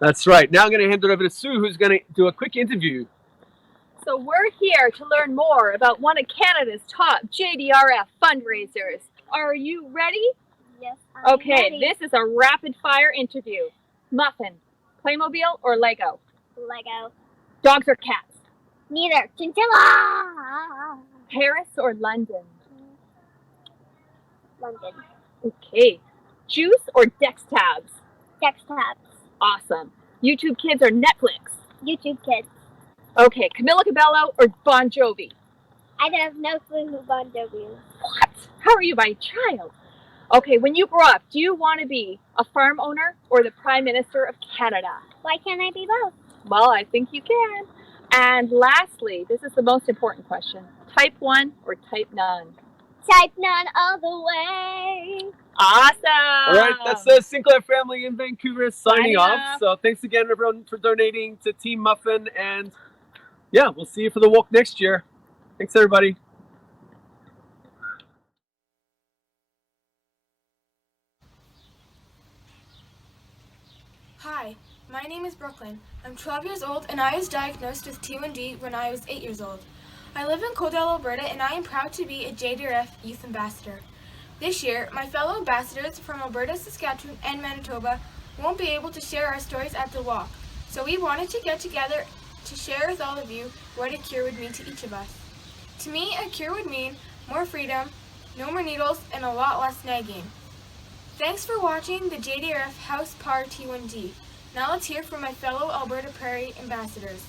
That's right. Now I'm going to hand it over to Sue, who's going to do a quick interview. So we're here to learn more about one of Canada's top JDRF fundraisers. Are you ready? Yes, I'm Okay, ready. this is a rapid fire interview. Muffin, Playmobil or Lego? Lego. Dogs or cats? Neither. Chinchilla. Paris or London? London. Okay. Juice or Dex Tabs? Dex Tabs. Awesome. YouTube Kids or Netflix? YouTube Kids. Okay. Camila Cabello or Bon Jovi? I have no clue who Bon Jovi is. What? How are you my child? Okay, when you grow up, do you want to be a farm owner or the Prime Minister of Canada? Why can't I be both? Well, I think you can. And lastly, this is the most important question. Type 1 or type none? Type none all the way. Awesome. All right, that's the Sinclair family in Vancouver signing off. off. So thanks again, everyone, for donating to Team Muffin. And yeah, we'll see you for the walk next year. Thanks, everybody. Hi, my name is Brooklyn. I'm 12 years old and I was diagnosed with T1D when I was 8 years old. I live in Riddell, Alberta, and I am proud to be a JDRF Youth Ambassador. This year, my fellow ambassadors from Alberta, Saskatchewan, and Manitoba won't be able to share our stories at the walk, so we wanted to get together to share with all of you what a cure would mean to each of us. To me, a cure would mean more freedom, no more needles, and a lot less nagging. Thanks for watching the JDRF House ParT1D. Now let's hear from my fellow Alberta Prairie ambassadors.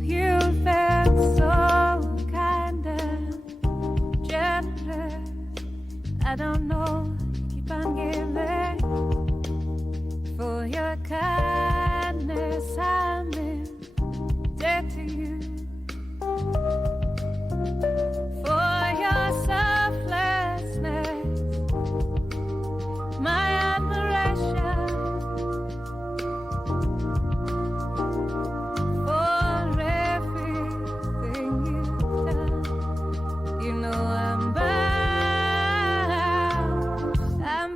You've been so kind and generous. I don't know, keep on giving. For your kindness, I'm in debt to you. For your selflessness, my admiration. For everything you've done, you know I'm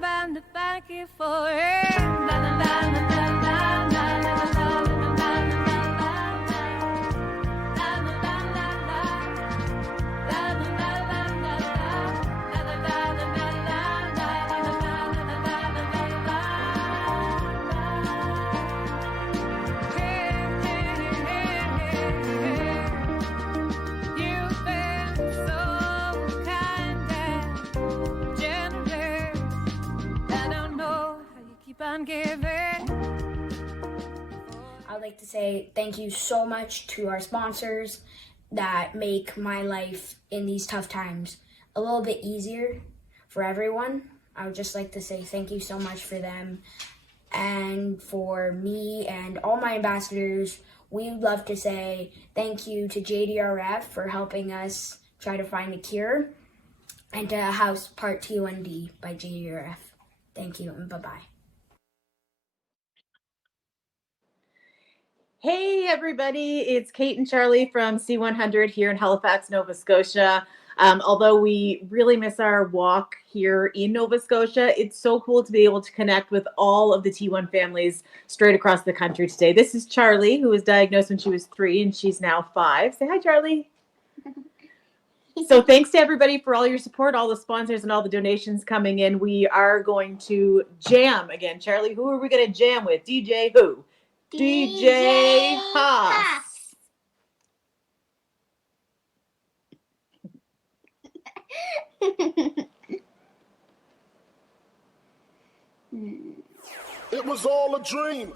bound to thank you for it. I'd like to say thank you so much to our sponsors that make my life in these tough times a little bit easier for everyone. I would just like to say thank you so much for them. And for me and all my ambassadors, we would love to say thank you to JDRF for helping us try to find a cure, and to House ParT1D by JDRF. Thank you and bye-bye. Hey everybody, it's Kate and Charlie from C100 here in Halifax, Nova Scotia. Although we really miss our walk here in Nova Scotia, it's so cool to be able to connect with all of the T1 families straight across the country today. This is Charlie, who was diagnosed when she was 3 and she's now 5. Say hi, Charlie. So thanks to everybody for all your support, all the sponsors and all the donations coming in. We are going to jam again. Charlie, who are we going to jam with? DJ who? DJ Haas. It was all a dream.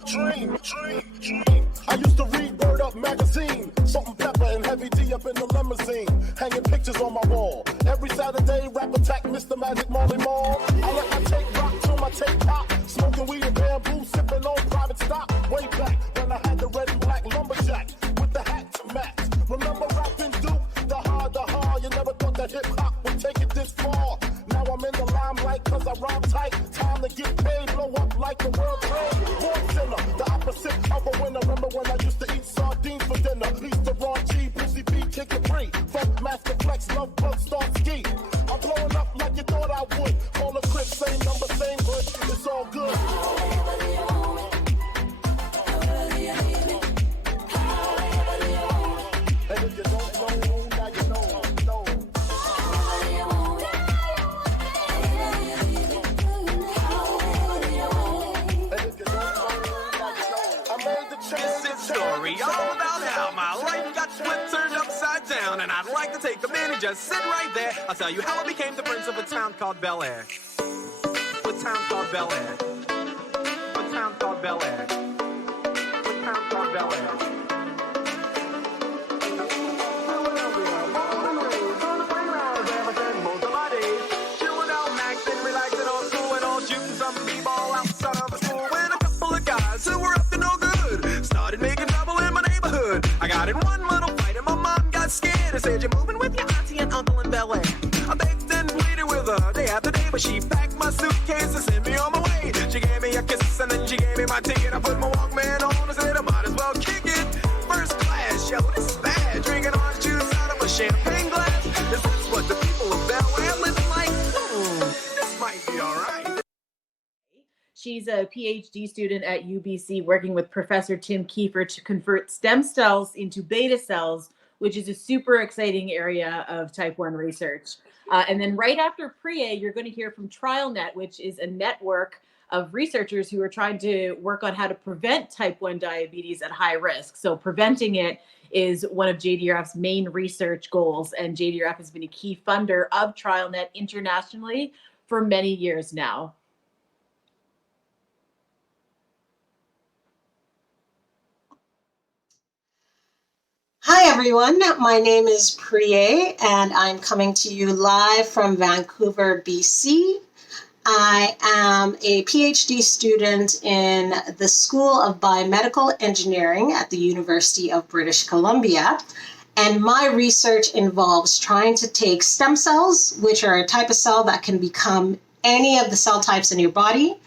I used to read Word Up magazine, Salt and Pepper and Heavy D up in the limousine, hanging pictures on my wall. Every Saturday, rap attack, Mr. Magic Marley Marl. I let my tape rock till my tape pop, smoking weed and bamboo, sipping on private stock. Way back when I had the red and black lumberjack with the hat to match. Remember rapping Duke, the hard, you never thought that hip hop would take it this far. Now I'm in the limelight cause I rhyme tight. Time to get paid, blow up like the world trade. Born sinner, the opposite of a winner. Remember when I used to eat sardines for dinner? Piece to Ron G, Pussy B, kick it free. Funk Master Flex, Love Bug, Start Ski. I'm blowing up like you thought I would. Call the crib, same number, same hood. It's all good. And if you don't know, now you know. This is story all about how my life got flipped, turned upside town, and I'd like to take the minute, just sit right there. I'll tell you how I became the prince of a town called Bel Air. A town called Bel Air. A town called Bel Air. A town called Bel Air. Who were up to no good, started making trouble in my neighborhood. I got in one little fight and my mom got scared and said, "You're moving with your auntie and uncle in Bel Air." I begged and pleaded with her day after day, but she packed my suitcase and sent me on my way. She gave me a kiss and then she gave me my ticket. I put my Walkman on and said I might as well kick it. First class, yo, this is bad. Drinking orange juice out of a champagne glass. This is what the people of Bel Air live like. This might be alright. She's a PhD student at UBC working with Professor Tim Kiefer to convert stem cells into beta cells, which is a super exciting area of type 1 research. And then right after Priye, you're going to hear from TrialNet, which is a network of researchers who are trying to work on how to prevent type 1 diabetes at high risk. So preventing it is one of JDRF's main research goals, and JDRF has been a key funder of TrialNet internationally for many years now. Hi everyone, my name is Priye and I'm coming to you live from Vancouver, BC. I am a PhD student in the School of Biomedical Engineering at the University of British Columbia, and my research involves trying to take stem cells, which are a type of cell that can become any of the cell types in your body,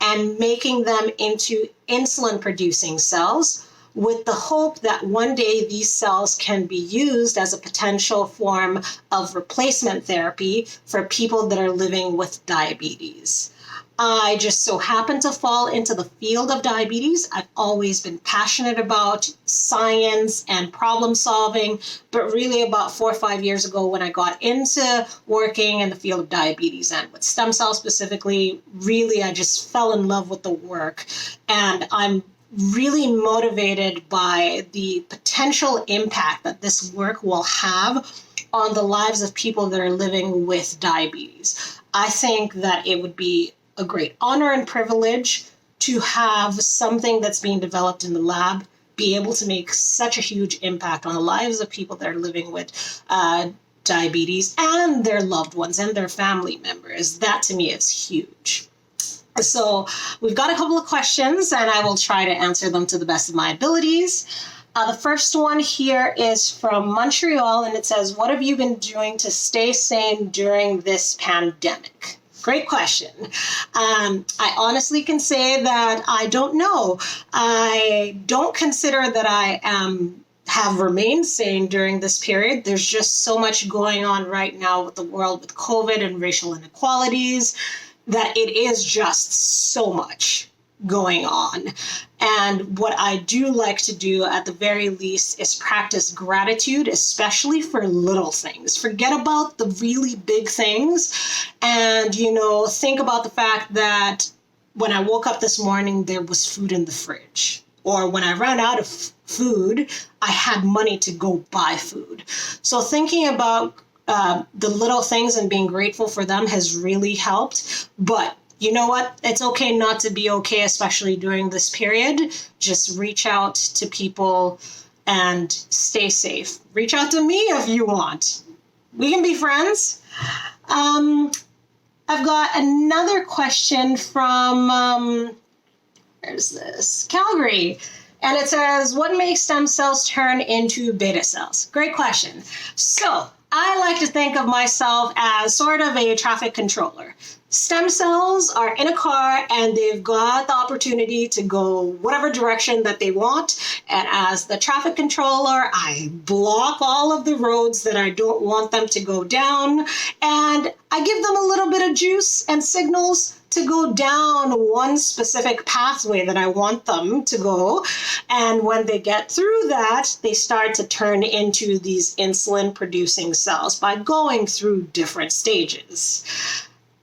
and making them into insulin-producing cells, with the hope that one day these cells can be used as a potential form of replacement therapy for people that are living with diabetes. I just so happen to fall into the field of diabetes. I've always been passionate about science and problem solving, but really about 4 or 5 years ago when I got into working in the field of diabetes and with stem cells specifically, really I just fell in love with the work, and I'm really motivated by the potential impact that this work will have on the lives of people that are living with diabetes. I think that it would be a great honor and privilege to have something that's being developed in the lab be able to make such a huge impact on the lives of people that are living with diabetes and their loved ones and their family members. That to me is huge. So we've got a couple of questions and I will try to answer them to the best of my abilities. The first one here is from Montreal and it says, "What have you been doing to stay sane during this pandemic?" Great question. I honestly can say that I don't know. I don't consider that I have remained sane during this period. There's just so much going on right now with the world with COVID and racial inequalities, that it is just so much going on. And what I do like to do at the very least is practice gratitude, especially for little things. Forget about the really big things and, think about the fact that when I woke up this morning, there was food in the fridge. Or when I ran out of food, I had money to go buy food. So thinking about the little things and being grateful for them has really helped. But you know what? It's okay not to be okay, especially during this period. Just reach out to people and stay safe. Reach out to me if you want. We can be friends. I've got another question from, where's this? Calgary. And it says, "What makes stem cells turn into beta cells?" Great question. So I like to think of myself as sort of a traffic controller. Stem cells are in a car and they've got the opportunity to go whatever direction that they want. And as the traffic controller, I block all of the roads that I don't want them to go down. And I give them a little bit of juice and signals to go down one specific pathway that I want them to go. And when they get through that, they start to turn into these insulin-producing cells by going through different stages.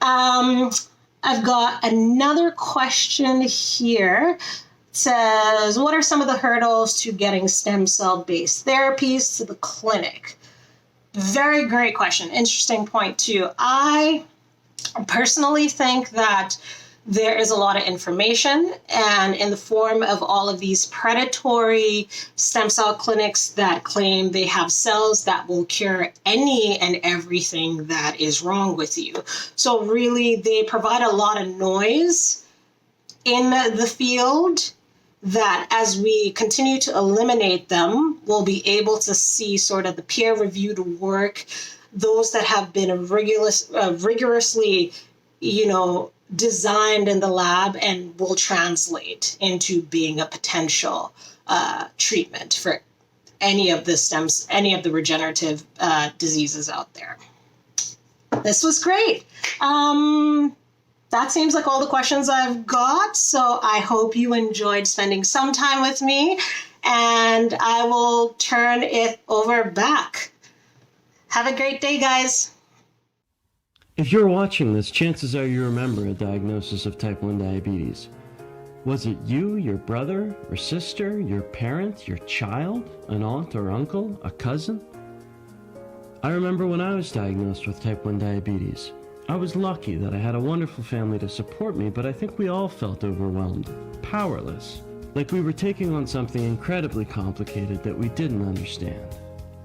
I've got another question here says, what are some of the hurdles to getting stem cell-based therapies to the clinic? Very great question. Interesting point, too. I personally think that there is a lot of information, and in the form of all of these predatory stem cell clinics that claim they have cells that will cure any and everything that is wrong with you. So really, they provide a lot of noise in the field that as we continue to eliminate them, we'll be able to see sort of the peer-reviewed work, those that have been rigorously, designed in the lab and will translate into being a potential treatment for any of the regenerative diseases out there. This was great. That seems like all the questions I've got, so I hope you enjoyed spending some time with me, and I will turn it over back. Have a great day, guys. If you're watching this, chances are you remember a diagnosis of type 1 diabetes. Was it you, your brother or sister, your parent, your child, an aunt or uncle, a cousin? I remember when I was diagnosed with type 1 diabetes. I was lucky that I had a wonderful family to support me, but I think we all felt overwhelmed, powerless, like we were taking on something incredibly complicated that we didn't understand.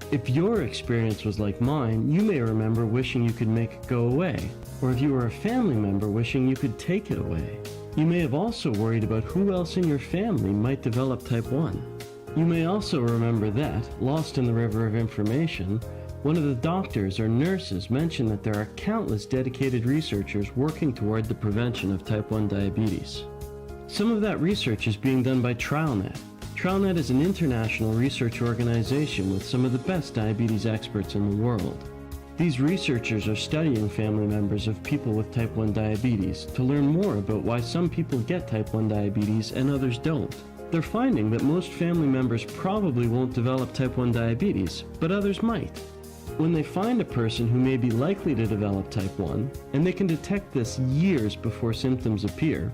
If your experience was like mine, you may remember wishing you could make it go away, or if you were a family member wishing you could take it away. You may have also worried about who else in your family might develop type 1. You may also remember that, lost in the river of information, one of the doctors or nurses mentioned that there are countless dedicated researchers working toward the prevention of type 1 diabetes. Some of that research is being done by TrialNet. TrialNet is an international research organization with some of the best diabetes experts in the world. These researchers are studying family members of people with type 1 diabetes to learn more about why some people get type 1 diabetes and others don't. They're finding that most family members probably won't develop type 1 diabetes, but others might. When they find a person who may be likely to develop type 1, and they can detect this years before symptoms appear,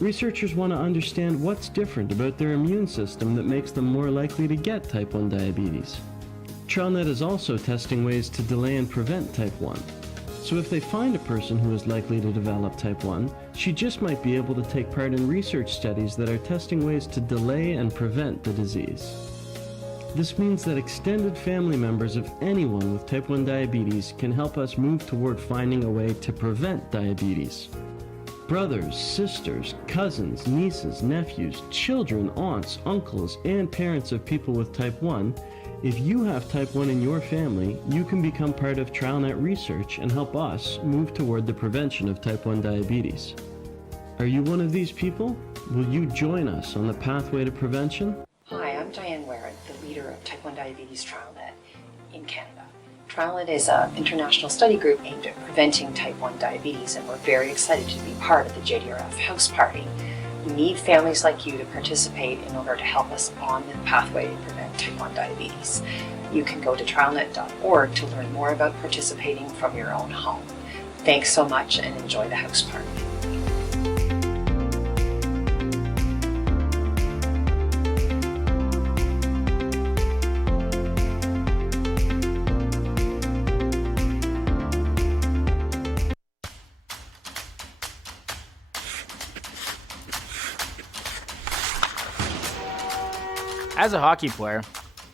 researchers want to understand what's different about their immune system that makes them more likely to get type 1 diabetes. TrialNet is also testing ways to delay and prevent type 1. So if they find a person who is likely to develop type 1, she just might be able to take part in research studies that are testing ways to delay and prevent the disease. This means that extended family members of anyone with type 1 diabetes can help us move toward finding a way to prevent diabetes. Brothers, sisters, cousins, nieces, nephews, children, aunts, uncles, and parents of people with type 1, if you have type 1 in your family, you can become part of TrialNet research and help us move toward the prevention of type 1 diabetes. Are you one of these people? Will you join us on the pathway to prevention? Hi, I'm Diane Warren, the leader of Type 1 Diabetes TrialNet in Canada. TrialNet is an international study group aimed at preventing type 1 diabetes, and we're very excited to be part of the JDRF House Party. We need families like you to participate in order to help us on the pathway to prevent type 1 diabetes. You can go to trialnet.org to learn more about participating from your own home. Thanks so much and enjoy the House Party. As a hockey player,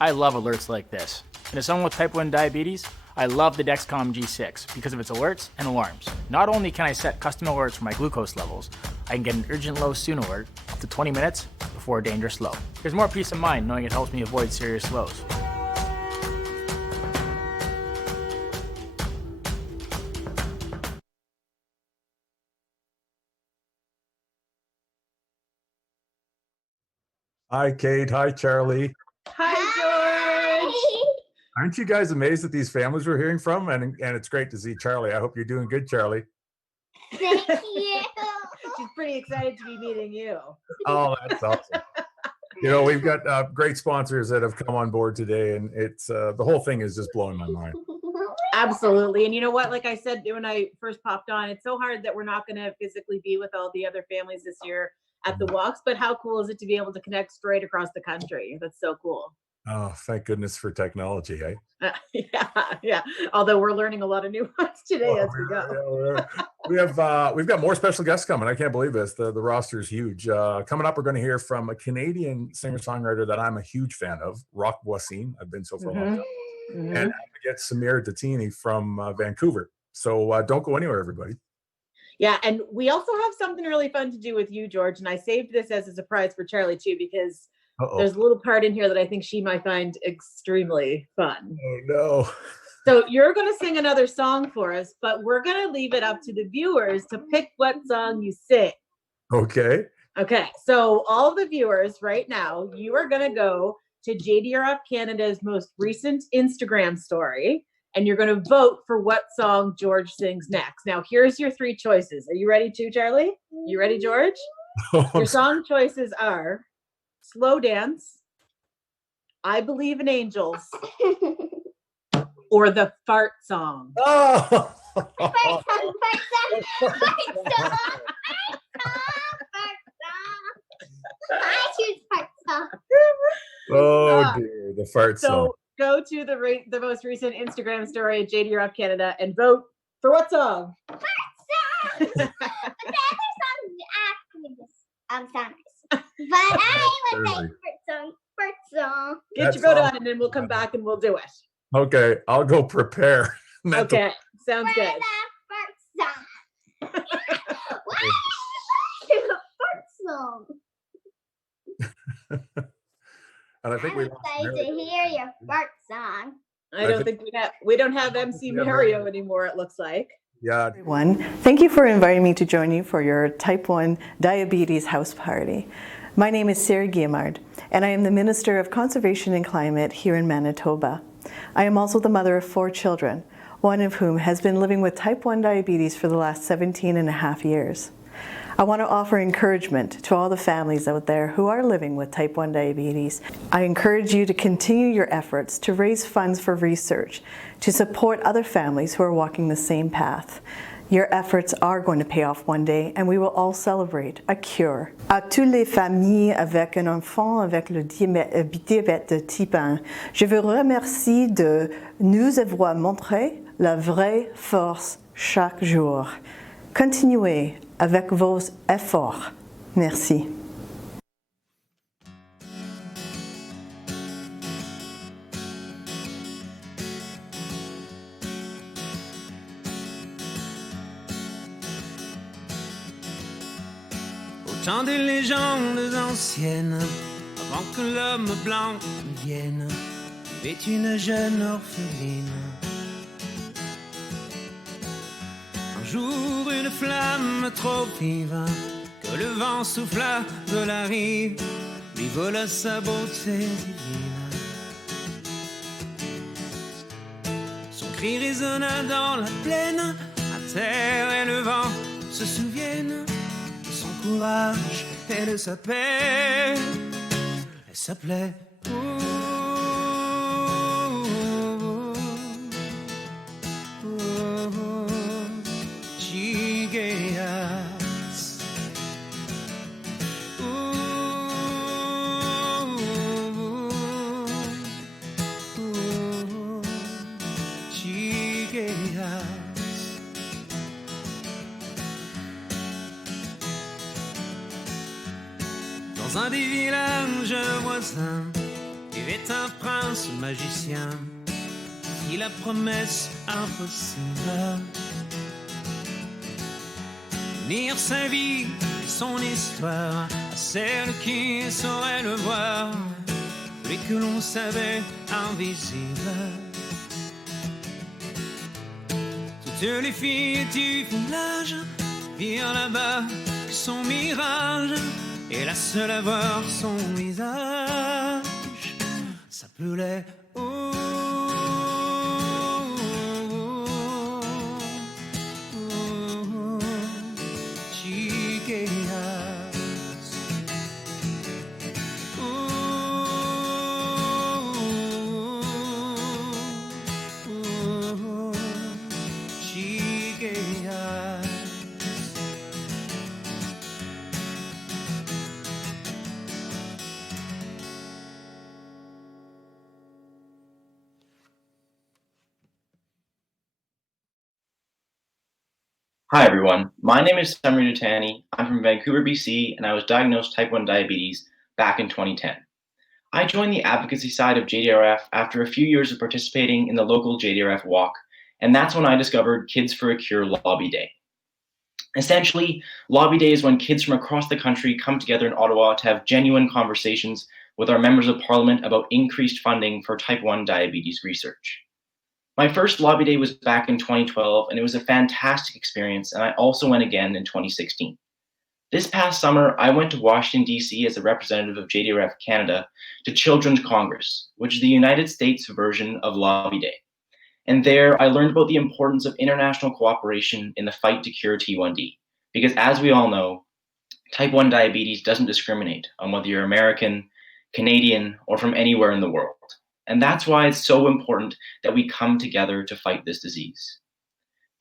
I love alerts like this. And as someone with type 1 diabetes, I love the Dexcom G6 because of its alerts and alarms. Not only can I set custom alerts for my glucose levels, I can get an urgent low soon alert up to 20 minutes before a dangerous low. There's more peace of mind knowing it helps me avoid serious lows. Hi, Kate. Hi, Charlie. Hi, George. Aren't you guys amazed at these families we're hearing from? And it's great to see Charlie. I hope you're doing good, Charlie. Thank you. She's pretty excited to be meeting you. Oh, that's awesome. You know, we've got great sponsors that have come on board today, and it's the whole thing is just blowing my mind. Absolutely. And you know what, like I said when I first popped on, it's so hard that we're not going to physically be with all the other families this year at the walks, but how cool is it to be able to connect straight across the country? That's so cool. Oh, thank goodness for technology, eh? Yeah. Although we're learning a lot of new ones today as we go. We've got more special guests coming. I can't believe this. The roster is huge. Coming up, we're going to hear from a Canadian singer-songwriter that I'm a huge fan of, Rock Voisine. I've been so for a long time. And I'm going to get Samir Datini from Vancouver. So don't go anywhere, everybody. Yeah, and we also have something really fun to do with you, George. And I saved this as a surprise for Charlie too, because there's a little part in here that I think she might find extremely fun. Oh no. So you're going to sing another song for us, but we're going to leave it up to the viewers to pick what song you sing. Okay. Okay, so all the viewers right now, you are going to go to JDRF Canada's most recent Instagram story, and you're going to vote for what song George sings next. Now, here's your 3 choices. Are you ready too, Charlie? You ready, George? Your song choices are Slow Dance, I Believe in Angels, or the Fart Song. Oh! I choose fart song. Oh dear, the fart song. So go to the most recent Instagram story at JDRF Canada and vote for what song? Fart song! But the other song is actually just sound nice. But I would say fart song. Get your vote on and then we'll come back and we'll do it. Okay, I'll go prepare. Okay, sounds good. Fart song. Fart song. And I think I'm excited to hear your fart song. I don't think we don't have MC Mario anymore, it looks like. Yeah. Everyone, thank you for inviting me to join you for your Type 1 Diabetes House Party. My name is Sarah Guillemard, and I am the Minister of Conservation and Climate here in Manitoba. I am also the mother of 4 children, one of whom has been living with Type 1 diabetes for the last 17 and a half years. I want to offer encouragement to all the families out there who are living with Type 1 diabetes. I encourage you to continue your efforts to raise funds for research, to support other families who are walking the same path. Your efforts are going to pay off one day, and we will all celebrate a cure. À toutes les familles avec un enfant avec le diabète type 1, je vous remercie de nous avoir montré la vraie force chaque jour. Continuez avec vos efforts. Merci. Autant des légendes anciennes, avant que l'homme blanc vienne, est une jeune orpheline. Un jour, une flamme trop vive, que le vent souffla de la rive, lui vola sa beauté divine. Son cri résonna dans la plaine, à terre et le vent se souviennent de son courage et de sa paix. Elle s'appelait Dans un des villages voisins vivait un prince magicien qui la promesse impossible unir sa vie et son histoire à celle qui saurait le voir, lui que l'on savait invisible. Toutes les filles du village virent là-bas son mirage, et la seule à voir son visage s'appelait Hi everyone, my name is Samri Dutani. I'm from Vancouver, BC, and I was diagnosed type 1 diabetes back in 2010. I joined the advocacy side of JDRF after a few years of participating in the local JDRF walk, and that's when I discovered Kids for a Cure Lobby Day. Essentially, Lobby Day is when kids from across the country come together in Ottawa to have genuine conversations with our members of parliament about increased funding for type 1 diabetes research. My first Lobby Day was back in 2012, and it was a fantastic experience, and I also went again in 2016. This past summer, I went to Washington, D.C. as a representative of JDRF Canada to Children's Congress, which is the United States version of Lobby Day. And there, I learned about the importance of international cooperation in the fight to cure T1D, because as we all know, type 1 diabetes doesn't discriminate on whether you're American, Canadian, or from anywhere in the world. And that's why it's so important that we come together to fight this disease.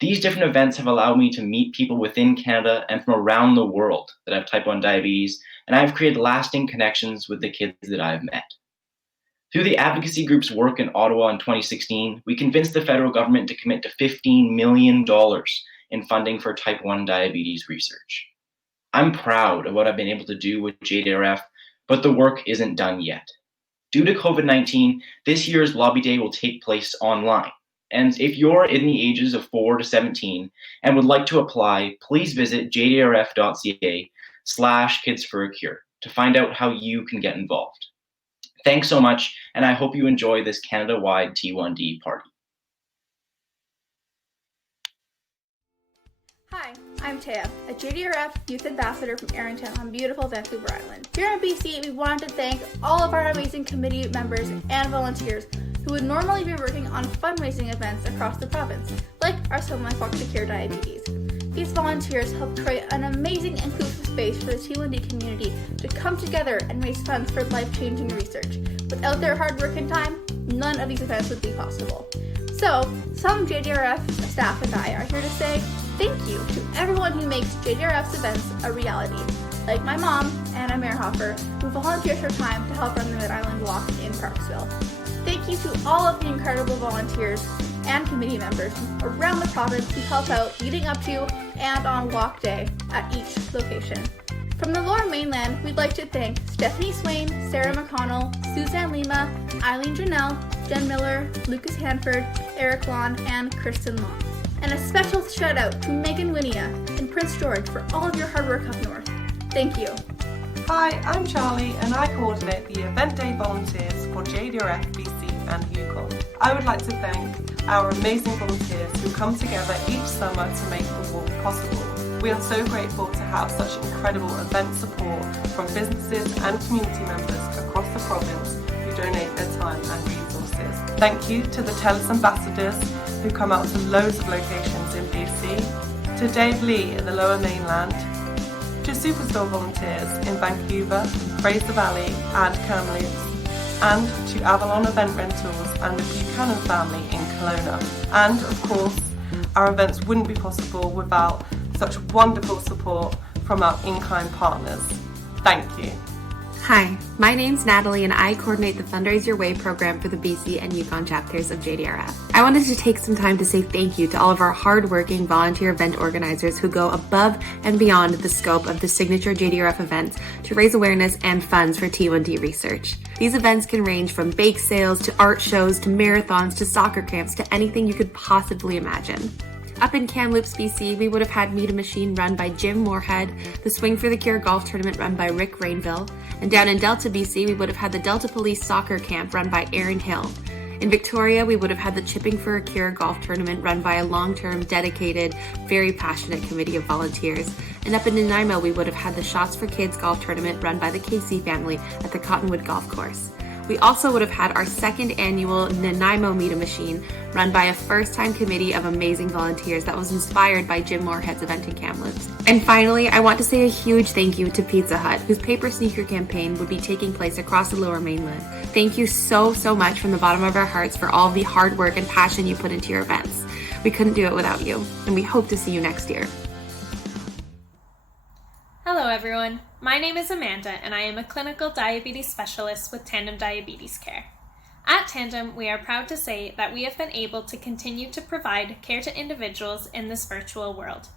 These different events have allowed me to meet people within Canada and from around the world that have type 1 diabetes, and I've created lasting connections with the kids that I've met. Through the advocacy group's work in Ottawa in 2016, we convinced the federal government to commit to $15 million in funding for type 1 diabetes research. I'm proud of what I've been able to do with JDRF, but the work isn't done yet. Due to COVID-19, this year's Lobby Day will take place online. And if you're in the ages of 4 to 17 and would like to apply, please visit jdrf.ca/kidsforacure to find out how you can get involved. Thanks so much, and I hope you enjoy this Canada-wide T1D party. Hi, I'm Taya, a JDRF Youth Ambassador from Arrington on beautiful Vancouver Island. Here in BC, we wanted to thank all of our amazing committee members and volunteers who would normally be working on fundraising events across the province, like our Sunlight Walk to Cure Diabetes. These volunteers helped create an amazing inclusive space for the T1D community to come together and raise funds for life-changing research. Without their hard work and time, none of these events would be possible. So, some JDRF staff and I are here to say thank you to everyone who makes JDRF's events a reality, like my mom, Anna Mehrhofer, who volunteers her time to help run the Mid-Island Walk in Parksville. Thank you to all of the incredible volunteers and committee members from around the province who help out leading up to and on Walk Day at each location. From the Lower Mainland, we'd like to thank Stephanie Swain, Sarah McConnell, Suzanne Lima, Eileen Janelle, Jen Miller, Lucas Hanford, Eric Lawn, and Kristen Long. And a special shout out to Megan Winia in Prince George for all of your hard work up north. Thank you. Hi, I'm Charlie and I coordinate the Event Day volunteers for JDRF BC and Yukon. I would like to thank our amazing volunteers who come together each summer to make the walk possible. We are so grateful to have such incredible event support from businesses and community members across the province who donate their time and resources. Thank you to the TELUS ambassadors who come out to loads of locations in BC, to Dave Lee in the Lower Mainland, to Superstore volunteers in Vancouver, Fraser Valley and Kamloops, and to Avalon Event Rentals and the Buchanan family in Kelowna. And of course, our events wouldn't be possible without such wonderful support from our in-kind partners. Thank you. Hi, my name's Natalie and I coordinate the Fundraise Your Way program for the BC and Yukon chapters of JDRF. I wanted to take some time to say thank you to all of our hard-working volunteer event organizers who go above and beyond the scope of the signature JDRF events to raise awareness and funds for T1D research. These events can range from bake sales to art shows to marathons to soccer camps to anything you could possibly imagine. Up in Kamloops, BC, we would have had Meet a Machine run by Jim Moorhead, the Swing for the Cure golf tournament run by Rick Rainville, and down in Delta, BC, we would have had the Delta Police Soccer Camp run by Aaron Hill. In Victoria, we would have had the Chipping for a Cure golf tournament run by a long-term, dedicated, very passionate committee of volunteers. And up in Nanaimo, we would have had the Shots for Kids golf tournament run by the Casey family at the Cottonwood Golf Course. We also would have had our second annual Nanaimo Meet a Machine run by a first-time committee of amazing volunteers that was inspired by Jim Moorhead's event in Kamloops. And finally, I want to say a huge thank you to Pizza Hut, whose Paper Sneaker campaign would be taking place across the Lower Mainland. Thank you so much from the bottom of our hearts for all the hard work and passion you put into your events. We couldn't do it without you, and we hope to see you next year. Hello everyone, my name is Amanda and I am a clinical diabetes specialist with Tandem Diabetes Care. At Tandem, we are proud to say that we have been able to continue to provide care to individuals in this virtual world.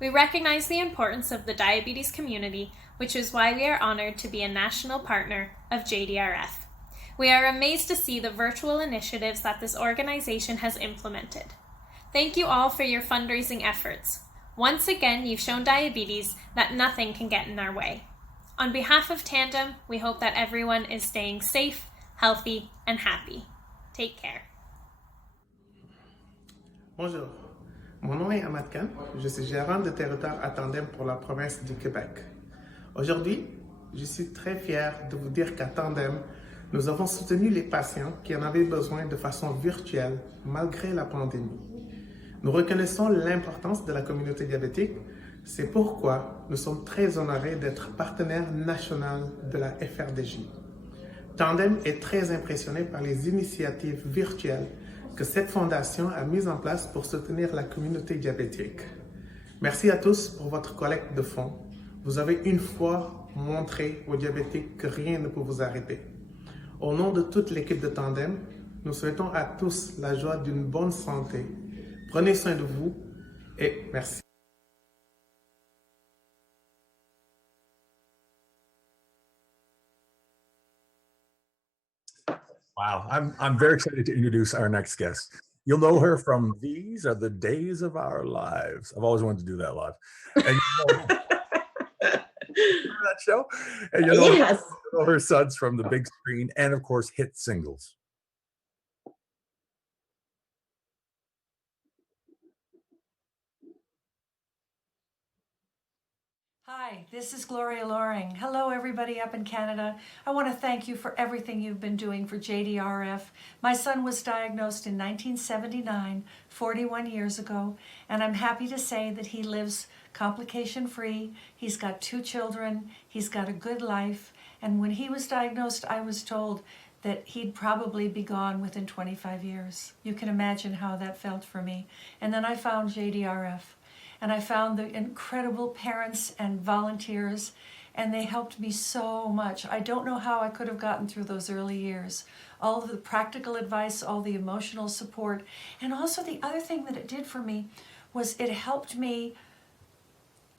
We recognize the importance of the diabetes community, which is why we are honored to be a national partner of JDRF. We are amazed to see the virtual initiatives that this organization has implemented. Thank you all for your fundraising efforts. Once again, you've shown diabetes that nothing can get in our way. On behalf of Tandem, we hope that everyone is staying safe, healthy, and happy. Take care. Bonjour, mon nom est Ahmad Khan, je suis gérant de territoire à Tandem pour la province du Québec. Aujourd'hui, je suis très fier de vous dire qu'à Tandem, nous avons soutenu les patients qui en avaient besoin de façon virtuelle malgré la pandémie. Nous reconnaissons l'importance de la communauté diabétique, c'est pourquoi nous sommes très honorés d'être partenaire national de la FRDJ. Tandem est très impressionné par les initiatives virtuelles que cette fondation a mises en place pour soutenir la communauté diabétique. Merci à tous pour votre collecte de fonds. Vous avez une fois montré aux diabétiques que rien ne peut vous arrêter. Au nom de toute l'équipe de Tandem, nous souhaitons à tous la joie d'une bonne santé. Prenez soin de vous et merci. Wow, I'm very excited to introduce our next guest. You'll know her from These Are the Days of Our Lives. I've always wanted to do that live. And remember that show? And Yes. You know her sons from the big screen and of course hit singles. Hi, this is Gloria Loring. Hello, everybody up in Canada. I want to thank you for everything you've been doing for JDRF. My son was diagnosed in 1979, 41 years ago, and I'm happy to say that he lives complication-free. He's got 2 children. He's got a good life. And when he was diagnosed, I was told that he'd probably be gone within 25 years. You can imagine how that felt for me. And then I found JDRF. And I found the incredible parents and volunteers, and they helped me so much. I don't know how I could have gotten through those early years. All of the practical advice, all the emotional support, and also the other thing that it did for me was it helped me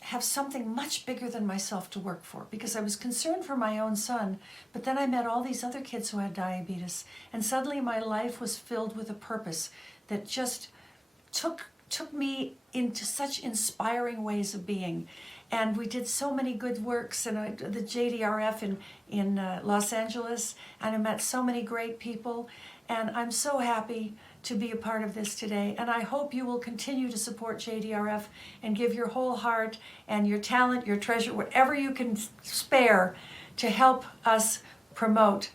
have something much bigger than myself to work for, because I was concerned for my own son, but then I met all these other kids who had diabetes, and suddenly my life was filled with a purpose that just took me into such inspiring ways of being. And we did so many good works in the JDRF in Los Angeles, and I met so many great people, and I'm so happy to be a part of this today. And I hope you will continue to support JDRF and give your whole heart and your talent, your treasure, whatever you can spare to help us promote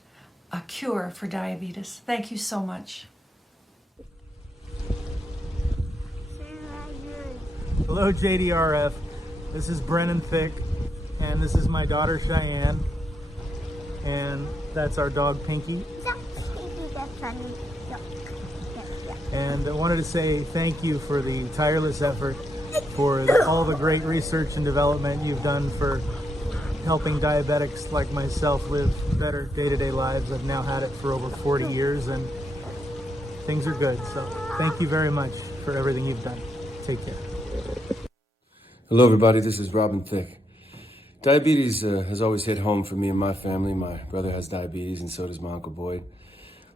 a cure for diabetes. Thank you so much. Hello JDRF, this is Brennan Thick, and this is my daughter Cheyenne, and that's our dog Pinky. And I wanted to say thank you for the tireless effort, for all the great research and development you've done for helping diabetics like myself live better day-to-day lives. I've now had it for over 40 years and things are good, so thank you very much for everything you've done. Take care. Hello everybody, this is Robin Thicke. Diabetes has always hit home for me and my family. My brother has diabetes and so does my Uncle Boyd.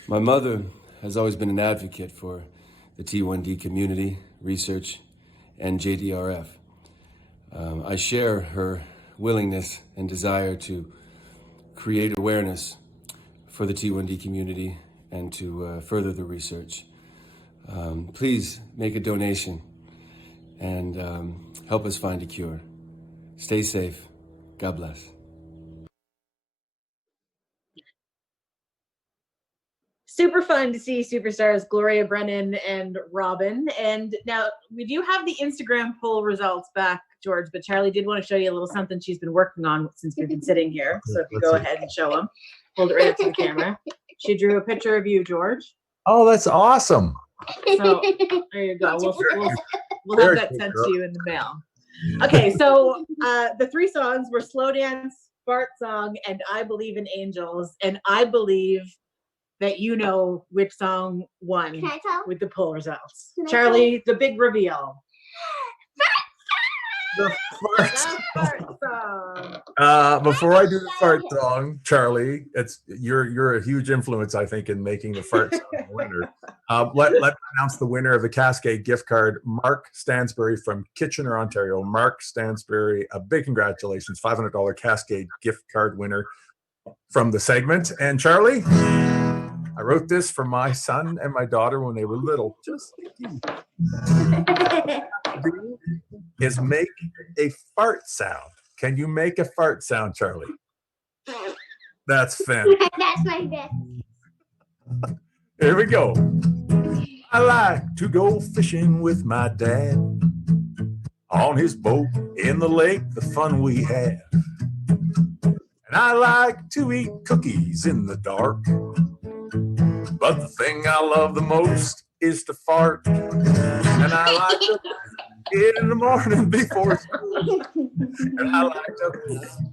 My mother has always been an advocate for the T1D community, research, and JDRF. I share her willingness and desire to create awareness for the T1D community and to further the research. Please make a donation and help us find a cure. Stay safe. God bless. Super fun to see superstars Gloria, Brennan, and Robin. And now we do have the Instagram poll results back, George, but Charlie did want to show you a little something she's been working on since we've been sitting here. So if you go ahead and show them, hold it right up to the camera. She drew a picture of you, George. Oh, that's awesome. So there you go. We'll have that sent to you in the mail. Okay, so the 3 songs were Slow Dance, Fart Song, and I Believe in Angels. And I believe that you know which song won with the poll results. Charlie, the big reveal. the fart song. Before I do the fart song, Charlie, you're a huge influence, I think, in making the fart song the winner. Let me announce the winner of the Cascade gift card, Mark Stansbury from Kitchener, Ontario. Mark Stansbury, a big congratulations, $500 Cascade gift card winner from the segment. And Charlie, I wrote this for my son and my daughter when they were little. Just is make a fart sound. Can you make a fart sound, Charlie? That's fantastic. That's my best. Here we go. I like to go fishing with my dad. On his boat in the lake, the fun we have. And I like to eat cookies in the dark. But the thing I love the most is to fart. And I like to in the morning before school. And I like to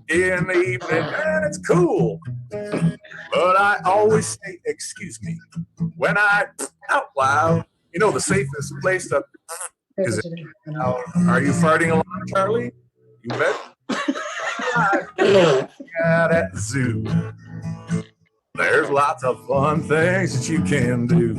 in the evening, and it's cool. But I always say, excuse me, when I out loud. You know, the safest place to is it. Are you farting along, Charlie? You bet. At that zoo. There's lots of fun things that you can do.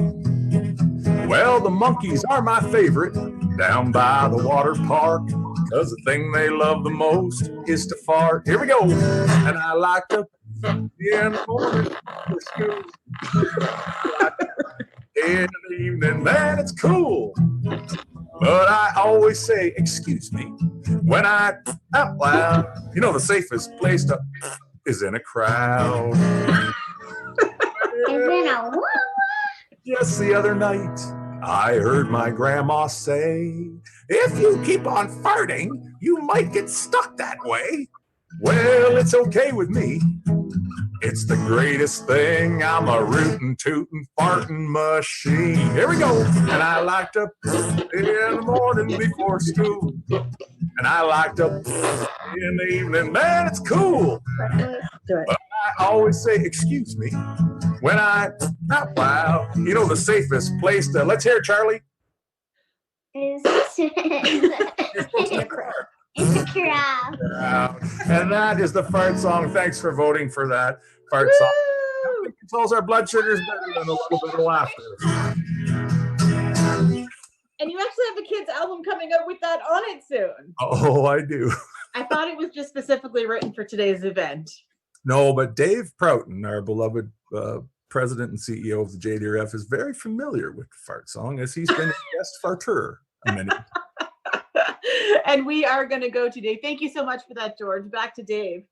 Well, the monkeys are my favorite down by the water park, because the thing they love the most is to fart. Here we go. And I like to in the morning for school. In the evening, man, it's cool. But I always say, excuse me, when I out loud. You know, the safest place to is in a crowd. Just the other night, I heard my grandma say, if you keep on farting, you might get stuck that way. Well, it's okay with me. It's the greatest thing. I'm a rootin', tootin', fartin' machine. Here we go. And I like to in the morning before school. And I like to in the evening. Man, it's cool. But I always say, excuse me, when I out loud. You know, the safest place to, let's hear it, Charlie. It's a crowd. And that is the fart song. Thanks for voting for that fart song. It controls our blood sugars better than a little bit of laughter. And you actually have a kids album coming up with that on it soon. Oh, I do. I thought it was just specifically written for today's event. No, but Dave Prouton, our beloved president and CEO of the JDRF, is very familiar with the fart song, as he's been a guest farter a minute. And we are going to go to Dave. Thank you so much for that, George. Back to Dave.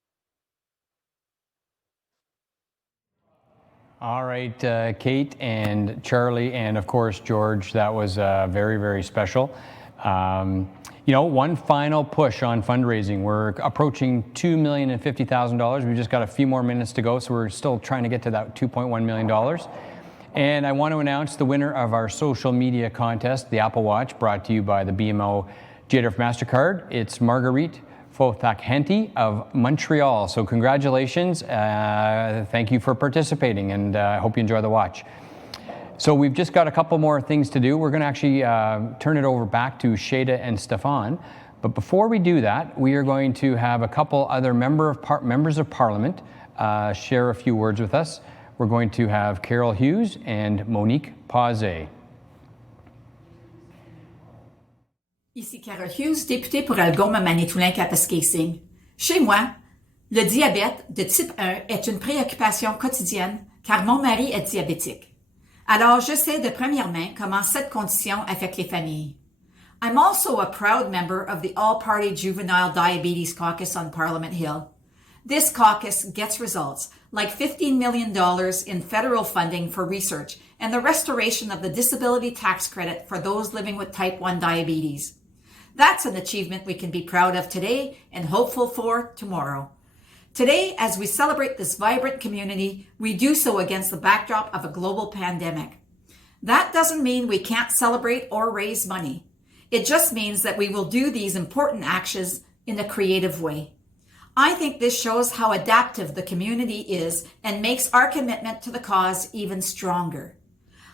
All right, Kate and Charlie, and of course, George, that was very, very special. You know, one final push on fundraising. We're approaching $2,050,000. We've just got a few more minutes to go, so we're still trying to get to that $2.1 million. And I want to announce the winner of our social media contest, the Apple Watch, brought to you by the BMO JDRF MasterCard. It's Marguerite Fothak-Henty of Montreal. So congratulations. Thank you for participating, and I hope you enjoy the watch. So we've just got a couple more things to do. We're going to actually turn it over back to Shada and Stefan. But before we do that, we are going to have a couple other members of Parliament share a few words with us. We're going to have Carol Hughes and Monique Pauzet. Ici Carol Hughes, députée pour Algoma-Manitoulin-Kapuskasing. Chez moi, le diabète de type 1 est une préoccupation quotidienne car mon mari est diabétique. Alors, je sais de première main comment cette condition affecte les familles. I'm also a proud member of the All-Party Juvenile Diabetes Caucus on Parliament Hill. This caucus gets results like $15 million in federal funding for research and the restoration of the disability tax credit for those living with type 1 diabetes. That's an achievement we can be proud of today and hopeful for tomorrow. Today, as we celebrate this vibrant community, we do so against the backdrop of a global pandemic. That doesn't mean we can't celebrate or raise money. It just means that we will do these important actions in a creative way. I think this shows how adaptive the community is and makes our commitment to the cause even stronger.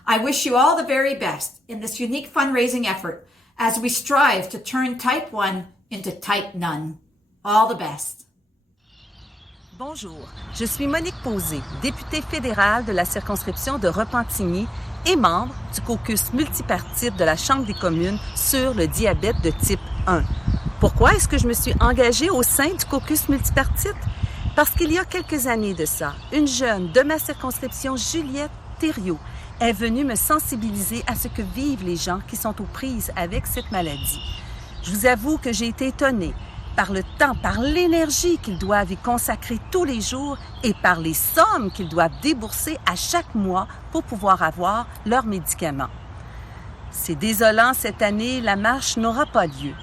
I wish you all the very best in this unique fundraising effort as we strive to turn type 1 into tight none. All the best. Bonjour, je suis Monique Posé, députée fédérale de la circonscription de Repentigny et membre du caucus multipartite de la Chambre des communes sur le diabète de type 1. Pourquoi est-ce que je me suis engagée au sein du caucus multipartite? Parce qu'il y a quelques années de ça, une jeune de ma circonscription, Juliette Thériault, est venue me sensibiliser à ce que vivent les gens qui sont aux prises avec cette maladie. Je vous avoue que j'ai été étonnée par le temps, par l'énergie qu'ils doivent y consacrer tous les jours et par les sommes qu'ils doivent débourser à chaque mois pour pouvoir avoir leurs médicaments. C'est désolant, cette année, la marche n'aura pas lieu,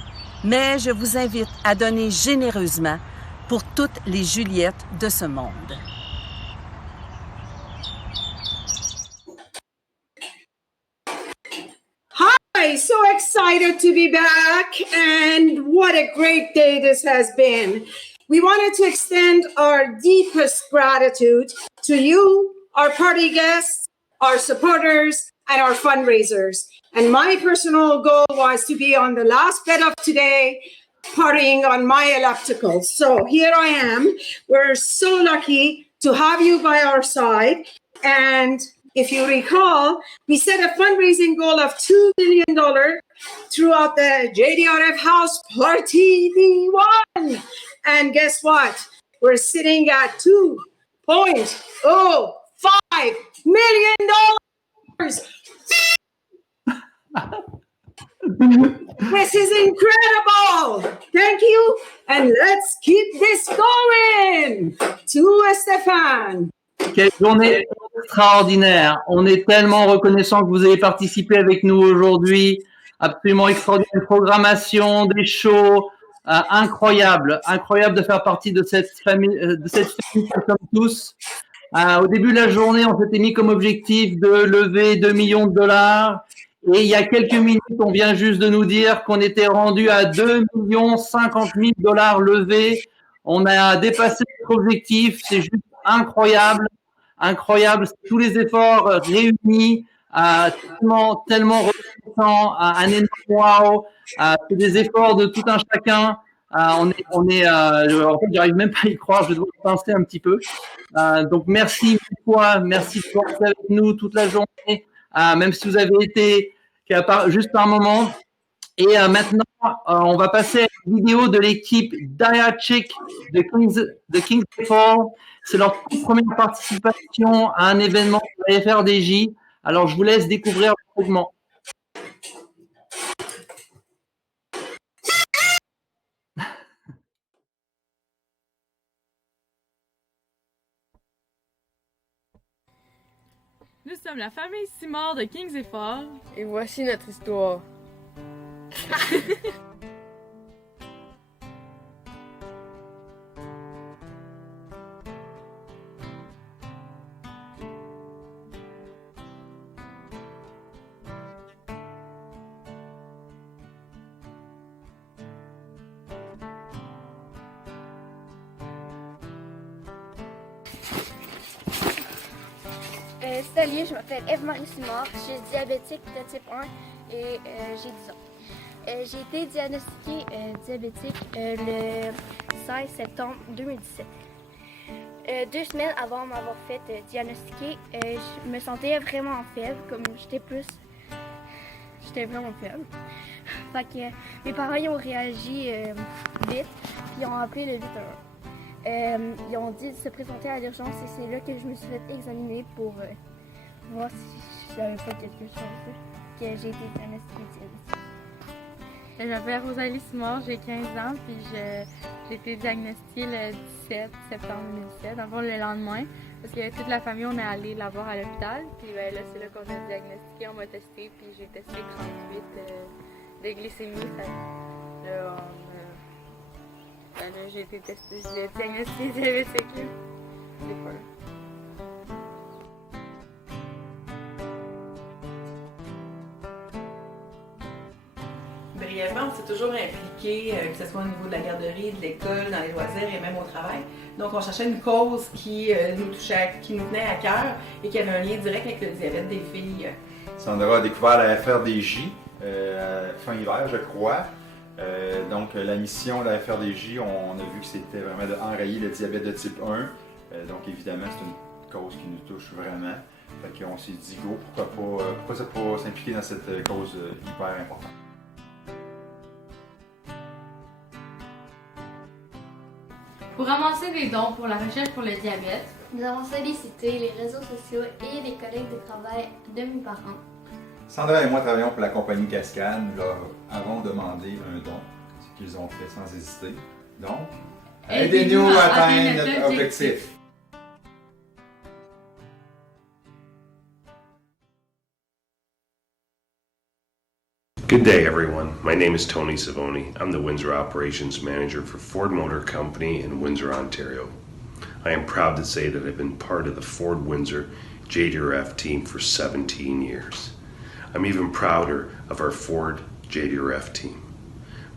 mais je vous invite à donner généreusement pour toutes les Juliettes de ce monde. Hi, so excited to be back, and what a great day this has been. We wanted to extend our deepest gratitude to you, our party guests, our supporters, and our fundraisers. And my personal goal was to be on the last bed of today, partying on my elliptical. So here I am. We're so lucky to have you by our side. And if you recall, we set a fundraising goal of $2 million throughout the JDRF House ParT1D. And guess what? We're sitting at $2.05 million. This is incredible. Thank you. And let's keep this going. To Stéphane. Quelle journée extraordinaire. On est tellement reconnaissant que vous ayez participé avec nous aujourd'hui. Absolument extraordinaire. Une programmation, des shows, incroyable. Incroyable de faire partie de cette famille que nous sommes tous. Au début de la journée, on s'était mis comme objectif de lever 2 millions de dollars. Et il y a quelques minutes, on vient juste de nous dire qu'on était rendu à 2 050 000 dollars levés. On a dépassé notre objectif. C'est juste incroyable. Incroyable. Tous les efforts réunis. Tellement reconnaissant. Un énorme wow. C'est des efforts de tout un chacun. En fait, j'arrive même pas à y croire. Je dois penser un petit peu. Donc, merci une fois. Merci de rester avec nous toute la journée. Même si vous avez été juste un moment. Et maintenant, on va passer à une vidéo de l'équipe Diachic de Kings Fall. C'est leur toute première participation à un événement de la FRDJ. Alors, je vous laisse découvrir le fragment. Nous sommes la famille Simard de Kings et Fall. Et voici notre histoire. Salut, je m'appelle Eve-Marie Simard, je suis diabétique de type 1 et j'ai 10 ans. J'ai été diagnostiquée diabétique le 16 septembre 2017. 2 semaines avant de m'avoir fait diagnostiquer, je me sentais vraiment faible, comme j'étais vraiment faible. Fait que mes parents ils ont réagi vite, puis ils ont appelé le 811. Ils ont dit de se présenter à l'urgence et c'est là que je me suis fait examiner pour voir si j'avais pas quelque chose, que j'ai été diagnostiquée. Je m'appelle Rosalie Simard, j'ai 15 ans, puis j'ai été diagnostiquée le 17 septembre 2017, avant le lendemain, parce que toute la famille, on est allé la voir à l'hôpital, puis ben, là, c'est là qu'on a diagnostiqué, on m'a testé, puis j'ai testé 38 de glycémie. Là, j'ai été testée, j'ai diagnostiqué diabétique. C'est pas là. Brièvement, on s'est toujours impliqué, que ce soit au niveau de la garderie, de l'école, dans les loisirs et même au travail. Donc, on cherchait une cause qui nous touchait, qui nous tenait à cœur et qui avait un lien direct avec le diabète des filles. Sandra a découvert la FRDJ fin hiver, je crois. Donc, la mission de la FRDJ, on a vu que c'était vraiment d'enrayer le diabète de type 1. Donc, évidemment, c'est une cause qui nous touche vraiment. Fait qu'on s'est dit, go, pourquoi pas s'impliquer dans cette cause hyper importante. Pour ramasser des dons pour la recherche pour le diabète, nous avons sollicité les réseaux sociaux et les collègues de travail de mes parents. Sandra et moi travaillons pour la compagnie Cascade. Nous leur avons demandé un don, ce qu'ils ont fait sans hésiter. Donc, aidez-nous à atteindre notre objectif. Good day, everyone. My name is Tony Savoni. I'm the Windsor Operations Manager for Ford Motor Company in Windsor, Ontario. I am proud to say that I've been part of the Ford Windsor JDRF team for 17 years. I'm even prouder of our Ford JDRF team.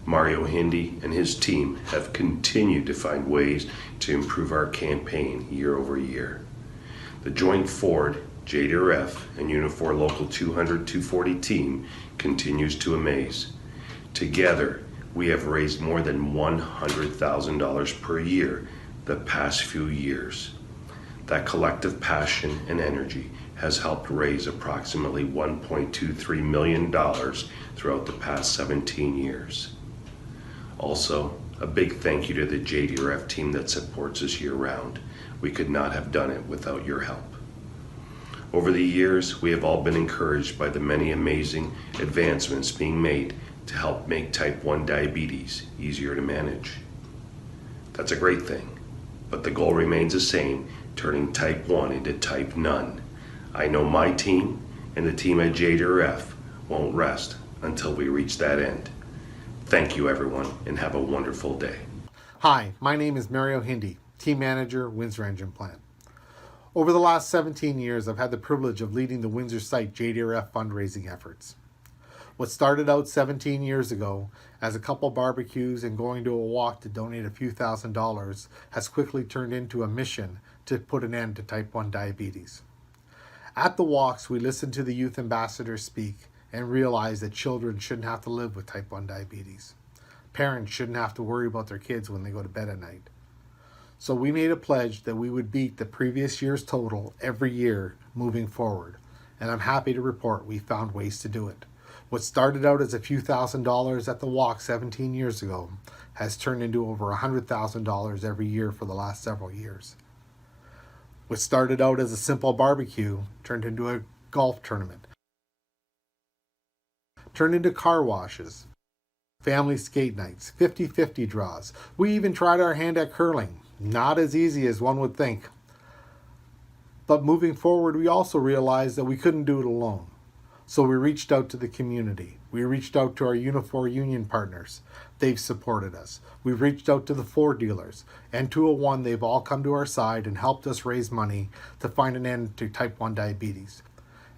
Mario Hindi and his team have continued to find ways to improve our campaign year over year. The joint Ford, JDRF, and Unifor Local 200-240 team continues to amaze. Together, we have raised more than $100,000 per year the past few years. That collective passion and energy has helped raise approximately $1.23 million throughout the past 17 years. Also, a big thank you to the JDRF team that supports us year-round. We could not have done it without your help. Over the years, we have all been encouraged by the many amazing advancements being made to help make type 1 diabetes easier to manage. That's a great thing, but the goal remains the same, turning type 1 into type none. I know my team and the team at JDRF won't rest until we reach that end. Thank you, everyone, and have a wonderful day. Hi, my name is Mario Hindi, Team Manager, Windsor Engine Plant. Over the last 17 years, I've had the privilege of leading the Windsor site JDRF fundraising efforts. What started out 17 years ago as a couple barbecues and going to a walk to donate a few $1,000s has quickly turned into a mission to put an end to type 1 diabetes. At the walks, we listened to the youth ambassadors speak and realized that children shouldn't have to live with type 1 diabetes. Parents shouldn't have to worry about their kids when they go to bed at night. So we made a pledge that we would beat the previous year's total every year moving forward, and I'm happy to report we found ways to do it. What started out as a few $1,000s at the walk 17 years ago has turned into over $100,000 every year for the last several years. What started out as a simple barbecue turned into a golf tournament, turned into car washes, family skate nights, 50-50 draws. We even tried our hand at curling. Not as easy as one would think. But moving forward, we also realized that we couldn't do it alone. So we reached out to the community. We reached out to our Unifor union partners. They've supported us. We've reached out to the Ford dealers. And 201, they've all come to our side and helped us raise money to find an end to type 1 diabetes.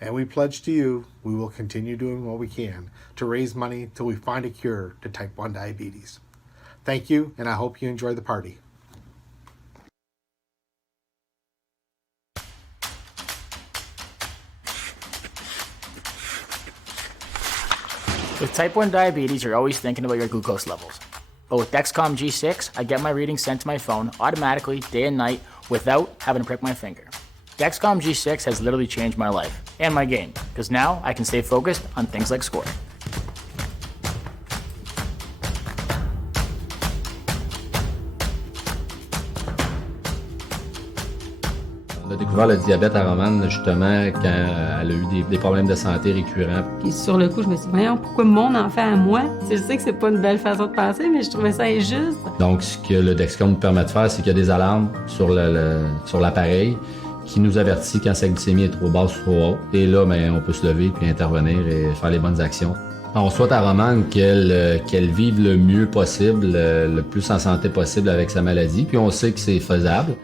And we pledge to you, we will continue doing what we can to raise money till we find a cure to type 1 diabetes. Thank you, and I hope you enjoy the party. With type 1 diabetes, you're always thinking about your glucose levels. But with Dexcom G6, I get my readings sent to my phone automatically, day and night, without having to prick my finger. Dexcom G6 has literally changed my life, and my game, because now I can stay focused on things like scoring. On a découvert le diabète à Romane justement quand elle a eu des problèmes de santé récurrents. Puis sur le coup, je me suis dit, voyons, pourquoi mon enfant à moi? Je sais que c'est pas une belle façon de penser, mais je trouvais ça injuste. Donc ce que le Dexcom nous permet de faire, c'est qu'il y a des alarmes sur l'appareil qui nous avertit quand sa glycémie est trop basse ou trop haute. Et là, on peut se lever puis intervenir et faire les bonnes actions. On souhaite à Romane qu'elle vive le mieux possible, le plus en santé possible avec sa maladie, puis on sait que c'est faisable.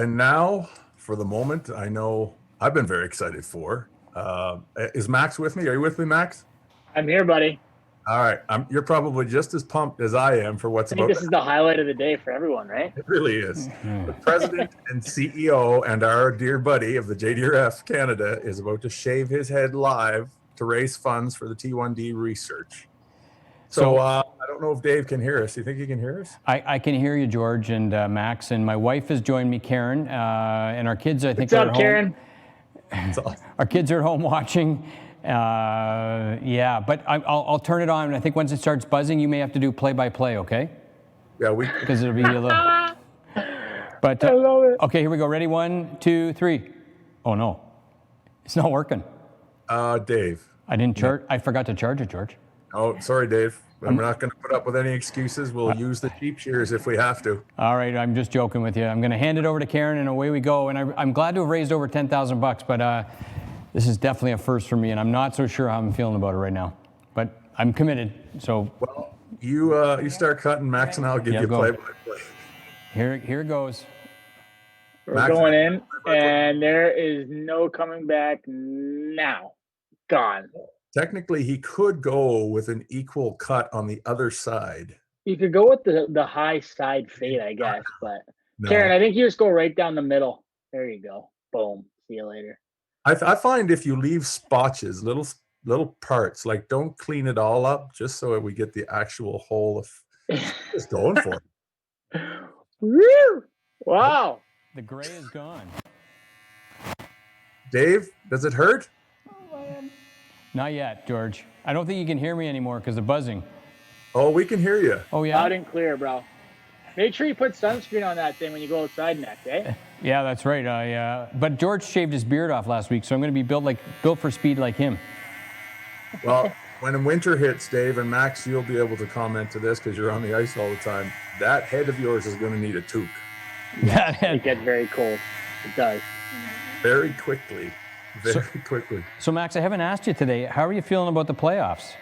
And now, for the moment, I know I've been very excited for. Is Max with me? Are you with me, Max? I'm here, buddy. All right. You're probably just as pumped as I am for what's I think this is the highlight of the day for everyone, right? It really is. The president and CEO and our dear buddy of the JDRF Canada is about to shave his head live to raise funds for the T1D research. So I don't know if Dave can hear us. You think he can hear us? I can hear you, George and Max, and my wife has joined me, Karen, and our kids, I think, What's up, are Karen? home. Our kids are at home watching. Yeah, but I'll turn it on, and I think once it starts buzzing, you may have to do play-by-play, okay? Yeah, because it'll be a little. But I love it. Okay, here we go. Ready? 1, 2, 3. Oh no, it's not working. Dave. I didn't charge. I forgot to charge it, George. Oh, sorry, Dave. I'm not going to put up with any excuses. We'll use the cheap shears if we have to. All right, I'm just joking with you. I'm going to hand it over to Karen, and away we go. And I'm glad to have raised over $10,000, but this is definitely a first for me, and I'm not so sure how I'm feeling about it right now. But I'm committed. So. Well, you start cutting, Max, and I'll give you play-by-play. Here it goes. We're going in, and there is no coming back now. Gone. Technically, he could go with an equal cut on the other side. You could go with the high side fade, I guess. But No. Karen, I think you just go right down the middle. There you go. Boom. See you later. I find if you leave spotches, little parts, like don't clean it all up, just so we get the actual whole of just going for it. Woo! Wow. The gray is gone. Dave, does it hurt? Not yet, George. I don't think you can hear me anymore because of buzzing. Oh, we can hear you. Oh, yeah? Loud and clear, bro. Make sure you put sunscreen on that thing when you go outside next, eh? Yeah, that's right. But George shaved his beard off last week, so I'm going to be built for speed like him. Well, when winter hits, Dave and Max, you'll be able to comment to this because you're on the ice all the time. That head of yours is going to need a toque. It gets very cold. It does. Very quickly. Very quickly. So, Max, I haven't asked you today. How are you feeling about the playoffs?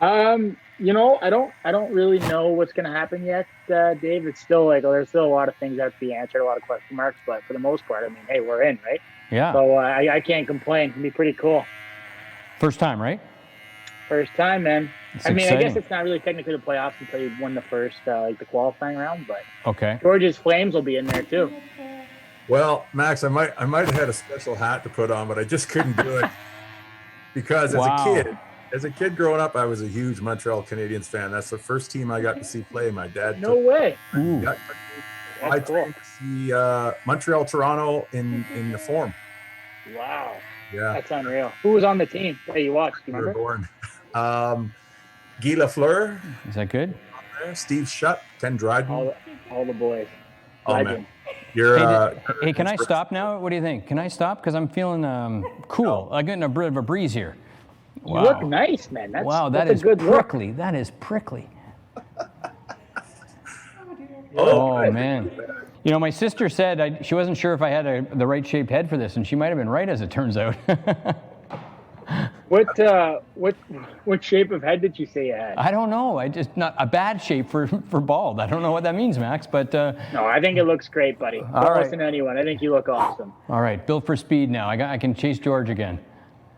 You know, I don't really know what's going to happen yet, Dave. It's still there's still a lot of things that have to be answered, a lot of question marks. But for the most part, I mean, hey, we're in, right? Yeah. So I can't complain. It'll be pretty cool. First time, right? First time, man. It's I mean, exciting. I guess it's not really technically the playoffs until you won the first, the qualifying round. But Okay. George's Flames will be in there too. Well, Max, I might have had a special hat to put on, but I just couldn't do it because as a kid growing up, I was a huge Montreal Canadiens fan. That's the first team I got to see play. My dad. No way. I trained to see Montreal, Toronto in the Form. Wow. Yeah. That's unreal. Who was on the team that you watched? Do you We were remember? born. Guy Lafleur. Is that good? Steve Shutt, Ken Dryden. All the boys. Oh, Legend. man. You're, hey, can I stop now? What do you think? Can I stop? Because I'm feeling cool. I'm getting a bit of a breeze here. You look nice, man. That is is a good look. prickly. That is prickly. Oh, man. You know, my sister said she wasn't sure if I had the right shaped head for this, and she might have been right, as it turns out. What shape of head did you say you had? I don't know. Not a bad shape for bald. I don't know what that means, Max, but No, I think it looks great, buddy. Don't right. listen to anyone. I think you look awesome. all right, built for speed now. I can chase George again.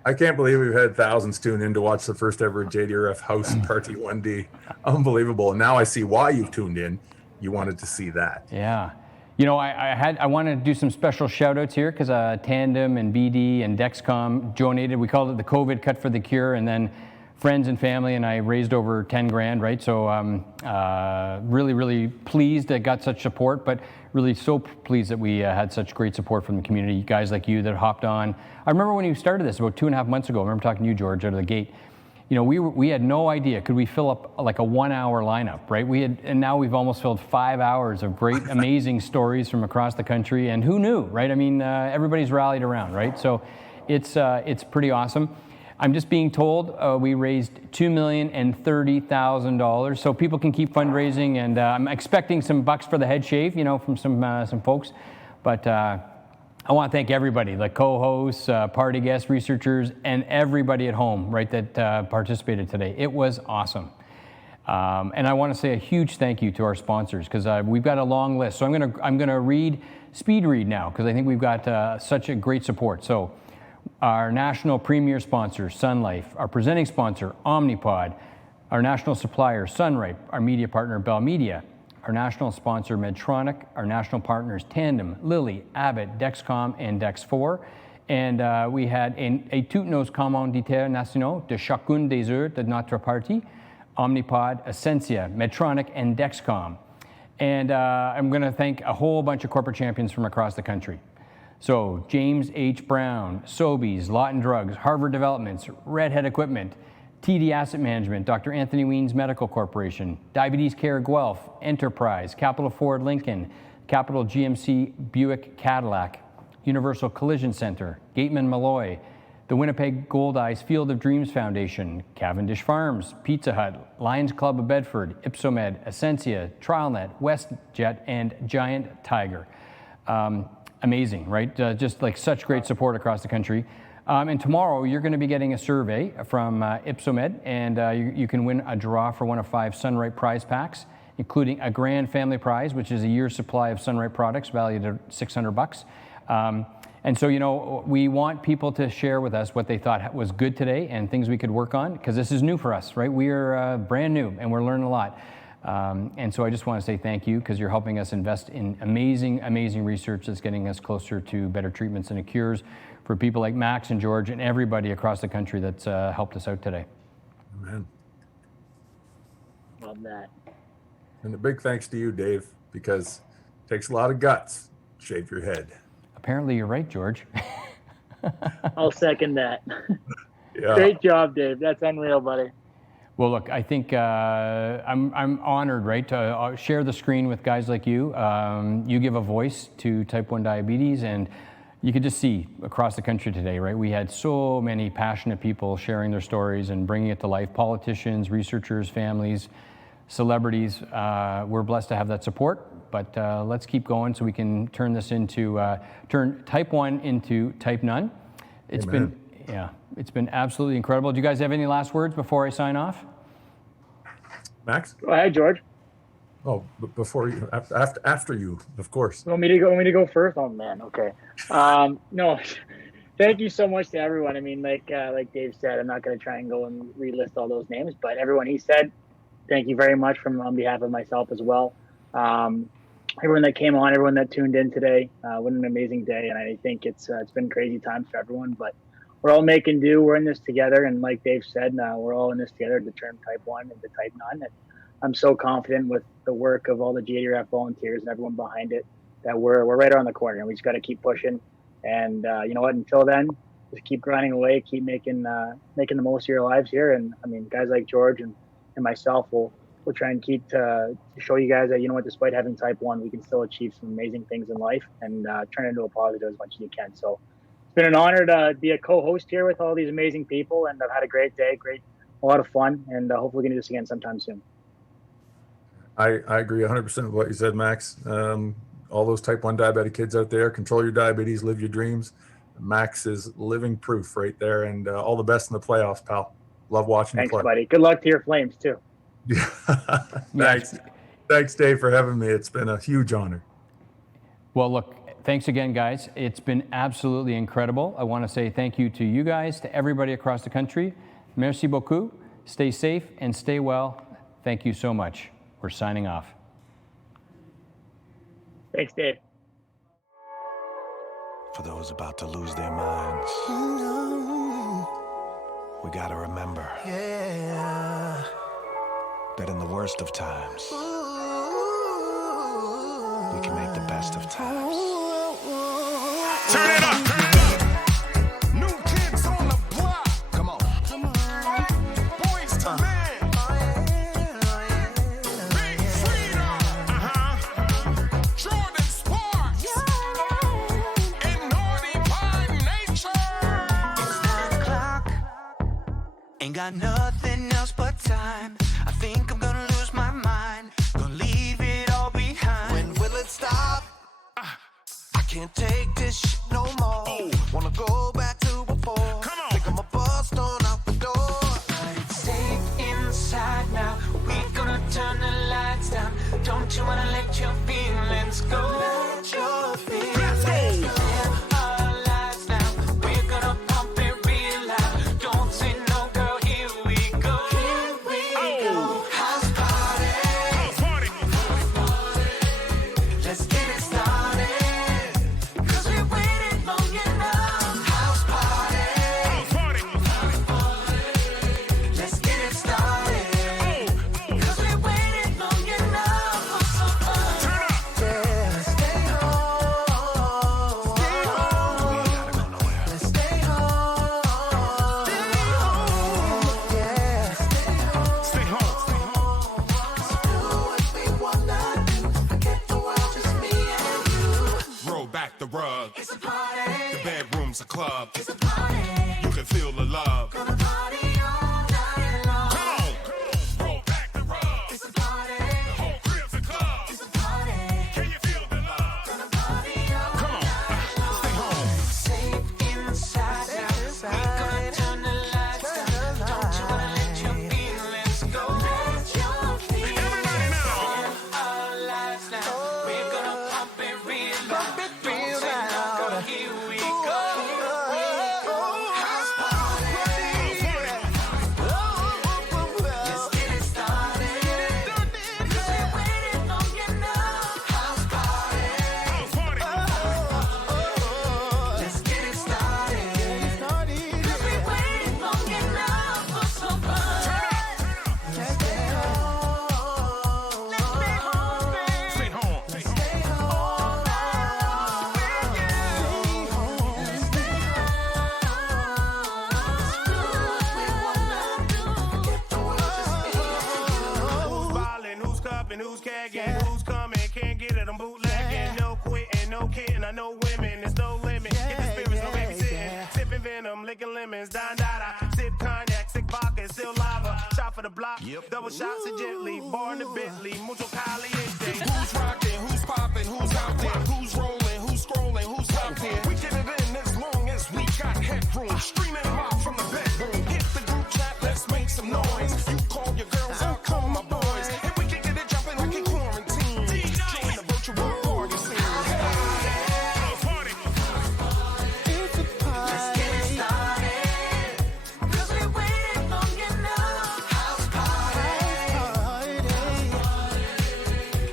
I can't believe we've had thousands tune in to watch the first ever JDRF House ParT1D. Unbelievable. And now I see why you've tuned in. You wanted to see that. Yeah. You know, I wanted to do some special shout outs here because Tandem and BD and Dexcom donated. We called it the COVID Cut for the Cure, and then friends and family and I raised over 10 grand, right? So really, really pleased that got such support, but really so pleased that we had such great support from the community, guys like you that hopped on. I remember when you started this about 2.5 months ago, I remember talking to you, George, out of the gate. You know, we had no idea. Could we fill up like a 1 hour lineup, right? And now we've almost filled 5 hours of great, amazing stories from across the country. And who knew, right? I mean, everybody's rallied around, right? So it's pretty awesome. I'm just being told we raised $2,030,000, so people can keep fundraising. And I'm expecting some bucks for the head shave, you know, from some folks. But I want to thank everybody, the co-hosts, party guests, researchers, and everybody at home, right, that participated today. It was awesome. And I want to say a huge thank you to our sponsors because we've got a long list. So I'm gonna speed read now because I think we've got such a great support. So our national premier sponsor, Sun Life, our presenting sponsor, Omnipod, our national supplier, Sunripe, our media partner, Bell Media, our national sponsor, Medtronic, our national partners, Tandem, Lilly, Abbott, Dexcom, and Dex4, And we had toutes nos commanditaires nationaux de chacune des heures de notre parti, Omnipod, Essentia, Medtronic, and Dexcom. And I'm going to thank a whole bunch of corporate champions from across the country. So James H. Brown, Sobeys, Lawton Drugs, Harvard Developments, Redhead Equipment, TD Asset Management, Dr. Anthony Weens Medical Corporation, Diabetes Care Guelph, Enterprise, Capital Ford Lincoln, Capital GMC Buick Cadillac, Universal Collision Center, Gateman Malloy, the Winnipeg Gold Eyes Field of Dreams Foundation, Cavendish Farms, Pizza Hut, Lions Club of Bedford, Ipsomed, Essentia, TrialNet, WestJet, and Giant Tiger. Amazing, right? Just like such great support across the country. And tomorrow you're going to be getting a survey from Ipsomed, and you can win a draw for one of 5 Sunright prize packs, including a grand family prize, which is a year's supply of Sunright products valued at $600. And so, you know, we want people to share with us what they thought was good today and things we could work on, because this is new for us, right? We are brand new and we're learning a lot. And so I just want to say thank you, because you're helping us invest in amazing, amazing research that's getting us closer to better treatments and cures for people like Max and George and everybody across the country that's helped us out today. Amen. Love that. And a big thanks to you, Dave, because it takes a lot of guts to shave your head. Apparently you're right, George. I'll second that. Yeah. Great job, Dave. That's unreal, buddy. Well, look, I think I'm honored, right, to share the screen with guys like you. You give a voice to type 1 diabetes, and you could just see across the country today, right? We had so many passionate people sharing their stories and bringing it to life. Politicians, researchers, families, celebrities. We're blessed to have that support. But let's keep going so we can turn this into, turn type 1 into type none. It's Amen. It's been absolutely incredible. Do you guys have any last words before I sign off? Max? Go ahead, George. Oh, before you, after you, of course. Want me to go first? Oh man, okay. No, thank you so much to everyone. I mean, like Dave said, I'm not going to try and go and relist all those names, but everyone he said, thank you very much on behalf of myself as well. Everyone that came on, everyone that tuned in today, what an amazing day. And I think it's been crazy times for everyone, but we're all making do. We're in this together. And like Dave said, we're all in this together to turn type 1 into type none. And I'm so confident with the work of all the JDRF volunteers and everyone behind it that we're right around the corner, and we just got to keep pushing. And you know what, until then, just keep grinding away, keep making the most of your lives here. And I mean, guys like George and myself will try and keep to show you guys that, you know what, despite having type 1, we can still achieve some amazing things in life and turn it into a positive as much as you can. So it's been an honor to be a co-host here with all these amazing people, and I've had a great day, a lot of fun, and hopefully we can do this again sometime soon. I agree 100% with what you said, Max. All those type 1 diabetic kids out there, control your diabetes, live your dreams. Max is living proof right there, and all the best in the playoffs, pal. Love watching you play. Thanks, buddy. Good luck to your Flames, too. Thanks. Thanks, Dave, for having me. It's been a huge honor. Well, look, thanks again, guys. It's been absolutely incredible. I want to say thank you to you guys, to everybody across the country. Merci beaucoup. Stay safe and stay well. Thank you so much. We're signing off. Thanks, Dave. For those about to lose their minds, we gotta remember that in the worst of times, we can make the best of times. Turn it up! Turn it up! New kids on the block! Come on. Boys to men! Big freedom! Jordan Sparks! And naughty by nature! It's 9 o'clock. Ain't got nothing else but time. I think I'm gonna lose my mind. Gonna leave it all behind. When will it stop? I can't take this shit no more. Wanna go back to before. Think I'm a bust on out the door. But it's safe inside now. We're gonna turn the lights down. Don't you wanna let your feelings go? Let your feelings go. Live our lives now. We're gonna pump it real loud. Don't say no, girl, here we go. Here we go. House party. House party. Let's get it started. 'Cause we waited long enough. it's a club. It's a party. You can feel the love. Gonna party all night long. Come on. Roll back the rug. It's a party. The whole crib's a club. It's a party. Can you feel the love? Gonna party all Come on. Night long. Stay home. Safe inside. We gonna turn the lights down. Don't you wanna let your feelings go? Let your feelings Everybody now. Our lives now. We're gonna pump it real loud. Don't say no, girl, here we go. House party. Let's get it started. 'Cause we waited long enough. House party. Let's get it started. 'Cause we waited long enough for some fun. Let's stay home. Let's stay home, baby. Stay home. Let's stay home now. Let's stay home. Let's stay Who's ballin', who's cupping, who's kegging, who's coming, can't get it, I'm bootlegging. No quitting, no kidding, I know women, there's no limit. Get the spirits, no babysitting. Sipping venom, licking lemons, Don Dada. Sip cognac, sick vodka, still lava. Shot for the block, double shots of gently. Born to Bentley, mucho caliente. Who's rocking, who's popping, who's out there? Who's rolling, who's scrolling, who's out there? We get it in as long as we got headroom. Streaming live from the bedroom. Hit the group chat, let's make some noise. You call your girls, I'll call my boys. And we can get it jumping like in quarantine. Join the virtual party scene. It's a party. Let's get it started. 'Cause we waited long enough. House party.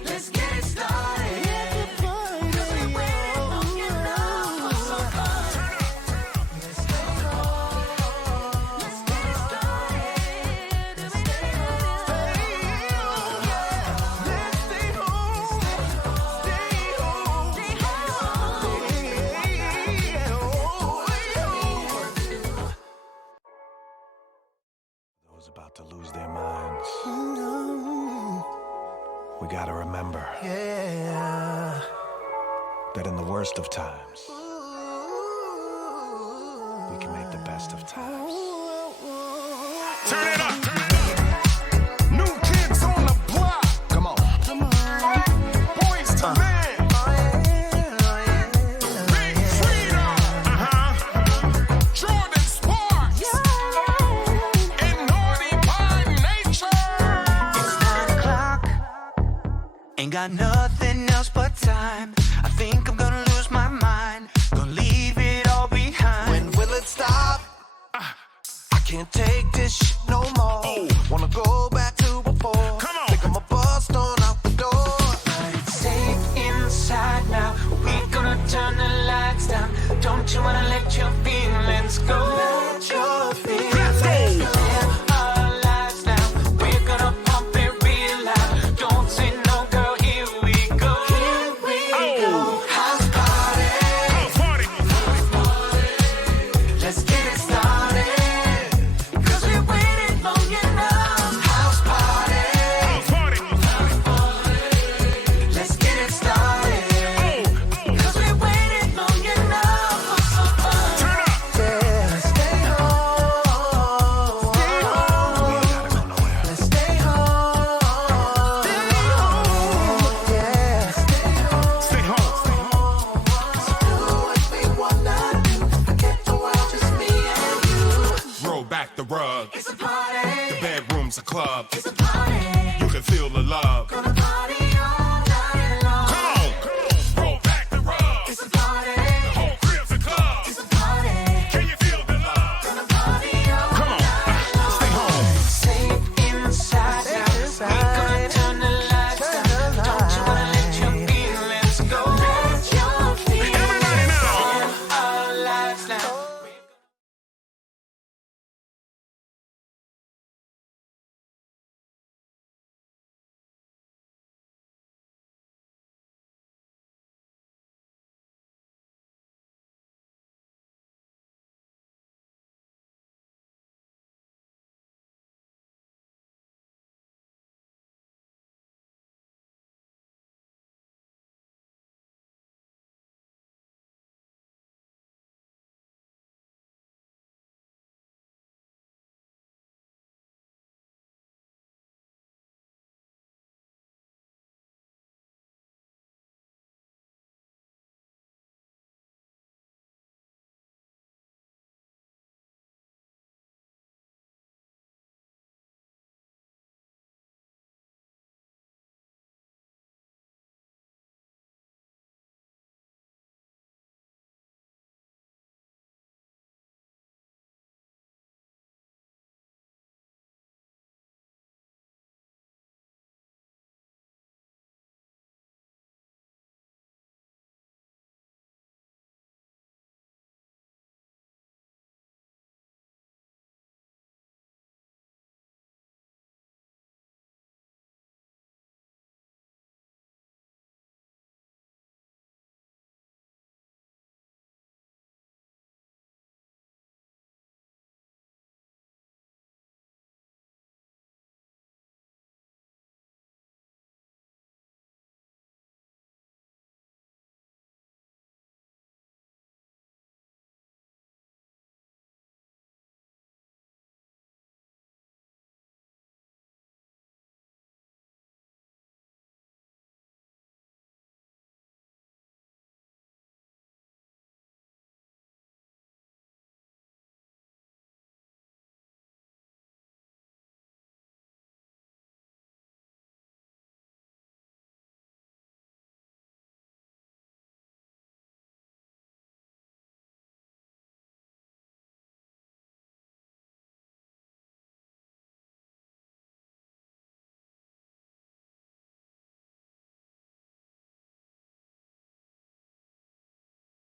Let's get it started. It's a party. 'Cause we waited long enough for some fun. Let's stay home. Let's get it started. Let's stay home. Let's stay home. Stay home. Those about to lose their minds. We gotta remember that in the worst of times, we can make the best of times. Turn it up. New kids on the block. Come on. Boys to men. Big Freedom. Jordan Sparks. And naughty by nature. It's 9 o'clock. Ain't got nothing else but time. I think I'm gonna lose my mind. Gonna leave it all behind. When will it stop? I can't take this shit no more. Wanna go back.